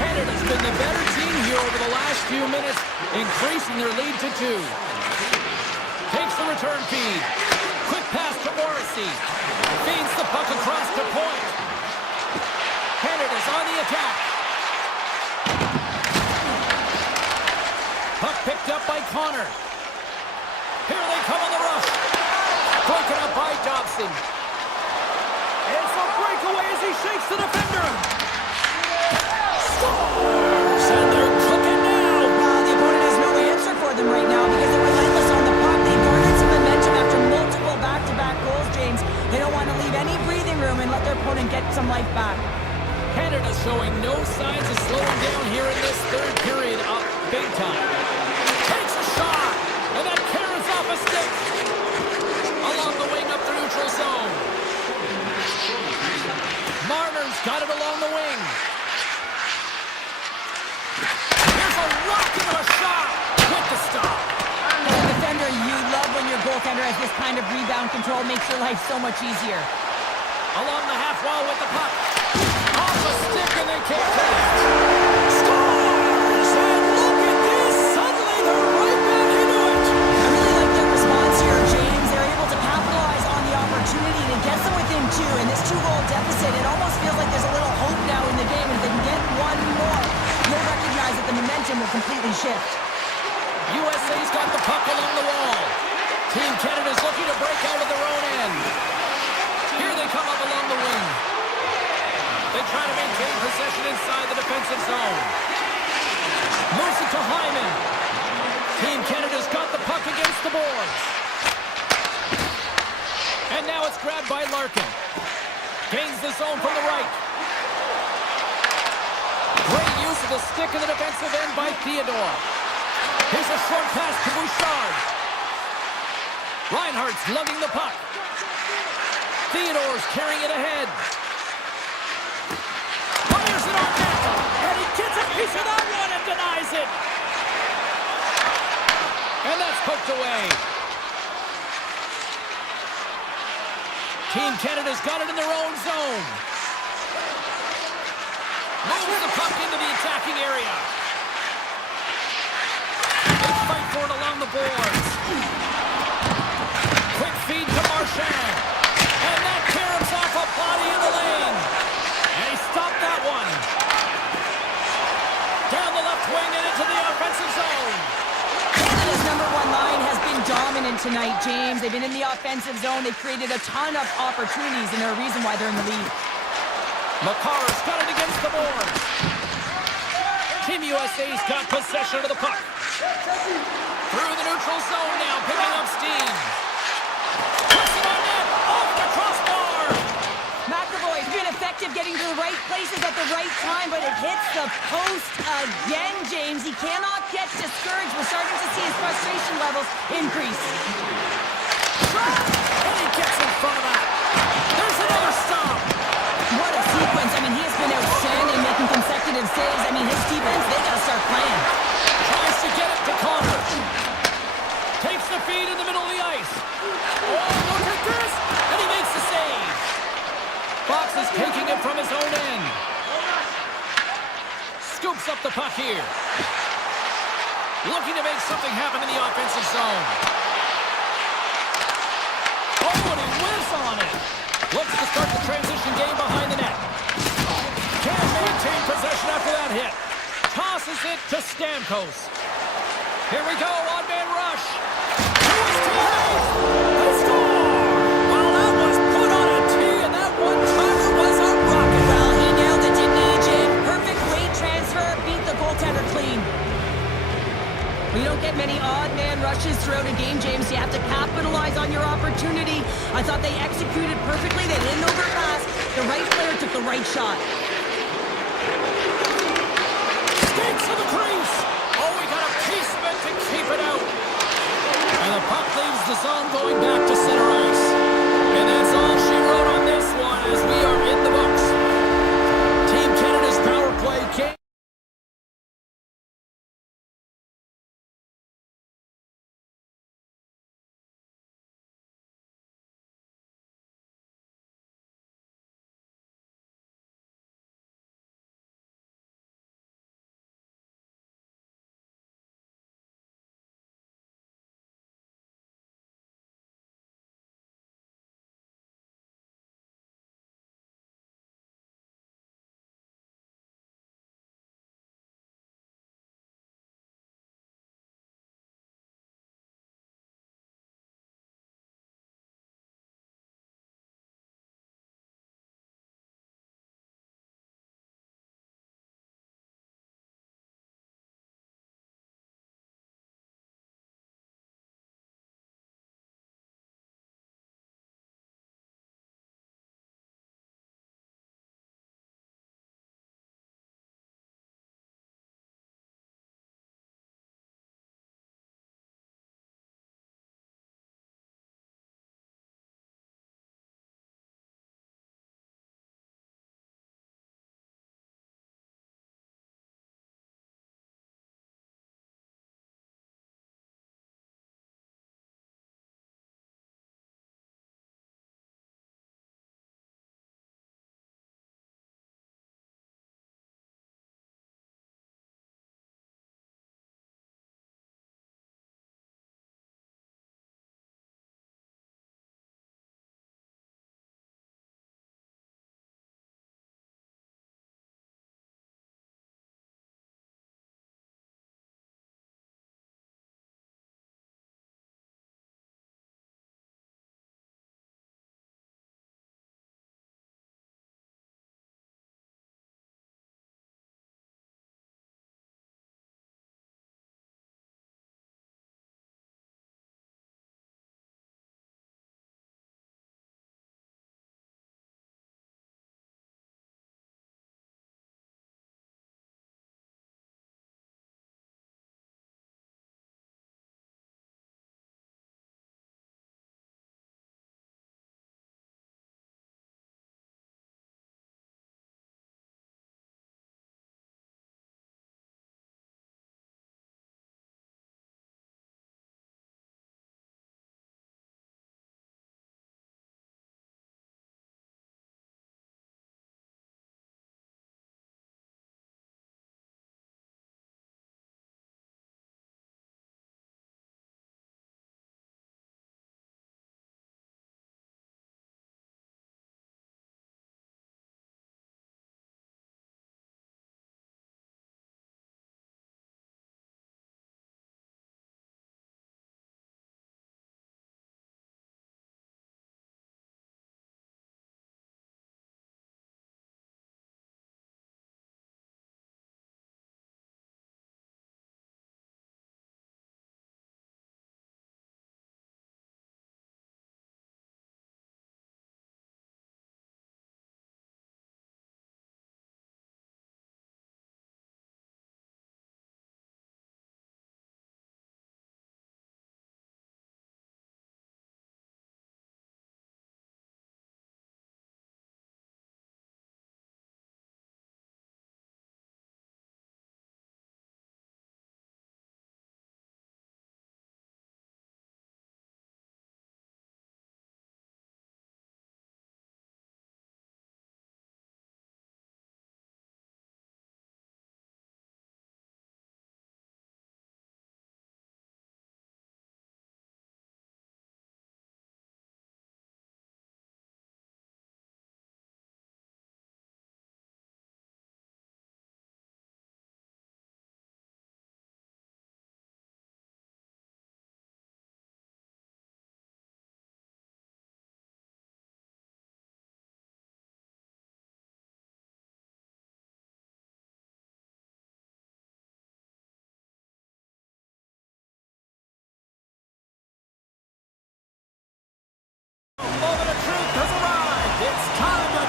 Canada's been the better team here over the last few minutes, increasing their lead to 2. Takes the return feed. Quick pass to Morrissey. Feeds the puck across to point. Canada's on the attack. Puck picked up by Connor. Here they come on the rush. Broken up by Dobson. It's a breakaway as he shakes the defender. Scores! And they're cooking now. Well, the opponent has no answer for them right now because they're relentless on the puck. They garnered some momentum after multiple back-to-back goals, James. They don't want to leave any breathing room and let their opponent get some life back. Canada showing no signs of slowing down here in this third period, up big time. Takes a shot, and that carries off a stick. Along the wing up the neutral zone. Marner's got it along the wing. Here's a rock into a shot. Quick to stop. As a defender, you love when your goaltender has this kind of rebound control. Makes your life so much easier. Along the half wall with the puck. Off a stick and they can't connect. Scores! And look at this. Suddenly they're right back into it. I really like their response here, James. They're able to capitalize on the opportunity to get them within 2. In this 2-goal deficit, it almost feels like there's a little hope now in the game. If they can get one more, you'll recognize that the momentum will completely shift. USA's got the puck along the wall. Team Canada's looking to break out of their own end. Here they come up along the wing. They try to maintain possession inside the defensive zone. Moves it to Hyman. Team Canada's got the puck against the boards. And now it's grabbed by Larkin. Gains the zone from the right. Great use of the stick in the defensive end by Theodore. Here's a short pass to Bouchard. Reinhardt's lugging the puck. Theodore's carrying it ahead. Fires it on net. And he gets a piece of that one and denies it. And that's poked away. Team Canada's got it in their own zone. Moves the puck into the attacking area. They fight for it along the boards. Quick feed to Marchand. And that caroms off a body in the lane. tonight, James. They've been in the offensive zone. They've created a ton of opportunities, and they're a reason why they're in the lead. Makar's got it against the boards. Team USA's got possession of the puck. Through the neutral zone now, picking up steam. Puts it on net, off the crossbar. McAvoy's been effective getting to the right places at the right time, but it hits the post again, James. He cannot get discouraged. We're starting to see his frustration levels increase. And he gets in front of that. There's another stop. What a sequence. I mean, he has been outstanding making consecutive saves. I mean, his defense, they got to start playing. Tries to get it to Connor. Takes the feed in the middle of the ice. Oh, look at this. And he makes the save. Fox is taking it from his own end. Scoops up the puck here. Looking to make something happen in the offensive zone. Oh, and he whiffs on it. Looks to start the transition game behind the net. Can't maintain possession after that hit. Tosses it to Stamkos. Here we go, on-man rush. To his teammate. They score! Well, that was put on a tee, and that one-timer was a rocket. Well, he nailed it, didn't he, Jim? Perfect weight transfer, beat the goaltender clean. We don't get many odd-man rushes throughout a game, James. You have to capitalize on your opportunity. I thought they executed perfectly. They didn't overpass. The right player took the right shot. Skates to the crease. Oh, we got a piece of it to keep it out. And the puck leaves the zone going back to center ice. And that's all she wrote on this one as we are in the books. Team Canada's power play came.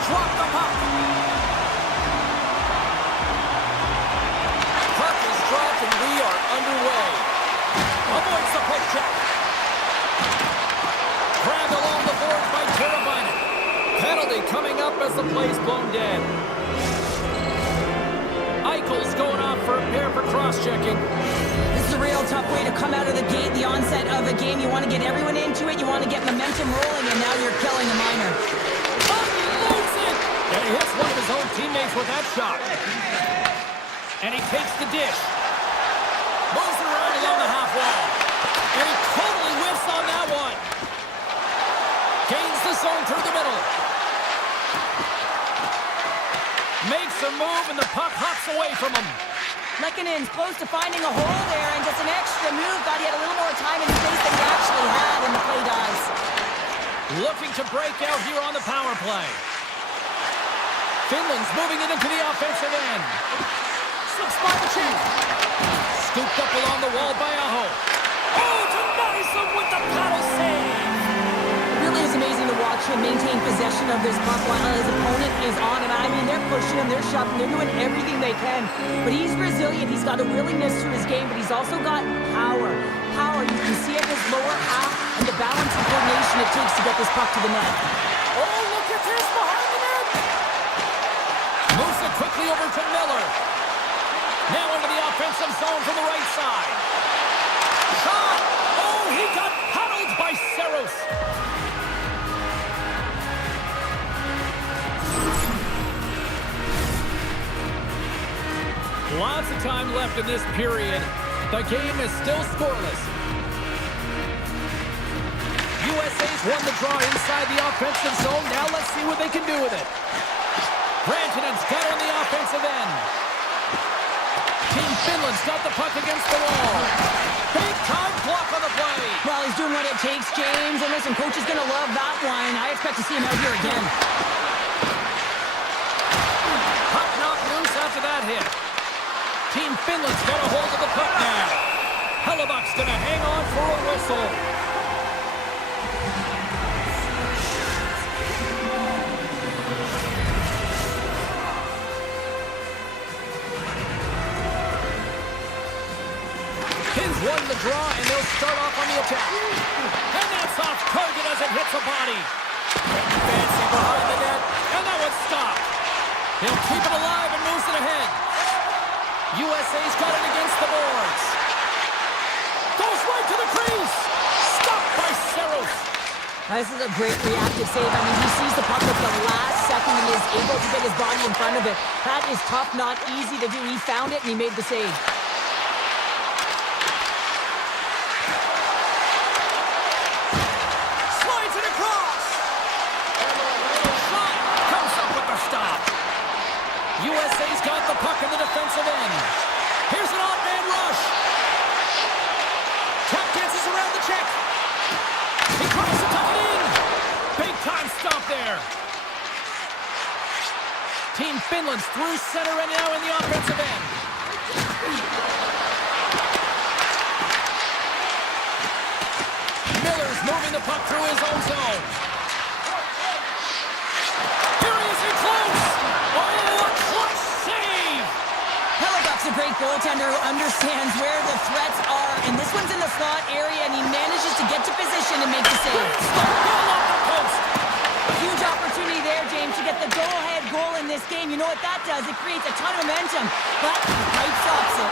drop the puck. Puck is dropped and we are underway. Avoids the poke check. Grabbed along the boards by Teravainen. Penalty coming up as the play's blown dead. Eichel's going off for a pair for cross-checking. This is a real tough way to come out of the gate, the onset of a game. You want to get everyone into it, you want to get momentum rolling, and now you're killing a minor. Unloads it! And he hits one of his own teammates with that shot. And he takes the dish. Moves it around along the half wall. And he totally whiffs on that one. Gains the zone through the middle. Makes a move and the puck hops away from him. Lekkonen's close to finding a hole there and gets an extra move. Thought he had a little more time in his face than he actually had, and the play dies. Looking to break out here on the power play. Finland's moving it into the offensive end. Slips by the cheek. Scooped up along the wall by Aho. Oh, denies him with the paddle save. It really is amazing to watch him maintain possession of this puck while his opponent is on him. I mean, they're pushing him, they're shoving, they're doing everything they can. But he's resilient, he's got a willingness to his game, but he's also got power. Power, you can see it in his lower half and the balance and coordination it takes to get this puck to the net. Oh, look at this behind the net! Moves it quickly over to Miller. Now into the offensive zone from the right side. Shot! Oh, he got paddled by Saros. Lots of time left in this period. The game is still scoreless. USA's won the draw inside the offensive zone. Now let's see what they can do with it. Rantanen's got on the offensive end. Team Finland's got the puck against the wall. Big time block on the play. Well, he's doing what it takes, James. And listen, coach is going to love that one. I expect to see him out here again. Puck knocked loose after that hit. Team Finland's got a hold of the puck now. Hellebuck's going to hang on for a whistle. Kings won the draw, and they'll start off on the attack. And that's off target as it hits a body. Fancy behind the net, and that one's stopped. He'll keep it alive and moves it ahead. USA's got it against the boards. Goes right to the crease. Stopped by Saros. This is a great reactive save. I mean, he sees the puck at the last second and is able to get his body in front of it. That is tough, not easy to do. He found it and he made the save. Slides it across. Shot comes up with the stop. USA's got the puck in the defensive end. Here's an odd-man rush. Tap dances around the check. He tries to tuck it in. Big-time stop there. Team Finland's through center and now in the offensive end. Miller's moving the puck through his own zone. Here he is in close. Oh, a clutch save. Hellebuck's a great goaltender who understands where the threats are, and this one's in the slot area, and he manages to get to position and make the save. Goal off the post. A huge opportunity there, James, to get the go-ahead goal in this game. You know what that does? It creates a ton of momentum, but he pipes off it.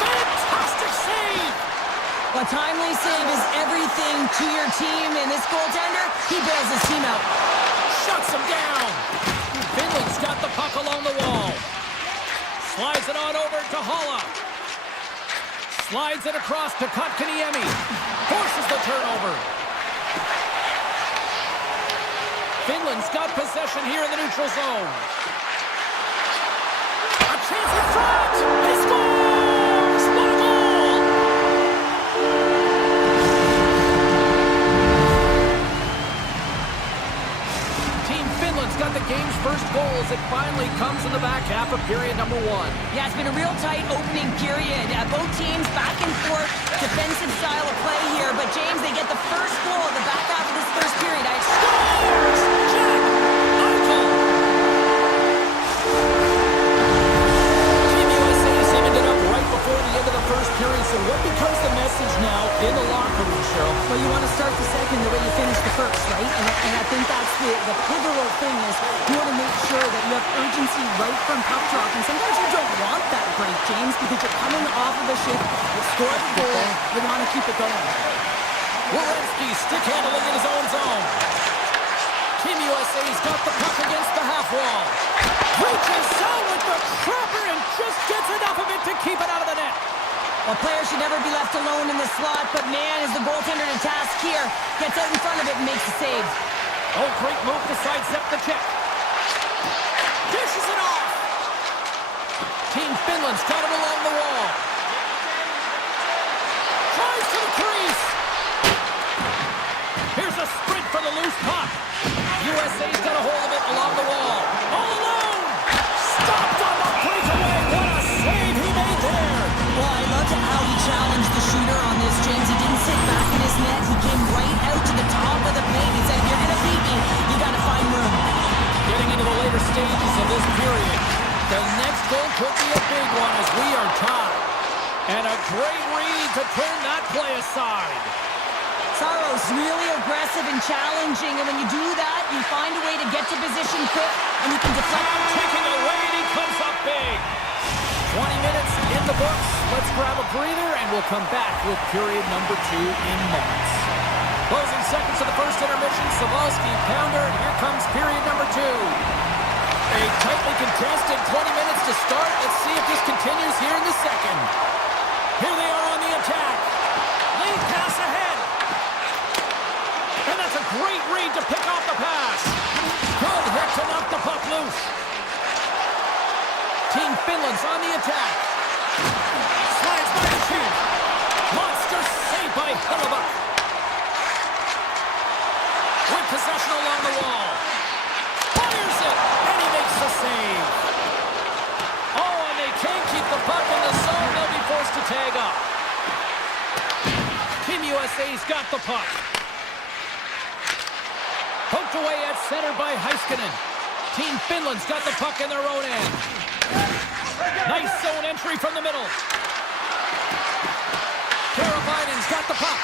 Fantastic save. A timely save is everything to your team, and this goaltender, he bails his team out. Shuts him down. Finland's got the puck along the wall. Slides it on over to Halla. Slides it across to Kotkaniemi. Forces the turnover. Finland's got possession here in the neutral zone. A chance in front. He scores! What a goal! Team Finland's got the game's first goal as it finally comes in the back half of period number 1. Yeah, it's been a real tight opening period. Both teams back and forth, defensive style of play here. But James, they get the first goal in the back half of this first period. Scores! Jack Eichel of urgency right from puck drop. And sometimes you don't want that break, James, because you're coming off of a shift. You score the goal. You want to keep it going. Werenski stick handling in his own zone. Team USA's got the puck against the half wall. Reaches out with the trapper and just gets enough of it to keep it out of the net. A player should never be left alone in the slot, but man, is the goaltender to task here. Gets out in front of it and makes the save. Oh, great move to sidestep the check. Dishes it off. Team Finland's got it along the wall. Tries to the crease. Here's a sprint for the loose puck. USA's got a hold of it along the wall. All alone. Stopped on the breakaway. What a save he made there. Well, I loved how he challenged the shooter on this, James. He didn't sit back in his net. He came right out to the top of the paint. He said, if you're going to beat me, you got to find room. Getting into the later stages of this period. The next goal could be a big one as we are tied. And a great read to turn that play aside. Saros really aggressive and challenging, and when you do that, you find a way to get to position quick, and you can deflect. Taking it away, and he comes up big. 20 minutes in the books. Let's grab a breather, and we'll come back with period number 2 in moments. Closing seconds of the first intermission, Savalski, pounder, and here comes period number 2. A tightly contested 20 minutes to start. Let's see if this continues here in the second. Here they are on the attack. Lead pass ahead. And that's a great read to pick off the pass. Good hit to knock the puck loose. Team Finland's on the attack. Slides by the shoot. Monster save by Hellebuck. With possession along the wall. Fires it, and he makes the save. Oh, and they can't keep the puck in the zone. They'll be forced to tag up. Team USA's got the puck. Poked away at center by Heiskanen. Team Finland's got the puck in their own end. Nice zone entry from the middle. Karabainen's got the puck.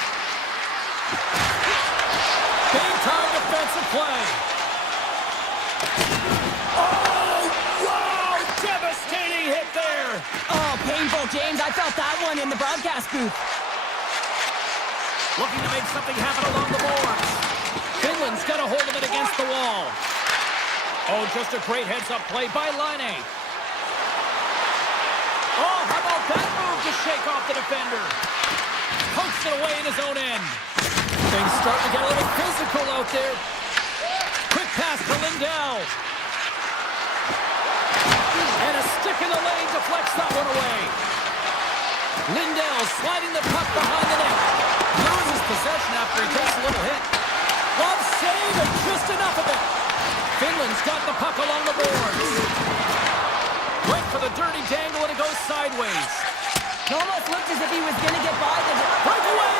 Big time defensive play. Oh, wow! Devastating hit there. Oh, painful, James. I felt that one in the broadcast booth. Looking to make something happen along the boards. Finland's got a hold of it against the wall. Oh, just a great heads-up play by Laine. Oh, how about that move to shake off the defender? Pokes it away in his own end. Things starting to get a little physical out there. Quick pass to Lindell. And a stick in the lane deflects that one away. Lindell sliding the puck behind the net. Loses possession after he takes a little hit. Glove save and just enough of it. Finland's got the puck along the boards. Went for the dirty dangle and it goes sideways. It almost looked as if he was going to get by the... Breakaway!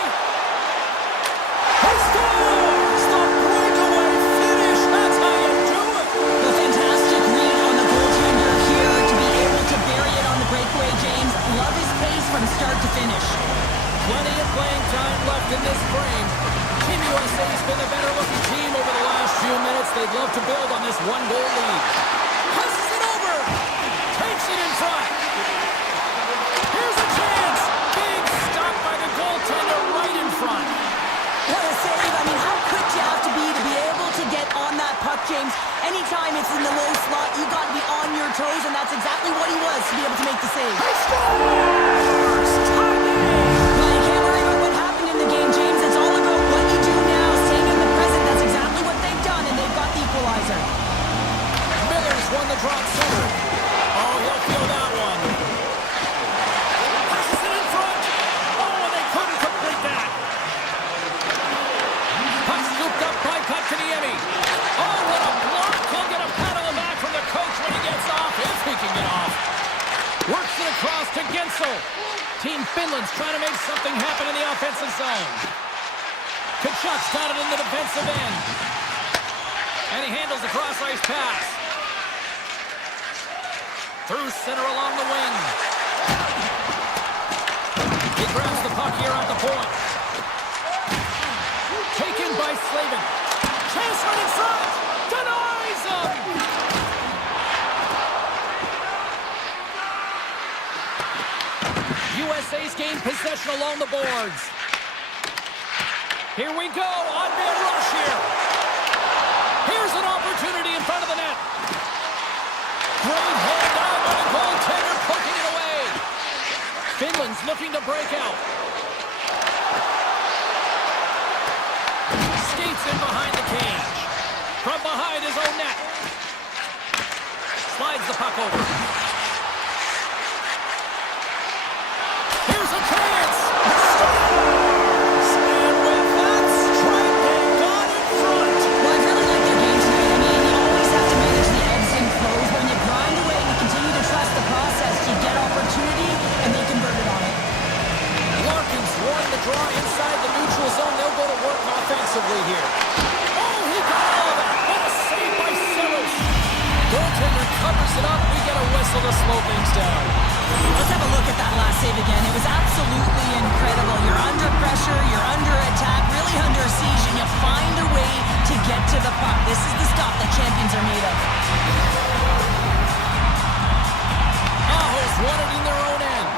He scores! The breakaway finish! That's how you do it! A fantastic read on the goaltender here to be able to bury it on the breakaway, James. Love his pace from start to finish. Plenty of playing time left in this frame. Team USA's been the better looking team over the last few minutes. They'd love to build on this one-goal lead. Passes it over! Takes it in front! Here's a chance! Big stop by the goaltender right in front. What a save. I mean, how quick you have to be able to get on that puck, James. Anytime it's in the low slot, you got to be on your toes, and that's exactly what he was to be able to make the save. He scores! Well, you can't worry about what happened in the game, James. It's all about what you do now, staying in the present. That's exactly what they've done, and they've got the equalizer. Miller's won the drop center. Oh, he'll feel that one. Passes it in front. Oh, and they couldn't complete that. Puck scooped up by Kotkaniemi. Oh, what a block. He'll get a pat on the back from the coach when he gets off, if he can get off. Works it across to Gensel. Team Finland's trying to make something happen in the offensive zone. Kachuk's got it in the defensive end. And he handles the cross-ice pass. Through center along the wing. He grabs the puck here at the point. Taken by Slavin. Chance right in front. Denies him. USA's gained possession along the boards. Here we go, on-man rush here. Here's an opportunity in front of the net. Great hand down by the goaltender, poking it away. Finland's looking to break out. Skates in behind the cage. From behind his own net. Slides the puck over. Here's a chance. Scores! And with that strike, they got in front. Well, I really like their game tonight. I mean, you always have to manage the ebbs and flows. When you grind away and you continue to trust the process, you get opportunity, and they converted on it. Larkin's won the draw inside the neutral zone. They'll go to work offensively here. Oh, he got all of that. What a save by Saros. Goaltender covers it up. We get a whistle to slow things down. Let's have a look at that last save again. It was absolutely incredible. You're under pressure, you're under attack, really under siege, and you find a way to get to the puck. This is the stuff that champions are made of. Aho's won it in their own end.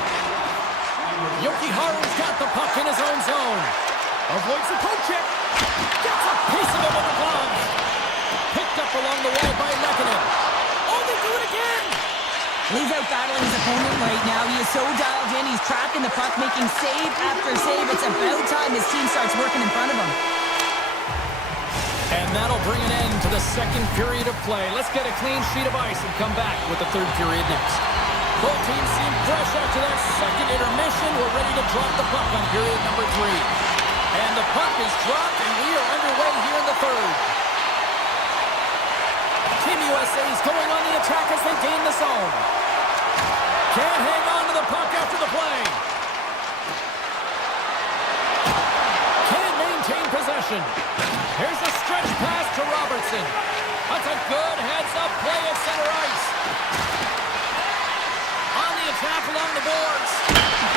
Jokiharju's got the puck in his own zone. Avoids the poke check. Gets a piece of it with the glove. Picked up along the wall by Lehkonen. Oh, they do it again! He's out battling his opponent right now. He is so dialed in. He's tracking the puck, making save after save. It's about time his team starts working in front of him. And that'll bring an end to the second period of play. Let's get a clean sheet of ice and come back with the third period next. Both teams seem fresh after that second intermission. We're ready to drop the puck on period number 3. And the puck is dropped, and we are underway here in the third. Team USA is going on the attack as they gain the zone. Can't hang on to the puck after the play. Can't maintain possession. Here's a stretch pass to Robertson. That's a good heads-up play at center ice. On the attack along the boards.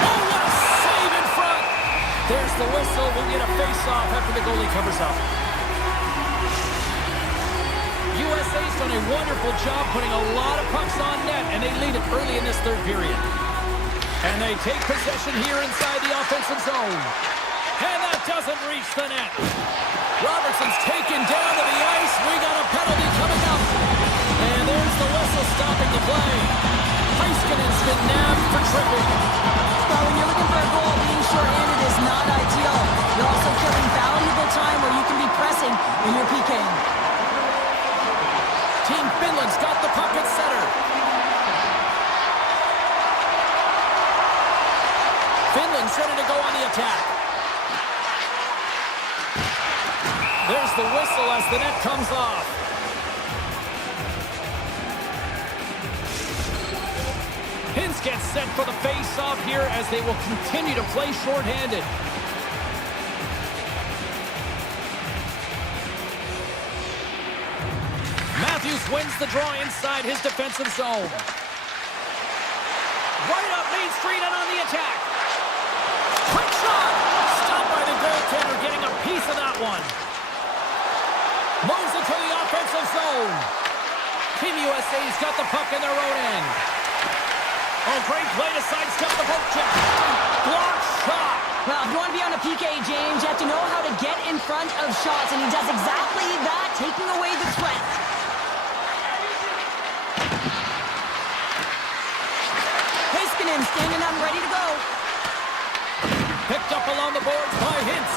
Oh, what a save in front. There's the whistle. We'll get a face-off after the goalie covers up. USA's done a wonderful job putting a lot of pucks on net, and they lead it early in this third period. And they take possession here inside the offensive zone. And that doesn't reach the net. Robertson's taken down to the ice. We got a penalty coming up. And there's the whistle stopping the play. Heiskanen's been nabbed for tripping. Well, when you're looking for a goal, being short-handed is not ideal. You're also killing valuable time where you can be pressing when you're PKing. Team Finland's got the puck at center. Finland's ready to go on the attack. There's the whistle as the net comes off. Hintz gets set for the face-off here as they will continue to play shorthanded. Matthews wins the draw inside his defensive zone. Right up Main Street and on the attack. Quick shot! Stopped by the goaltender, getting a piece of that one. Moves it to the offensive zone. Team USA's got the puck in their own end. Oh, great play to sidestep the poke check. Blocked shot. Well, if you want to be on a PK, James, you have to know how to get in front of shots, and he does exactly that, taking away the threat. Heiskanen standing up, ready to go. Picked up along the boards by Hintz.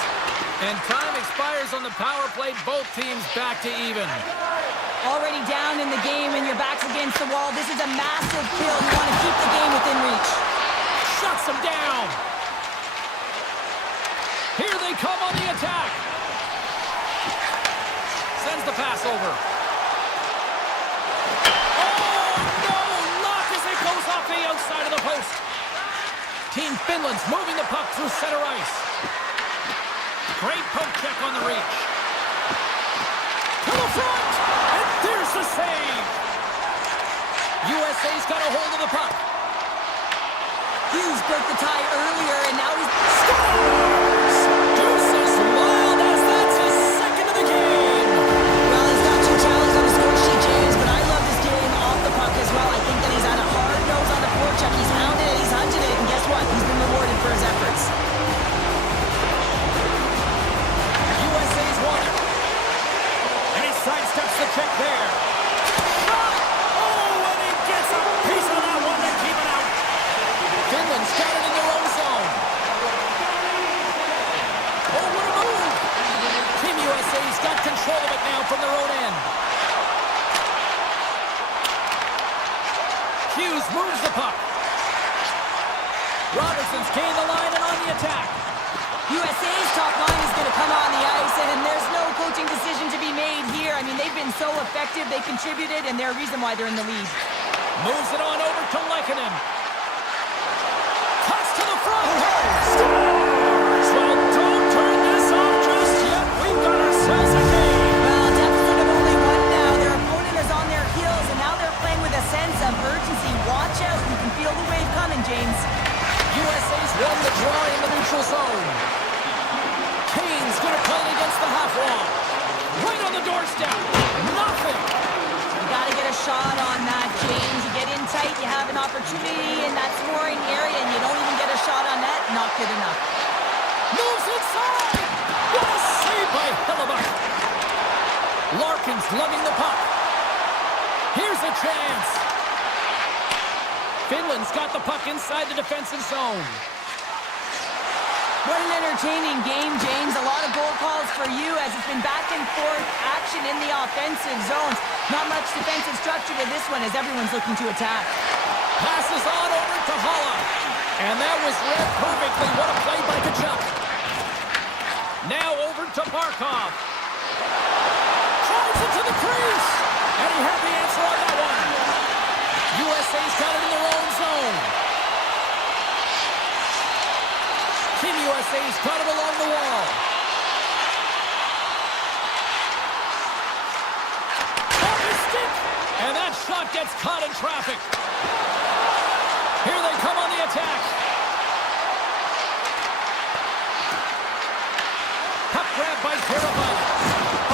And time expires on the power play. Both teams back to even. Already down in the game and your back's against the wall. This is a massive kill. You want to keep the game within reach. Shuts them down. Here they come on the attack. Sends the pass over. Oh, no! Lock as it goes off the outside of the post. Team Finland's moving the puck through center ice. Great poke check on the reach. To the front! And there's the save! USA's got a hold of the puck. Hughes broke the tie earlier, and now he's... Scores! Deuces wild as that's his second of the game! Well, he's got 2 challenges on the score sheet, James, but I love this game off the puck as well. I think that he's had a hard nose on the forecheck. He's hounded it, he's hunted it, and guess what? He's been rewarded Hughes moves the puck. Robertson's gained the line and on the attack. USA's top line is going to come on the ice, and there's no coaching decision to be made here. I mean, they've been so effective, they contributed, and they're a reason why they're in the lead. Moves it on over to Lehkonen. Cuts to the front. Scores! Well, don't turn this on just yet. We've got ourselves a game. Well, deficit of only one now. Their opponent is on their heels, and now they're playing with a sense of urgency. Watch out. You can feel the wave coming, James. USA's won the draw in the neutral zone. Kane's going to play it against the half wall. Right on the doorstep. Nothing. You got to get a shot on that, James. You get in tight, you have an opportunity in that scoring area, and you don't even get a shot on that. Not good enough. Moves inside. What a save by Hellebuck. Larkin's lugging the puck. Here's a chance. Finland's got the puck inside the defensive zone. What an entertaining game, James. A lot of goal calls for you as it's been back and forth action in the offensive zones. Not much defensive structure to this one as everyone's looking to attack. Passes on over to Holla. And that was read perfectly. What a play by Kachuk. Now over to Barkov. Drives it to the crease. And he had the answer on that one. USA's got it in their own zone. Team USA's got it along the wall. Off his stick. And that shot gets caught in traffic. Here they come on the attack. Puck grab by Carabin.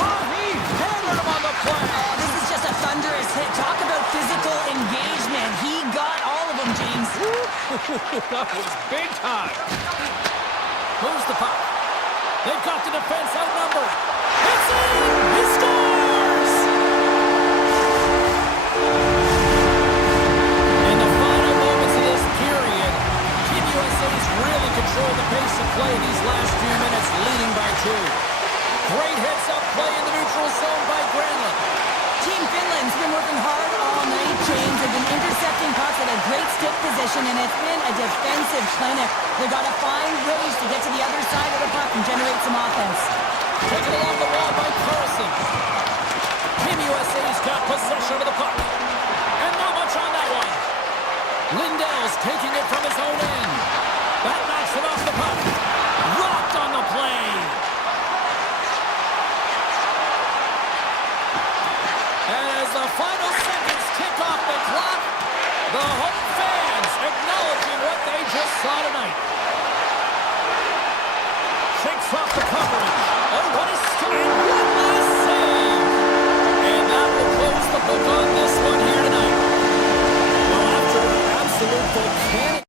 Oh, he hammered him on the play. Oh, this is just a thunderous hit. Talk about physical engagement. He got all of them, James. That was big time. Moves the puck. They've got the defense outnumbered. It's in! He scores! In the final moments of this period, Team USA's really controlled the pace of play these last few minutes, leading by 2. Great heads-up play in the neutral zone by Granlund. Team Finland's been working hard all night, James. They've been intercepting pucks at a great stick position, and it's been a defensive clinic. They've got to find ways to get to the other side of the puck and generate some offense. Taken along the wall by Carlson. Team USA's got possession of the puck. And not much on that one. Lindell's taking it from his own end. That knocks it off the puck. Rocked on the play. As the final seconds tick off the clock, the home fans acknowledging what they just saw tonight. Shakes off the coverage. Oh, what a stand! What a save! And that will close the book on this one here tonight. Well, after absolute volcanic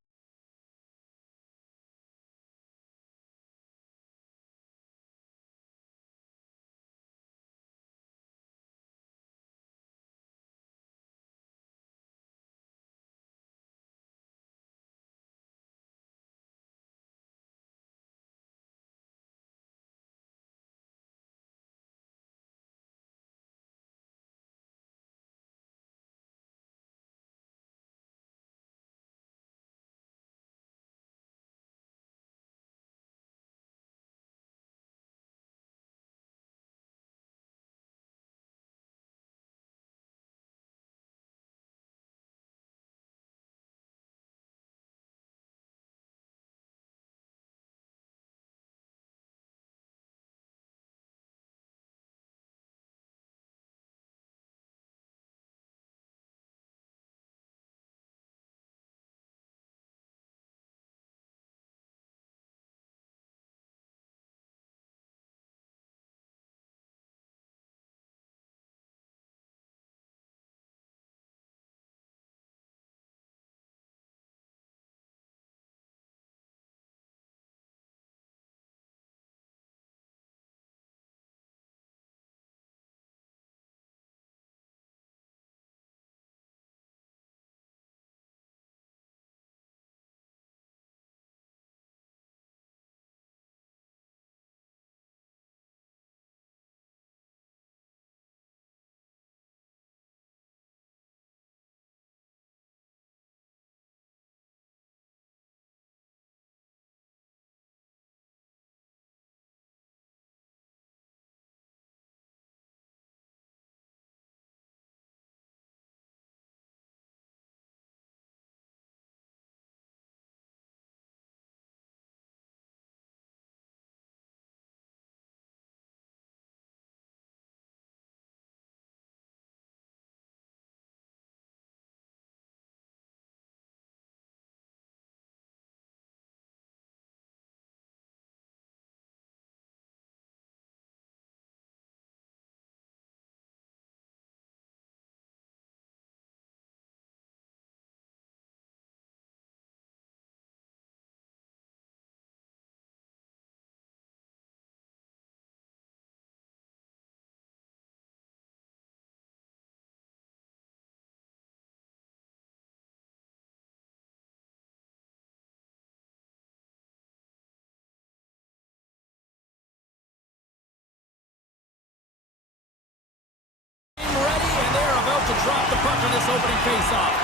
drop the puck on this opening faceoff.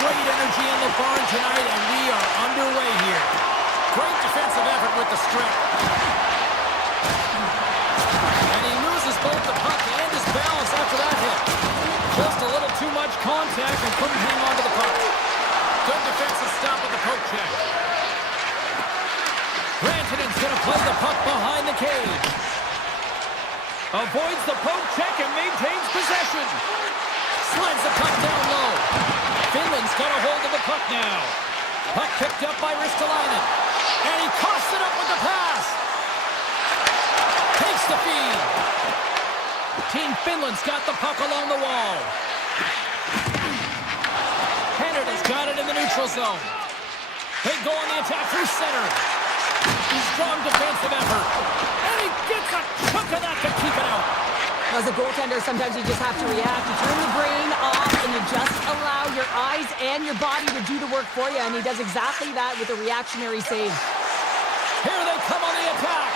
Great energy in the barn tonight, and we are underway here. Great defensive effort with the strip. And he loses both the puck and his balance after that hit. Just a little too much contact and couldn't hang on to the puck. Good defensive stop with the poke check. Rantanen's going to play the puck behind the cage. Avoids the poke check and maintains possession. Slides the puck down low. Finland's got a hold of the puck now. Puck picked up by Ristolainen. And he coughs it up with the pass. Takes the feed. Team Finland's got the puck along the wall. Canada's got it in the neutral zone. They go on the attack through center. Strong defensive effort. And he gets a chunk of that to keep it out. As a goaltender, sometimes you just have to react. You turn the brain off and you just allow your eyes and your body to do the work for you. And he does exactly that with a reactionary save. Here they come on the attack.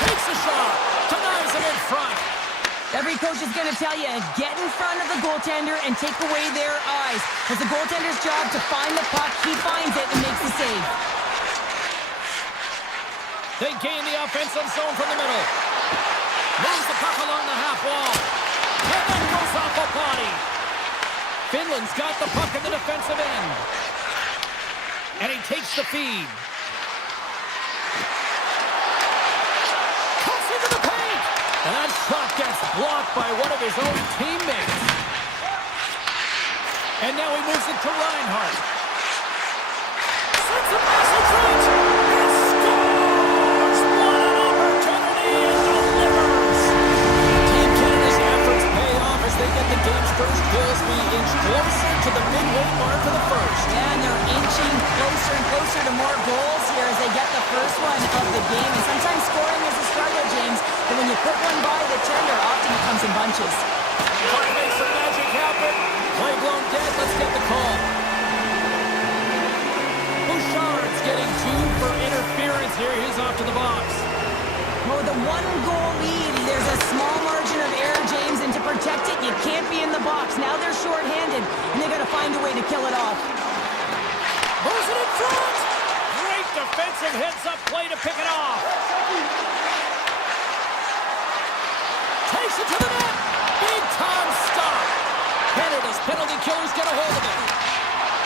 Takes a shot. Denies it in front. Every coach is going to tell you, get in front of the goaltender and take away their eyes. It's the goaltender's job to find the puck. He finds it and makes the save. They gain the offensive zone from the middle. Moves the puck along the half wall. And then goes off a body. Finland's got the puck in the defensive end. And he takes the feed. Cuts into the paint. And that shot gets blocked by one of his own teammates. And now he moves it to Reinhart. Sends a massive reach. And scores! What an opportunity and delivers! Team Canada's efforts pay off as they get the game's first goals being inched closer to the midway mark of the first. Yeah, and they're inching closer and closer to more goals here as they get the first one of the game. And sometimes scoring is a struggle, James. But when you put one by the tender, often it comes in bunches. What makes some magic happen? Play blown dead. Let's get the call. Bouchard's getting 2 for interference here. He's off to the box. Well, with a one-goal lead, there's a small margin of error, James, and to protect it, you can't be in the box. Now they're shorthanded, and they got to find a way to kill it off. Moves it in front. Great defensive heads-up play to pick it off. Takes it to the net. Big-time stop. Canada's penalty killers get a hold of it.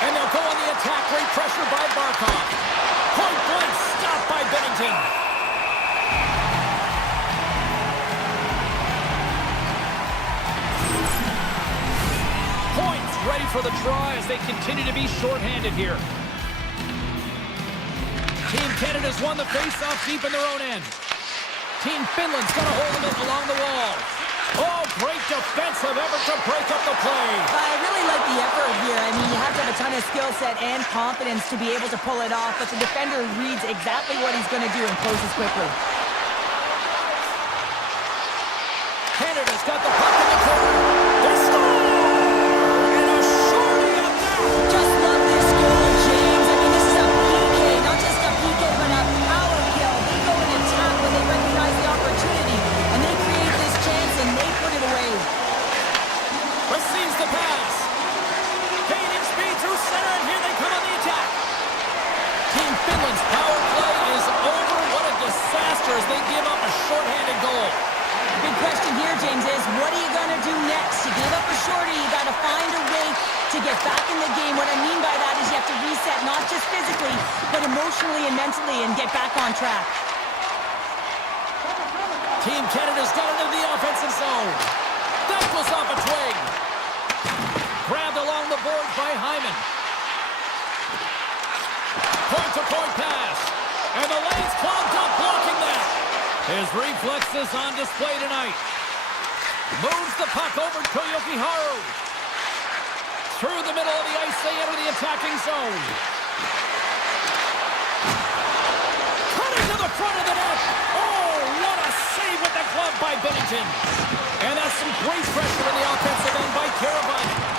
And they'll go on the attack. Great pressure by Barkov. Point blank stop by Bennington. Points ready for the try as they continue to be shorthanded here. Team Canada's won the face-off deep in their own end. Team Finland's got a hold of it along the wall. Oh, great defensive effort to break up the play. I really like the effort here. I mean, you have to have a ton of skill set and confidence to be able to pull it off, but the defender reads exactly what he's going to do and closes quickly. Canada's got the puck in the corner. They score! And a shorty up there. Just love this goal, James. I mean, this is a PK, not just a PK, but a power kill. They go and attack when they recognize the opportunity, and they create this chance, and they put it away. Receives the pass. Gaining speed through center, and here they come on the attack. Team Finland's power play is over. What a disaster as they give up a shorthanded goal. The big question here, James, is what are you going to do next? You gave up a shorty. You got to find a way to get back in the game. What I mean by that is you have to reset, not just physically, but emotionally and mentally, and get back on track. Team Canada's got into the offensive zone. That goes off a twig. Grabbed along the boards by Hyman. Point-to-point pass. And the lane's clogged up, blocking that. His reflexes on display tonight. Moves the puck over to Jokiharju. Through the middle of the ice, they enter the attacking zone. Cutting to the front of the net. Oh, what a save with the glove by Bennington. And that's some great pressure in the offensive end by Karavainen.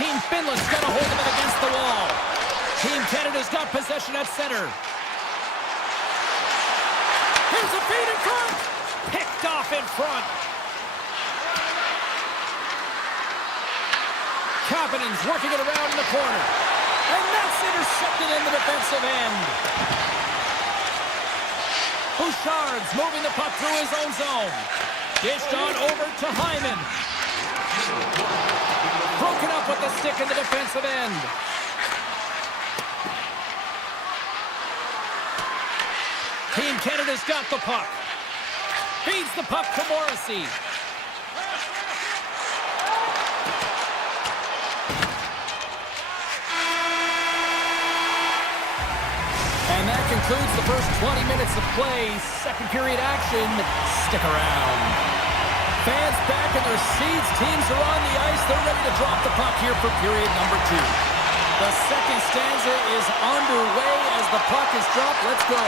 Team Finland's got a hold of it against the wall. Team Canada's got possession at center. Here's a feed in front. Picked picked off in front. Kapanen's working it around in the corner. And that's intercepted in the defensive end. Bouchard's moving the puck through his own zone. Dished on over to Hyman. Broken up with the stick in the defensive end. Team Canada's got the puck. Feeds the puck to Morrissey. And that concludes the first 20 minutes of play. Second period action. Stick around. Fans back in their seats. Teams are on the ice. They're ready to drop the puck here for period number 2. The second stanza is underway as the puck is dropped. Let's go.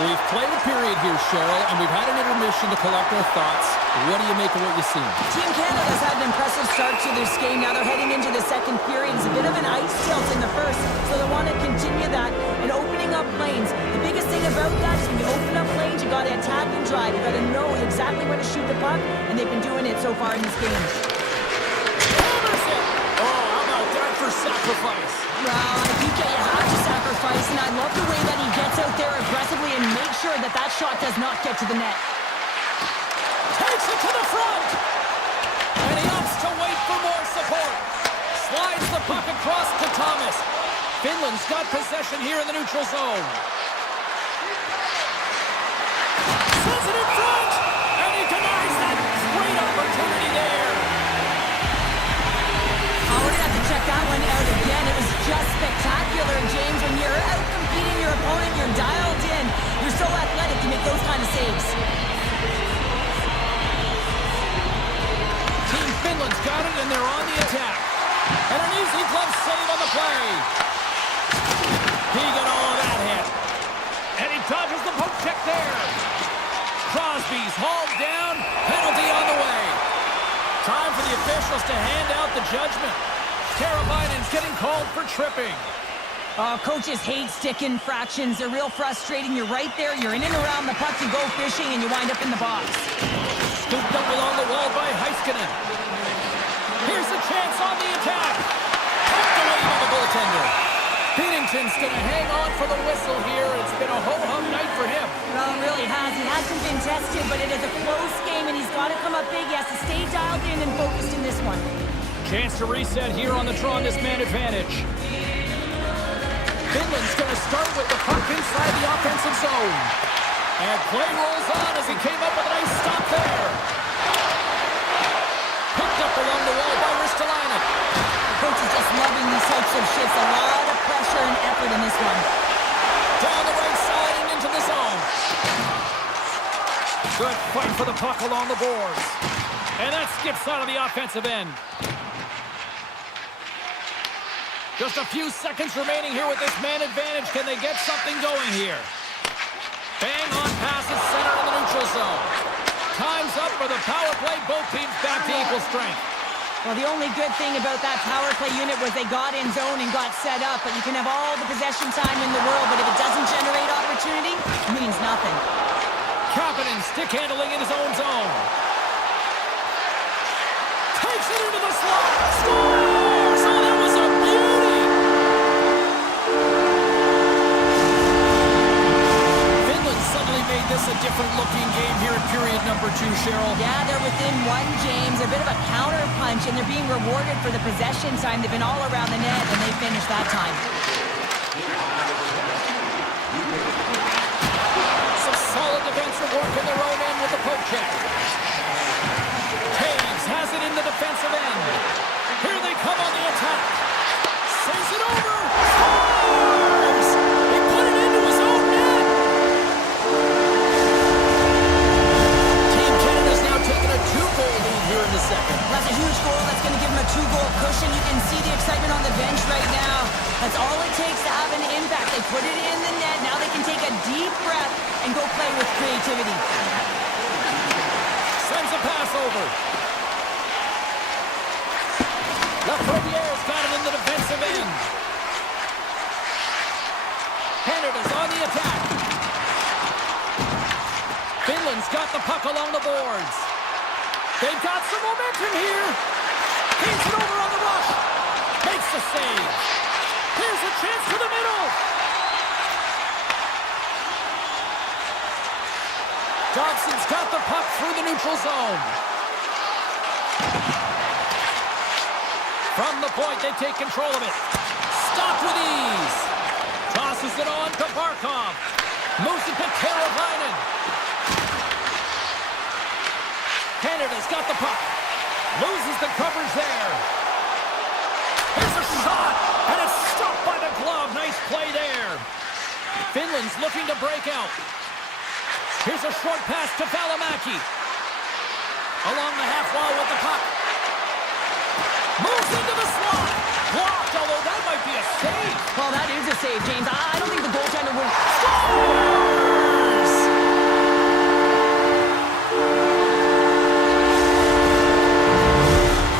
We've played a period here, Cheryl, and we've had an intermission to collect our thoughts. What do you make of what you've seen? Team Canada's had an impressive start to this game. Now they're heading into the second period. It's a bit of an ice tilt in the first, so they want to continue that and opening up lanes. The biggest thing about that is when you open up lanes, you got to attack and drive. You got to know exactly when to shoot the puck, and they've been doing it so far in this game. Hammers it! Oh, how about that for sacrifice? Well, I think that you have to sacrifice, and I love the way that he gets out there aggressively and makes sure that that shot does not get to the net. Takes it to the front! And he opts to wait for more support. Slides the puck across to Thomas. Finland's got possession here in the neutral zone. Sends it in front! And he denies that great opportunity there. Oh, we're going to have to check that one out again. It was just spectacular, James. When you're out competing your opponent, you're dialed in. You're so athletic to make those kind of saves. Team Finland's got it, and they're on the attack. And an easy glove save on the play. He got all of that hit. And he dodges the poke check there. Crosby's hauled down. Penalty on the way. Time for the officials to hand out the judgment. Teravainen's getting called for tripping. Coaches hate stick infractions. They're real frustrating. You're right there. You're in and around the puck. You go fishing, and you wind up in the box. Scooped up along the wall by Heiskanen. Here's the chance on the attack. Tucked away by the goaltender. Binnington's going to hang on for the whistle here. It's been a ho-hum night for him. Well, it really has. He hasn't been tested, but it is a close game, and he's got to come up big. He has to stay dialed in and focused in this one. Chance to reset here on the draw on this man advantage. Finland's going to start with the puck inside the offensive zone. And play rolls on as he came up with a nice stop there. Picked up along the wall by Ristolainen. Coach is just loving these types of shifts. A lot of pressure and effort in this one. Down the right side and into the zone. Good fight for the puck along the boards. And that skips out of the offensive end. Just a few seconds remaining here with this man advantage. Can they get something going here? Bang on passes center in the neutral zone. Time's up for the power play. Both teams back to equal strength. Well, the only good thing about that power play unit was they got in zone and got set up. But you can have all the possession time in the world, but if it doesn't generate opportunity, it means nothing. Kapanen stick handling in his own zone. Takes it into the slot. Scores! Oh, that was a beauty! Finland suddenly made this a different looking game here in period number 2, Cheryl. Yeah, they're within one, James. A bit of a counter punch, and they're being rewarded for the possession time. They've been all around the net, and they finished that time. Some solid defensive work in their own end with the poke check. Taves has it in the defensive end. Here they come on the attack. Sends it over. Scores! He put it into his own net. Team Canada's now taking a 2-goal lead here in the second. That's a huge goal. That's going to give them a 2-goal cushion. You can see the excitement on the bench right now. That's all it takes to have an impact. They put it in the net. Now they can take a deep breath and go play with creativity. Sends a pass over. Lafreniere's got it in the defensive end. Canada's on the attack. Finland Finland's got the puck along the boards. They've got some momentum here. Keeps it over on the rush. Makes the save. Here's a chance to the middle. Dobson's got the puck through the neutral zone. From the point, they take control of it. Stopped with ease. Tosses it on to Barkov. Moves it to Teravainen. Canada's got the puck. Loses the coverage there. Here's a shot, and it's stopped by the glove. Nice play there. Finland's looking to break out. Here's a short pass to Valimaki. Along the half wall with the puck. Moves into the slot. Blocked, although that might be a save. Well, that is a save, James. I don't think the goaltender would... Scores!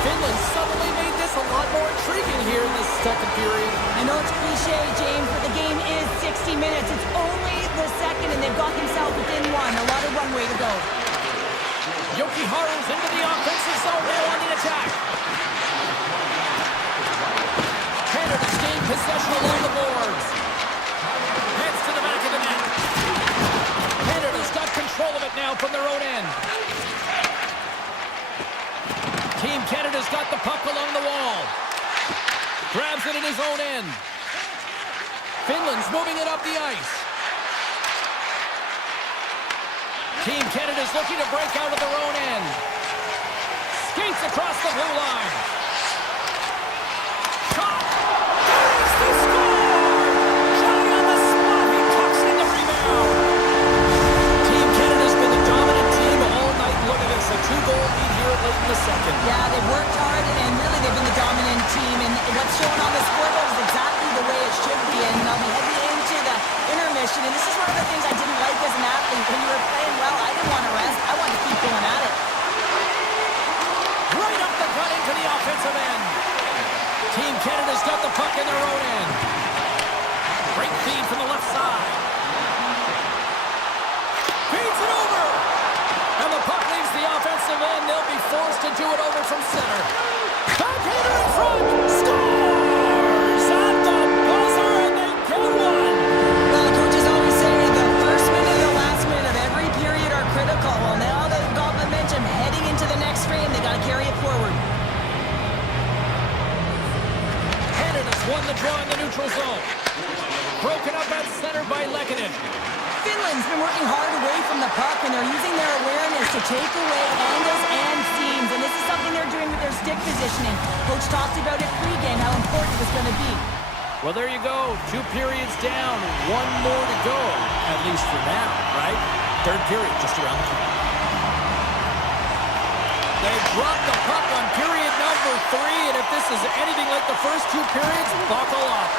Finland suddenly made this a lot more intriguing here in this second period. I know it's cliche, James, but the game is 60 minutes. It's only the second, and they've got themselves within one. A lot of runway to go. Jokiharju's into the offensive zone now on the attack. Canada's gained possession along the boards. Heads to the back of the net. Canada's got control of it now from their own end. Team Canada's got the puck along the wall. Grabs it in his own end. Finland's moving it up the ice. Team Canada's looking to break out of their own end. Skates across the blue line. Shot! There's the score! Johnny on the spot. He tucks in the rebound. Team Canada's been the dominant team all night. Look at this, a 2-goal lead here late in the second. Yeah, they've worked hard, and really they've been the dominant team. And what's shown on the scoreboard is exactly the way it should be. And we head into the intermission. And this is one of the things I didn't like as an athlete. When you were playing well, I didn't want to rest. I wanted to keep going at it. Right up the gut into the offensive end. Team Canada's got the puck in their own end. Great feed from the left side. Feeds it over. And the puck leaves the offensive end. They'll be forced to do it over from center. Backhander in front. Scores at the buzzer, and they get one. Well, coaches always say the first minute and the last minute of every period are critical. Well, now they've got momentum heading into the next frame. They got to carry it forward. Canada's won the draw in the neutral zone. Broken up at center by Lehkonen. Finland's been working hard away from the puck, and they're using their awareness to take away angles and seams. And this is something they're doing with their stick positioning. Coach talked about it pregame, how important it was going to be. Well, there you go. 2 periods down. 1 more to go, at least for now, right? Third period just around the corner. They dropped the puck on period number 3, and if this is anything like the first 2 periods, buckle up.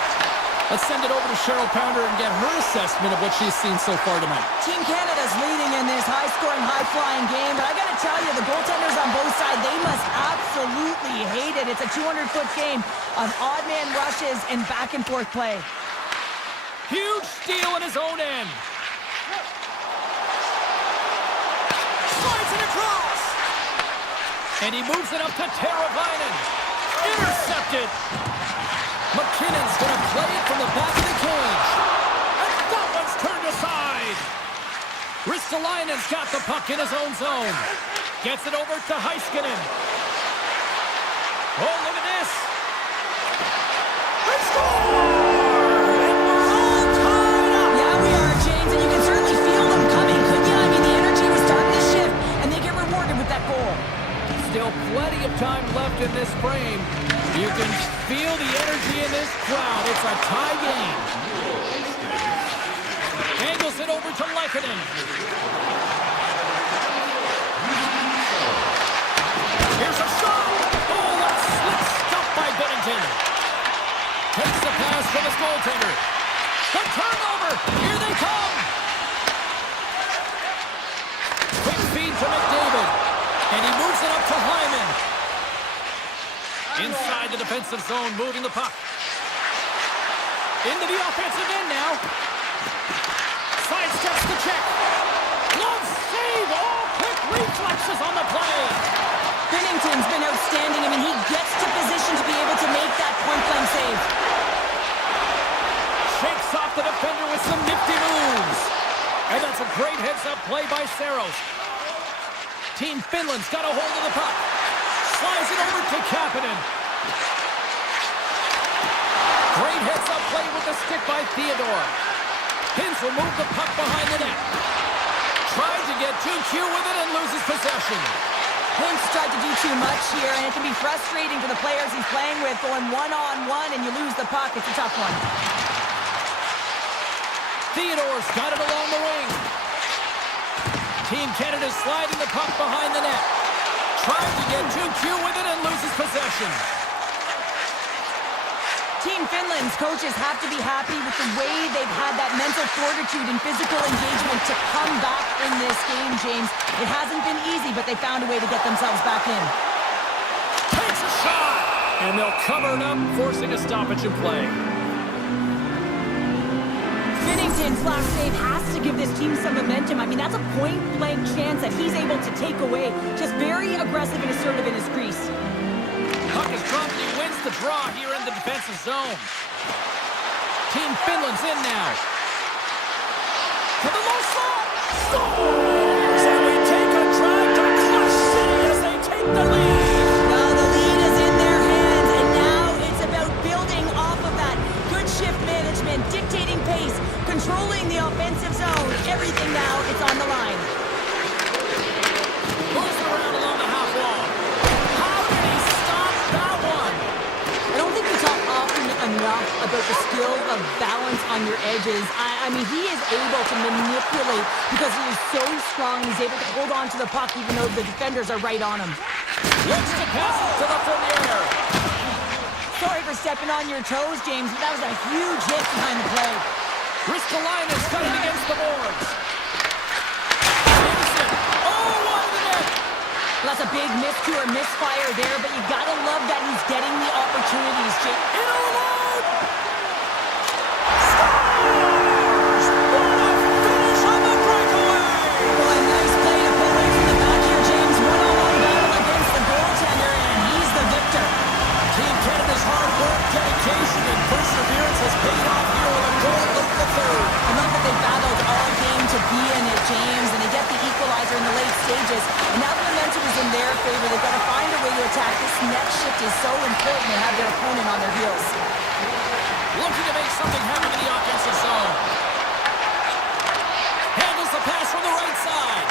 Let's send it over to Cheryl Pounder and get her assessment of what she's seen so far tonight. Team Canada's leading in this high-scoring, high-flying game, but I got to tell you, the goaltenders on both sides, they must absolutely hate it. It's a 200-foot game of odd-man rushes and back-and-forth play. Huge steal in his own end. Slides it across. And he moves it up to Teravainen. Intercepted. McKinnon's going to play it from the back of the cage. And that one's turned aside. Ristolainen's got the puck in his own zone. Gets it over to Heiskanen. Oh, look at this. They score! And we're all tied up. Yeah, we are, James, and you can certainly feel them coming, couldn't you? I mean, the energy was starting to shift, and they get rewarded with that goal. Still plenty of time left in this frame. You can feel the energy in this crowd. It's a tie game. Angles it over to Lehkonen. Here's a shot. Oh, that slick stop by Bennington. Takes the pass from his goaltender. The turnover. Here they come. Quick feed to McDavid. And he moves it up to Hyman. Inside the defensive zone, moving the puck. Into the offensive end now. Sidesteps the check. Glove save. Reflexes on the play. Binnington's been outstanding. I mean, he gets to position to be able to make that point-blank save. Shakes off the defender with some nifty moves. And that's a great heads-up play by Saros. Team Finland's got a hold of the puck. Slides it over to Kapanen. Great heads-up play with the stick by Theodore. Hintz will move the puck behind the net. Tried to get too cute with it and loses possession. Hintz tried to do too much here, and it can be frustrating for the players he's playing with, going one-on-one and you lose the puck. It's a tough one. Theodore's got it along the wing. Team Canada's sliding the puck behind the net. Tried to get too cute with it and loses possession. Team Finland's coaches have to be happy with the way they've had that mental fortitude and physical engagement to come back in this game, James. It hasn't been easy, but they found a way to get themselves back in. Takes a shot! And they'll cover it up, forcing a stoppage in play. Binnington's last save has to give this team some momentum. I mean, that's a point-blank chance that he's able to take away. Just very aggressive and assertive in his crease. Puck is dropped and he wins the draw here in the defensive zone. Team Finland's in now. To the low slot. Scores! And we take a drive to Clutch City as they take the lead. Now the lead is in their hands, and now it's about building off of that. Good shift management, dictating pace, controlling the offensive zone. Everything now, it's on the line. Moves around along the half wall. How did he stop that one? I don't think we talk often enough about the skill of balance on your edges. I mean, he is able to manipulate because he is so strong. He's able to hold on to the puck even though the defenders are right on him. Looks to pass it to the Fournier. Sorry for stepping on your toes, James, but that was a huge hit behind the play. Ristolainen's got it against the boards. Anderson. Oh, wide of the net. Well, that's a big miss to or misfire there, but you gotta love that he's getting the opportunities, James. In alone. Scores! What a finish on the breakaway! Well, a nice play to pull away from the back here, James. One-on-one battle against the goaltender, and he's the victor. Team Canada's hard work, dedication, and perseverance has paid off here with a goal late in the third. I love that they battled all game to be in it, James, and they get the equalizer in the late stages. And now the momentum is in their favor. They've got to find a way to attack. This next shift is so important to have their opponent on their heels. Looking to make something happen in the offensive zone. Handles the pass from the right side.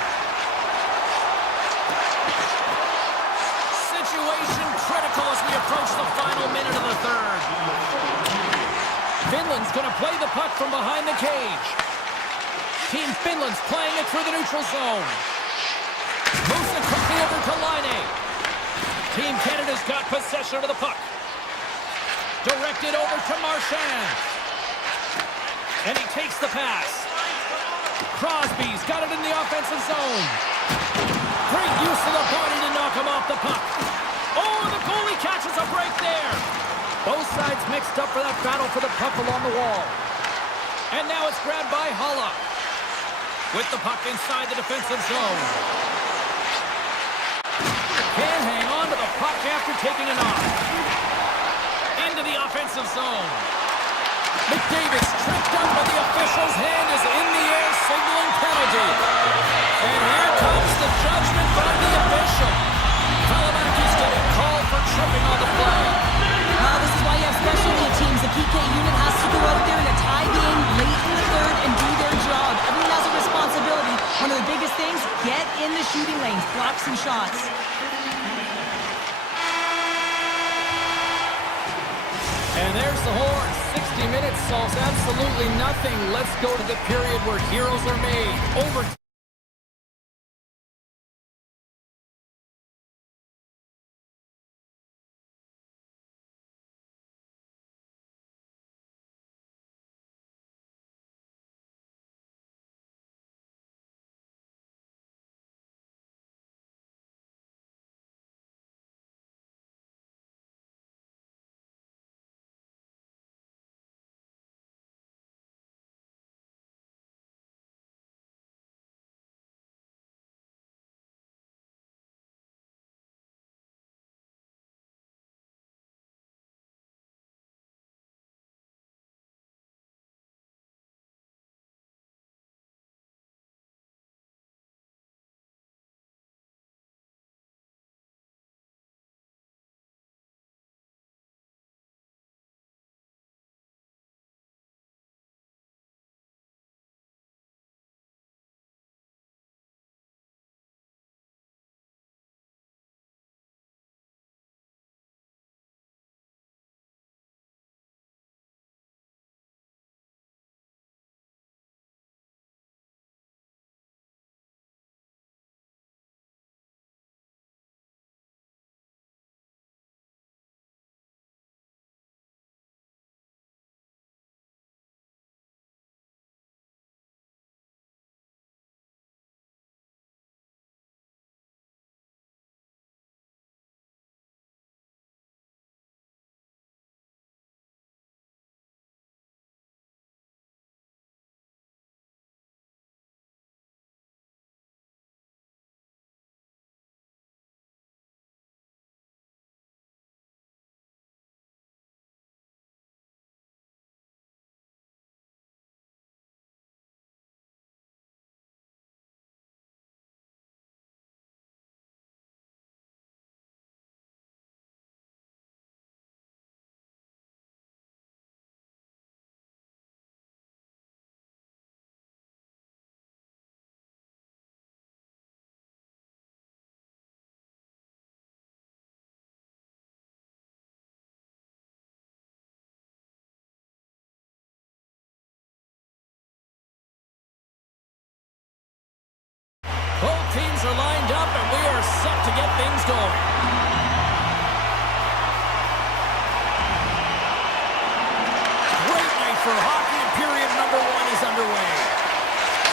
Situation critical as we approach the final minute of the third. Finland's going to play the puck from behind the cage. Team Finland's playing it through the neutral zone. Moves it quickly over to Laine. Team Canada's got possession of the puck. Directed over to Marchand. And he takes the pass. Crosby's got it in the offensive zone. Great use of the body to knock him off the puck. Oh, the goalie catches a break there. Both sides mixed up for that battle for the puck along the wall. And now it's grabbed by Haula. With the puck inside the defensive zone. Can't hang on to the puck after taking a knock. Into the offensive zone. McDavid's tripped up, but the official's hand is in the air, signaling penalty. And here comes the judgment by the official. Kalamaki's getting called for tripping on the play. Well, this is why you have specialty teams. The PK unit has to go out there in a tie game late in the third and do their job. Everyone has a responsibility. One of the biggest things, get in the shooting lanes, block some shots. And there's the horn. 60 minutes solves absolutely nothing. Let's go to the period where heroes are made. Over. set to get things going. Great night for hockey, and period number 1 is underway.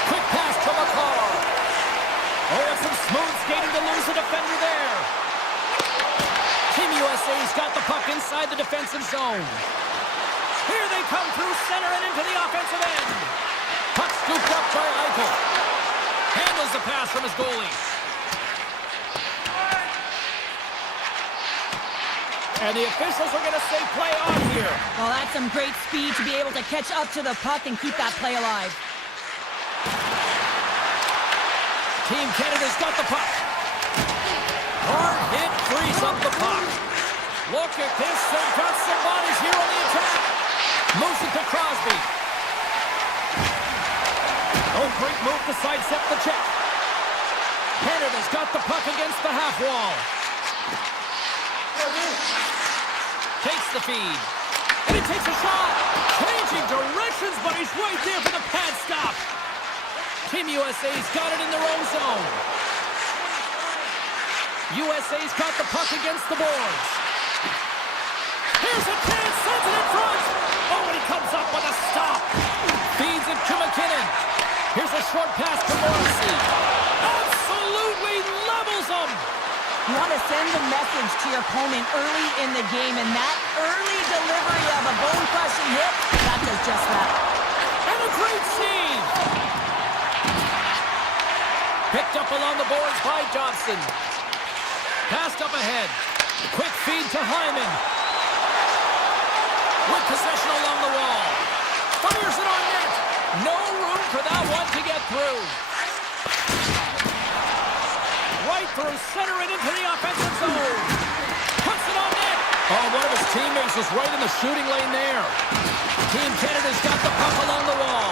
Quick pass to McCall. Oh, and some smooth skating to lose a defender there. Team USA's got the puck inside the defensive zone. Here they come through center and into the offensive end. Puck scooped up by Eichel. Handles the pass from his goalie. And the officials are going to say play on here. Well, that's some great speed to be able to catch up to the puck and keep that play alive. Team Canada's got the puck. Hard hit, frees up the puck. Look at this, they've got some bodies here on the attack. Moves it to Crosby. Oh, great move to sidestep the check. Canada's got the puck against the half wall. Takes the feed. And he takes a shot. Changing directions, but he's right there for the pad stop. Team USA's got it in their own zone. USA's got the puck against the boards. Here's a chance, sends it in front. Oh, and he comes up with a stop. Feeds it to McKinnon. Here's a short pass to Morrissey. Absolutely levels him. You want to send a message to your opponent early in the game, and that early delivery of a bone-crushing hit, that does just that. And a great save. Picked up along the boards by Johnson. Passed up ahead. Quick feed to Hyman. With possession along the wall. Fires it on net. No room for that one to get through. Right through center and into the offensive zone. Puts it on net. Oh, one of his teammates was right in the shooting lane there. Team Canada's got the puck along the wall.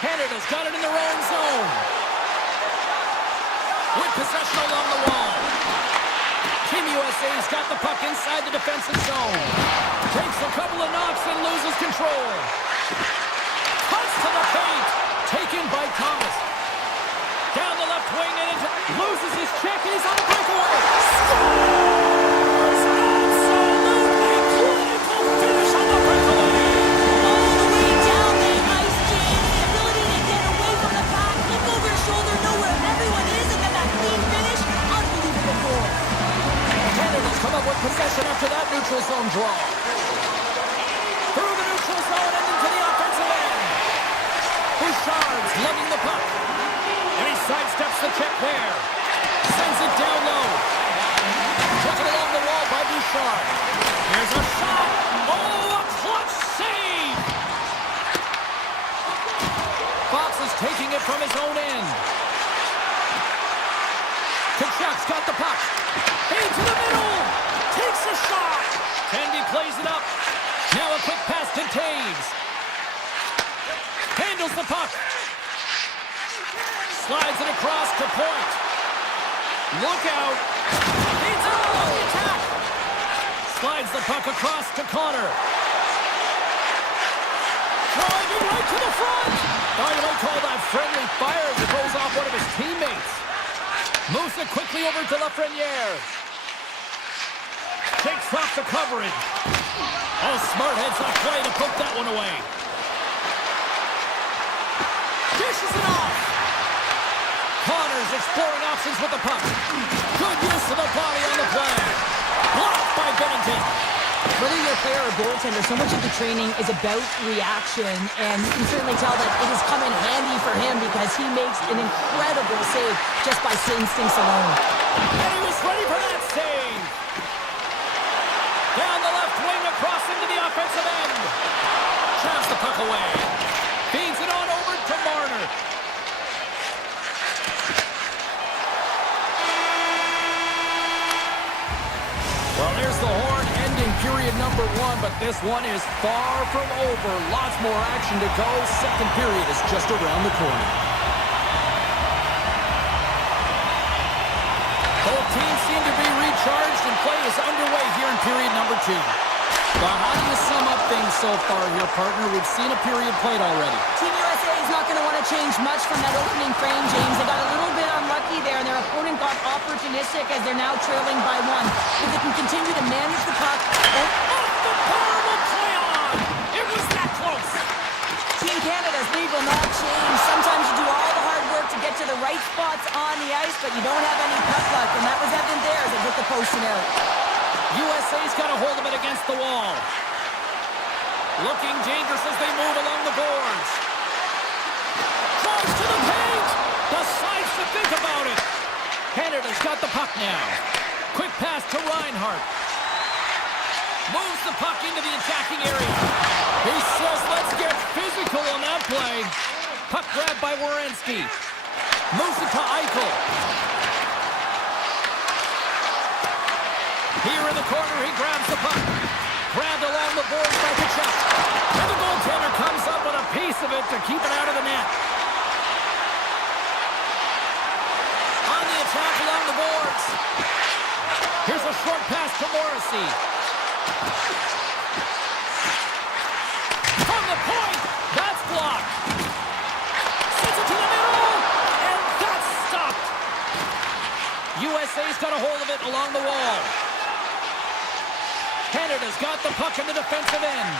Canada's got it in their own zone. With possession along the wall. Team USA's got the puck inside the defensive zone. Takes a couple of knocks and loses control. Cuts to the paint. Taken by Thomas. Down the left wing and into... Loses his check and he's on the breakaway. Scores! Absolutely clinical finish on the breakaway. All the way down the ice, James. The ability to get away from the pack, look over your shoulder, know where everyone is, and then that clean finish. Unbelievable goal. Canada's come up with possession after that neutral zone draw. Through the neutral zone and into the offensive end. Bouchard's lugging the puck. And he sidesteps the check there. Sends it down low. Took it along the wall by Bouchard. Here's a shot. Oh, a clutch save. Fox is taking it from his own end. Kachuk's got the puck. Into the middle. Takes a shot. Tandy plays it up. Now a quick pass to Taves. Handles the puck. Slides it across to Point. Look out. He's out on the attack. Slides the puck across to Connor. Driving right to the front. Oh, you might call that friendly fire as it goes off one of his teammates. Moves it quickly over to Lafreniere. Takes off the coverage. Oh, smart heads up play to put that one away. Dishes it off. Connor's exploring options with the puck. Good use of the body on the play. Blocked by Bennington. Whether you're a player or goaltender, so much of the training is about reaction, and you can certainly tell that it has come in handy for him because he makes an incredible save just by instincts alone. And he was ready for that save. Down the left wing across into the offensive end. Traps the puck away. Feeds it on over to Marner. Well, there's the horn ending period number 1, but this one is far from over. Lots more action to go. Second period is just around the corner. Both teams seem to be recharged and play is underway here in period number 2. But how do you sum up things so far here, partner. We've seen a period played already. Team USA is not going to want to change much from that opening frame, James. They got a little bit unlucky there, and their opponent got opportunistic as they're now trailing by 1. If they can continue to manage the puck... Off the bar will play on! It was that close! Team Canada's lead will not change. Sometimes you do all the hard work to get to the right spots on the ice, but you don't have any puck luck, and that was evident there as it hit the post and out. USA's got a hold of it against the wall. Looking dangerous as they move along the boards. Drives to the paint! Decides to think about it. Canada's got the puck now. Quick pass to Reinhardt. Moves the puck into the attacking area. He says, let's get physical on that play. Puck grabbed by Werenski. Moves it to Eichel. Here in the corner, he grabs the puck. Grabbed along the boards by Kachuk. And the goaltender comes up with a piece of it to keep it out of the net. On the attack along the boards. Here's a short pass to Morrissey. From the point, that's blocked. Sends it to the middle, and that's stopped. USA's got a hold of it along the wall. Canada's got the puck in the defensive end.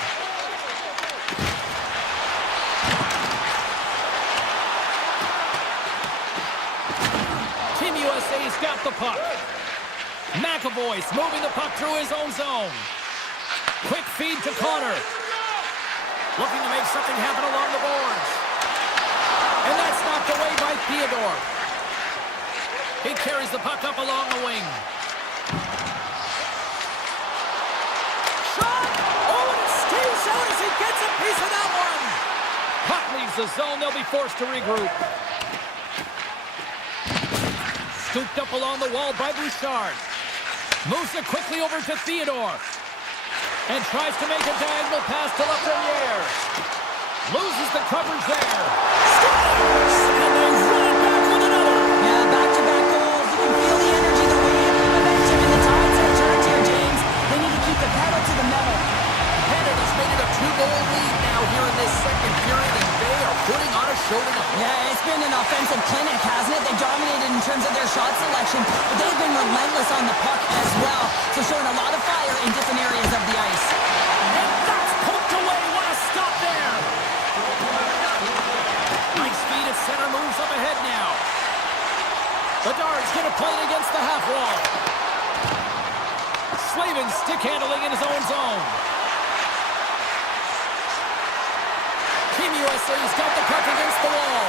Team USA's got the puck. McAvoy's moving the puck through his own zone. Quick feed to Connor. Looking to make something happen along the boards. And that's knocked away by Theodore. He carries the puck up along the wing. Shot! Oh, and it stays out as he gets a piece of that one. Puck leaves the zone. They'll be forced to regroup. Scooped up along the wall by Bouchard. Moves it quickly over to Theodore. And tries to make a diagonal pass to Lafreniere. Loses the coverage there. Scores! And they run it back with another. Yeah, back-to-back goals. You can feel the energy, the wave, the momentum, and the tides have turned here, James. They need to keep the pedal to the metal. Canada's made it a 2-goal lead now here in this second period, and they are putting on a show tonight. Yeah, it's been an offensive clinic, hasn't it? They dominated in terms of their shot selection, but they've been relentless on the puck as well. So showing a lot of fire in different areas of the ice. And that's poked away. What a stop there. Nice feed at center, moves up ahead now. Bedard's going to play it against the half wall. Slavin stick handling in his own zone. Team USA's got the puck against the wall.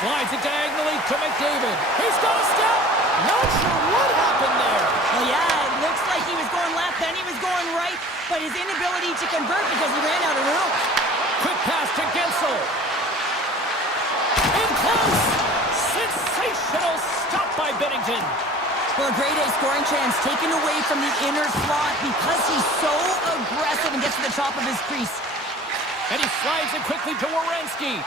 Slides it diagonally to McDavid. He's got a step. Not sure what happened there. Well, yeah, it looks like he was going left, then he was going right, but his inability to convert because he ran out of room. Quick pass to Gensel. In close. Sensational stop by Bennington. Well, a grade A scoring chance taken away from the inner slot because he's so aggressive and gets to the top of his crease. And he slides it quickly to Werenski.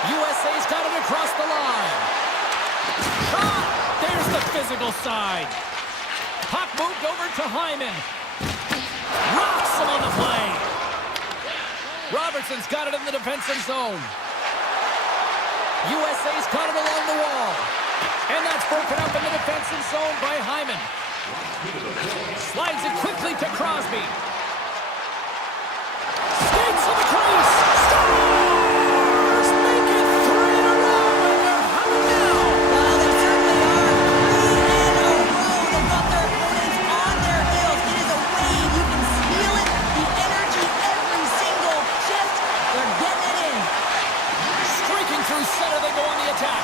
USA's got it across the line. Shot! There's the physical side. Puck moved over to Hyman. Rocks him on the play. Robertson's got it in the defensive zone. USA's got it along the wall. And that's broken up in the defensive zone by Hyman. Slides it quickly to Crosby. Skates to the crease. Stars! Make it 3 in a row, and they're humming now. Well, they certainly are. 3 in a row. They've got their opponents on their heels. It is a wave. You can feel it. The energy every single shift. They're getting it in. Streaking through center, they go on the attack.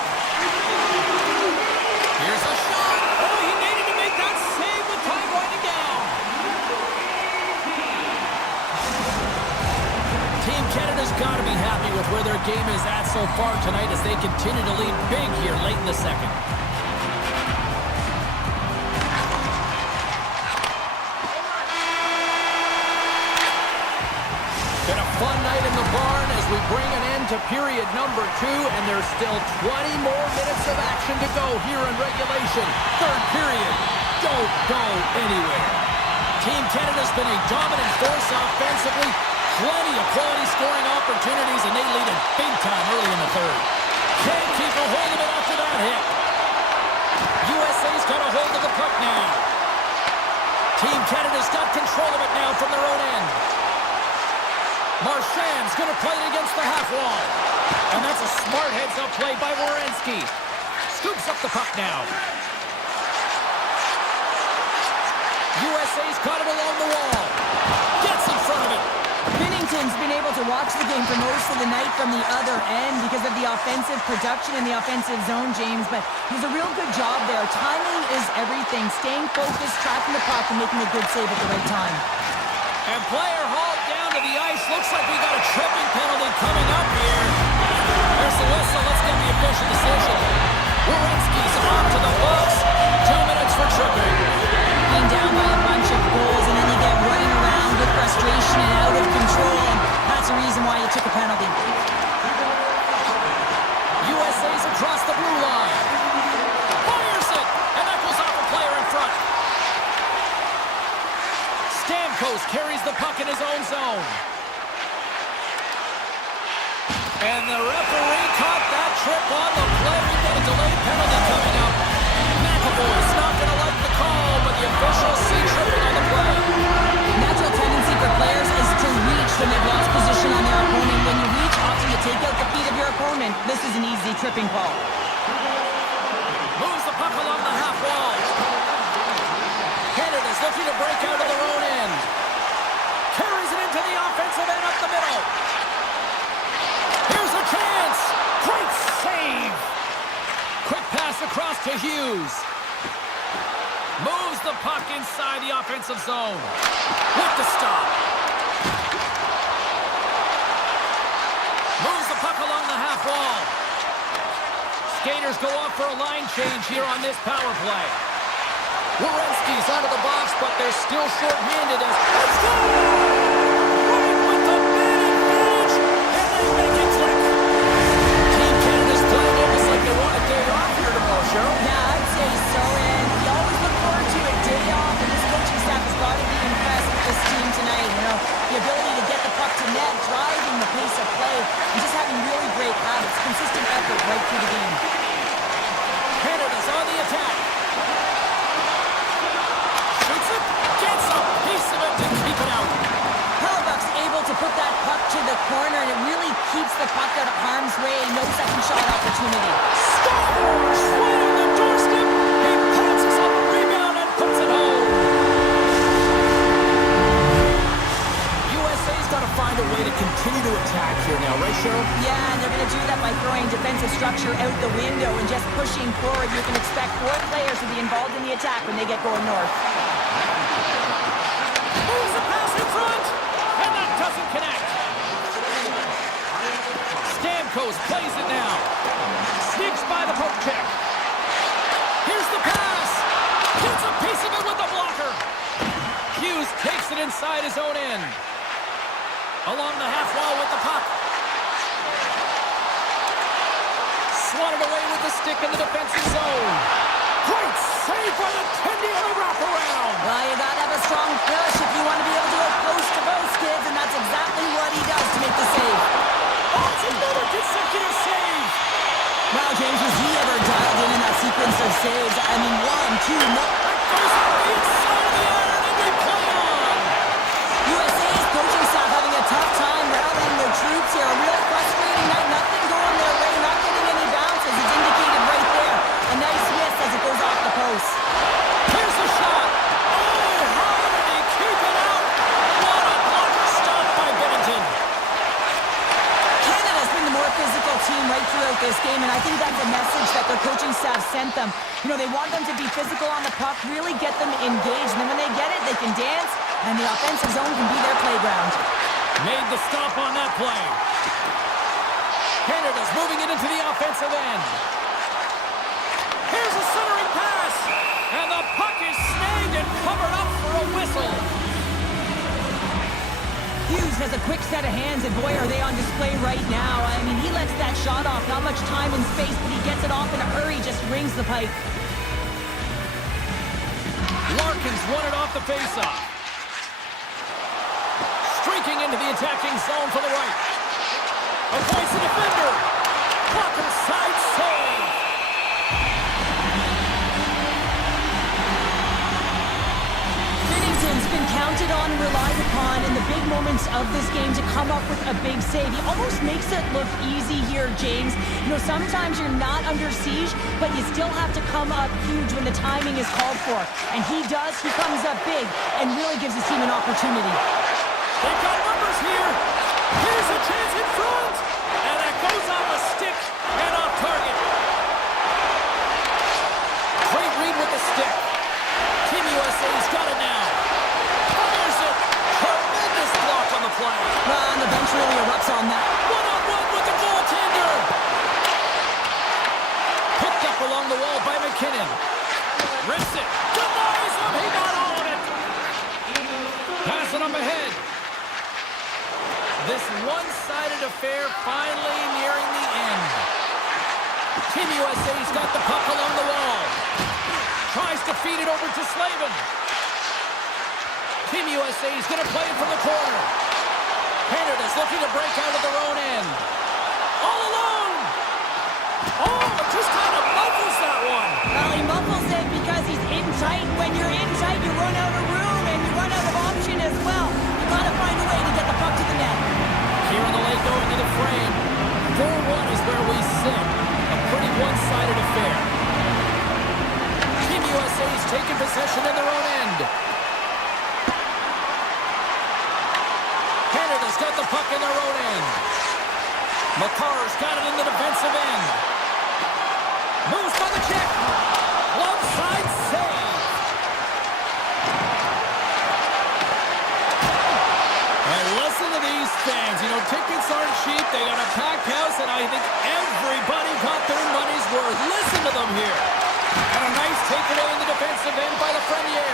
Here's a shot. Oh, he needed to make that save with time winding down. Team Canada's got to be happy with where their game is at so far tonight as they continue to lead big here late in the second. Been a fun night in the barn as we bring an end to period number 2, and there's still 20 more minutes of action to go here in regulation. Third period. Don't go anywhere. Team Canada's been a dominant force offensively. Plenty of quality scoring opportunities, and they lead it big time early in the third. Can't keep a hold of it after that hit. USA's got a hold of the puck now. Team Canada's got control of it now from their own end. Marchand's going to play it against the half wall. And that's a smart heads-up play by Werenski. Scoops up the puck now. USA's got it along the wall. Gets in front of it. Binnington's been able to watch the game for most of the night from the other end because of the offensive production in the offensive zone, James, but he's a real good job there. Timing is everything. Staying focused, tracking the puck, and making a good save at the right time. And player hauled down to the ice. Looks like we got a tripping penalty coming up here. There's the whistle. Let's get the official decision. Werenski's off to the box. 2 minutes for tripping. Being down by a bunch of goals, and then you get running around with frustration and out of control, and that's the reason why you took a penalty. USA's across the blue line. Fires it, and that goes off a player in front. Stamkos carries the puck in his own zone. And the referee caught that trip on the play. We've got a delayed penalty coming up. McAvoy's not going to like the call, but the officials see tripping on the play. Natural tendency for players is to reach when they've lost position on their opponent. When you reach, often you take out the feet of your opponent. This is an easy tripping call. Moves the puck along the half wall. Canada's looking to break out of their own end. Carries it into the offensive end up the middle. Here's a chance. Great save. Quick pass across to Hughes. Moves the puck inside the offensive zone. With the stop. Moves the puck along the half wall. Skaters go off for a line change here on this power play. Werenski's out of the box, but they're still short-handed as... Let's go! Right with the man advantage, and they make it click. Team Canada's playing almost like they want a day off here tomorrow, Cheryl. Yeah, I'd say so, and you always look forward to a day off, and this coaching staff has got to be impressed with this team tonight. You know, the ability to get the puck to net, driving the pace of play, and just having really great habits, consistent effort right through the game. Canada's on the attack. Shoots it, gets a piece of it to keep it out. Hellebuck's able to put that puck to the corner, and it really keeps the puck out of harm's way. No second shot opportunity. Scores! Right on the doorstep. He pounces up the rebound and puts it home. USA's got to find a way to continue to attack here now, right, Cheryl? Yeah, and they're going to do that by throwing defensive structure out the window and just pushing forward. You can expect 4 players to be involved in the attack when they get going north. Moves the pass in front, and that doesn't connect. Stamkos plays it now. Sneaks by the poke check. Here's the pass. Gets a piece of it with the blocker. Hughes takes it inside his own end. Along the half wall with the puck. Swatted away with the stick in the defensive zone. Great save by the Tendy on the wraparound. Well, you got to have a strong push if you want to be able to go post to post, kids, and that's exactly what he does to make the save. Oh, it's another consecutive save. Wow, James, was he ever dialed in that sequence of saves? I mean, 1, 2, more. That goes on the inside of the iron, and they play on. USA's coaching staff having a tough time rallying their troops here. A real frustrating night. Nothing going their way, not getting any bounces. It's indicated right there. A nice miss as it goes off the post. Here's the shot. Oh, how did he keep it out? What a blocker stop by Binnington. Canada's been the more physical team right throughout this game, and I think that's a message that their coaching staff sent them. You know, they want them to be physical on the puck, really get them engaged, and then when they get it, they can dance, and the offensive zone can be their playground. Made the stop on that play. Canada's moving it into the offensive end. Here's a centering pass, and the puck is snagged and covered up for a whistle. Hughes has a quick set of hands, and boy, are they on display right now. I mean, he lets that shot off, not much time and space, but he gets it off in a hurry, just rings the pipe. Larkin's won it off the faceoff. attacking zone for the right. Avoids the defender. Blocker side save. Bennington's been counted on and relied upon in the big moments of this game to come up with a big save. He almost makes it look easy here, James. You know, sometimes you're not under siege, but you still have to come up huge when the timing is called for. And he does. He comes up big and really gives his team an opportunity. They've got numbers here. Here's a chance in front. And that goes off a stick and off target. Great read with the stick. Team USA's got it now. Fires it. Tremendous block on the play. And the bench really erupts on that. One-on-one with the goaltender. Picked up along the wall by McKinnon. Rips it. Denies him. He got all of it. Passing him ahead. This one-sided affair finally nearing the end. Team USA's got the puck along the wall. Tries to feed it over to Slavin. Team USA's going to play it from the corner. Canada's looking to break out of their own end. All alone! Oh, just kind of muffles that one. Well, he muffles it because he's in tight. When you're in tight, you run out of room and you run out of option as well. You got to find a way to get the puck to the net. Here in the late going to the frame. 4-1 is where we sit. A pretty one-sided affair. Team USA's taking possession in their own end. Canada's got the puck in their own end. Makar's got it in the defensive end. Moves by the check. Glove side save. And listen to these fans. You know, tickets aren't cheap. They got a packed house, and I think everybody got their money's worth. Listen to them here. And a nice takeaway in the defensive end by the Premier.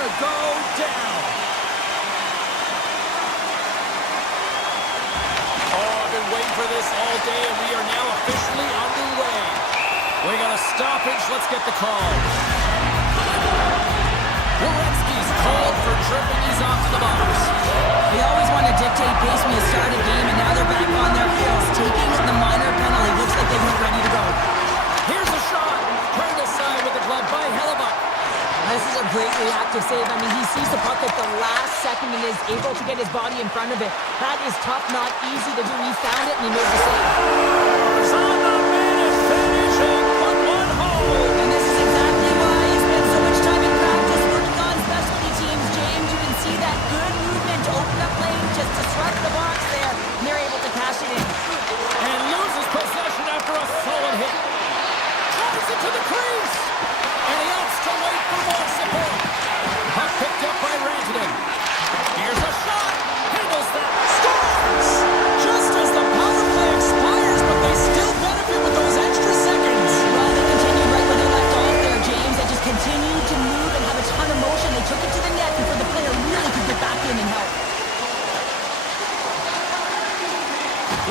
to go down. Oh, I've been waiting for this all day, and we are now officially underway. We got a stoppage. Let's get the call. Werenski's called for tripping. He's off to the box. They always want to dictate pace when you start a game, and now they're back on their heels, taking the minor penalty. Looks like they weren't ready to go. Here's a shot. Turned aside with the glove by Hellebuck. This is a great reactive save. I mean, he sees the puck at the last second and is able to get his body in front of it. That is tough, not easy to do. He found it and he made the save. On the man is finishing. Put one home. And this is exactly why he spent so much time in practice working on specialty teams. James, you can see that good movement to open up lanes, just disrupt the box there, and they're able to cash it in. And loses possession after a solid hit. Drives it to the crease. And he opts to wait for more support. Puck picked up by Rantanen. Here's a shot. Handles that. Scores! Just as the power play expires, but they still benefit with those extra seconds. Well, they continued right where they left off there, James. They just continued to move and have a ton of motion. They took it to the net before the player really could get back in and help.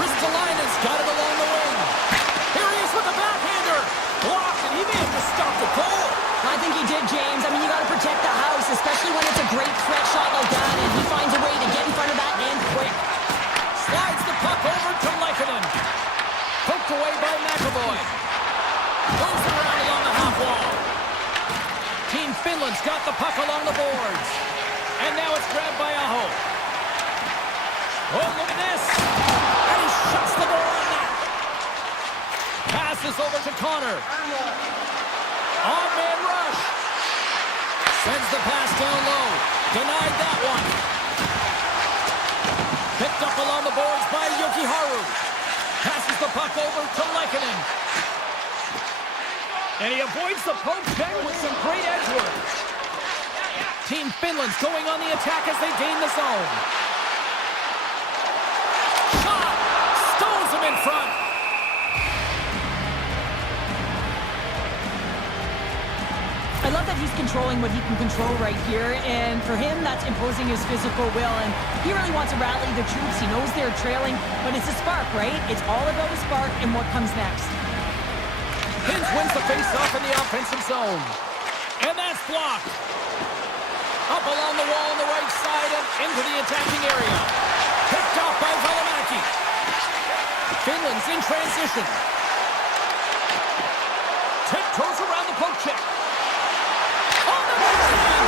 Ristolainen's got it along the wing. Here he is with the backhander. Blocked, and he may have just stopped the goal. I think he did, James. I mean, you got to protect the house, especially when it's a great threat shot like that, and he finds a way to get in front of that and quick. Slides the puck over to Lehkonen. Poked away by McAvoy. Moves it around along the half wall. Team Finland's got the puck along the boards. And now it's grabbed by Aho. Oh, look at this. And he shuts the door on that. Passes over to Connor. On-man rush. Sends the pass down low. Denied that one. Picked up along the boards by Jokiharju. Passes the puck over to Lehkonen. And he avoids the poke check with some great edge work. Team Finland's going on the attack as they gain the zone. Shot! Stones him in front. I love that he's controlling what he can control right here, and for him, that's imposing his physical will, and he really wants to rally the troops. He knows they're trailing, but it's a spark, right? It's all about a spark and what comes next. Hintz wins the face-off in the offensive zone. And that's blocked. Up along the wall on the right side and into the attacking area. Picked off by Valimaki. Finland's in transition. Tiptoes around the poke check. On the backhand!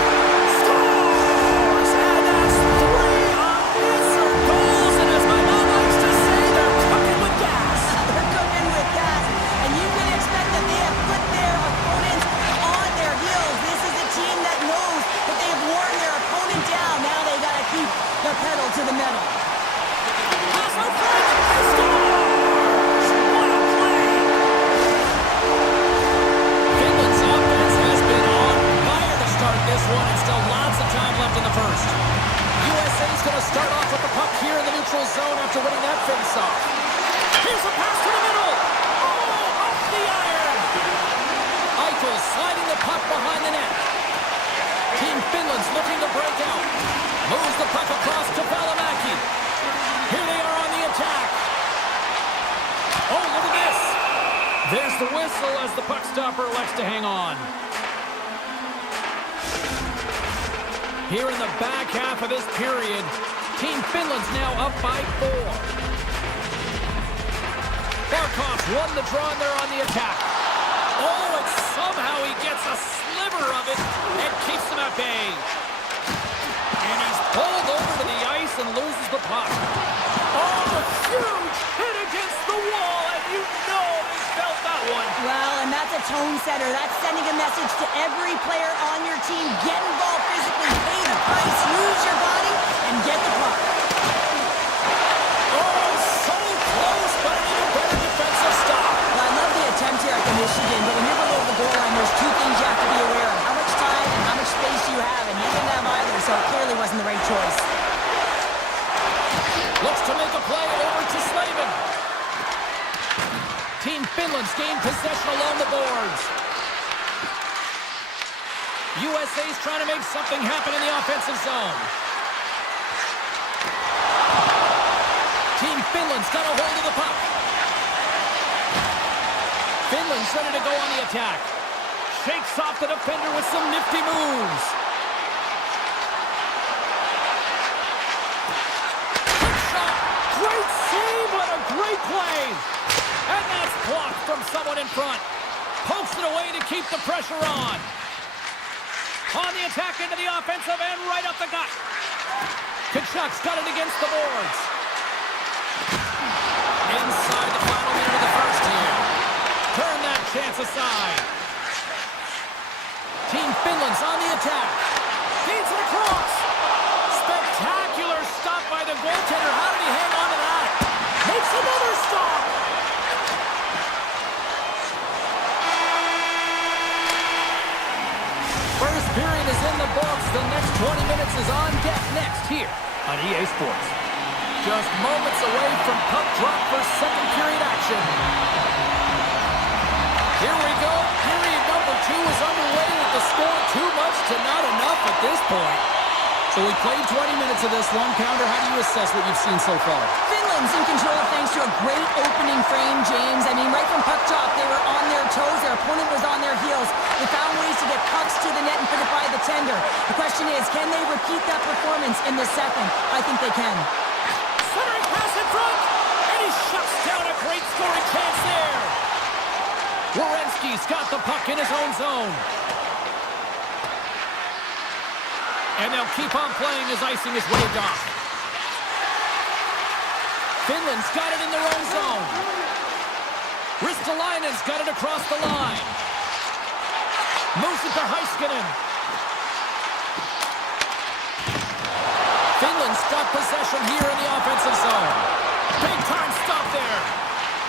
Scores! And that's 3 unanswered goals. And as my mom likes to say, they're cooking with gas. They're cooking with gas, and you can expect that they have put their opponents on their heels. This is a team that knows that they have worn their opponent down. Now they got to keep the pedal to the metal. Pass out front. Scores! What a play! Finland's offense has been on fire to start this one, and still lots of time left in the first. USA's going to start off with the puck here in the neutral zone after winning that face-off. Here's a pass to the middle. Oh, off the iron. Eichel sliding the puck behind the net. Team Finland's looking to break out. Moves the puck across to Valimaki. Here they are on the attack. Oh, look at this. There's the whistle as the puck stopper elects to hang on. Here in the back half of this period, Team Finland's now up by 4. Barkov won the draw and they're on the attack. Oh, and somehow he gets a sliver of it and keeps them at bay. And he's pulled over to the ice and loses the puck. Oh, a huge hit against the wall, and you know they felt that one. Well, and that's a tone setter. That's sending a message to every player on your team. Get involved physically, pay the price, use your body, and get the puck. Oh, so close, but an even better defensive stop. Well, I love the attempt here at the Michigan, but when you're below the goal line, there's 2 things you have to be aware of. How much time and how much space you have, and he didn't have either, so it clearly wasn't the right choice. Looks to make a play over to Slavin. Team Finland's gained possession along the boards. USA's trying to make something happen in the offensive zone. Team Finland's got a hold of the puck. Finland's ready to go on the attack. Shakes off the defender with some nifty moves. Good shot. Great save. What a great play. And that's blocked from someone in front. Pokes it away to keep the pressure on. On the attack into the offensive end, right up the gut. Kachuk's got it against the boards. Inside the final minute of the first here. Turn that chance aside. Team Finland's on the attack. Feeds it across. Spectacular stop by the goaltender. How did he hang on to that? Makes another stop. First period is in the books. The next 20 minutes is on deck next here on EA Sports. Just moments away from puck drop for second period action. Here we go. Period number 2 is underway with the score too much to not enough at this point. So we played 20 minutes of this one. Pounder, how do you assess what you've seen so far? Finland's in control thanks to a great opening frame, James. I mean, right from puck drop, they were on their toes. Their opponent was on their heels. They found ways to get pucks to the net and put it by the tender. The question is, can they repeat that performance in the second? I think they can. Centering pass in front, and he shuts down a great scoring chance there. Werenski's got the puck in his own zone. And they'll keep on playing as icing is waved off. Finland's got it in their own zone. Ristolainen's got it across the line. Moves it to Heiskanen. Finland's got possession here in the offensive zone. Big time stop there.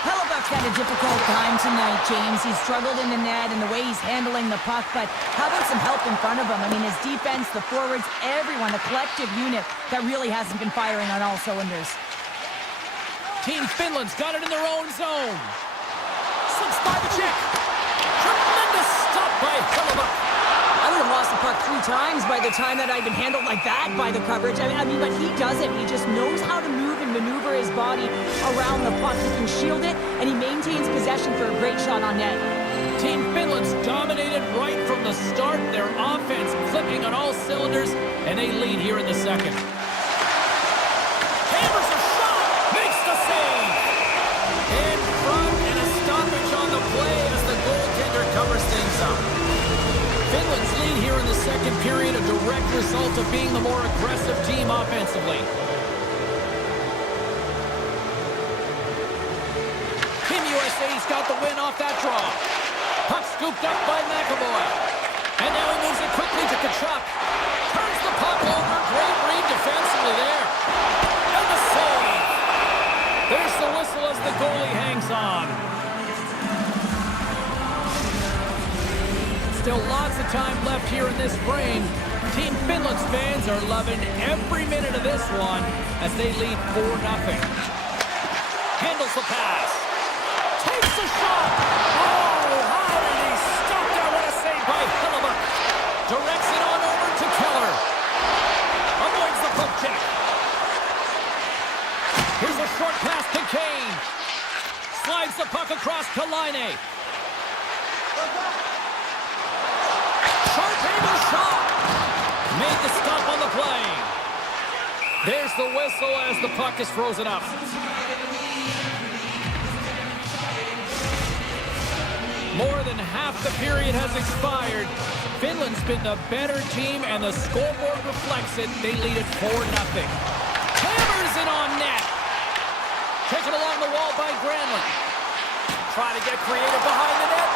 Hellebuck's had a difficult time tonight, James. He's struggled in the net and the way he's handling the puck, but how about some help in front of him? I mean, his defense, the forwards, everyone, a collective unit that really hasn't been firing on all cylinders. Team Finland's got it in their own zone. Slips by the check. Tremendous stop by Hellebuck. I would have lost the puck 3 times by the time that I'd been handled like that by the coverage. I mean, but he doesn't. He just knows how to move and maneuver his body around the puck. He can shield it, and he maintains possession for a great shot on net. Team Finland's dominated right from the start. Their offense clicking on all cylinders, and they lead here in the second. Hammers a shot, makes the save. In front, and a stoppage on the play as the goaltender covers things up. Finland's lead here in the second period, a direct result of being the more aggressive team offensively. Team USA's got the win off that draw. Puck scooped up by McAvoy. And now he moves it quickly to Kachuk. Turns the puck over. Great read defensively there. And the save. There's the whistle as the goalie hangs on. Still lots of time left here in this frame. Team Finland's fans are loving every minute of this one as they lead 4-0. Handles the pass. Takes the shot. Oh, how did he stop that? What a save by Hellebuck. Directs it on over to Keller. Avoids the poke check. Here's a short pass to Kane. Slides the puck across to Laine. Sharp-angle shot. Made the stop on the play. There's the whistle as the puck is frozen up. More than half the period has expired. Finland's been the better team, and the scoreboard reflects it. They lead it 4-0. Hammers it on net. Taken along the wall by Granlund. Trying to get creative behind the net.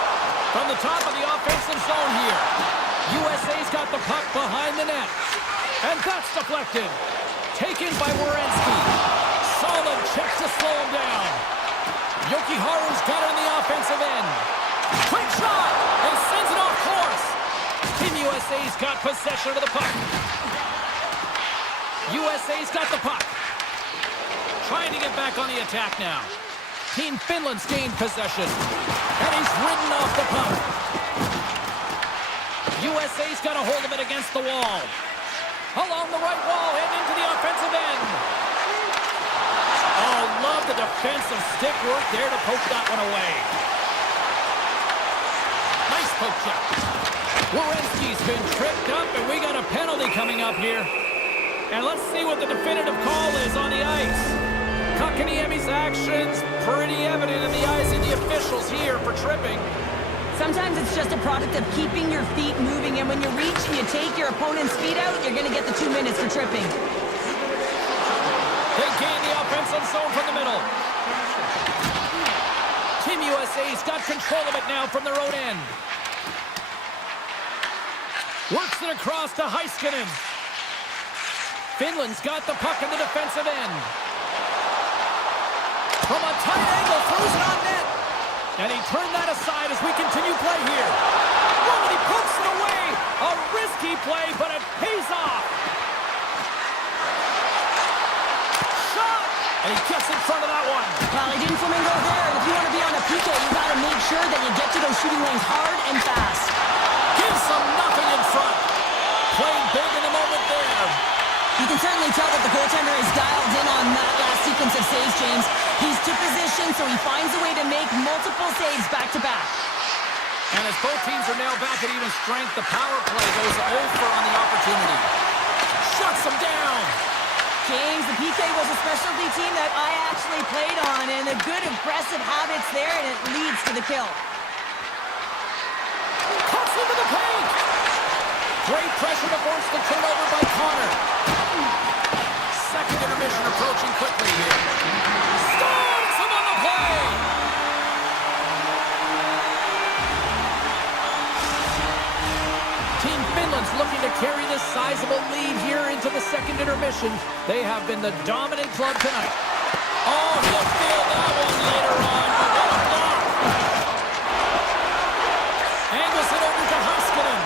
From the top of the offensive zone here. USA's got the puck behind the net. And that's deflected. Taken by Werenski. Solid check to slow him down. Jokiharu's got it on the offensive end. Quick shot! And sends it off course. Team USA's got possession of the puck. USA's got the puck. Trying to get back on the attack now. Team Finland's gained possession. And he's ridden off the puck. USA's got a hold of it against the wall. Along the right wall and into the offensive end. Oh, love the defensive stick work there to poke that one away. Nice poke check. Werenski's been tripped up, and we got a penalty coming up here. And let's see what the definitive call is on the ice. Kakaniemi's actions pretty evident in the eyes of the officials here for tripping. Sometimes it's just a product of keeping your feet moving, and when you reach and you take your opponent's feet out, you're going to get the 2 minutes for tripping. They gain the offensive zone from the middle. Team USA's got control of it now from their own end. Works it across to Heiskanen. Finland's got the puck in the defensive end. From a tight angle, throws it on net. And he turned that aside as we continue play here. Oh, and he pokes it away. A risky play, but it pays off. Shot! And he gets in front of that one. Well, he didn't flamingo there, and if you want to be on a PK, you got to make sure that you get to those shooting lanes hard and fast. Gives them nothing in front. Playing big in the moment there. You can certainly tell that the goaltender is dialed in on that last sequence of saves, James. He's to position, so he finds a way to make multiple saves back-to-back. And as both teams are now back at even strength, the power play goes over on the opportunity. Shuts them down. James, the PK was a specialty team that I actually played on, and a good aggressive habits there, and it leads to the kill. Cuts into the paint. Great pressure to force the turnover by Connor. Second intermission approaching quickly here. Scores him on the play! Team Finland's looking to carry this sizable lead here into the second intermission. They have been the dominant club tonight. Oh, he'll feel that one later on. What a block! Angles it over to Heiskanen.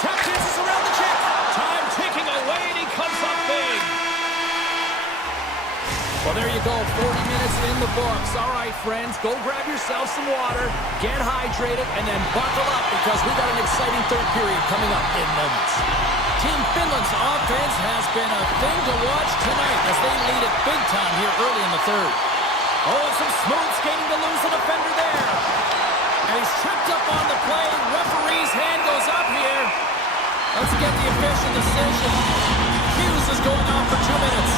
Tap dances around the check. Time ticking away, and he comes up big. Well, there you go. 40 minutes in the books. All right, friends, go grab yourself some water, get hydrated, and then buckle up because we got an exciting third period coming up in moments. Team Finland's offense has been a thing to watch tonight as they lead it big time here early in the third. Oh, and some smooth skating to lose a defender there. And he's tripped up on the play. Referee's hand goes up here. Let's get the official decision. Hughes is going off for 2 minutes.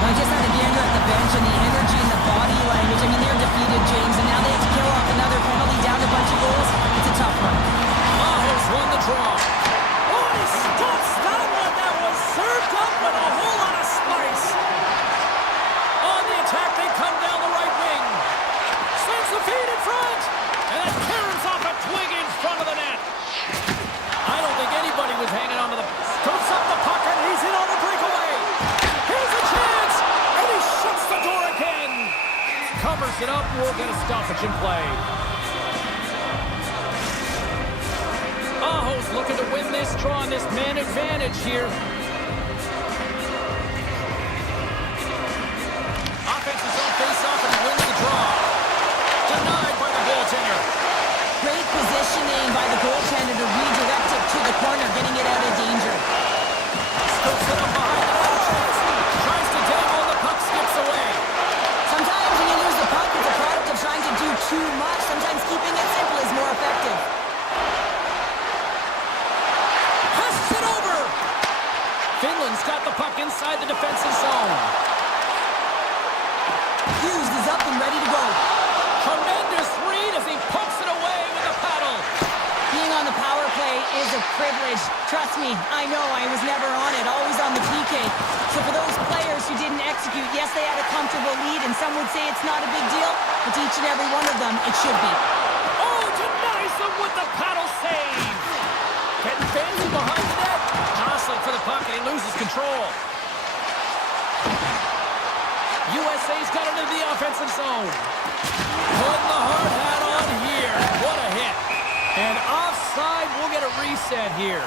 Well, I just had a gander at the bench, and the energy and the body language. I mean, they're defeated, James, and now they have to kill off another penalty, down a bunch of goals. It's a tough one. Aho's won the draw. Oh, he stops that one. That was served up with a whole lot of spice. On the attack, they come down the right wing. Sends the feed in front. And that carries off a twig in front of the net. I don't think anybody was hanging on to the... Comes up the puck, and he's in on the breakaway. Here's a chance. And he shuts the door again. Covers it up. We'll get a stoppage in play. Aho's looking to win this draw on this man advantage here. Offense's on face-off, and he wins the draw. Denied by the goaltender. Great positioning by the goaltender to redirect it to the corner, getting it out of danger. Scoops it up behind the net. Tries to dangle, the puck skips away. Sometimes when you lose the puck, it's a product of trying to do too much. Sometimes keeping it simple is more effective. Passes it over. Finland's got the puck inside the defensive zone. Hughes is up and ready to go. Tremendous read as he pokes it away with a paddle. Being on the power play is a privilege. Trust me, I know I was never on it, always on the PK. So for those players who didn't execute, yes, they had a comfortable lead, and some would say it's not a big deal, but to each and every one of them, it should be. Oh, denies them with the paddle save. Getting fancy behind the net. Jostling for the puck, and he loses control. USA's got it into the offensive zone. Putting the hard hat on here. What a hit. And offside, we'll get a reset here.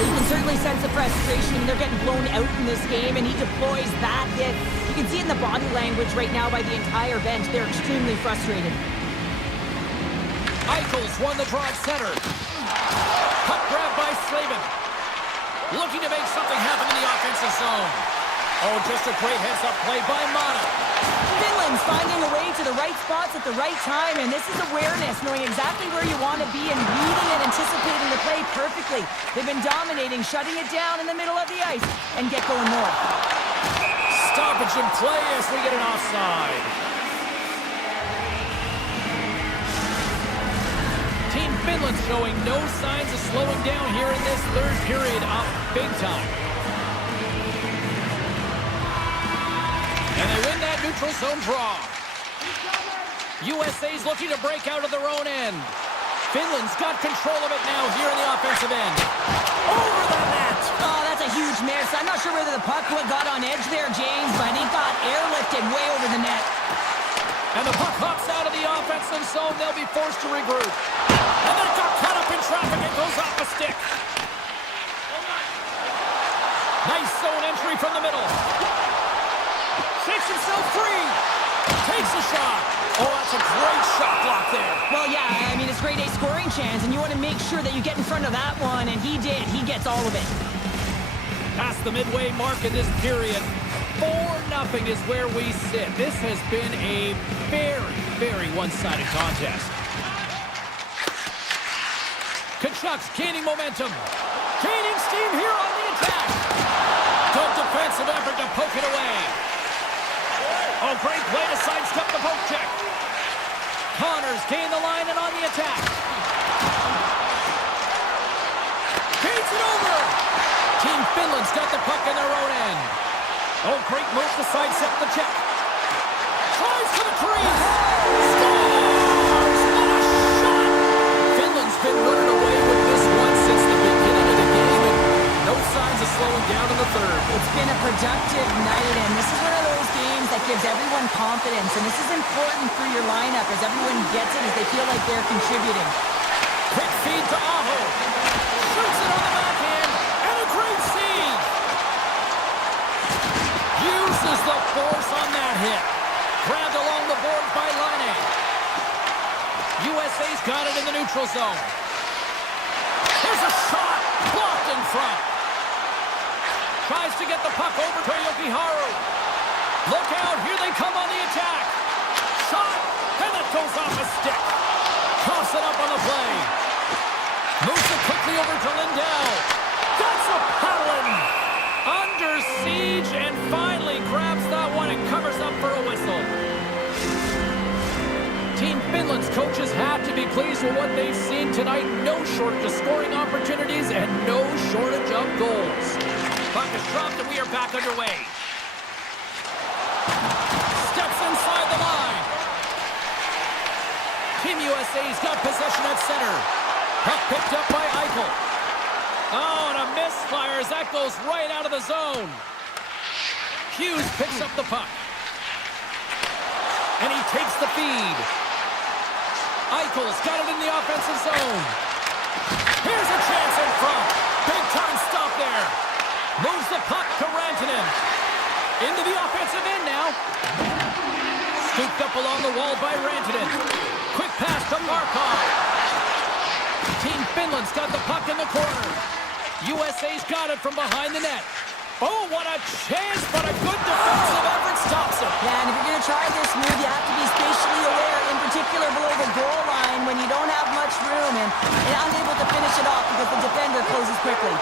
Well, you can certainly sense the frustration. I mean, they're getting blown out in this game, and he deploys that hit. You can see it in the body language right now by the entire bench. They're extremely frustrated. Eichels won the draw at center. Puck grab by Slavin. Looking to make something happen in the offensive zone. Oh, just a great heads-up play by Mata. Finland's finding a way to the right spots at the right time, and this is awareness, knowing exactly where you want to be and reading and anticipating the play perfectly. They've been dominating, shutting it down in the middle of the ice, and get going north. Stoppage in play as we get an offside. Team Finland showing no signs of slowing down here in this third period, up big time. And they win that neutral zone draw. USA's looking to break out of their own end. Finland's got control of it now here in the offensive end. Over the net! Oh, that's a huge miss. I'm not sure whether the puck got on edge there, James, but he got airlifted way over the net. And the puck hops out of the offensive zone. They'll be forced to regroup. And then it got caught up in traffic and goes off the stick. Nice zone entry from the middle. Shakes himself free. Takes a shot. Oh, that's a great shot block there. Well, yeah, I mean, it's grade A scoring chance, and you want to make sure that you get in front of that one, and he did. He gets all of it. Past the midway mark in this period, 4-0 is where we sit. This has been a very, very one-sided contest. Kachuk's gaining momentum. Gaining steam here on the attack. Good defensive effort to poke it away. Oh, great play to sidestep the poke check. Connors gain the line and on the attack. Gains it over. Team Finland's got the puck in their own end. Oh, great move to sidestep the check. Tries to the crease. Scores! What a shot! Finland's been running away with this one since the beginning of the game, and no signs of slowing down in the third. It's been a productive night, and this is one of those games that gives everyone confidence, and this is important for your lineup as everyone gets it, as they feel like they're contributing. Quick feed to Aho. Shoots it on the backhand, and a great save. Uses the force on that hit. Grabbed along the boards by Laine. USA's got it in the neutral zone. There's a shot. Blocked in front. Tries to get the puck over to Yokiharu. Look out. Here they come on the attack. Shot. And that goes off a stick. Toss it up on the play. Moves it quickly over to Lindell. That's a paddling. Under siege and finally grabs that one and covers up for a whistle. Team Finland's coaches have to be pleased with what they've seen tonight. No shortage of scoring opportunities and no shortage of goals. Puck is dropped and we are back underway. Steps inside the line. Team USA's got possession at center. Puck picked up by Eichel. Oh, and a misfire as that goes right out of the zone. Hughes picks up the puck. And he takes the feed. Eichel's got it in the offensive zone. Here's a chance in front. Big time stop there. Moves the puck to Rantanen. Into the offensive end now. Scooped up along the wall by Rantanen. Quick pass to Markov. Team Finland's got the puck in the corner. USA's got it from behind the net. Oh, what a chance, but a good defensive effort stops it. Yeah, and if you're going to try this move, you have to be spatially aware, in particular below the goal line when you don't have much room and unable to finish it off because the defender closes quickly.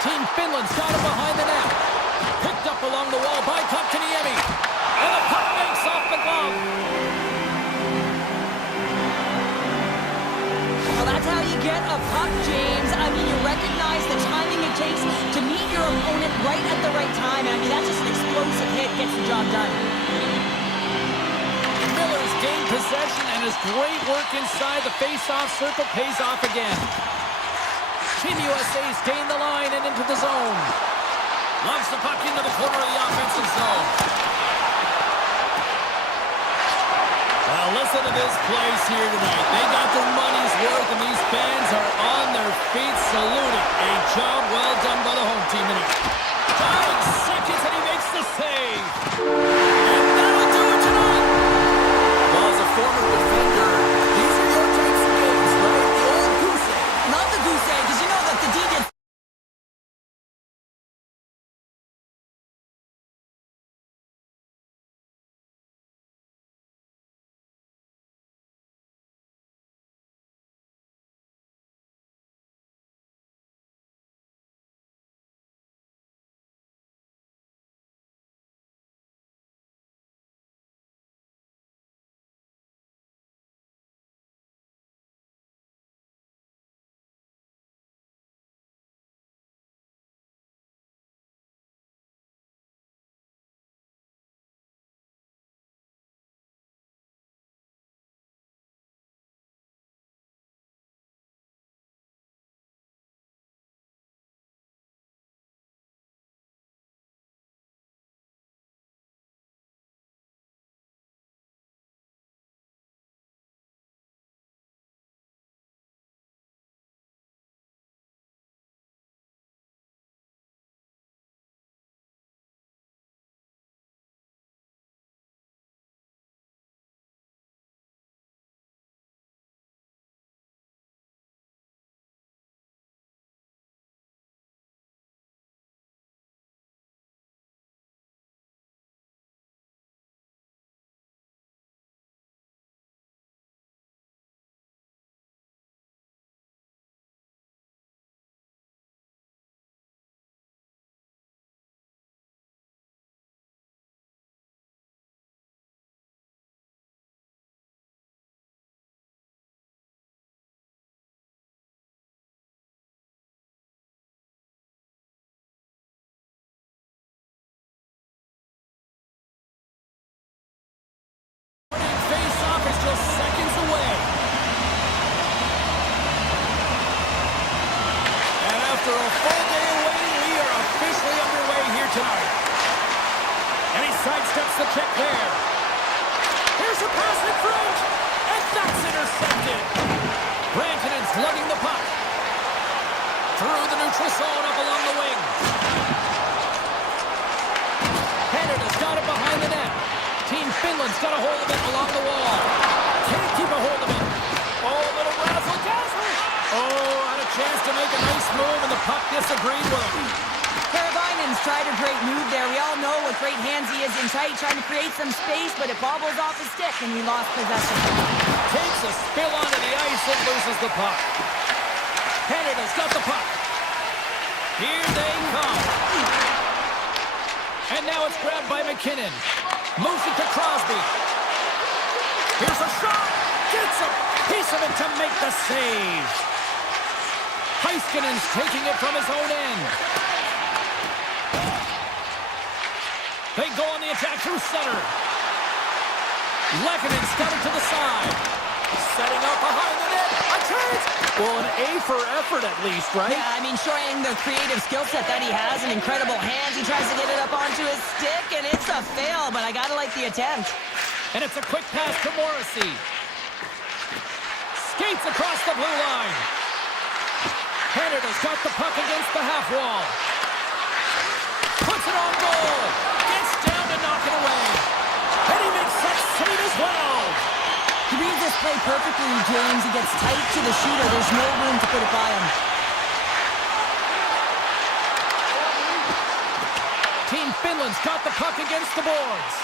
Team Finland's got it behind the net. Picked up along the wall by Kotkaniemi. And the puck makes off the glove. Well, that's how you get a puck, James. I mean, you recognize the timing it takes to meet your opponent right at the right time. I mean, that's just an explosive hit, gets the job done. Miller's gained possession and his great work inside the face-off circle pays off again. Team USA's gained the line and into the zone. Loves the puck into the corner of the offensive zone. Well, listen to this place here tonight. They got their money's worth, and these fans are on their feet, so After a full day of waiting, we are officially underway here tonight. And he sidesteps the check there. Here's a pass in front. And that's intercepted. Rantanen's lugging the puck. Through the neutral zone up along the wing. Canada's got it behind the net. Team Finland's got a hold of it along the wall. Can't keep a hold of it. Oh, a little razzle-dazzle. Oh, had a chance to make a nice move, and the puck disagreed with him. Karavainen's tried a great move there. We all know what great hands he is in tight, trying to create some space, but it bobbles off his stick, and he lost possession. Takes a spill onto the ice and loses the puck. Canada's got the puck. Here they come. And now it's grabbed by McKinnon. Moves it to Crosby. Here's a shot. Gets a piece of it to make the save. Heiskanen's taking it from his own end. They go on the attack through center. Lekanen's got it to the side. Setting up behind the net. A chance. Well, an A for effort at least, right? Yeah, I mean, showing the creative skill set that he has and incredible hands. He tries to get it up onto his stick, and it's a fail, but I gotta like the attempt. And it's a quick pass to Morrissey. Skates across the blue line. Canada's got the puck against the half wall. Puts it on goal. Gets down to knock it away. And he makes that save as well. He reads this play perfectly, James. He gets tight to the shooter. There's no room to put it by him. Team Finland's got the puck against the boards.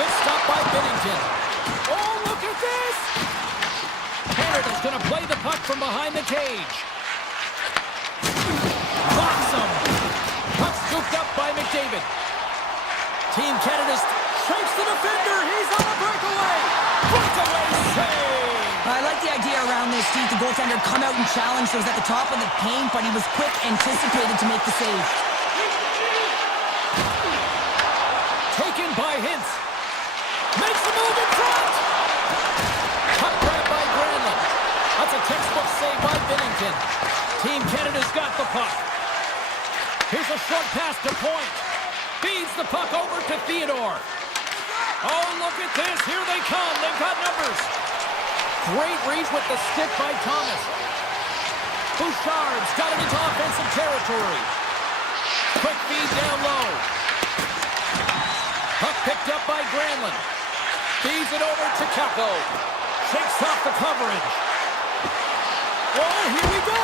Good stop by Binnington. Oh, look at this! Canada's going to play the puck from behind the cage. Blocks him. Puck scooped up by McDavid. Team Canada shakes the defender. He's on a breakaway. Breakaway save. I like the idea around this, Steve. The goaltender come out and challenge those at the top of the paint, but he was quick, anticipated to make the save. Taken by Hintz. Makes the move in front. Puck grab by Granlund. That's a textbook save by Binnington. Team Canada's got the puck. Here's a short pass to Point. Feeds the puck over to Theodore. Oh, look at this. Here they come. They've got numbers. Great reach with the stick by Thomas. Bouchard's got it into offensive territory. Quick feed down low. Puck picked up by Granlund. Feeds it over to Kako. Shakes off the coverage. Oh, here we go.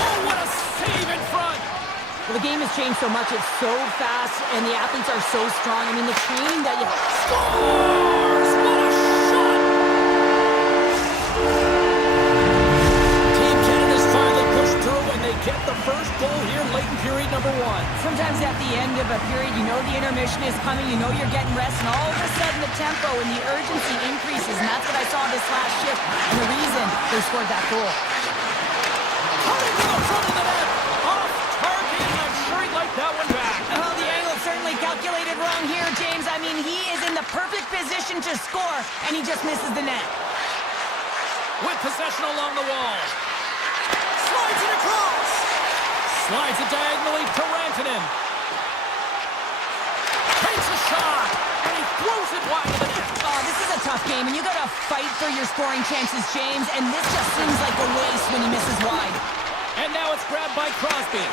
Oh, what a save in front. Well, the game has changed so much. It's so fast, and the athletes are so strong. I mean, the training that you... Scores! What a shot! Team Canada's finally pushed through, and they get the first goal here late in period number 1. Sometimes at the end of a period, you know the intermission is coming, you know you're getting rest, and all of a sudden the tempo and the urgency increases, and that's what I saw this last shift, and the reason they scored that goal. Cutting to the front of the net! Off target, and I'm sure he'd like that one back. Well, the angle certainly calculated wrong here, James. I mean, he is in the perfect position to score, and he just misses the net. With possession along the wall. Slides it across. Slides it diagonally to Rantanen. Takes a shot, and he throws it wide of the net. Oh, this is a tough game, and you gotta fight for your scoring chances, James, and this just seems like a waste when he misses wide. And now it's grabbed by Crosby.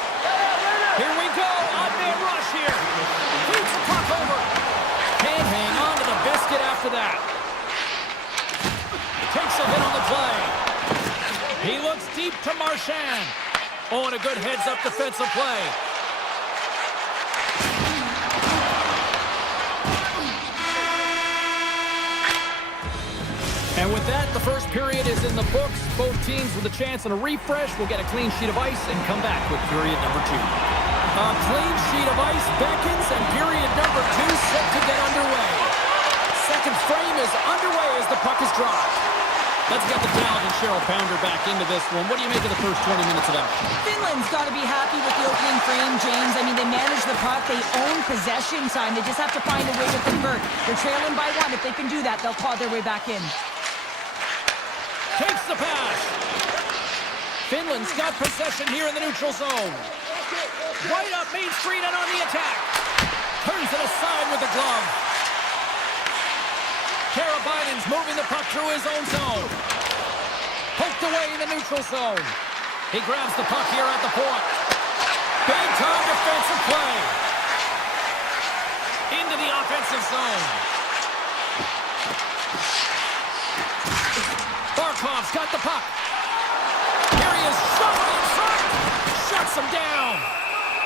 Here we go, odd-man rush here. Feeds the puck over. Can't hang on to the biscuit after that. Takes a hit on the play. He looks deep to Marchand. Oh, and a good heads-up defensive play. And with that, the first period is in the books. Both teams with a chance and a refresh will get a clean sheet of ice and come back with period number 2. A clean sheet of ice beckons, and period number 2 set to get underway. Second frame is underway as the puck is dropped. Let's get the talented Cheryl Pounder back into this one. What do you make of the first 20 minutes of action? Finland's got to be happy with the opening frame, James. I mean, they manage the puck. They own possession time. They just have to find a way to convert. They're trailing by 1. If they can do that, they'll claw their way back in. Takes the pass. Finland's got possession here in the neutral zone. Right up Main Street and on the attack. Turns it aside with the glove. Karabainen's moving the puck through his own zone. Poked away in the neutral zone. He grabs the puck here at the point. Big time defensive play. Into the offensive zone. Barkov's got the puck. Here he is, shot in front. Shuts him down.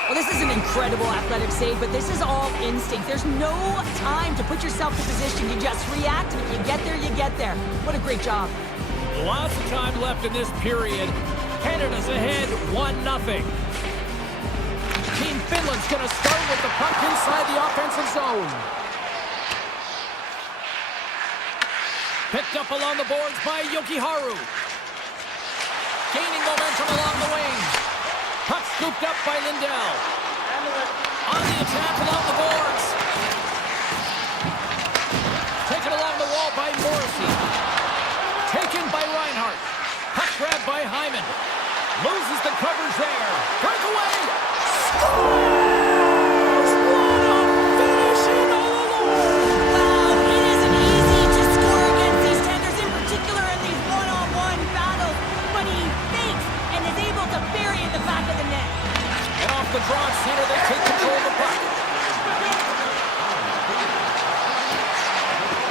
Well, this is an incredible athletic save, but this is all instinct. There's no time to put yourself in position. You just react. If you get there, you get there. What a great job. Lots of time left in this period. Canada's ahead 1-0. Team Finland's going to start with the puck inside the offensive zone. Picked up along the boards by Jokiharju. Gaining momentum along the wing. Puck scooped up by Lindell. On the attack along the boards. Taken along the wall by Morrissey. Taken by Reinhardt. Puck grabbed by Hyman. Loses the coverage there. Breakaway. Scores! What a finish in all alone! Wow, it isn't easy to score against these tenders, in particular in these one-on-one battles. But he fakes and is able to bury in the back of the net. And off the draw center, they take control of the puck.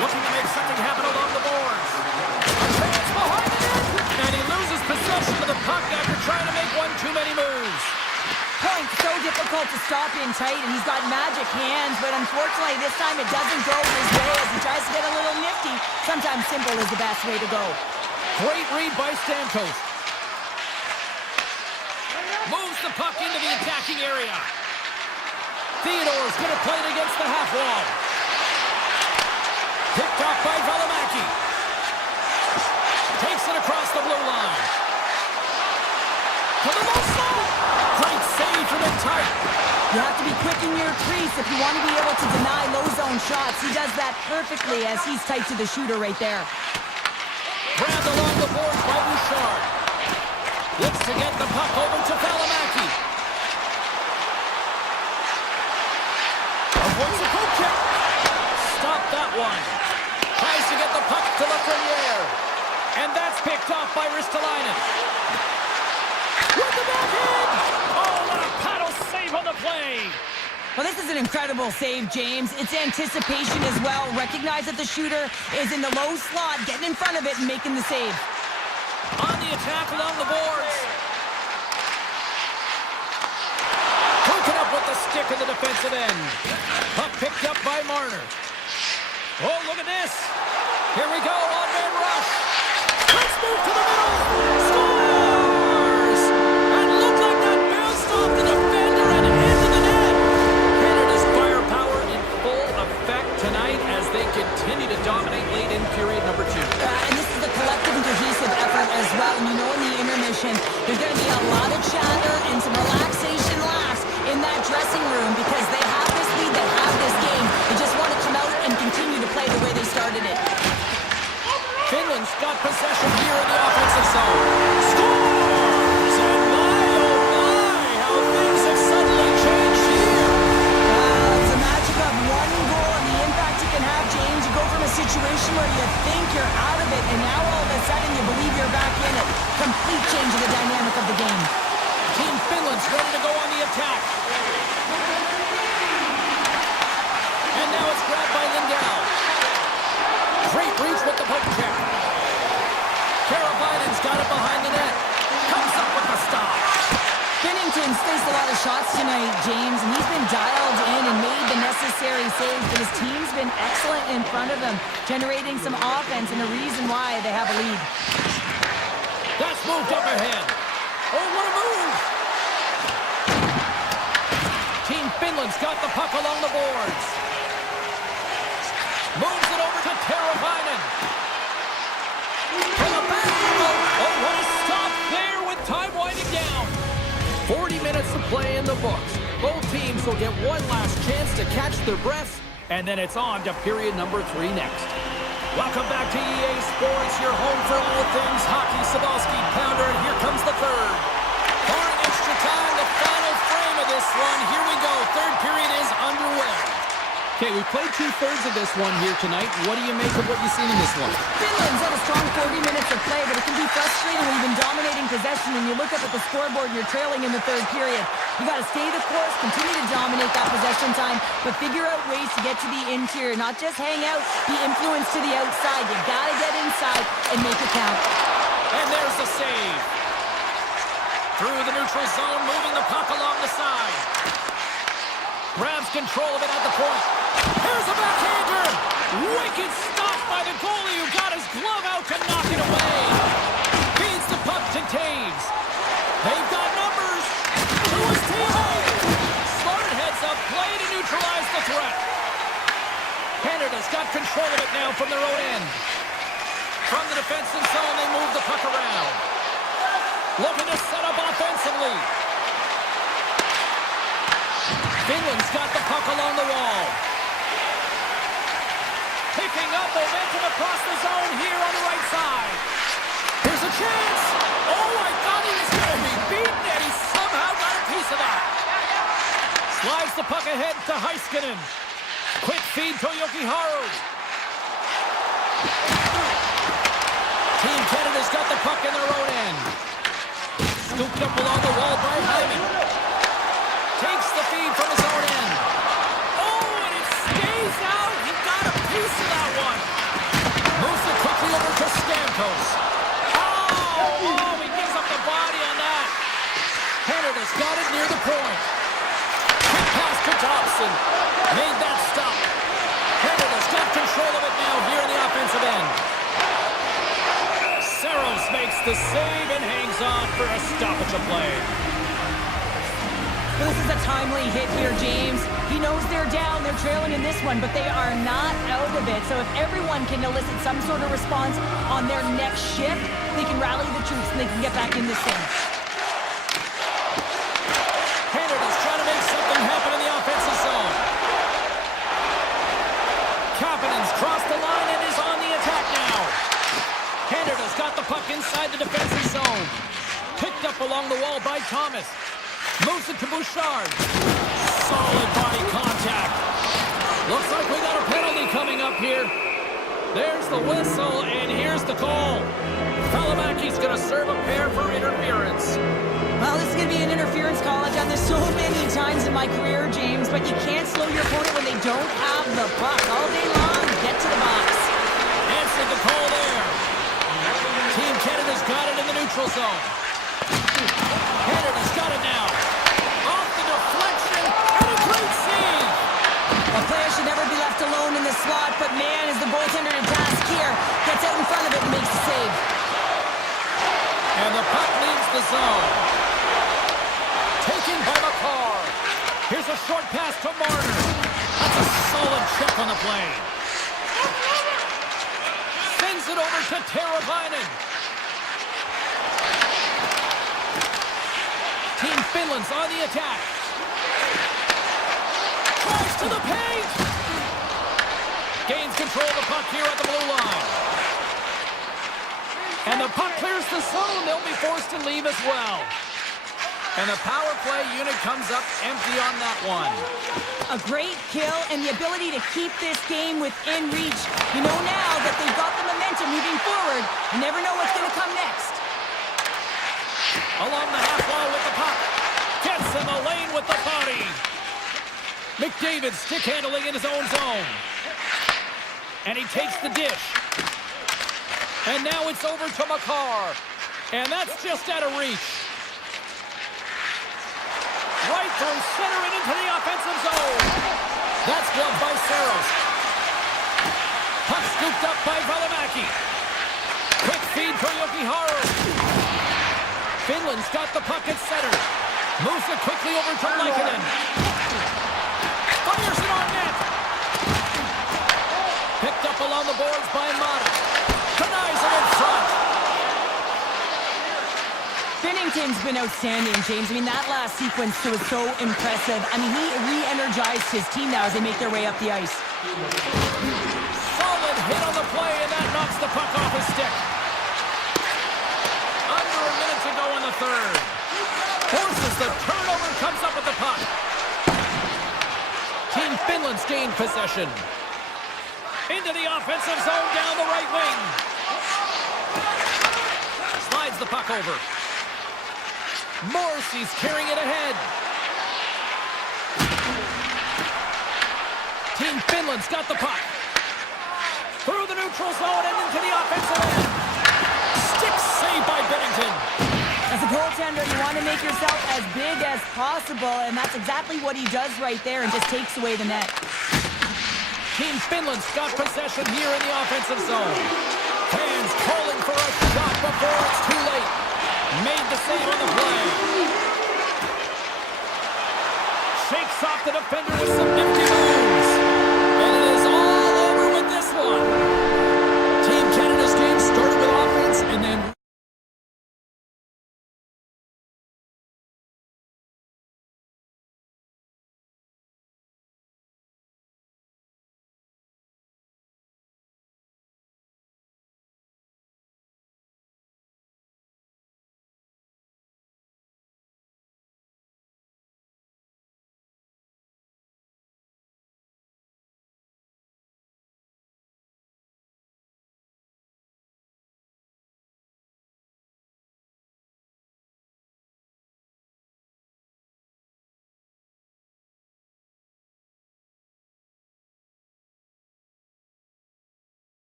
Looking to make something happen along the boards. Chance behind the net. And he loses possession of the puck after trying to make one too many moves. Point so difficult to stop in tight, and he's got magic hands, but unfortunately this time it doesn't go his way as he tries to get a little nifty. Sometimes simple is the best way to go. Great read by Stamkos. Moves the puck into the attacking area. Theodore's going to play it against the half wall. Picked off by Valimaki. Takes it across the blue line. To the low slot. Great save from the tight. You have to be quick in your crease if you want to be able to deny low zone shots. He does that perfectly as he's tight to the shooter right there. Grabbed along the boards by Bouchard. Looks to get the puck over to Valimaki. Avoids a poke check. Stop that one. Tries to get the puck to Lafreniere. And that's picked off by Ristolainen. With the backhand! Oh, what a paddle save on the play! Well, this is an incredible save, James. It's anticipation as well. Recognize that the shooter is in the low slot, getting in front of it and making the save. On the attack along the boards. Hooking up with the stick in the defensive end. Puck picked up by Marner. Oh, look at this. Here we go, on-man rush. Let's move to the middle. Scores! And looked like that bounced off the defender and into the net. Canada's firepower in full effect tonight as they continue to dominate late in period number 2. And this is a collective and cohesive effort as well. And you know in the intermission, there's going to be a lot of chatter and some relaxation laughs in that dressing room because they have this lead, they have this game. They just want to come out and continue to play the way they started it. Finland's got possession here in the offensive zone. Scores! And my, oh my, how things have suddenly changed here. It's a magic of one goal and the impact you can have, James. You go from a situation where you think you're out of it, and now all of a sudden you believe you're back in it. Complete change of the dynamic of the game. Team Finland's ready to go on the attack. And now it's grabbed by Lindell. Great reach with the poke check. Karabainen's got it behind the net. Comes up with the stop. Binnington's faced a lot of shots tonight, James, and he's been dialed in and made the necessary saves, but his team's been excellent in front of him, generating some offense and the reason why they have a lead. That's moved up ahead. Oh, what a move! Team Finland's got the puck along the boards. Moves it over to Teravainen. From the back. Oh, what a stop there with time winding down. 40 minutes to play in the books. Both teams will get one last chance to catch their breaths, and then it's on to period number 3 next. Welcome back to EA Sports, your home for all things hockey. Sabalski, Pounder, and here comes the third. Okay, we played two-thirds of this one here tonight. What do you make of what you've seen in this one? Finland's had a strong 40 minutes of play, but it can be frustrating when you've been dominating possession and you look up at the scoreboard and you're trailing in the third period. You got to stay the course, continue to dominate that possession time, but figure out ways to get to the interior, not just hang out, be influenced to the outside. You got to get inside and make it count. And there's the save. Through the neutral zone, moving the puck along the side. Grabs control of it at the point. Here's a backhander. Wicked stop by the goalie who got his glove out to knock it away. Feeds the puck to Taves. They've got numbers. To his teammate. Smart heads up play to neutralize the threat. Canada's got control of it now from their own end. From the defensive zone, they move the puck around. Looking to set up offensively. Finland's got the puck along the wall. Picking up momentum across the zone here on the right side. Here's a chance. Oh, I thought he was going to be beaten, and he somehow got a piece of that. Slides the puck ahead to Heiskanen. Quick feed to Jokiharju. Team Canada's got the puck in their own end. Scooped up along the wall by Hyman. Takes the feed from his own end. Oh, and it stays out. He got a piece of that one. Moves it quickly over to Stamkos. Oh, he gives up the body on that. Canada's got it near the point. Quick pass to Dobson. Made that stop. Canada's got control of it now here in the offensive end. Saros makes the save and hangs on for a stoppage of play. This is a timely hit here, James. He knows they're down, they're trailing in this one, but they are not out of it. So if everyone can elicit some sort of response on their next shift, they can rally the troops and they can get back in this thing. Canada's trying to make something happen in the offensive zone. Kapanen's crossed the line and is on the attack now. Canada's got the puck inside the defensive zone. Picked up along the wall by Thomas. Moves it to Bouchard. Solid body contact. Looks like we got a penalty coming up here. There's the whistle, and here's the call. Valimaki's going to serve a pair for interference. Well, this is going to be an interference call. I've done this so many times in my career, James, but you can't slow your opponent when they don't have the puck. All day long, get to the box. Answered the call there. Team Canada's got it in the neutral zone. Canada's got it now. Off the deflection, and a great save. A player should never be left alone in the slot, but man, is the goaltender to task here. Gets out in front of it and makes the save. And the puck leaves the zone. Taken by McCarr. Here's a short pass to Marner. That's a solid check on the play. Sends it over to Teravainen. Team Finland's on the attack. Tries to the paint. Gains control of the puck here at the blue line. And the puck clears the zone. They'll be forced to leave as well. And the power play unit comes up empty on that one. A great kill and the ability to keep this game within reach. You know now that they've got the momentum moving forward. You never know what's going to come next. Along the half wall with the puck. Gets in the lane with the body. McDavid stick handling in his own zone. And he takes the dish. And now it's over to McCarr. And that's just out of reach. Right through center and into the offensive zone. That's gloved by Saros. Puck scooped up by Valimaki. Quick feed to Jokiharju. Finland's got the puck at center. Moves it quickly over to Lankinen. Fires it on net. Picked up along the boards by Mata. Denies it in front. Binnington's been outstanding, James. I mean, that last sequence was so impressive. I mean, he re-energized his team now as they make their way up the ice. Solid hit on the play, and that knocks the puck off his stick. Under a minute to go in the third. Forces the turnover, comes up with the puck. Team Finland Finland's gained possession. Into the offensive zone down the right wing. Slides the puck over. Morrissey's carrying it ahead. Team Finland's got the puck. Through the neutral zone and into the offensive end. Stick save by Bennington. As a goaltender, you want to make yourself as big as possible, and that's exactly what he does right there and just takes away the net. Team Finland's got possession here in the offensive zone. Fans calling for a shot before it's too late. Made the save on the play. Shakes off the defender with some nifty moves. And it is all over with this one. Team Canada's game started with offense and then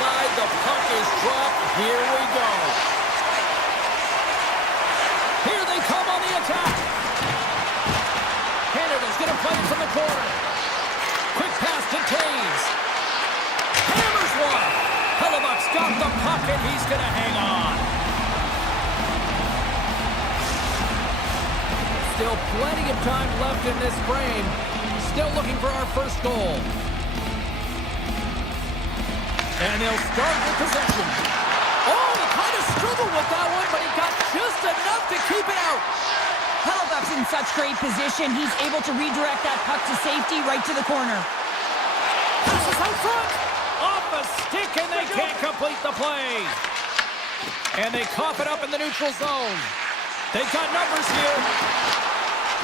side. The puck is dropped. Here we go. Here they come on the attack. Canada's going to play it from the corner. Quick pass to Taves. Hammers one. Hellebuck's got the puck, and he's going to hang on. Still plenty of time left in this frame. Still looking for our first goal. And they'll start with possession. Oh, he kind of struggled with that one, but he got just enough to keep it out. Hellebuck's in such great position. He's able to redirect that puck to safety right to the corner. Passes out front. Off a stick, and they can't complete the play. And they cough it up in the neutral zone. They've got numbers here.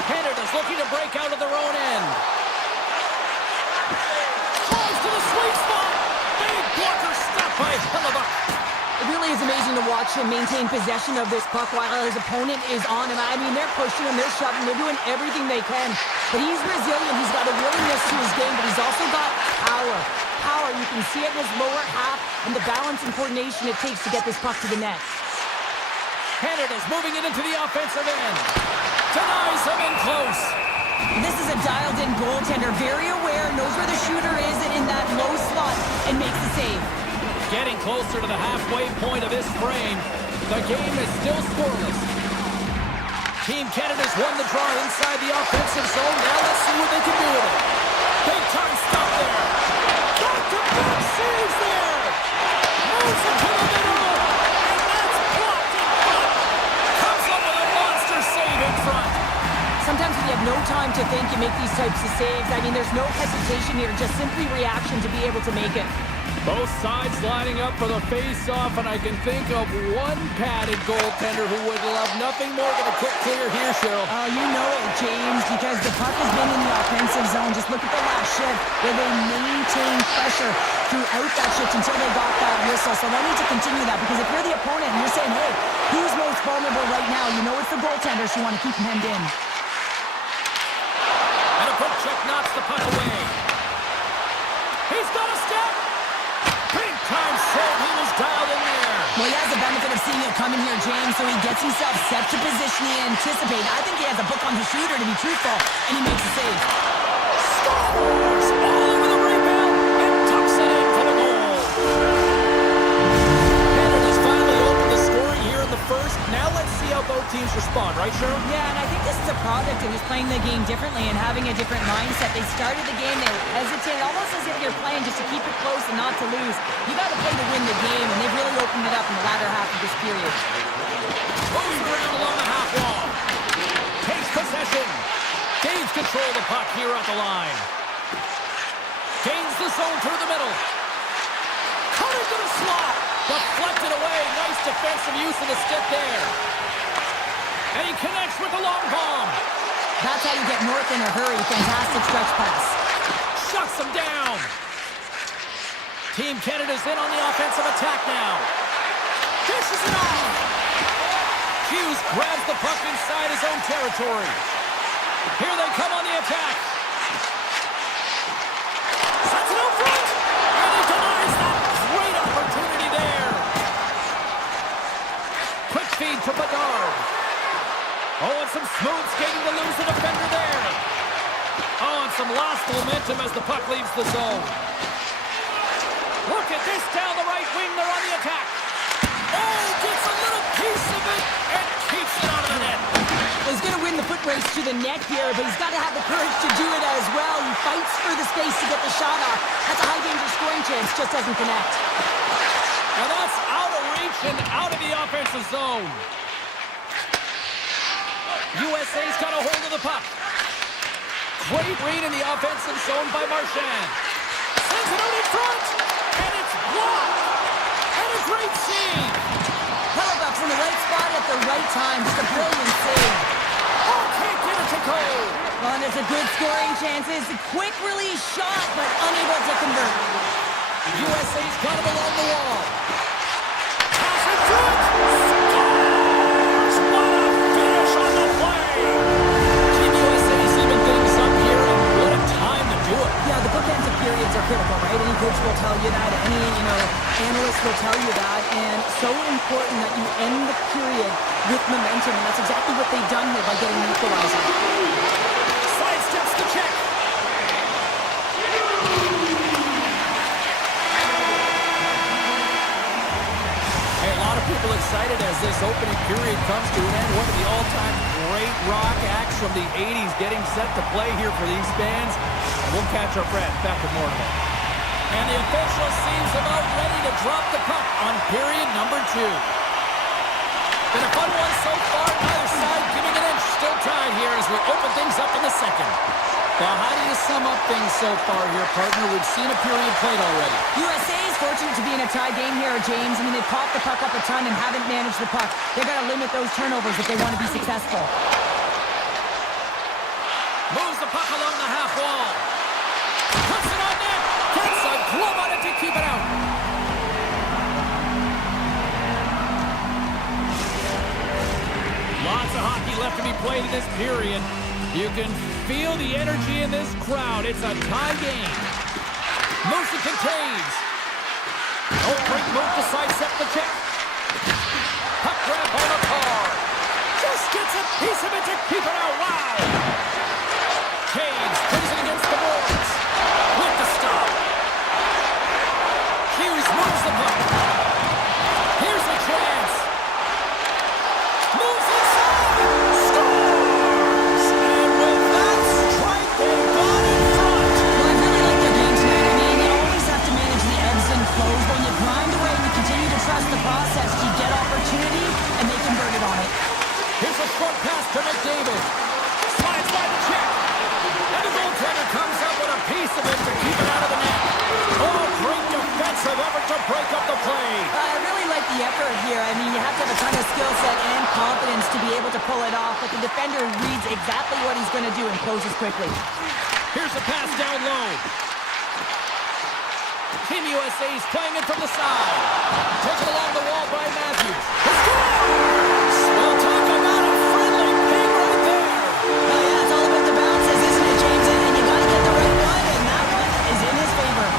Canada's looking to break out of their own end. Falls to the sweet spot. Big blocker stop by Hellebuck. It really is amazing to watch him maintain possession of this puck while his opponent is on him. I mean, they're pushing him, they're shoving, they're doing everything they can. But he's resilient, he's got a willingness to his game, but he's also got power. Power, you can see it in his lower half and the balance and coordination it takes to get this puck to the net. Canada's moving it into the offensive end. Denies him in close. This is a dialed-in goaltender, very aware, knows where the shooter is and in that low slot, and makes the save. Getting closer to the halfway point of this frame. The game is still scoreless. Team Canada's won the draw inside the offensive zone. Now let's see what they can do with it. Big time stop there. Back-to-back saves there. Moves it to the middle. And that's blocked in front. Comes up with a monster save in front. Sometimes when you have no time to think, you make these types of saves. I mean, there's no hesitation here, just simply reaction to be able to make it. Both sides lining up for the face-off, and I can think of one padded goaltender who would love nothing more than a quick clear here, Cheryl. Oh, you know it, James, because the puck has been in the offensive zone. Just look at the last shift where they maintained pressure throughout that shift until they got that whistle. So they'll need to continue that, because if you're the opponent and you're saying, hey, who's most vulnerable right now? You know it's the goaltender, so you want to keep him hemmed in. And a quick check knocks the puck away. He's got a step. Big time save. He was dialed in there. Well, he has the benefit of seeing it coming here, James, so he gets himself set to position he anticipates. I think he has a book on the shooter, to be truthful, and he makes a save. Scores all over the rebound and tucks it in for the goal. Canada's finally opened the scoring here in the first. Now let's see how both teams respond, right, Cheryl? Yeah, and I think this is a product of just playing the game differently and having a different mindset. They started the game, they hesitated, almost as if you're playing just to keep it close and not to lose. You got to play to win the game, and they've really opened it up in the latter half of this period. Moving around along the half wall. Takes possession. Gains control of the puck here at the line. Gains the zone through the middle. Cut into the slot. Deflected away. Nice defensive use of the stick there. And he connects with the long bomb. That's how you get north in a hurry. Fantastic stretch pass. Shuts him down. Team Canada's in on the offensive attack now. Dishes it off. Hughes grabs the puck inside his own territory. Here they come on the attack. Sets it out front. And he denies that great opportunity there. Quick feed to Bedard. Oh, and some smooth skating to lose the defender there. Oh, and some last momentum as the puck leaves the zone. Look at this down the right wing. They're on the attack. Oh, gets a little piece of it and keeps it out of the net. He's going to win the foot race to the net here, but he's got to have the courage to do it as well. He fights for the space to get the shot off. That's a high danger scoring chance, just doesn't connect. And that's out of reach and out of the offensive zone. USA's got a hold of the puck. Great read in the offensive zone by Marchand. Sends it out in front, and it's blocked. And a great save. Hellebuck's in the right spot at the right time. Just a brilliant save. Oh, can't get it to go. Well, and it's a good scoring chance. It's a quick release shot, but unable to convert. USA's got him along the wall. Pass it through it. Scores! What a finish on the play. Team USA's even things up here, and what a time to do it. Yeah, the bookends of period minutes are critical, right? Any coach will tell you that. Any, analyst will tell you that. And so important that you end the period with momentum. And that's exactly what they've done here by getting the equalizer. Sidesteps the check. Hey, a lot of people excited as this opening period comes to an end. One of the all-time great rock acts from the 80s getting set to play here for these fans. And we'll catch our friend back with more of it. And the official seems about ready to drop the puck on period number 2. Been a fun one so far. Neither side giving an inch. Still tied here as we open things up in the second. Well, how do you sum up things so far here, partner? We've seen a period played already. USA is fortunate to be in a tie game here, James. I mean, they've popped the puck up a ton and haven't managed the puck. They've got to limit those turnovers if they want to be successful. Moves the puck along the half wall. Puts it on net. Gets a glove on it to keep it out. Lots of hockey left to be played in this period. You can feel the energy in this crowd. It's a tie game. Moves it to Taves. Oh, great move to sidestep the check. Puck grab by the car. Just gets a piece of it to keep it out. Wow. Taves plays it against the boards. With the stop. Hughes moves the puck. Here's a chance. Moves inside. Scores! And with that strike, they got in front. Well, I really like their game tonight. I mean, you always have to manage the ebbs and flows. When you grind away and you continue to trust the process, you get opportunity, and they converted on it. Here's a short pass to McDavid. Slides by the check. And the goaltender comes up with a piece of it to keep it out of the net. Oh, great defensive effort to break up the play. I really like the effort here. I mean, you have to have a ton of skill set and confidence to be able to pull it off, but the defender reads exactly what he's going to do and closes quickly. Here's a pass down low. Team USA is playing it from the side. Taken along the wall by Matthews. He scores! Well, talk about a friendly ping right there. Oh, yeah, it's all about the bounces, isn't it, James? And you got to get the right one, and that one is in his favor.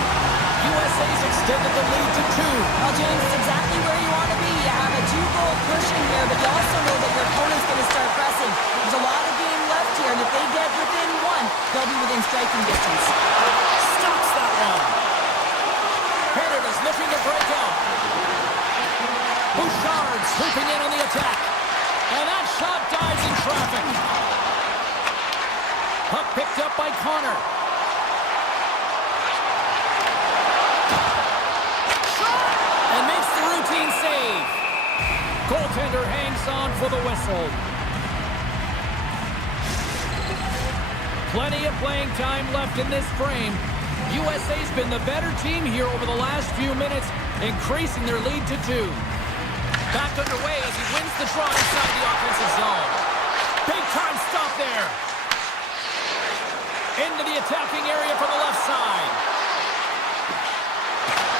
USA's extended the lead to 2. Well, James, it's exactly where you want to be. You have a 2-goal cushion here, but you also know that your opponent's going to start pressing. There's a lot of game left here, and if they get within 1, they'll be within striking distance. Stops that one. Canada's looking to break out. Bouchard swooping in on the attack. And that shot dies in traffic. Puck picked up by Connor. And makes the routine save. Goaltender hangs on for the whistle. Plenty of playing time left in this frame. USA's been the better team here over the last few minutes, increasing their lead to 2. Back underway as he wins the draw inside the offensive zone. Big time stop there. Into the attacking area from the left side.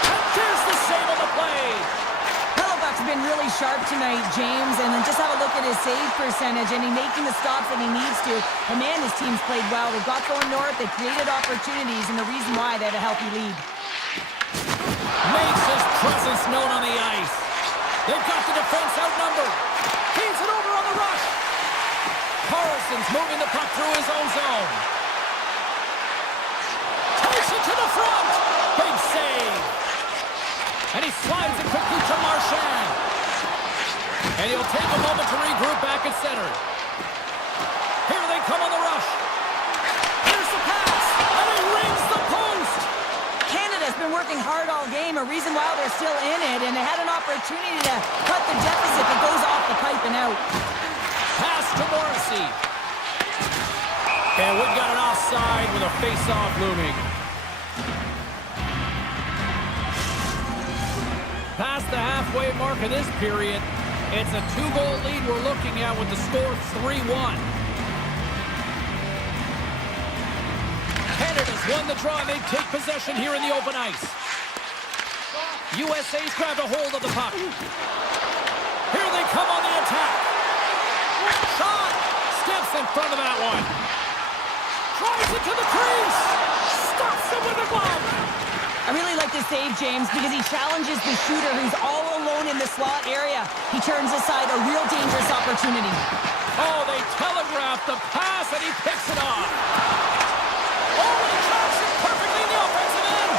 And there's the save on the play. Halifax has been really sharp tonight, James, and then just have a look at his save percentage, and he's making the stops that he needs to. And man, his team's played well. They've got going north, they created opportunities, and the reason why they have a healthy lead. Makes his presence known on the ice. They've got the defense outnumbered. Feeds it over on the rush. Carlson's moving the puck through his own zone. Takes it to the front. Big save. And he slides it quickly to Marchand. And he'll take a moment to regroup back at center. Here they come on the rush. Here's the pass. And he rings the post. Canada's been working hard all game, a reason why they're still in it, and they had an opportunity to cut the deficit that goes off the pipe and out. Pass to Morrissey. And we've got an offside with a face-off looming. Past the halfway mark of this period, it's a 2-goal lead we're looking at with the score 3-1. Canada's won the draw and they take possession here in the open ice. USA's grabbed a hold of the puck. Here they come on the attack. Shot! Steps in front of that one. Tries it to the crease. Stops it with a glove. the save, James, because he challenges the shooter who's all alone in the slot area. He turns aside a real dangerous opportunity. Oh, they telegraphed the pass, and he picks it off. Oh, and he drops it perfectly in the offensive end.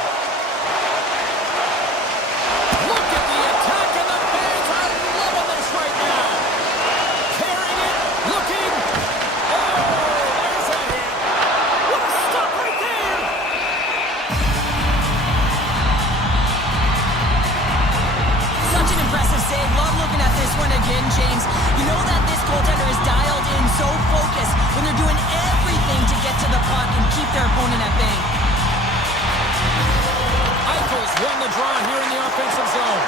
Look at the attack, and the fans are loving this right now. Carrying it, looking. Oh, there's a hit. What a stop right there. Such an impressive save. Love looking at this one again, James. You know that this goaltender is dialed in, so focused, when they're doing everything to get to the puck and keep their opponent at bay. Eichels won the draw here in the offensive zone.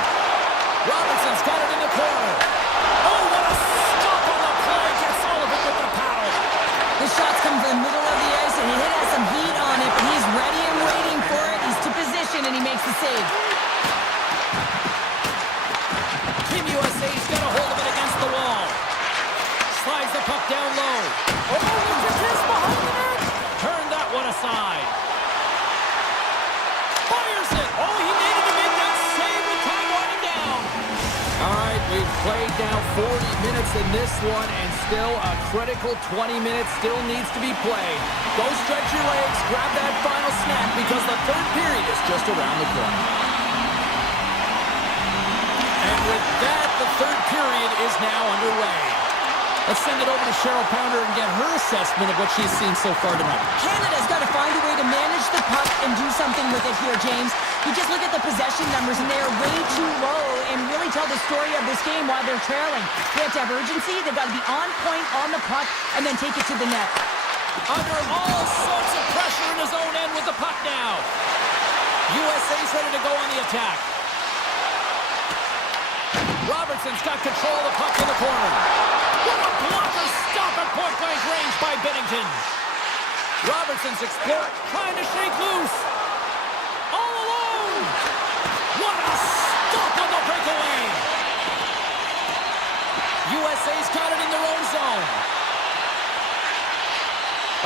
Robertson's got it in the corner. Oh, what a stop on the play. Gets Sullivan with the paddle. The shots come from the middle of the ice, and he has some heat on it, but he's ready and waiting for it. He's to position, and he makes the save. Team USA's got a hold of it against the wall. Slides the puck down low. Oh, look at this behind the net. Turn that one aside. Fires it. Oh, he needed to make that save with time winding down. All right, we've played now 40 minutes in this one, and still a critical 20 minutes still needs to be played. Go stretch your legs, grab that final snap, because the third period is just around the corner. And with that, the third period is now underway. Let's send it over to Cheryl Pounder and get her assessment of what she's seen so far tonight. Canada's got to find a way to manage the puck and do something with it here, James. You just look at the possession numbers, and they are way too low and really tell the story of this game while they're trailing. They have to have urgency. They've got to be on point on the puck and then take it to the net. Under all sorts of pressure in his own end with the puck now. USA's ready to go on the attack. Robertson's got control of the puck in the corner. What a blocker stop at point-blank range by Bennington. Robertson's exploring, trying to shake loose. All alone. What a stop on the breakaway. USA's got it in their own zone.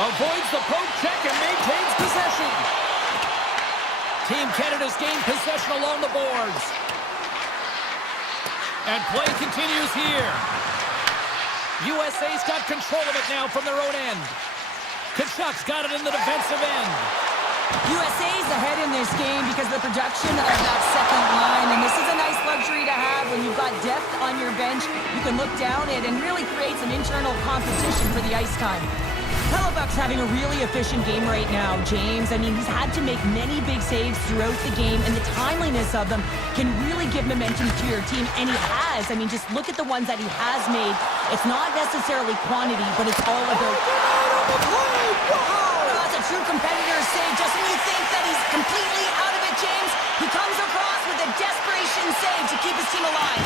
Avoids the poke check and maintains possession. Team Canada's gained possession along the boards. And play continues here. USA's got control of it now from their own end. Kachuk's got it in the defensive end. USA's ahead in this game because of the production of that second line, and this is a nice luxury to have when you've got depth on your bench. You can look down it and really create some internal competition for the ice time. Hellebuck's having a really efficient game right now, James. I mean, he's had to make many big saves throughout the game, and the timeliness of them can really give momentum to your team, and he has. I mean, just look at the ones that he has made. It's not necessarily quantity, but it's all about... Wow! That's a true competitor's save. Just when you think that he's completely out of it, James, he comes across with a desperation save to keep his team alive.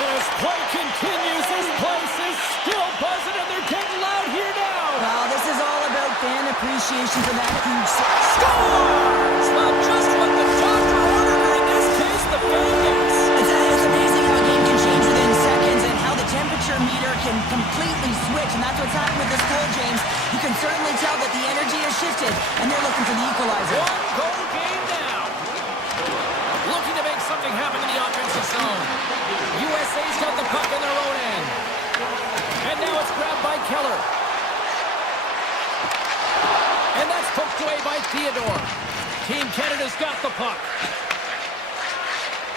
As play continues, this place is still buzzing, and they're getting loud here now. Well, this is all about fan appreciation for that huge save. Scores! Well, just what the doctor ordered, or in this case, the fan gets. It's amazing how a game can change within seconds and how the temperature meter can completely switch, and that's what's happened with this goal, James. You can certainly tell that the energy has shifted, and they're looking for the equalizer. One-goal game now. Looking to make something happen in the offensive zone. USA's got the puck in their own end. And now it's grabbed by Keller. And that's poked away by Theodore. Team Canada's got the puck.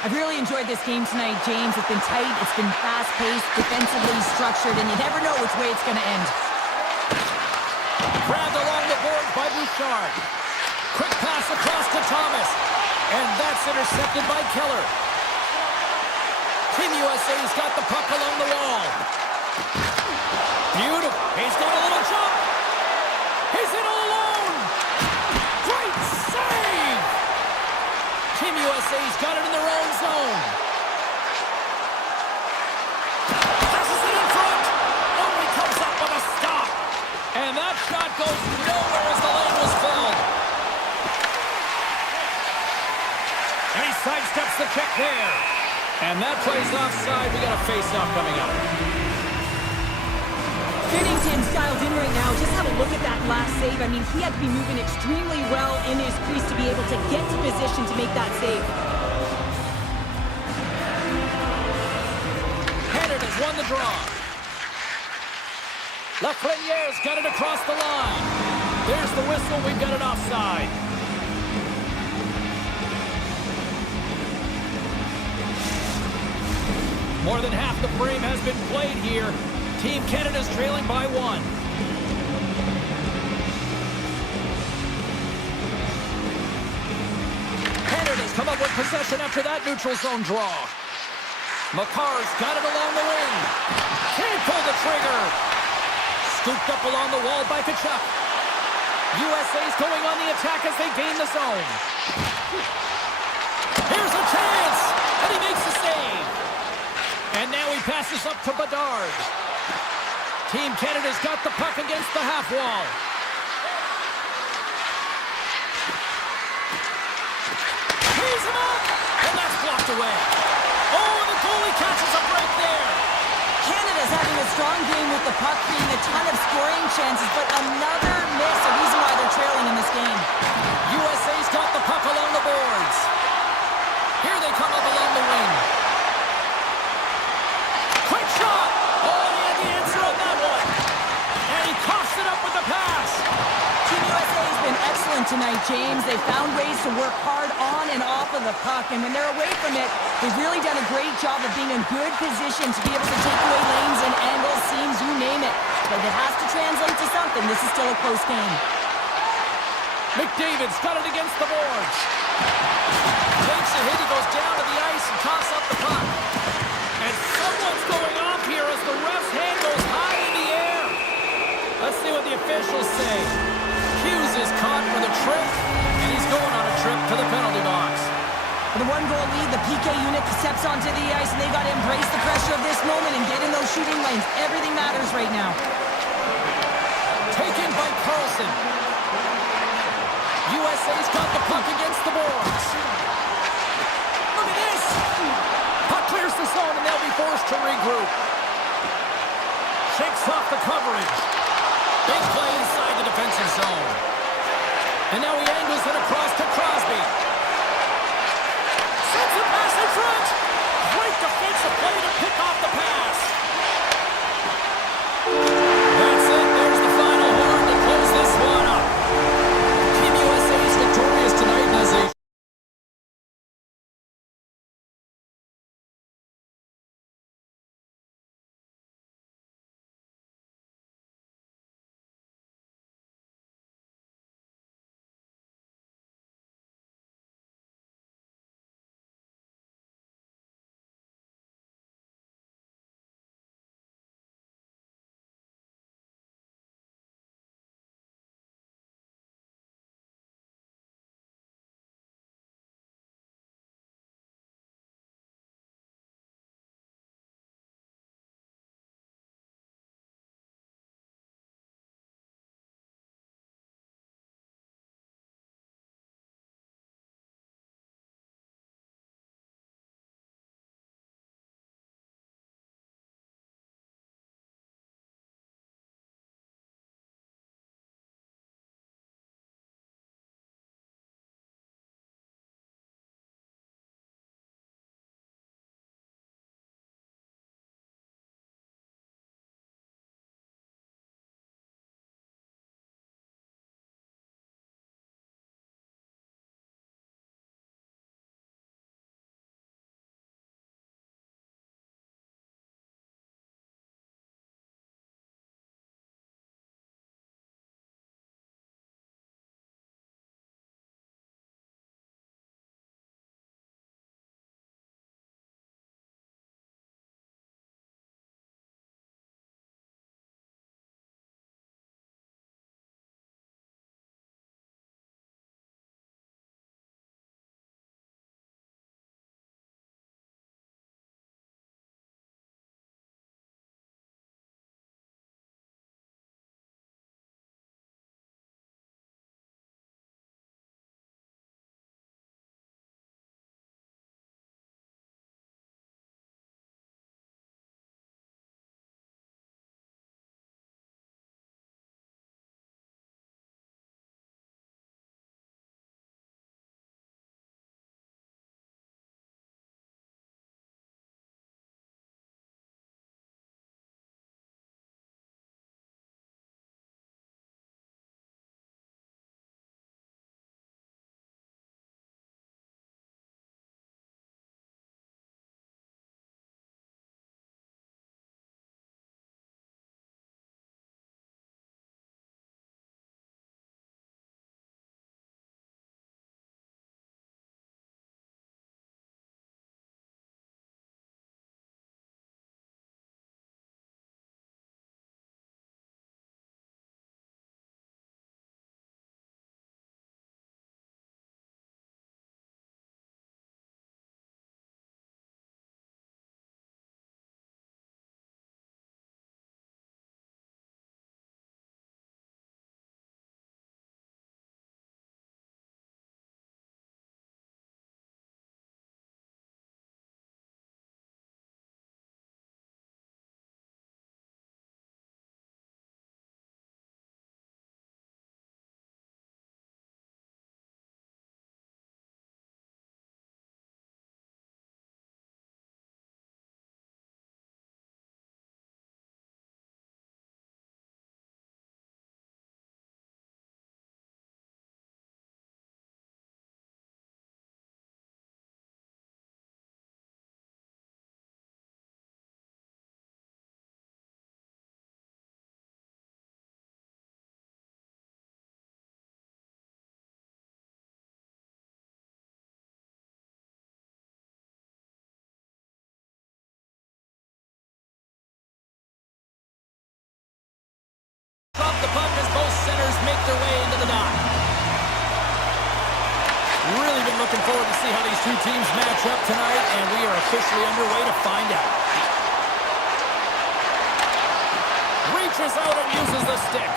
I've really enjoyed this game tonight, James. It's been tight, it's been fast-paced, defensively structured, and you never know which way it's going to end. Grabbed along the boards by Bouchard. Quick pass across to Thomas. And that's intercepted by Keller. Team USA's got the puck along the wall. Beautiful. He's got a little jump. He's in all alone. Great save. Team USA's got it in their own zone. Passes it in front. Oh, he comes up with a stop. And that shot goes nowhere as the lane was filled. And he sidesteps the check there. And that plays offside. We got a face-off coming up. Binnington's dialed in right now. Just have a look at that last save. I mean, he had to be moving extremely well in his crease to be able able to get to position to make that save. Canada's won the draw. Lafreniere's got it across the line. There's the whistle. We've got it offside. More than half the frame has been played here. Team Canada's trailing by 1. Canada's come up with possession after that neutral zone draw. Makar's got it along the wing. Can't pull the trigger. Scooped up along the wall by Kachuk. USA's going on the attack as they gain the zone. Here's a chance, and he makes the save. And now he passes up to Bedard. Team Canada's got the puck against the half wall. He's him up, and that's blocked away. Oh, the goalie catches up right there. Canada's having a strong game with the puck, creating a ton of scoring chances, but another miss, a reason why they're trailing in this game. USA's got the puck along the boards. Here they come up along the wing. Quick shot! Oh, he had the answer on that one. And he coughs it up with the pass. Team USA has been excellent tonight, James. They found ways to work hard on and off of the puck, and when they're away from it, they've really done a great job of being in good position to be able to take away lanes and angles, seams, you name it. But it has to translate to something. This is still a close game. McDavid's got it against the boards. Takes a hit, he goes down to the ice and tosses up the puck. And someone's going off here as the ref's hand goes high in the air. Let's see what the officials say. Hughes is caught for the trip, and he's going on a trip to the penalty box. For the one-goal lead, the PK unit steps onto the ice, and they got to embrace the pressure of this moment and get in those shooting lanes. Everything matters right now. Taken by Carlson. USA's got the puck against the boards. Look at this! Puck clears the zone, and they'll be forced to regroup. Shakes off the coverage. Big play inside the defensive zone. And now he angles it across to Crosby. Sends a pass in front. Great defensive play to pick off the pass. been looking forward to see how these two teams match up tonight, and we are officially underway to find out. Reaches out and uses the stick.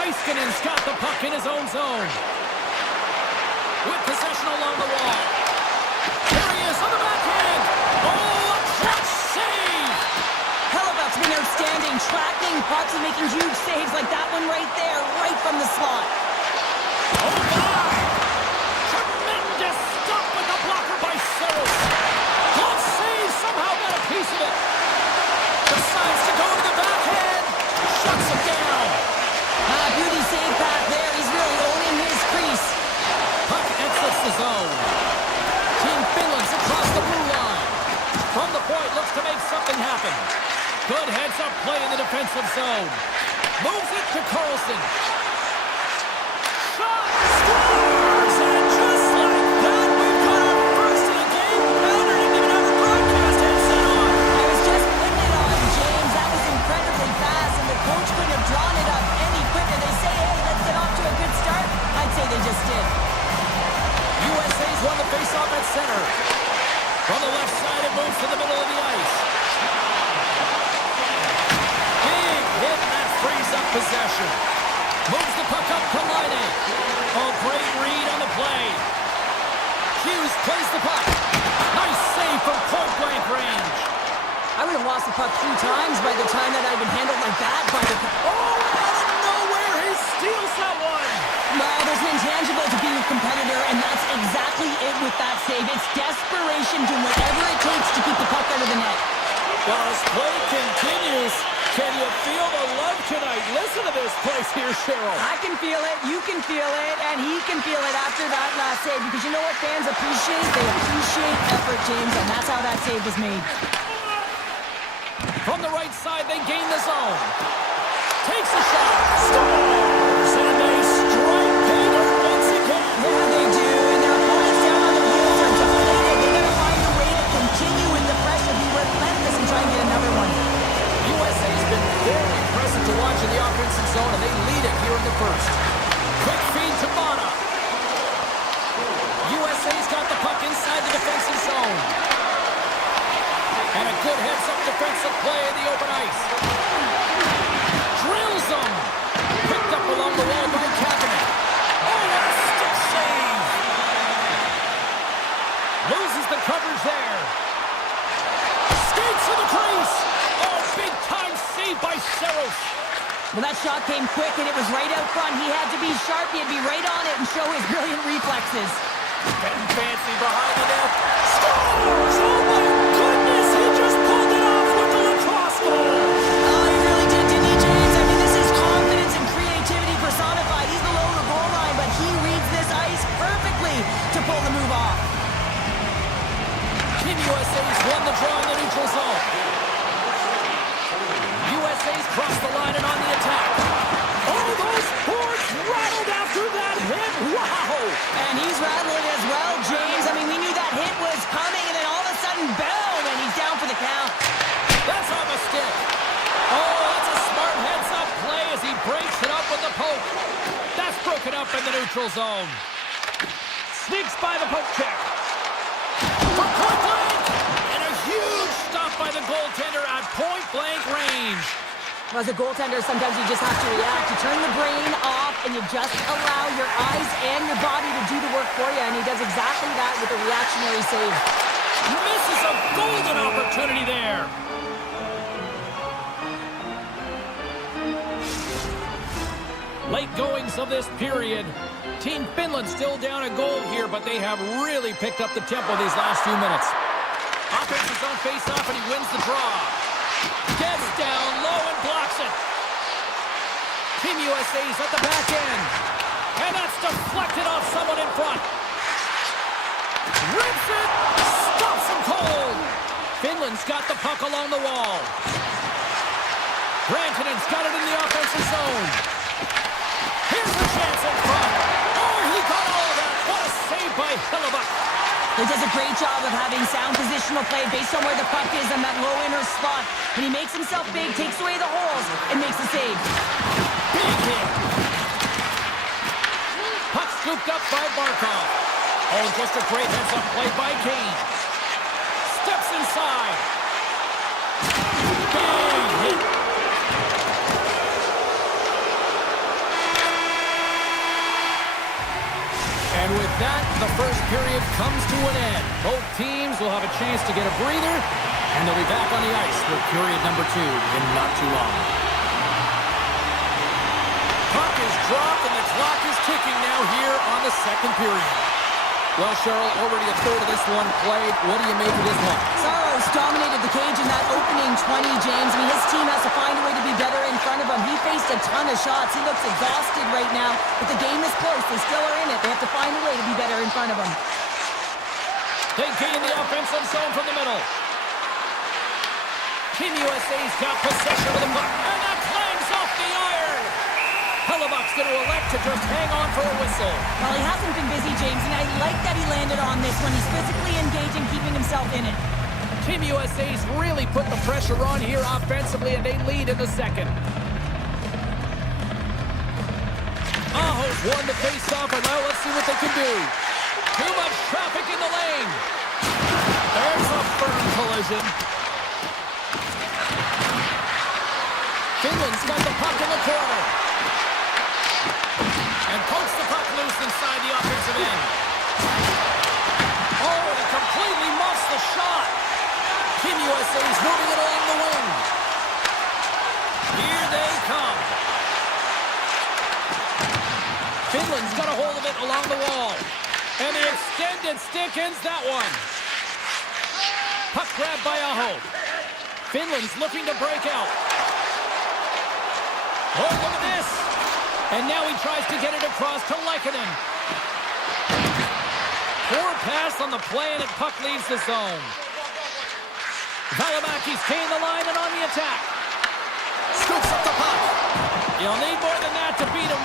Heiskanen's got the puck in his own zone. With possession along the wall. Here he is on the backhand. Oh, a clutch save! Hellebuck's been outstanding, tracking pucks and making huge saves like that one right there, right from the slot. Oh, my! Tremendous stop with the blocker by Seros. Glove save, somehow got a piece of it. Decides to go to the backhand. Shuts it down. Beauty save back there. He's really owning his crease. Puck exits the zone. Team Finland's across the blue line. From the point, looks to make something happen. Good heads-up play in the defensive zone. Moves it to Carlson. Shot! Scores! And just like that, we've got our first of the game. Mounder didn't even have a broadcast headset on. I was just putting it on, James. That was incredibly fast, and the coach couldn't have drawn it up any quicker. They say, hey, let's get off to a good start. I'd say they just did. USA's won the face-off at center. From the left side, it moves to the middle of the ice. Big hit, and that frees up possession. Moves the puck up to Laine. Oh, great read on the play. Hughes plays the puck. Nice save from point-blank range. I would have lost the puck 3 times by the time that I'd been handled like that by the... Oh, out of nowhere, he steals that one. Well, there's an intangible to being a competitor, and that's exactly it with that save. It's desperation, doing whatever it takes to keep the puck out of the net. Well, as play continues, can you feel the love tonight? Listen to this place here, Cheryl. I can feel it, you can feel it, and he can feel it after that last save. Because you know what fans appreciate? They appreciate effort, James, and that's how that save was made. From the right side, they gain the zone. Takes a shot. Scores! And they strike Taylor once again. Yeah, they do, and their opponents down on the wheels are deflated. They gotta find a way to continue in the pressure, be relentless, and try and get another one. USA's been very impressive to watch in the offensive zone, and they lead it here in the first. Quick feed to Mata. USA's got the puck inside the defensive zone. And a good heads-up defensive play in the open ice. Drills them. Picked up along the wall by Kapanen. Oh, what a stick save. Loses the coverage there. Skates to the crease. Oh, big-time save by Seros. Well, that shot came quick, and it was right out front. He had to be sharp. He had to be right on it and show his brilliant reflexes. Getting fancy behind the net. Scores! Oh, my goodness. He just pulled it off with the lacrosse goal. Oh, he really did, didn't he, James? I mean, this is confidence and creativity personified. He's below the goal line, but he reads this ice perfectly to pull the move off. Team USA's won the draw in the neutral zone. USA's crossed the line and on the attack. Oh, those boards rattled after that hit. Wow. And he's rattling as well, James. I mean, we knew that hit was coming, and then all of a sudden, boom, and he's down for the count. That's off a stick. Oh, that's a smart heads-up play as he breaks it up with the poke. That's broken up in the neutral zone. Sneaks by the poke check. For point blank. And a huge stop by the goaltender at point blank range. Well, as a goaltender, sometimes you just have to react. You turn the brain off, and you just allow your eyes and your body to do the work for you, and he does exactly that with a reactionary save. Misses a golden opportunity there. Late goings of this period. Team Finland still down a goal here, but they have really picked up the tempo these last few minutes. Offensive zone face-off, and he wins the draw. Gets down low and blocks it. Team USA's at the back end. And that's deflected off someone in front. Rips it. Stops him cold. Finland's got the puck along the wall. Rantanen's got it in the offensive zone. Here's the chance in front. Oh, he got all of that. What a save by Hellebuck. He does a great job of having sound positional play based on where the puck is on that low inner slot. And he makes himself big, takes away the holes, and makes the save. Big hit. Puck's Scooped up by Barkov. Oh, just a great heads-up play by Kane. Steps inside. Big hit. And with that, the first period comes to an end. Both teams will have a chance to get a breather, and they'll be back on the ice for period number 2 in not too long. Puck is dropped, and the clock is ticking now here on the second period. Well, Cheryl, already a third of this one played. What do you make of this one? Saros dominated the cage in that opening 20, James. I mean, his team has to find a way to be better in front of him. He faced a ton of shots. He looks exhausted right now, but the game is close. They still are in it. They have to find a way to be better in front of him. They gain the offensive zone from the middle. Team USA's got possession of the puck, and that clangs off the iron. Hellebuck's going to elect to just hang on for a whistle. Well, he hasn't been busy, James, and I like that he landed on this one. He's physically engaging, keeping himself in it. Team USA's really put the pressure on here offensively, and they lead in the second. Aho's won the face-off, and now let's see what they can do. Too much traffic in the lane. There's a firm collision. Finland's got the puck in the corner. And pokes the puck loose inside the offensive end. Oh, and he completely muffs the shot. Team USA's moving it along the wing. Here they come. Finland's got a hold of it along the wall. And the extended stick ends that one. Puck grab by Aho. Finland's looking to break out. Oh, look at this. And now he tries to get it across to Lehkonen. Poor pass on the play, and the puck leaves the zone. Valimaki's gained the line and on the attack. Scoops up the puck. You'll need more than that to beat him.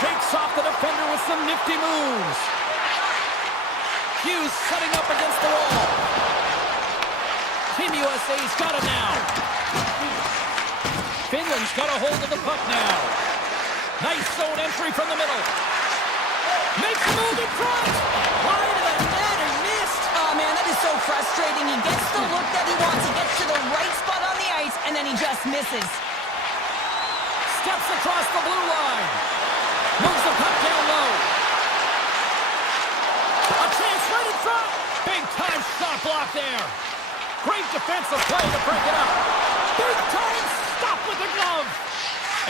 Shakes off the defender with some nifty moves. Hughes setting up against the wall. Team USA's got it now. Finland's got a hold of the puck now. Nice zone entry from the middle. Makes a move in front. Wide of the net and missed. Oh, man, that is so frustrating. He gets the look that he wants. He gets to the right spot on the ice, and then he just misses. Steps across the blue line. Moves the puck down low. A chance right in front. Big time shot block there. Great defensive play to break it up. Big time stop with the glove.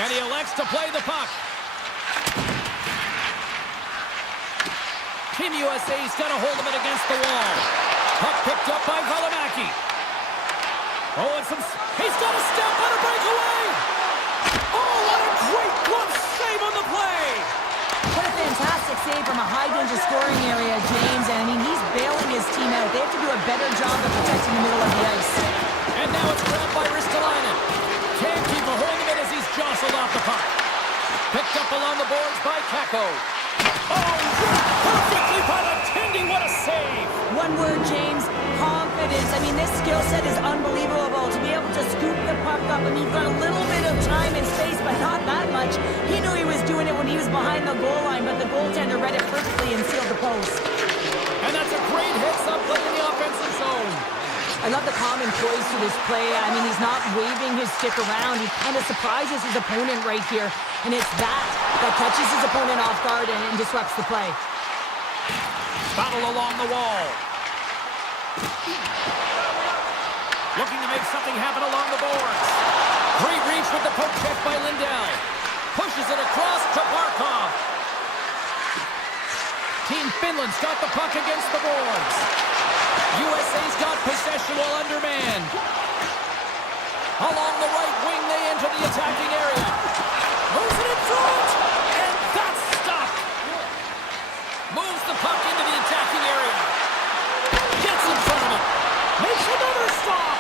And he elects to play the puck. Team USA's got a hold of it against the wall. Puck picked up by Valimaki. Oh, and he's got a step on a breakaway. Oh, what a great glove save on the play. What a fantastic save from a high-danger scoring area, James. And, I mean, he's bailing his team out. They have to do a better job of protecting the middle of the ice. And now it's grabbed by Ristolainen. Can't keep a hold of it as he's jostled off the puck. Picked up along the boards by Kakko. Oh, perfectly by the Tindy. What a save. One word, James. Confidence. I mean, this skill set is unbelievable. To be able to scoop the puck up. I mean, you've got a little bit of time and space, but not that much. He knew he was doing it when he was behind the goal line, but the goaltender read it perfectly and sealed the post. And that's a great heads-up play in the offensive zone. I love the calm and poise to this play. I mean, he's not waving his stick around. He kind of surprises his opponent right here. And it's that catches his opponent off guard and disrupts the play. Battle along the wall. Looking to make something happen along the boards. Great reach with the poke check by Lindell. Pushes it across to Barkov. Team Finland's got the puck against the boards. USA's got possession while undermanned. Along the right wing, they enter the attacking area. Moves it in front, and that's stopped. Moves the puck into the attacking area. Gets in front of it. Makes another stop.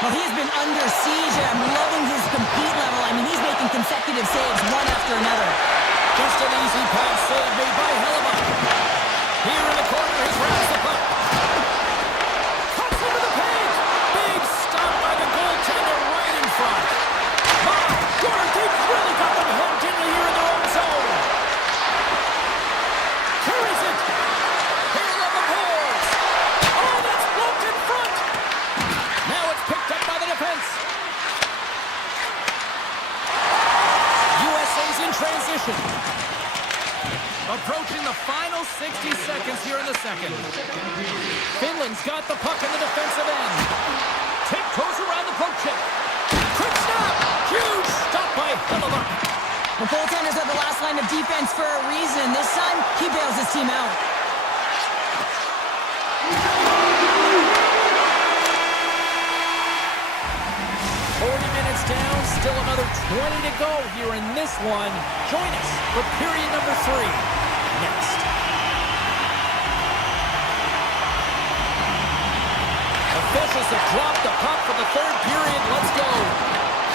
Well, he has been under siege, and I'm loving his compete level. I mean, he's making consecutive saves one after another. Just an easy pass save made by Hellebuck. Here in the corner, he grabs the puck. Cuts into the paint. Big stop by the goaltender right in front. My God, they've really got them hemmed in here in their own zone. Approaching the final 60 seconds here in the second. Finland's got the puck in the defensive end. Tiptoes around the poke check. Quick snap! Huge stop by Hellebuck. The goaltenders are the last line of defense for a reason. This time, he bails his team out. Down, still another 20 to go here in this one. Join us for period number 3 next. Officials have dropped the puck for the third period. Let's go.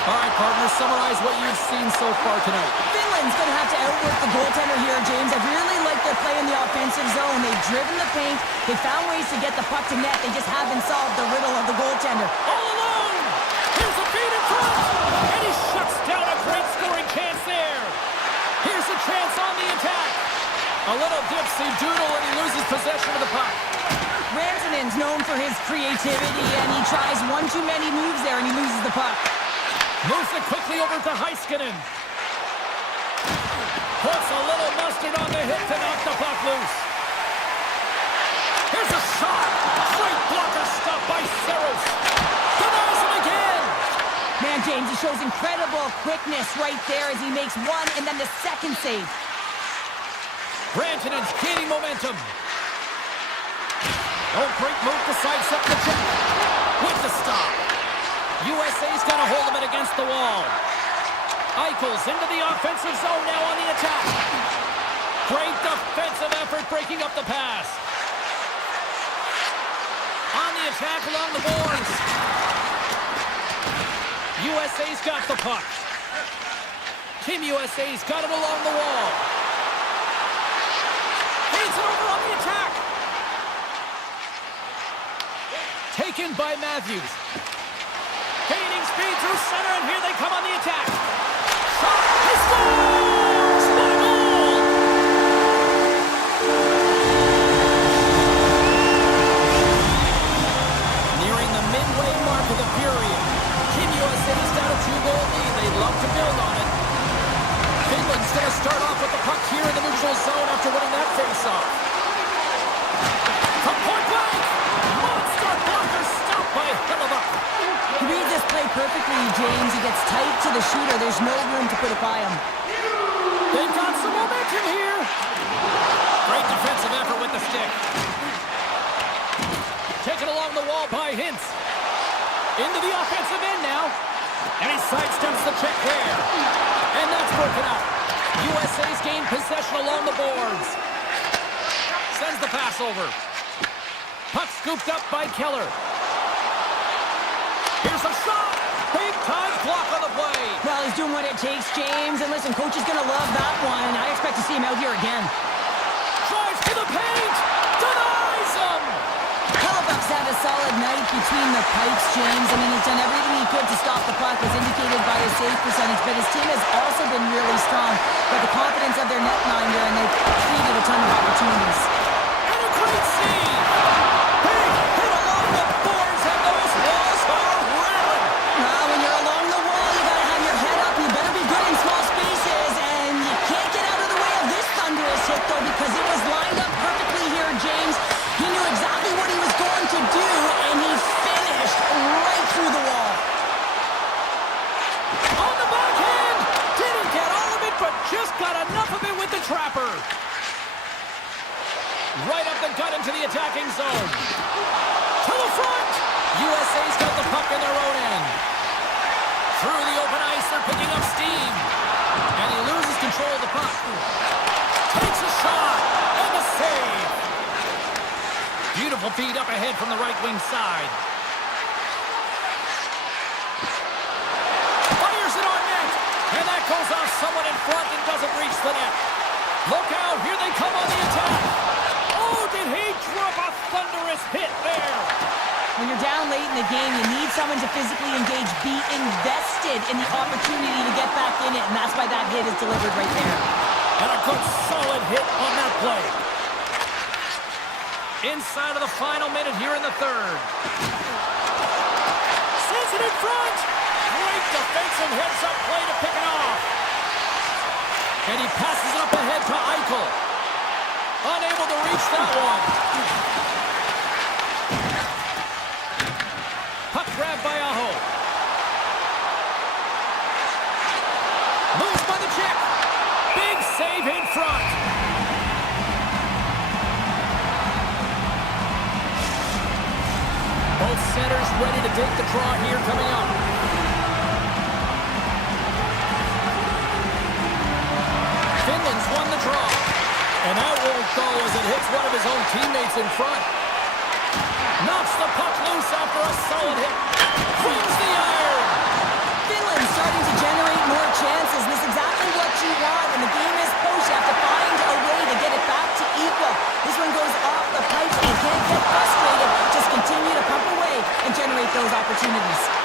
All right, partners, summarize what you've seen so far tonight. Finland's going to have to outwork the goaltender here, James. I really like their play in the offensive zone. They've driven the paint. They found ways to get the puck to net. They just haven't solved the riddle of the goaltender. All alone! Here's a feed in front! And he shuts down a great scoring chance there. Here's a chance on the attack. A little dipsy doodle and he loses possession of the puck. Rantanen's known for his creativity, and he tries one too many moves there, and he loses the puck. Moves it quickly over to Heiskanen. Puts a little mustard on the hip to knock the puck loose. Here's a shot. Great blocker stop by Saros. Denies him again. Man, James, he shows incredible quickness right there as he makes one and then the second save. Rantanen's gaining momentum. Oh, great move to sidestep the check. With the stop. USA's got a hold of it against the wall. Eichel's into the offensive zone now on the attack. Great defensive effort breaking up the pass. On the attack along the boards. USA's got the puck. Team USA's got it along the wall. Feeds it over on the attack. Taken by Matthews. Gaining speed through center, and here they come on the attack. Shot, he scores! What a goal! Nearing the midway mark of the period. Team USA's got a 2-goal lead. They'd love to build on it. Finland's going to start off with the puck here in the neutral zone after winning that face-off. From point blank! Monster blocker stopped by Hellebuck. He reads this play perfectly, James. He gets tight to the shooter. There's no room to put it by him. They've got some momentum here. Great defensive effort with the stick. Taken along the wall by Hintz. Into the offensive end now. And he sidesteps the check there. And that's broken up. USA's gained possession along the boards. Sends the pass over. Puck scooped up by Keller. Here's a shot! Big time block on the play! Well, he's doing what it takes, James. And listen, coach is going to love that one. I expect to see him out here again. Drives to the paint! Denies him! Hellebuck's had a solid night between the pipes, James. I mean, he's done everything he could to stop the puck, as indicated by his save percentage. But his team has also been really strong. Got the confidence of their netminder, and they've created a ton of opportunities. And a great save! Big hit along the boards, and those walls are rattling! Well, when you're along the wall, you gotta have your head up. You better be good in small spaces, and you can't get out of the way of this thunderous hit, though, because it was lined up perfectly here, James. He knew exactly what he was going to do, and he finished right through the wall. On the backhand! Didn't get all of it, but just got enough of it with the trapper. Right up the gut into the attacking zone. To the front! USA's got the puck in their own end. Through the open ice, they're picking up steam. And he loses control of the puck. Takes a shot, and the save. Beautiful feed up ahead from the right wing side. Fires it on net. And that goes off someone in front and doesn't reach the net. Look out, here they come on the attack. Oh, did he drop a thunderous hit there? When you're down late in the game, you need someone to physically engage, be invested in the opportunity to get back in it, and that's why that hit is delivered right there. And a good solid hit on that play. Inside of the final minute here in the third. Sends it in front. Great defensive heads-up play to pick it off. And he passes it up ahead to Eichel. Unable to reach that one. Puck grab by Aho. Moves by the Czech. Big save in front. Both centers ready to take the draw here coming up. Finland's won the draw. And that won't go as it hits one of his own teammates in front. Knocks the puck loose after a solid hit. Flings the iron. Finland's starting to generate more chances. This is exactly what you want. When the game is close, you have to find a way to get it back to equal. This one goes off the pipe and you can't get frustrated. Just continue to pump away and generate those opportunities.